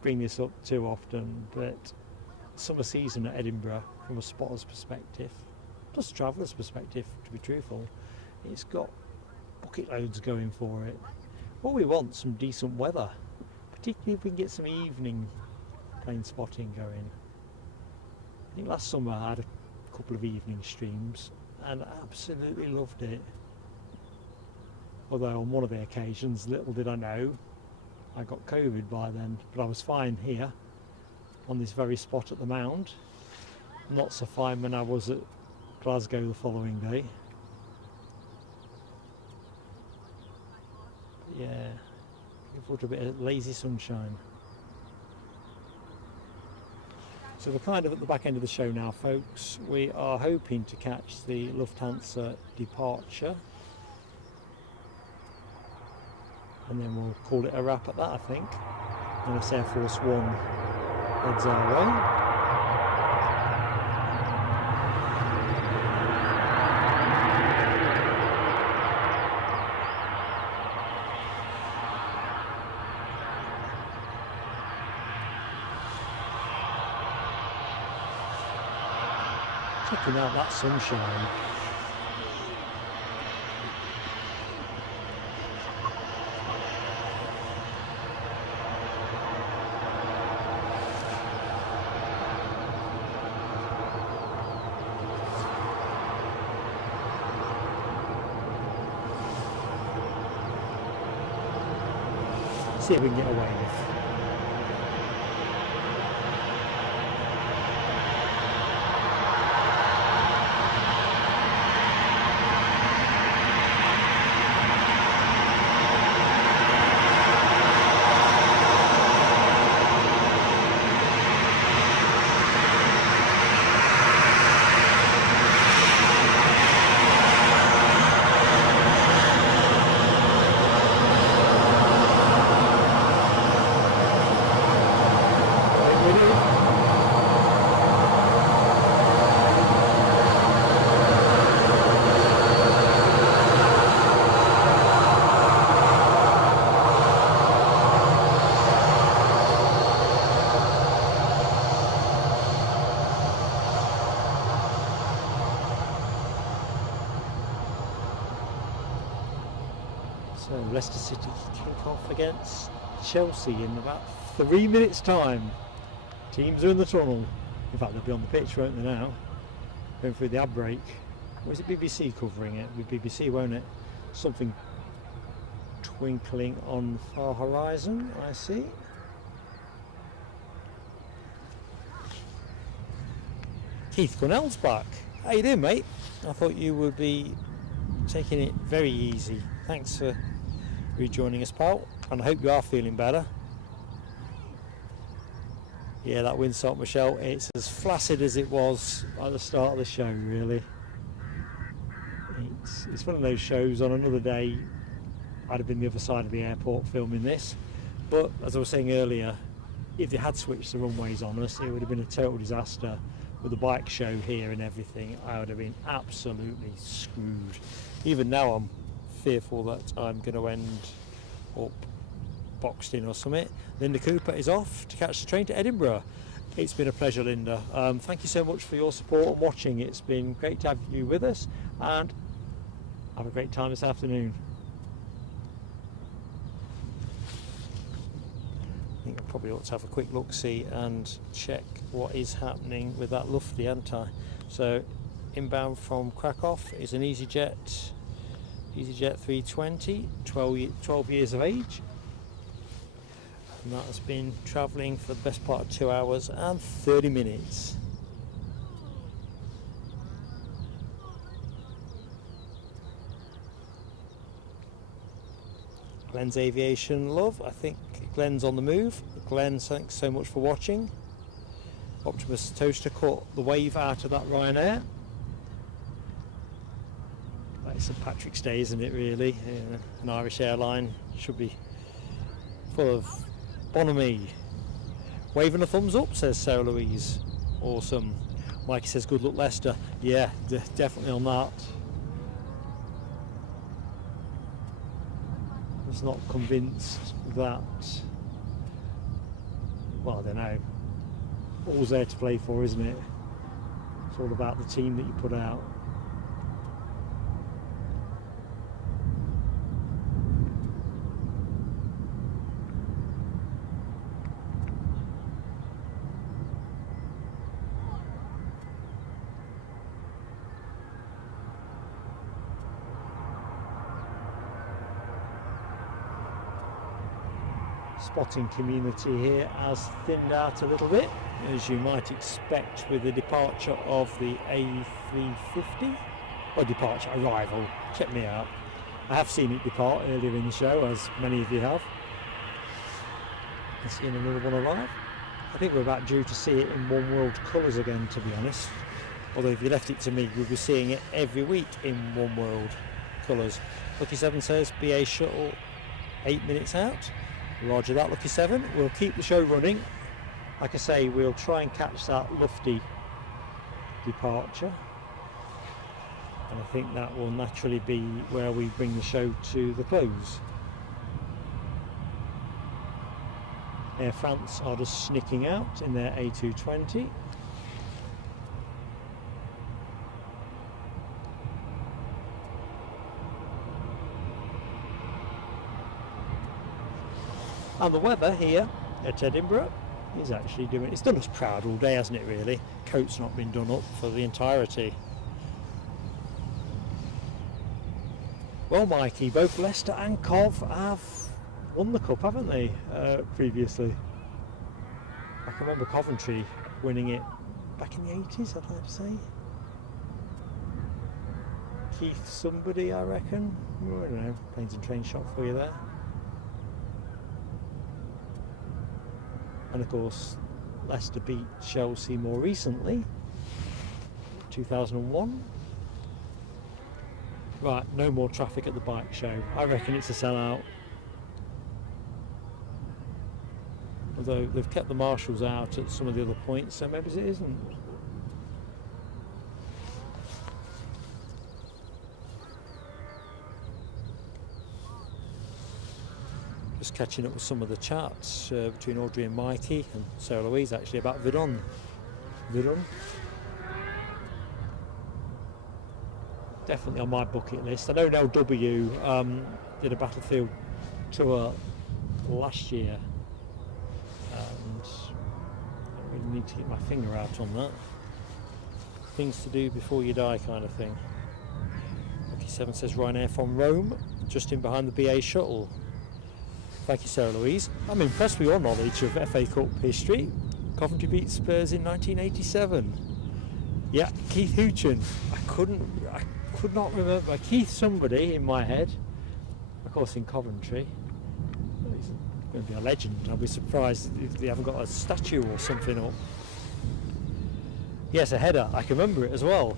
bring this up too often, but summer season at Edinburgh, from a spotter's perspective, plus a traveller's perspective, to be truthful, it's got bucket loads going for it. What we want, some decent weather, particularly if we can get some evening plane spotting going. I think last summer I had a couple of evening streams and I absolutely loved it. Although on one of the occasions, little did I know, I got COVID by then, but I was fine here on this very spot at the Mound. Not so fine when I was at Glasgow the following day. But yeah, looking forward to a bit of lazy sunshine. So we're kind of at the back end of the show now, folks. We are hoping to catch the Lufthansa departure, and then we'll call it a wrap at that, I think, unless Air Force One heads our way. Checking out that sunshine. See if we can get away with. So Leicester City kick off against Chelsea in about 3 minutes time. Teams are in the tunnel. In fact, they'll be on the pitch, won't they now? Going through the ad break. Or is it BBC covering it? With BBC, won't it? Something twinkling on the far horizon, I see. Keith Cornell's back. How you doing, mate? I thought you would be taking it very easy. Thanks for rejoining us, pal, and I hope you are feeling better. Yeah, that windsock, Michelle, it's as flaccid as it was at the start of the show, really. It's one of those shows. On another day I'd have been the other side of the airport filming this, but as I was saying earlier, if they had switched the runways on us, it would have been a total disaster. With the bike show here and everything, I would have been absolutely screwed. Even now I'm fearful that I'm going to end up boxed in or something. Linda Cooper is off to catch the train to Edinburgh. It's been a pleasure, Linda. Thank you so much for your support and watching. It's been great to have you with us, and have a great time this afternoon. I think I probably ought to have a quick look-see and check what is happening with that Lufty, hadn't I? So inbound from Krakow is an EasyJet 320, 12 years of age, and that has been travelling for the best part of 2 hours and 30 minutes. Glenn's Aviation love. I think Glenn's on the move. Glenn, thanks so much for watching. Optimus Toaster caught the wave out of that Ryanair. It's St Patrick's Day, isn't it, really? Yeah, an Irish airline should be full of bonhomie. Waving a thumbs up, says Sarah Louise. Awesome. Mikey says, good luck Leicester. Yeah, definitely on that. I was not convinced that, well, I don't know, all's there to play for, isn't it? It's all about the team that you put out. Spotting community here has thinned out a little bit, as you might expect with the departure of the A350, or departure, arrival, check me out. I have seen it depart earlier in the show, as many of you have. I've seen another one arrive. I think we're about due to see it in One World colours again, to be honest. Although if you left it to me, we'll be seeing it every week in One World colours. Lucky 7 says BA shuttle 8 minutes out. Roger that, Lucky 7. We'll keep the show running. Like I say, we'll try and catch that lufty departure. And I think that will naturally be where we bring the show to the close. Air France are just snicking out in their A220. And the weather here at Edinburgh is actually doing, it's done us proud all day, hasn't it really? Coat's not been done up for the entirety. Well, Mikey, both Leicester and Cov have won the cup, haven't they, previously? I can remember Coventry winning it back in the 80s, I'd like to say. Keith somebody, I reckon. I don't know, planes and train shot for you there. And of course, Leicester beat Chelsea more recently, 2001. Right, no more traffic at the bike show. I reckon it's a sellout. Although they've kept the marshals out at some of the other points, so maybe it isn't. Just catching up with some of the chats between Audrey and Mikey and Sarah Louise actually about Vidon. Definitely on my bucket list. I know LW did a battlefield tour last year and I really need to get my finger out on that. Things to do before you die kind of thing. Lucky 7 says Ryanair from Rome, just in behind the BA shuttle. Thank you, Sarah Louise. I'm impressed with your knowledge of FA Cup history. Coventry beat Spurs in 1987. Yeah, Keith Houchin. I could not remember. Keith somebody in my head. Of course, in Coventry. He's going to be a legend. I'll be surprised if they haven't got a statue or something up. Yes, a header. I can remember it as well.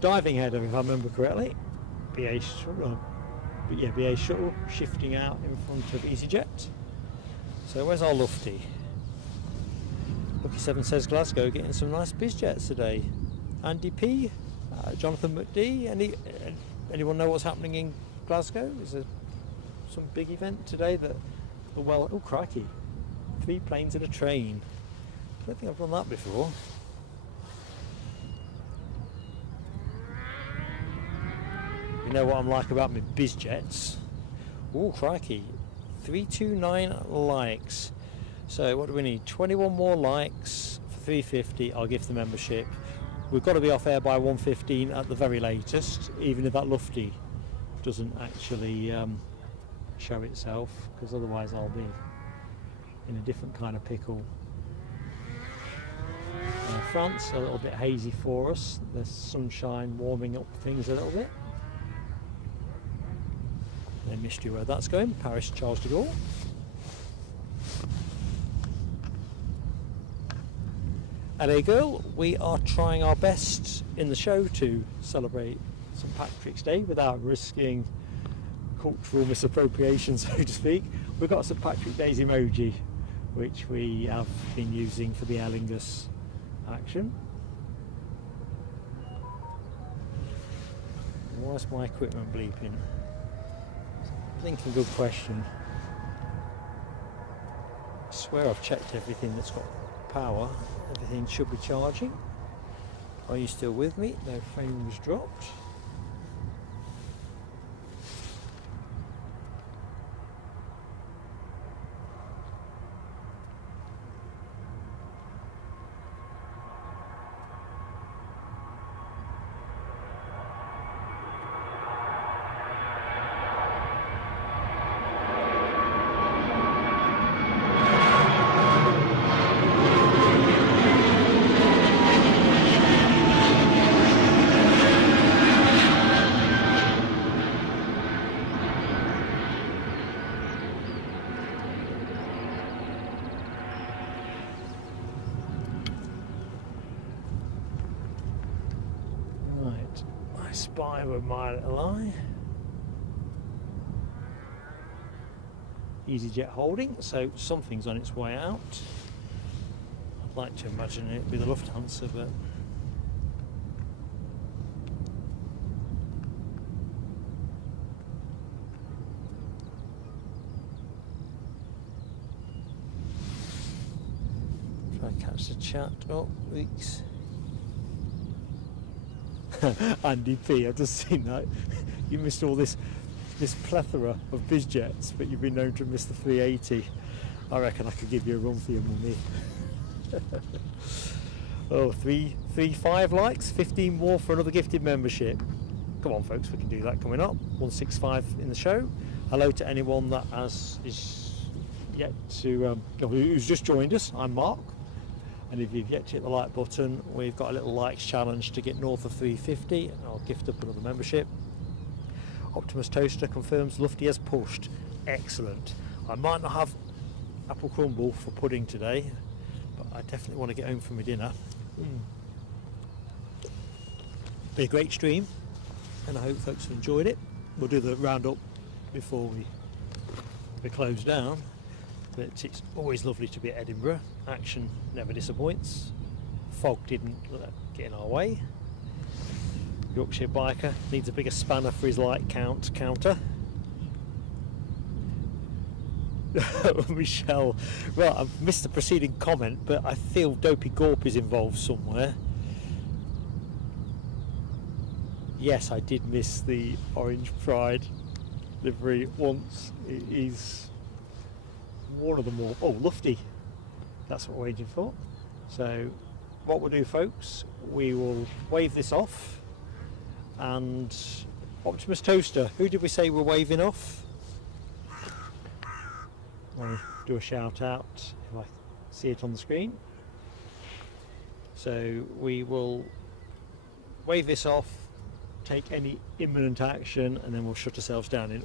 Diving header, if I remember correctly. BA shuttle. But yeah, BA shuttle shifting out in front of EasyJet. So where's our lufty? Lucky 7 says Glasgow getting some nice biz jets today. Andy P, Jonathan McD. Anyone know what's happening in Glasgow? Is there some big event today that? Well, oh crikey, 3 planes and a train. I don't think I've done that before. You know what I'm like about my biz jets. Oh crikey, 329 likes. So what do we need? 21 more likes for 350. I'll give the membership. We've got to be off air by 1:15 at the very latest, even if that lufty doesn't actually show itself, because otherwise I'll be in a different kind of pickle. France, a little bit hazy for us. The sunshine warming up things a little bit. No mystery where that's going. Paris Charles de Gaulle. At A Girl, we are trying our best in the show to celebrate St Patrick's Day without risking cultural misappropriation, so to speak. We've got a St Patrick's Day's emoji, which we have been using for the Aer Lingus action. Why is my equipment bleeping? Blinking good question. I swear I've checked everything that's got power. Everything should be charging. Are you still with me? No frames dropped. Spy with my little eye. EasyJet holding, so something's on its way out. I'd like to imagine it'd be the Lufthansa, but try and catch the chat. Oh, weeks. Andy P, I've just seen that. You missed all this plethora of biz jets, but you've been known to miss the 380. I reckon I could give you a run for your money. Oh, 335 likes, 15 more for another gifted membership. Come on, folks, we can do that coming up. 165 in the show. Hello to anyone that is yet to who's just joined us. I'm Mark. And if you've yet to hit the like button, we've got a little likes challenge to get north of 350, and I'll gift up another membership. Optimus Toaster confirms Lufty has pushed. Excellent. I might not have apple crumble for pudding today, but I definitely want to get home for my dinner. Be a great stream, and I hope folks have enjoyed it. We'll do the roundup before we close down. But it's always lovely to be at Edinburgh. Action never disappoints. Fog didn't get in our way. Yorkshire biker needs a bigger spanner for his light counter. Michelle, well, I've missed the preceding comment, but I feel Dopey Gorp is involved somewhere. Yes, I did miss the Orange Pride livery once. It is one of them all. Oh, Lufty. That's what we're waiting for. So what we'll do, folks, we will wave this off, and Optimus Toaster, who did we say we're waving off? I'll do a shout out if I see it on the screen. So we will wave this off, take any imminent action, and then we'll shut ourselves down in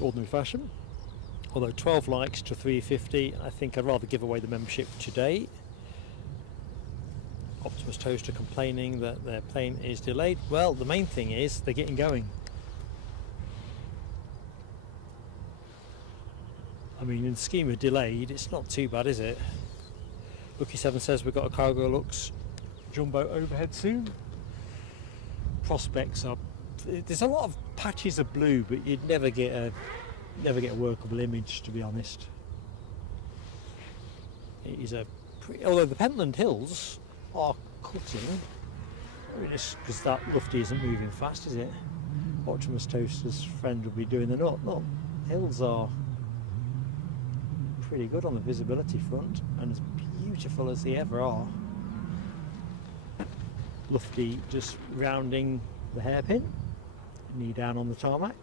ordinary fashion. Although 12 likes to 350, I think I'd rather give away the membership today. Optimus Toaster complaining that their plane is delayed. Well, the main thing is they're getting going. I mean, in the scheme of delayed, it's not too bad, is it? Lucky7 says we've got a Cargo Lux jumbo overhead soon. Prospects are... There's a lot of patches of blue, but you'd never get a workable image, to be honest. It is although the Pentland Hills are cutting, because that Lufty isn't moving fast, is it? Optimus Toaster's friend will be doing the nut. No, hills are pretty good on the visibility front, and as beautiful as they ever are. Lufty just rounding the hairpin, knee down on the tarmac.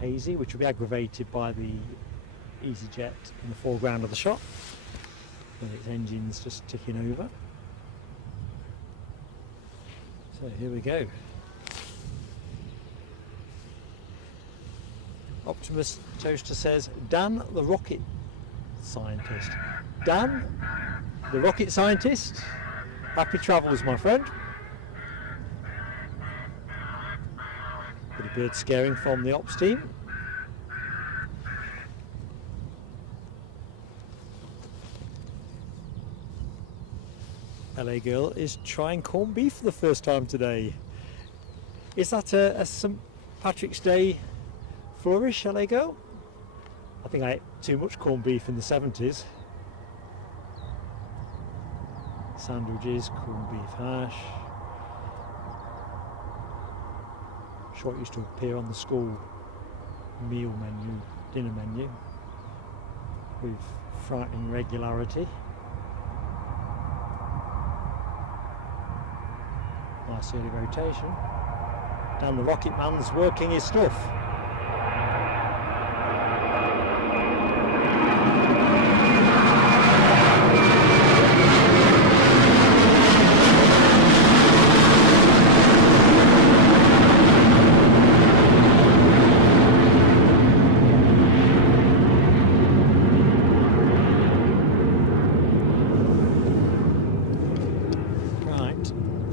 Hazy, which will be aggravated by the EasyJet in the foreground of the shot, with its engines just ticking over. So here we go. Optimus Toaster says, Dan the rocket scientist. Dan the rocket scientist, happy travels, my friend. Bit of bird scaring from the ops team. LA girl is trying corned beef for the first time today. Is that a St. Patrick's Day flourish, LA girl? I think I ate too much corned beef in the 70s. Sandwiches, corned beef hash. Sure, it used to appear on the school meal menu, dinner menu, with frightening regularity. Nice early rotation. Down the Rocket Man's working his stuff.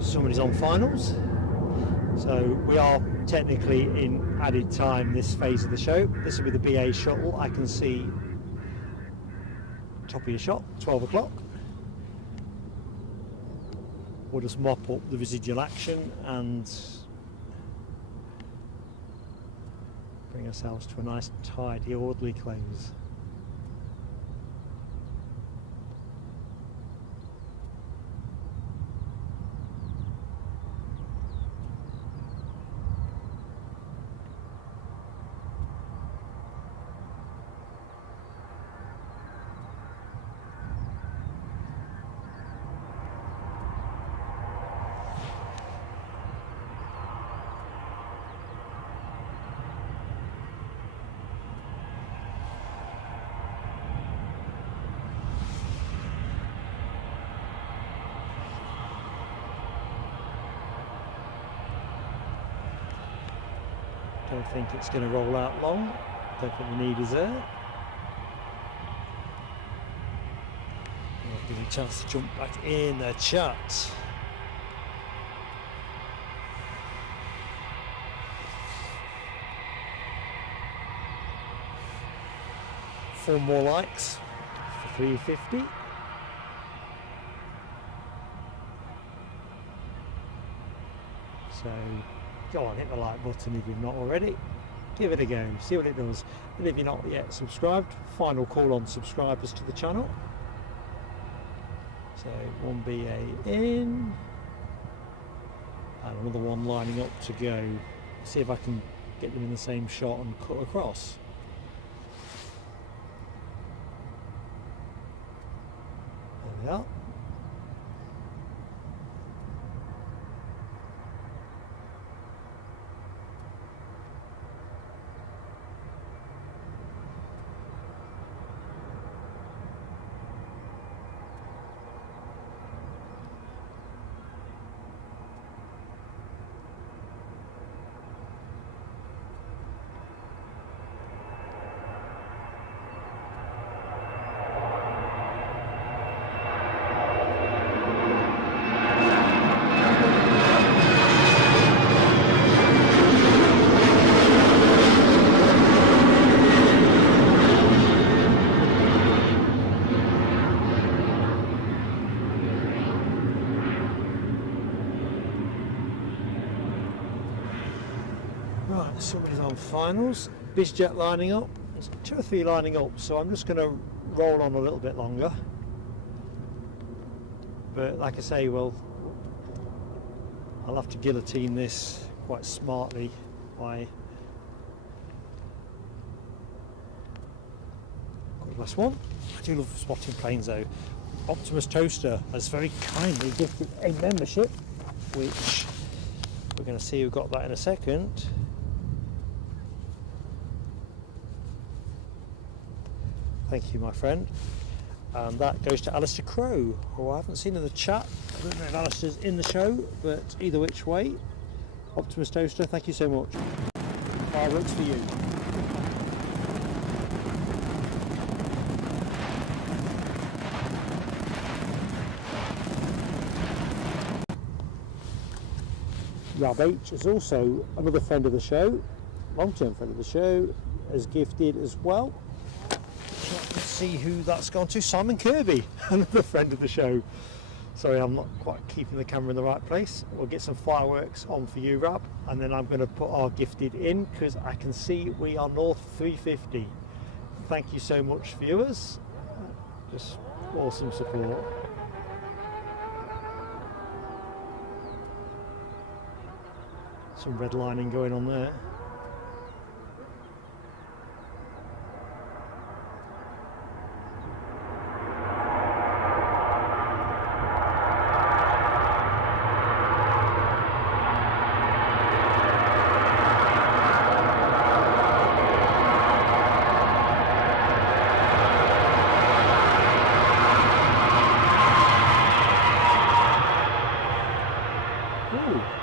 Somebody's on finals, so we are technically in added time this phase of the show. This will be the BA shuttle. I can see top of your shot, 12 o'clock. We'll just mop up the residual action and bring ourselves to a nice tidy orderly close. Don't think it's going to roll out long. Don't think the need is there. I'll give you a chance to jump back in the chat. Four more likes for 350. So go on, hit the like button if you've not already. Give it a go, see what it does. And if you're not yet subscribed, final call on subscribers to the channel. So one BA in, and another one lining up to go. See if I can get them in the same shot and cut across. There we are. Right, somebody's on finals. BizJet lining up. There's 2 or 3 lining up, so I'm just going to roll on a little bit longer. But like I say, well, I'll have to guillotine this quite smartly by last one. I do love spotting planes though. Optimus Toaster has very kindly gifted a membership, which we're going to see who got that in a second. Thank you, my friend. And that goes to Alistair Crow, who I haven't seen in the chat. I don't know if Alistair's in the show, but either which way, Optimus Toaster, thank you so much. Fireworks for you. Rob H is also another friend of the show, long-term friend of the show, has gifted as well. Let's see who that's gone to. Simon Kirby, another friend of the show. Sorry, I'm not quite keeping the camera in the right place. We'll get some fireworks on for you, Rab, and then I'm going to put our gifted in because I can see we are north 350. Thank you so much, viewers. Just awesome support. Some redlining going on there.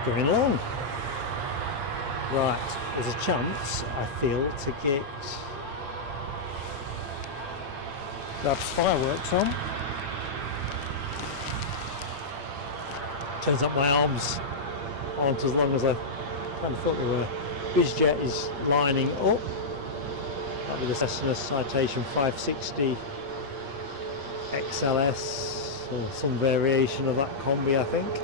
Going along. Right, there's a chance, I feel, to get Rab's fireworks on. Turns out my arms aren't as long as I kind of thought they were. BizJet is lining up. That'll be the Cessna Citation 560 XLS, or some variation of that combi, I think.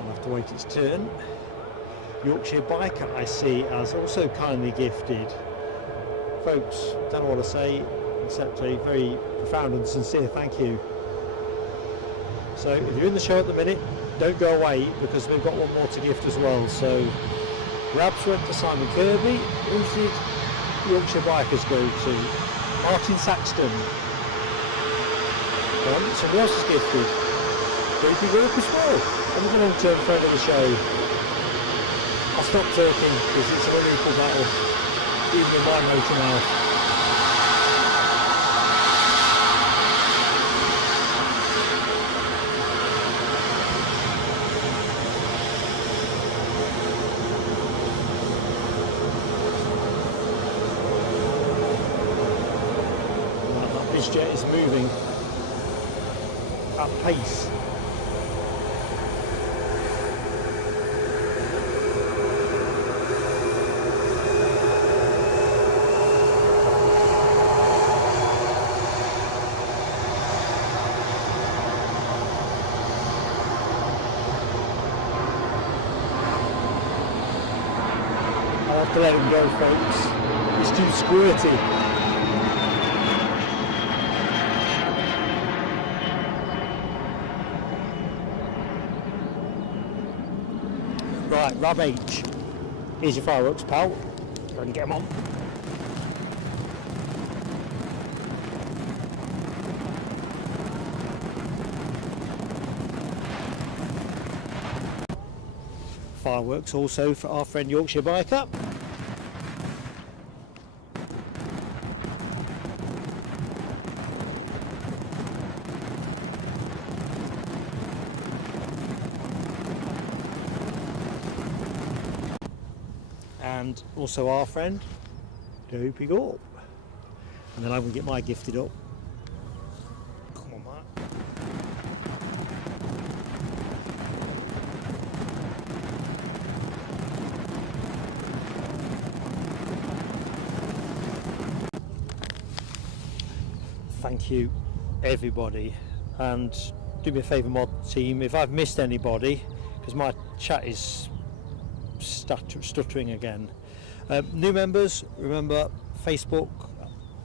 I'll have to wait its turn. Yorkshire Biker, I see, as also kindly gifted. Folks, don't know what to say except a very profound and sincere thank you. So if you're in the show at the minute, don't go away because we've got one more to gift as well. So Rabs went to Simon Kirby. Who did Yorkshire Bikers go to? Martin Saxton. Somebody else is gifted. Baby work as well. Another long-term friend of the show. I'll stop talking because it's an unequal battle, even in my motor mouth. Right, that BizJet is moving at pace. To let him go, folks. He's too squirty. Right, Rab H. Here's your fireworks, pal. Go and get them on. Fireworks also for our friend Yorkshire Biker. And also our friend Dopey Gorp. And then I will get my gifted up. Come on, Matt. Thank you everybody, and do me a favour, mod team, if I've missed anybody, because my chat is stuttering again. New members, remember Facebook,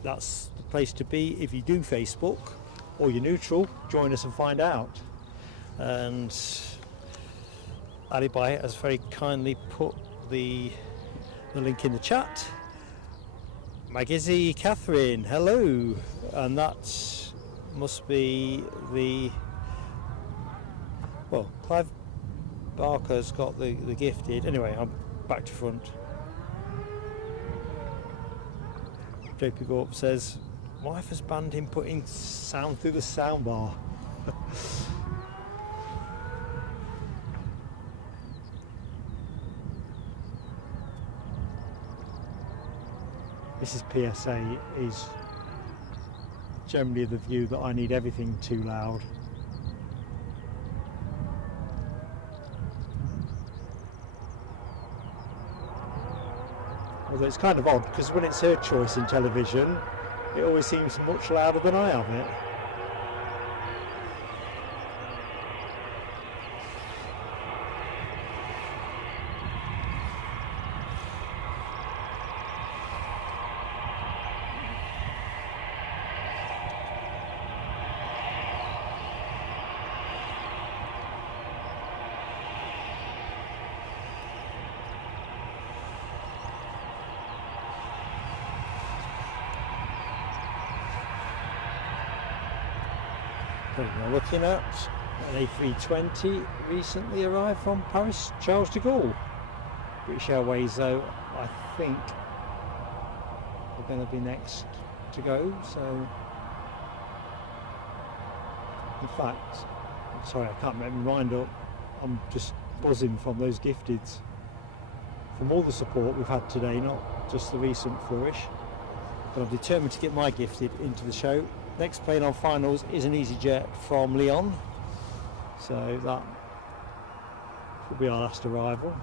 that's the place to be. If you do Facebook or you're neutral, join us and find out. And Alibi has very kindly put the link in the chat. Magizzy Catherine, hello, and that must be the, well, Clive Barker's got the gifted. Anyway, I'm back to front. JP Gorp says, wife has banned him putting sound through the soundbar. This is PSA, is generally the view that I need everything too loud. Although it's kind of odd, because when it's her choice in television, it always seems much louder than I have it. What am I looking at? An A320 recently arrived from Paris Charles de Gaulle. British Airways though, I think are going to be next to go, so in fact, sorry I can't make my mind up, I'm just buzzing from those gifteds, from all the support we've had today, not just the recent flourish, but I'm determined to get my gifted into the show. Next plane on finals is an EasyJet from Lyon, so that will be our last arrival.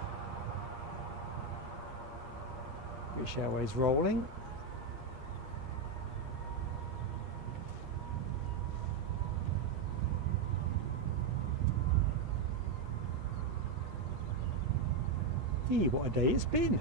British Airways rolling. Hey, what a day it's been!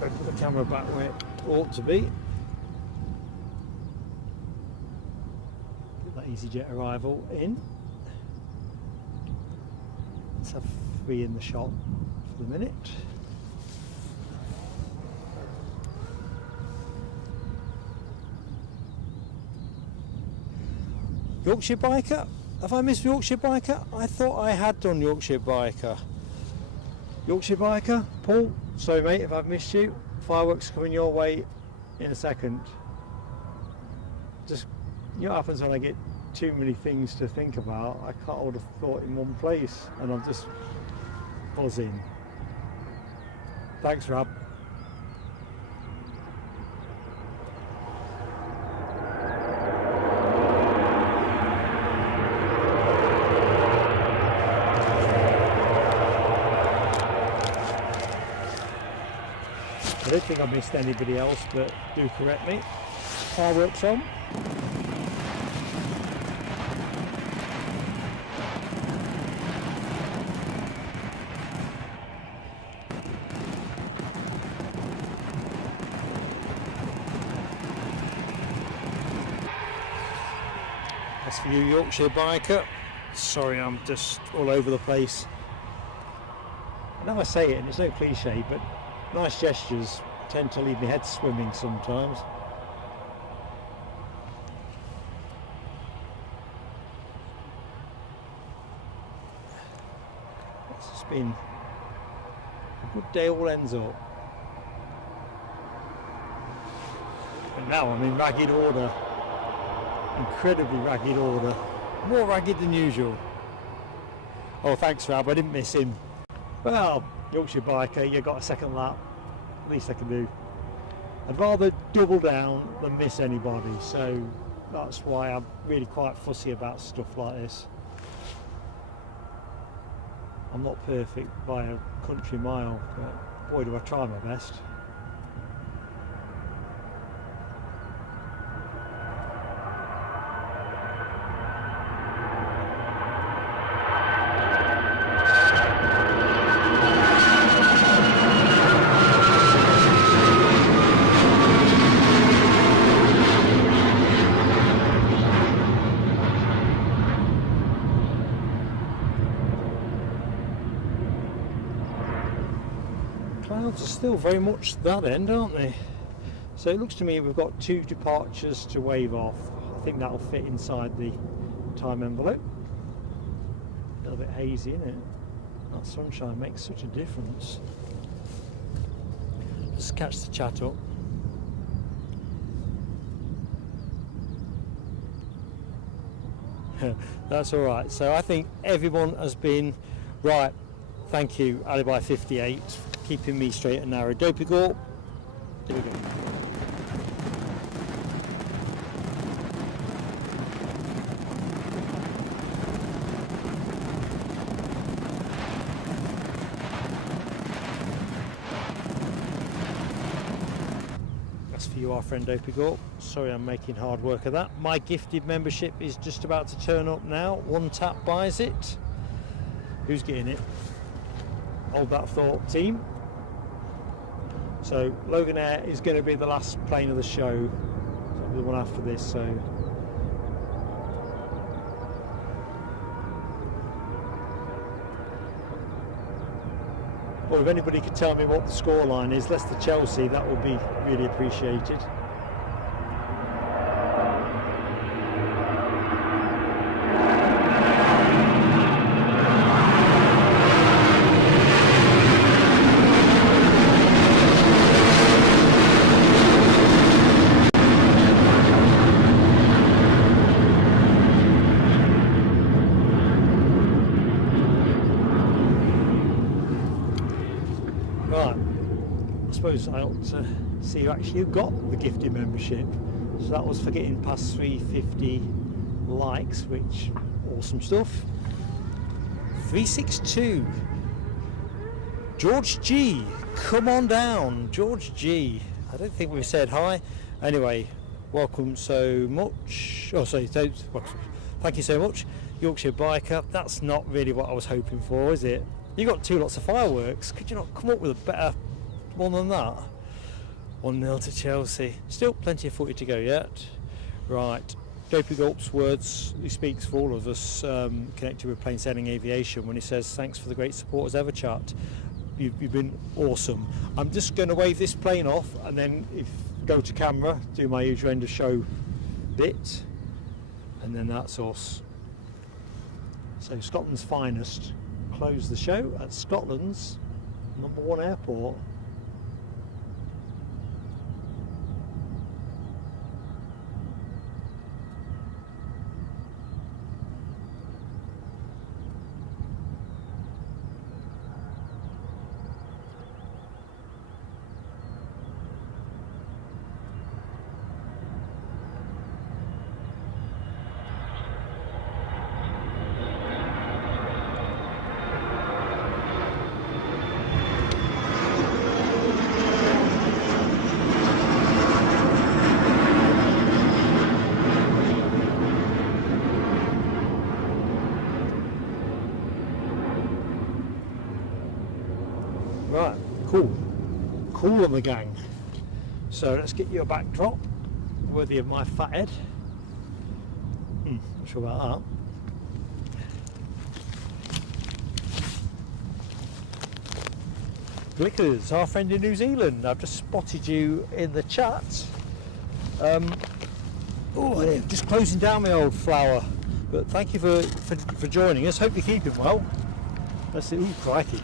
Put the camera back where it ought to be. Get that EasyJet arrival in. Let's have 3 in the shot for the minute. Yorkshire Biker? Have I missed Yorkshire Biker? I thought I had done Yorkshire Biker. Yorkshire Biker, Paul, sorry mate if I've missed you. Fireworks coming your way in a second. Just, you know what happens when I get too many things to think about? I can't hold a thought in one place and I'm just buzzing. Thanks, Rob. I don't think I missed anybody else, but do correct me. Fireworks on. That's for you, Yorkshire Biker. Sorry, I'm just all over the place. I know I say it and it's no cliche, but nice gestures tend to leave my head swimming sometimes. It's just been a good day all ends up. But now I'm in ragged order. Incredibly ragged order. More ragged than usual. Oh, thanks Rab, I didn't miss him. Well, Yorkshire Biker, you got a second lap, least I can do. I'd rather double down than miss anybody, so that's why I'm really quite fussy about stuff like this. I'm not perfect by a country mile, but boy do I try my best. Clouds are still very much that end, aren't they? So it looks to me we've got 2 departures to wave off. I think that'll fit inside the time envelope. A little bit hazy, isn't it? That sunshine makes such a difference. Let's catch the chat up. That's all right. So I think everyone has been right. Thank you, Alibi 58, keeping me straight and narrow. Dopey-gore. There we go. That's for to you, our friend Dopey Gorp. Sorry I'm making hard work of that. My gifted membership is just about to turn up now. One tap buys it. Who's getting it? Hold that thought, team. So Loganair is going to be the last plane of the show. That'll be the one after this. So or if anybody could tell me what the scoreline is, Leicester-Chelsea, that would be really appreciated. I ought to see who actually got the gifted membership. So that was for getting past 350 likes, which awesome stuff. 362 George G, come on down. George G, I don't think we've said hi. Anyway, welcome so much. Oh sorry, thank you so much. Yorkshire Biker. That's not really what I was hoping for, is it? You got 2 lots of fireworks. Could you not come up with a better one than that? 1-0 to Chelsea. Still plenty of footy to go yet. Right, Dopey Gorp's words, he speaks for all of us connected with plain sailing aviation when he says thanks for the great support as ever, chat. You've been awesome. I'm just going to wave this plane off and then go to camera, do my usual end of show bit, and then that's us. So Scotland's finest close the show at Scotland's #1 airport. Right, cool on the gang. So let's get you a backdrop worthy of my fat head. Not sure about that. Glickers, our friend in New Zealand. I've just spotted you in the chat. Oh, just closing down my old flower. But thank you for joining us. Hope you're keeping well. Let's see. Ooh, crikey.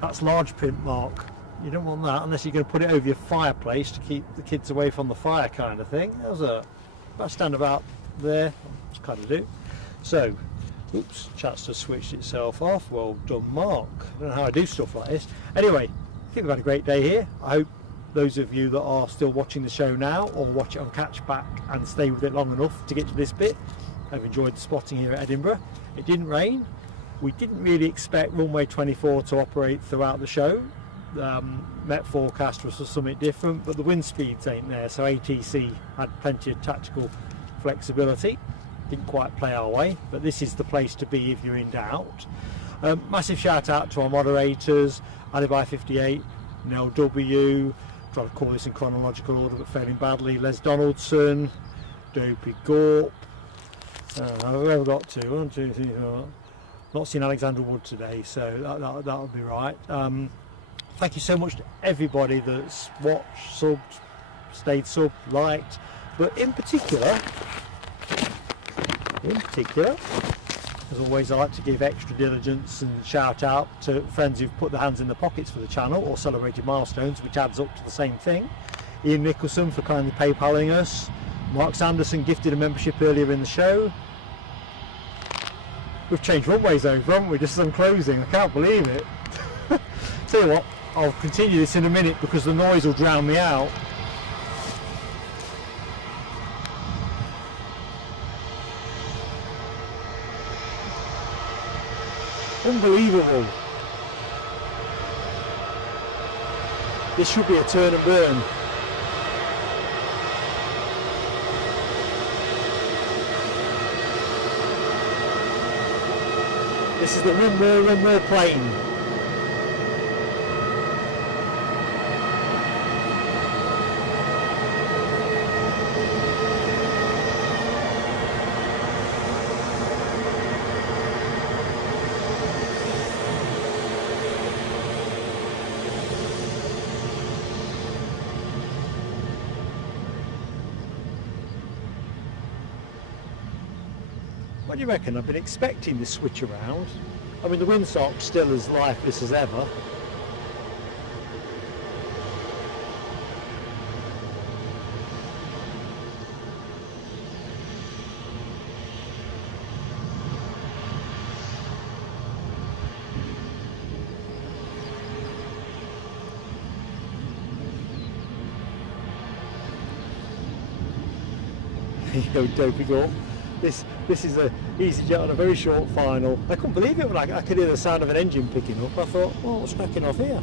That's large print, Mark. You don't want that unless you're going to put it over your fireplace to keep the kids away from the fire kind of thing. That was about stand about there. Just kind of do. So, oops, chat's just switched itself off. Well done, Mark. I don't know how I do stuff like this. Anyway, I think we've had a great day here. I hope those of you that are still watching the show now or watch it on catchback and stay with it long enough to get to this bit have enjoyed the spotting here at Edinburgh. It didn't rain. We didn't really expect runway 24 to operate throughout the show. Met forecast was for something different, but the wind speeds ain't there, so ATC had plenty of tactical flexibility. Didn't quite play our way, but this is the place to be if you're in doubt. Massive shout out to our moderators, Alibi 58, Nell W, trying to call this in chronological order but failing badly, Les Donaldson, Dopey Gorp, whoever got to, 1, 2, 3, 4. Not seen Alexandra Wood today, so that'll be right. Thank you so much to everybody that's watched, subbed, stayed sub, liked, but in particular, as always, I like to give extra diligence and shout out to friends who've put their hands in their pockets for the channel or celebrated milestones, which adds up to the same thing. Ian Nicholson for kindly PayPaling us. Mark Sanderson gifted a membership earlier in the show. We've changed runways over, haven't we, just as I'm closing? I can't believe it. Tell you what, I'll continue this in a minute because the noise will drown me out. Unbelievable. This should be a turn and burn. This is the Runway plane. What do you reckon? I've been expecting this switch around. I mean, the windsock's still as lifeless as ever. Yo, dopey girl. This is a EasyJet on a very short final. I couldn't believe it when I could hear the sound of an engine picking up. I thought, well, what's cracking off here?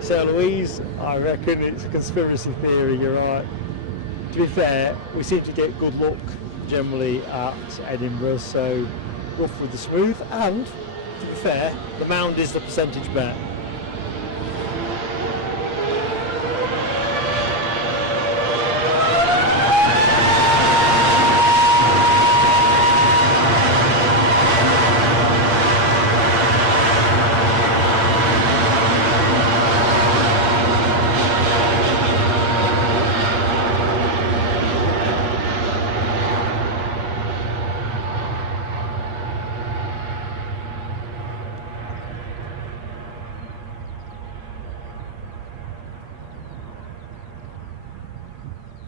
So Louise, I reckon it's a conspiracy theory, you're right. To be fair, we seem to get good luck generally at Edinburgh, so rough with the smooth, and to be fair, the mound is the percentage bet.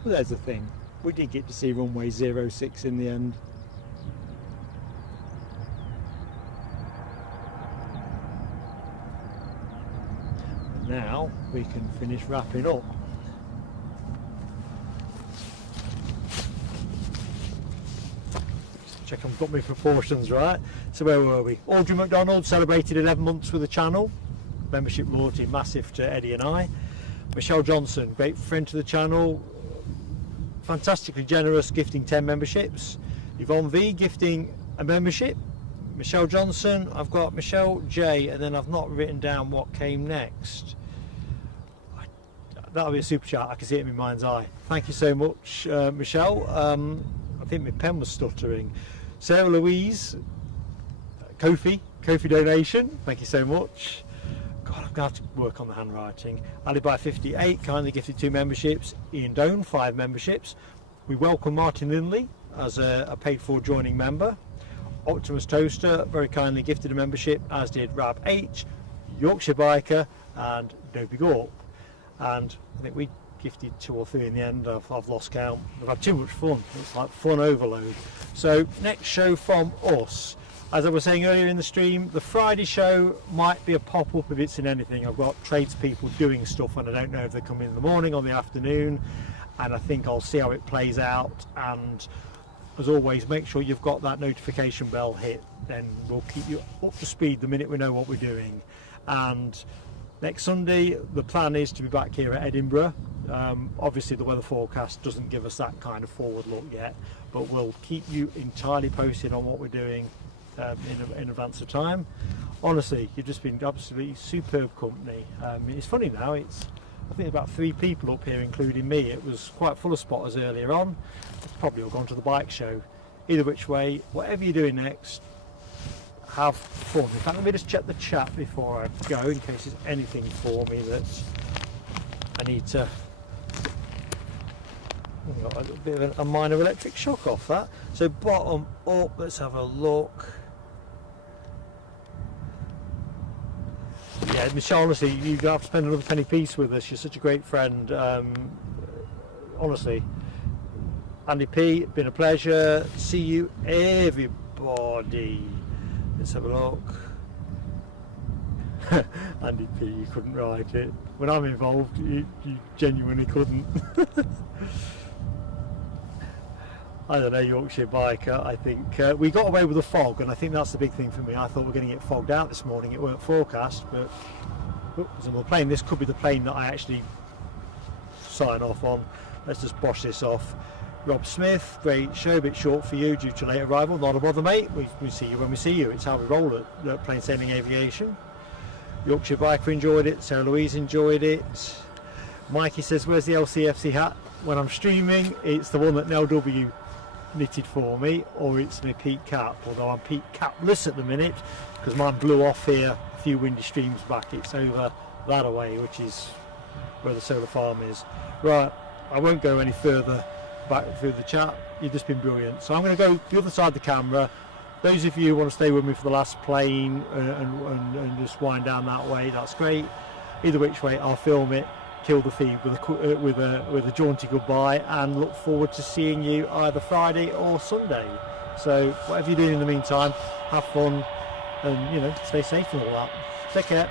Well, there's the thing, we did get to see runway 06 in the end. Now we can finish wrapping up. Just check I've got my proportions right. So where were we? Audrey McDonald celebrated 11 months with the channel. Membership loyalty massive to Eddie and I. Michelle Johnson, great friend to the channel, fantastically generous, gifting 10 memberships. Yvonne V gifting a membership. Michelle Johnson, I've got Michelle J, and then I've not written down what came next. That'll be a super chat, I can see it in my mind's eye. Thank you so much, Michelle. I think my pen was stuttering. Sarah Louise, Kofi donation, thank you so much. God, I'm going to have to work on the handwriting. Alibi58 kindly gifted 2 memberships. Ian Doan 5 memberships. We welcome Martin Lindley as a paid for joining member. Optimus Toaster very kindly gifted a membership, as did Rab H, Yorkshire Biker and Dopey Gorp. And I think we gifted 2 or 3 in the end. I've lost count. We've had too much fun. It's like fun overload. So next show from us. As I was saying earlier in the stream, the Friday show might be a pop-up if it's in anything. I've got tradespeople doing stuff and I don't know if they come in the morning or the afternoon, and I think I'll see how it plays out. And as always, make sure you've got that notification bell hit, then we'll keep you up to speed the minute we know what we're doing. And next Sunday the plan is to be back here at Edinburgh. Obviously the weather forecast doesn't give us that kind of forward look yet, but we'll keep you entirely posted on what we're doing in advance of time. Honestly, you've just been absolutely superb company. It's funny now, it's I think about 3 people up here including me. It was quite full of spotters earlier on. It's probably all gone to the bike show. Either which way, whatever you're doing next, have fun. In fact, let me just check the chat before I go in case there's anything for me that I need to. Got a bit of a minor electric shock off that. So bottom up, let's have a look. Yeah, Michelle, honestly, you have to spend another penny piece with us. You're such a great friend. Honestly, Andy P, been a pleasure. See you, everybody. Let's have a look. Andy P, you couldn't write it. When I'm involved, you genuinely couldn't. I don't know, Yorkshire Biker, I think we got away with the fog, and I think that's the big thing for me. I thought we were going to get fogged out this morning. It weren't forecast, but there's another plane. This could be the plane that I actually sign off on. Let's just bosh this off. Rob Smith, great show, a bit short for you due to late arrival. Not a bother, mate. We see you when we see you. It's how we roll at Plain Sailing Aviation. Yorkshire Biker enjoyed it. Sarah Louise enjoyed it. Mikey says, where's the LCFC hat? When I'm streaming, it's the one that Nell W knitted for me, or it's my peak cap, although I'm peak capless at the minute because mine blew off here a few windy streams back. It's over that away, which is where the solar farm is. Right, I won't go any further back through the chat. You've just been brilliant. So I'm going to go the other side of the camera. Those of you who want to stay with me for the last plane and just wind down that way, that's great. Either which way, I'll film it, kill the feed with a jaunty goodbye, and look forward to seeing you either Friday or Sunday. So whatever you're doing in the meantime, have fun and, you know, stay safe and all that. Take care.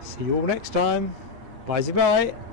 See you all next time. Bye-bye.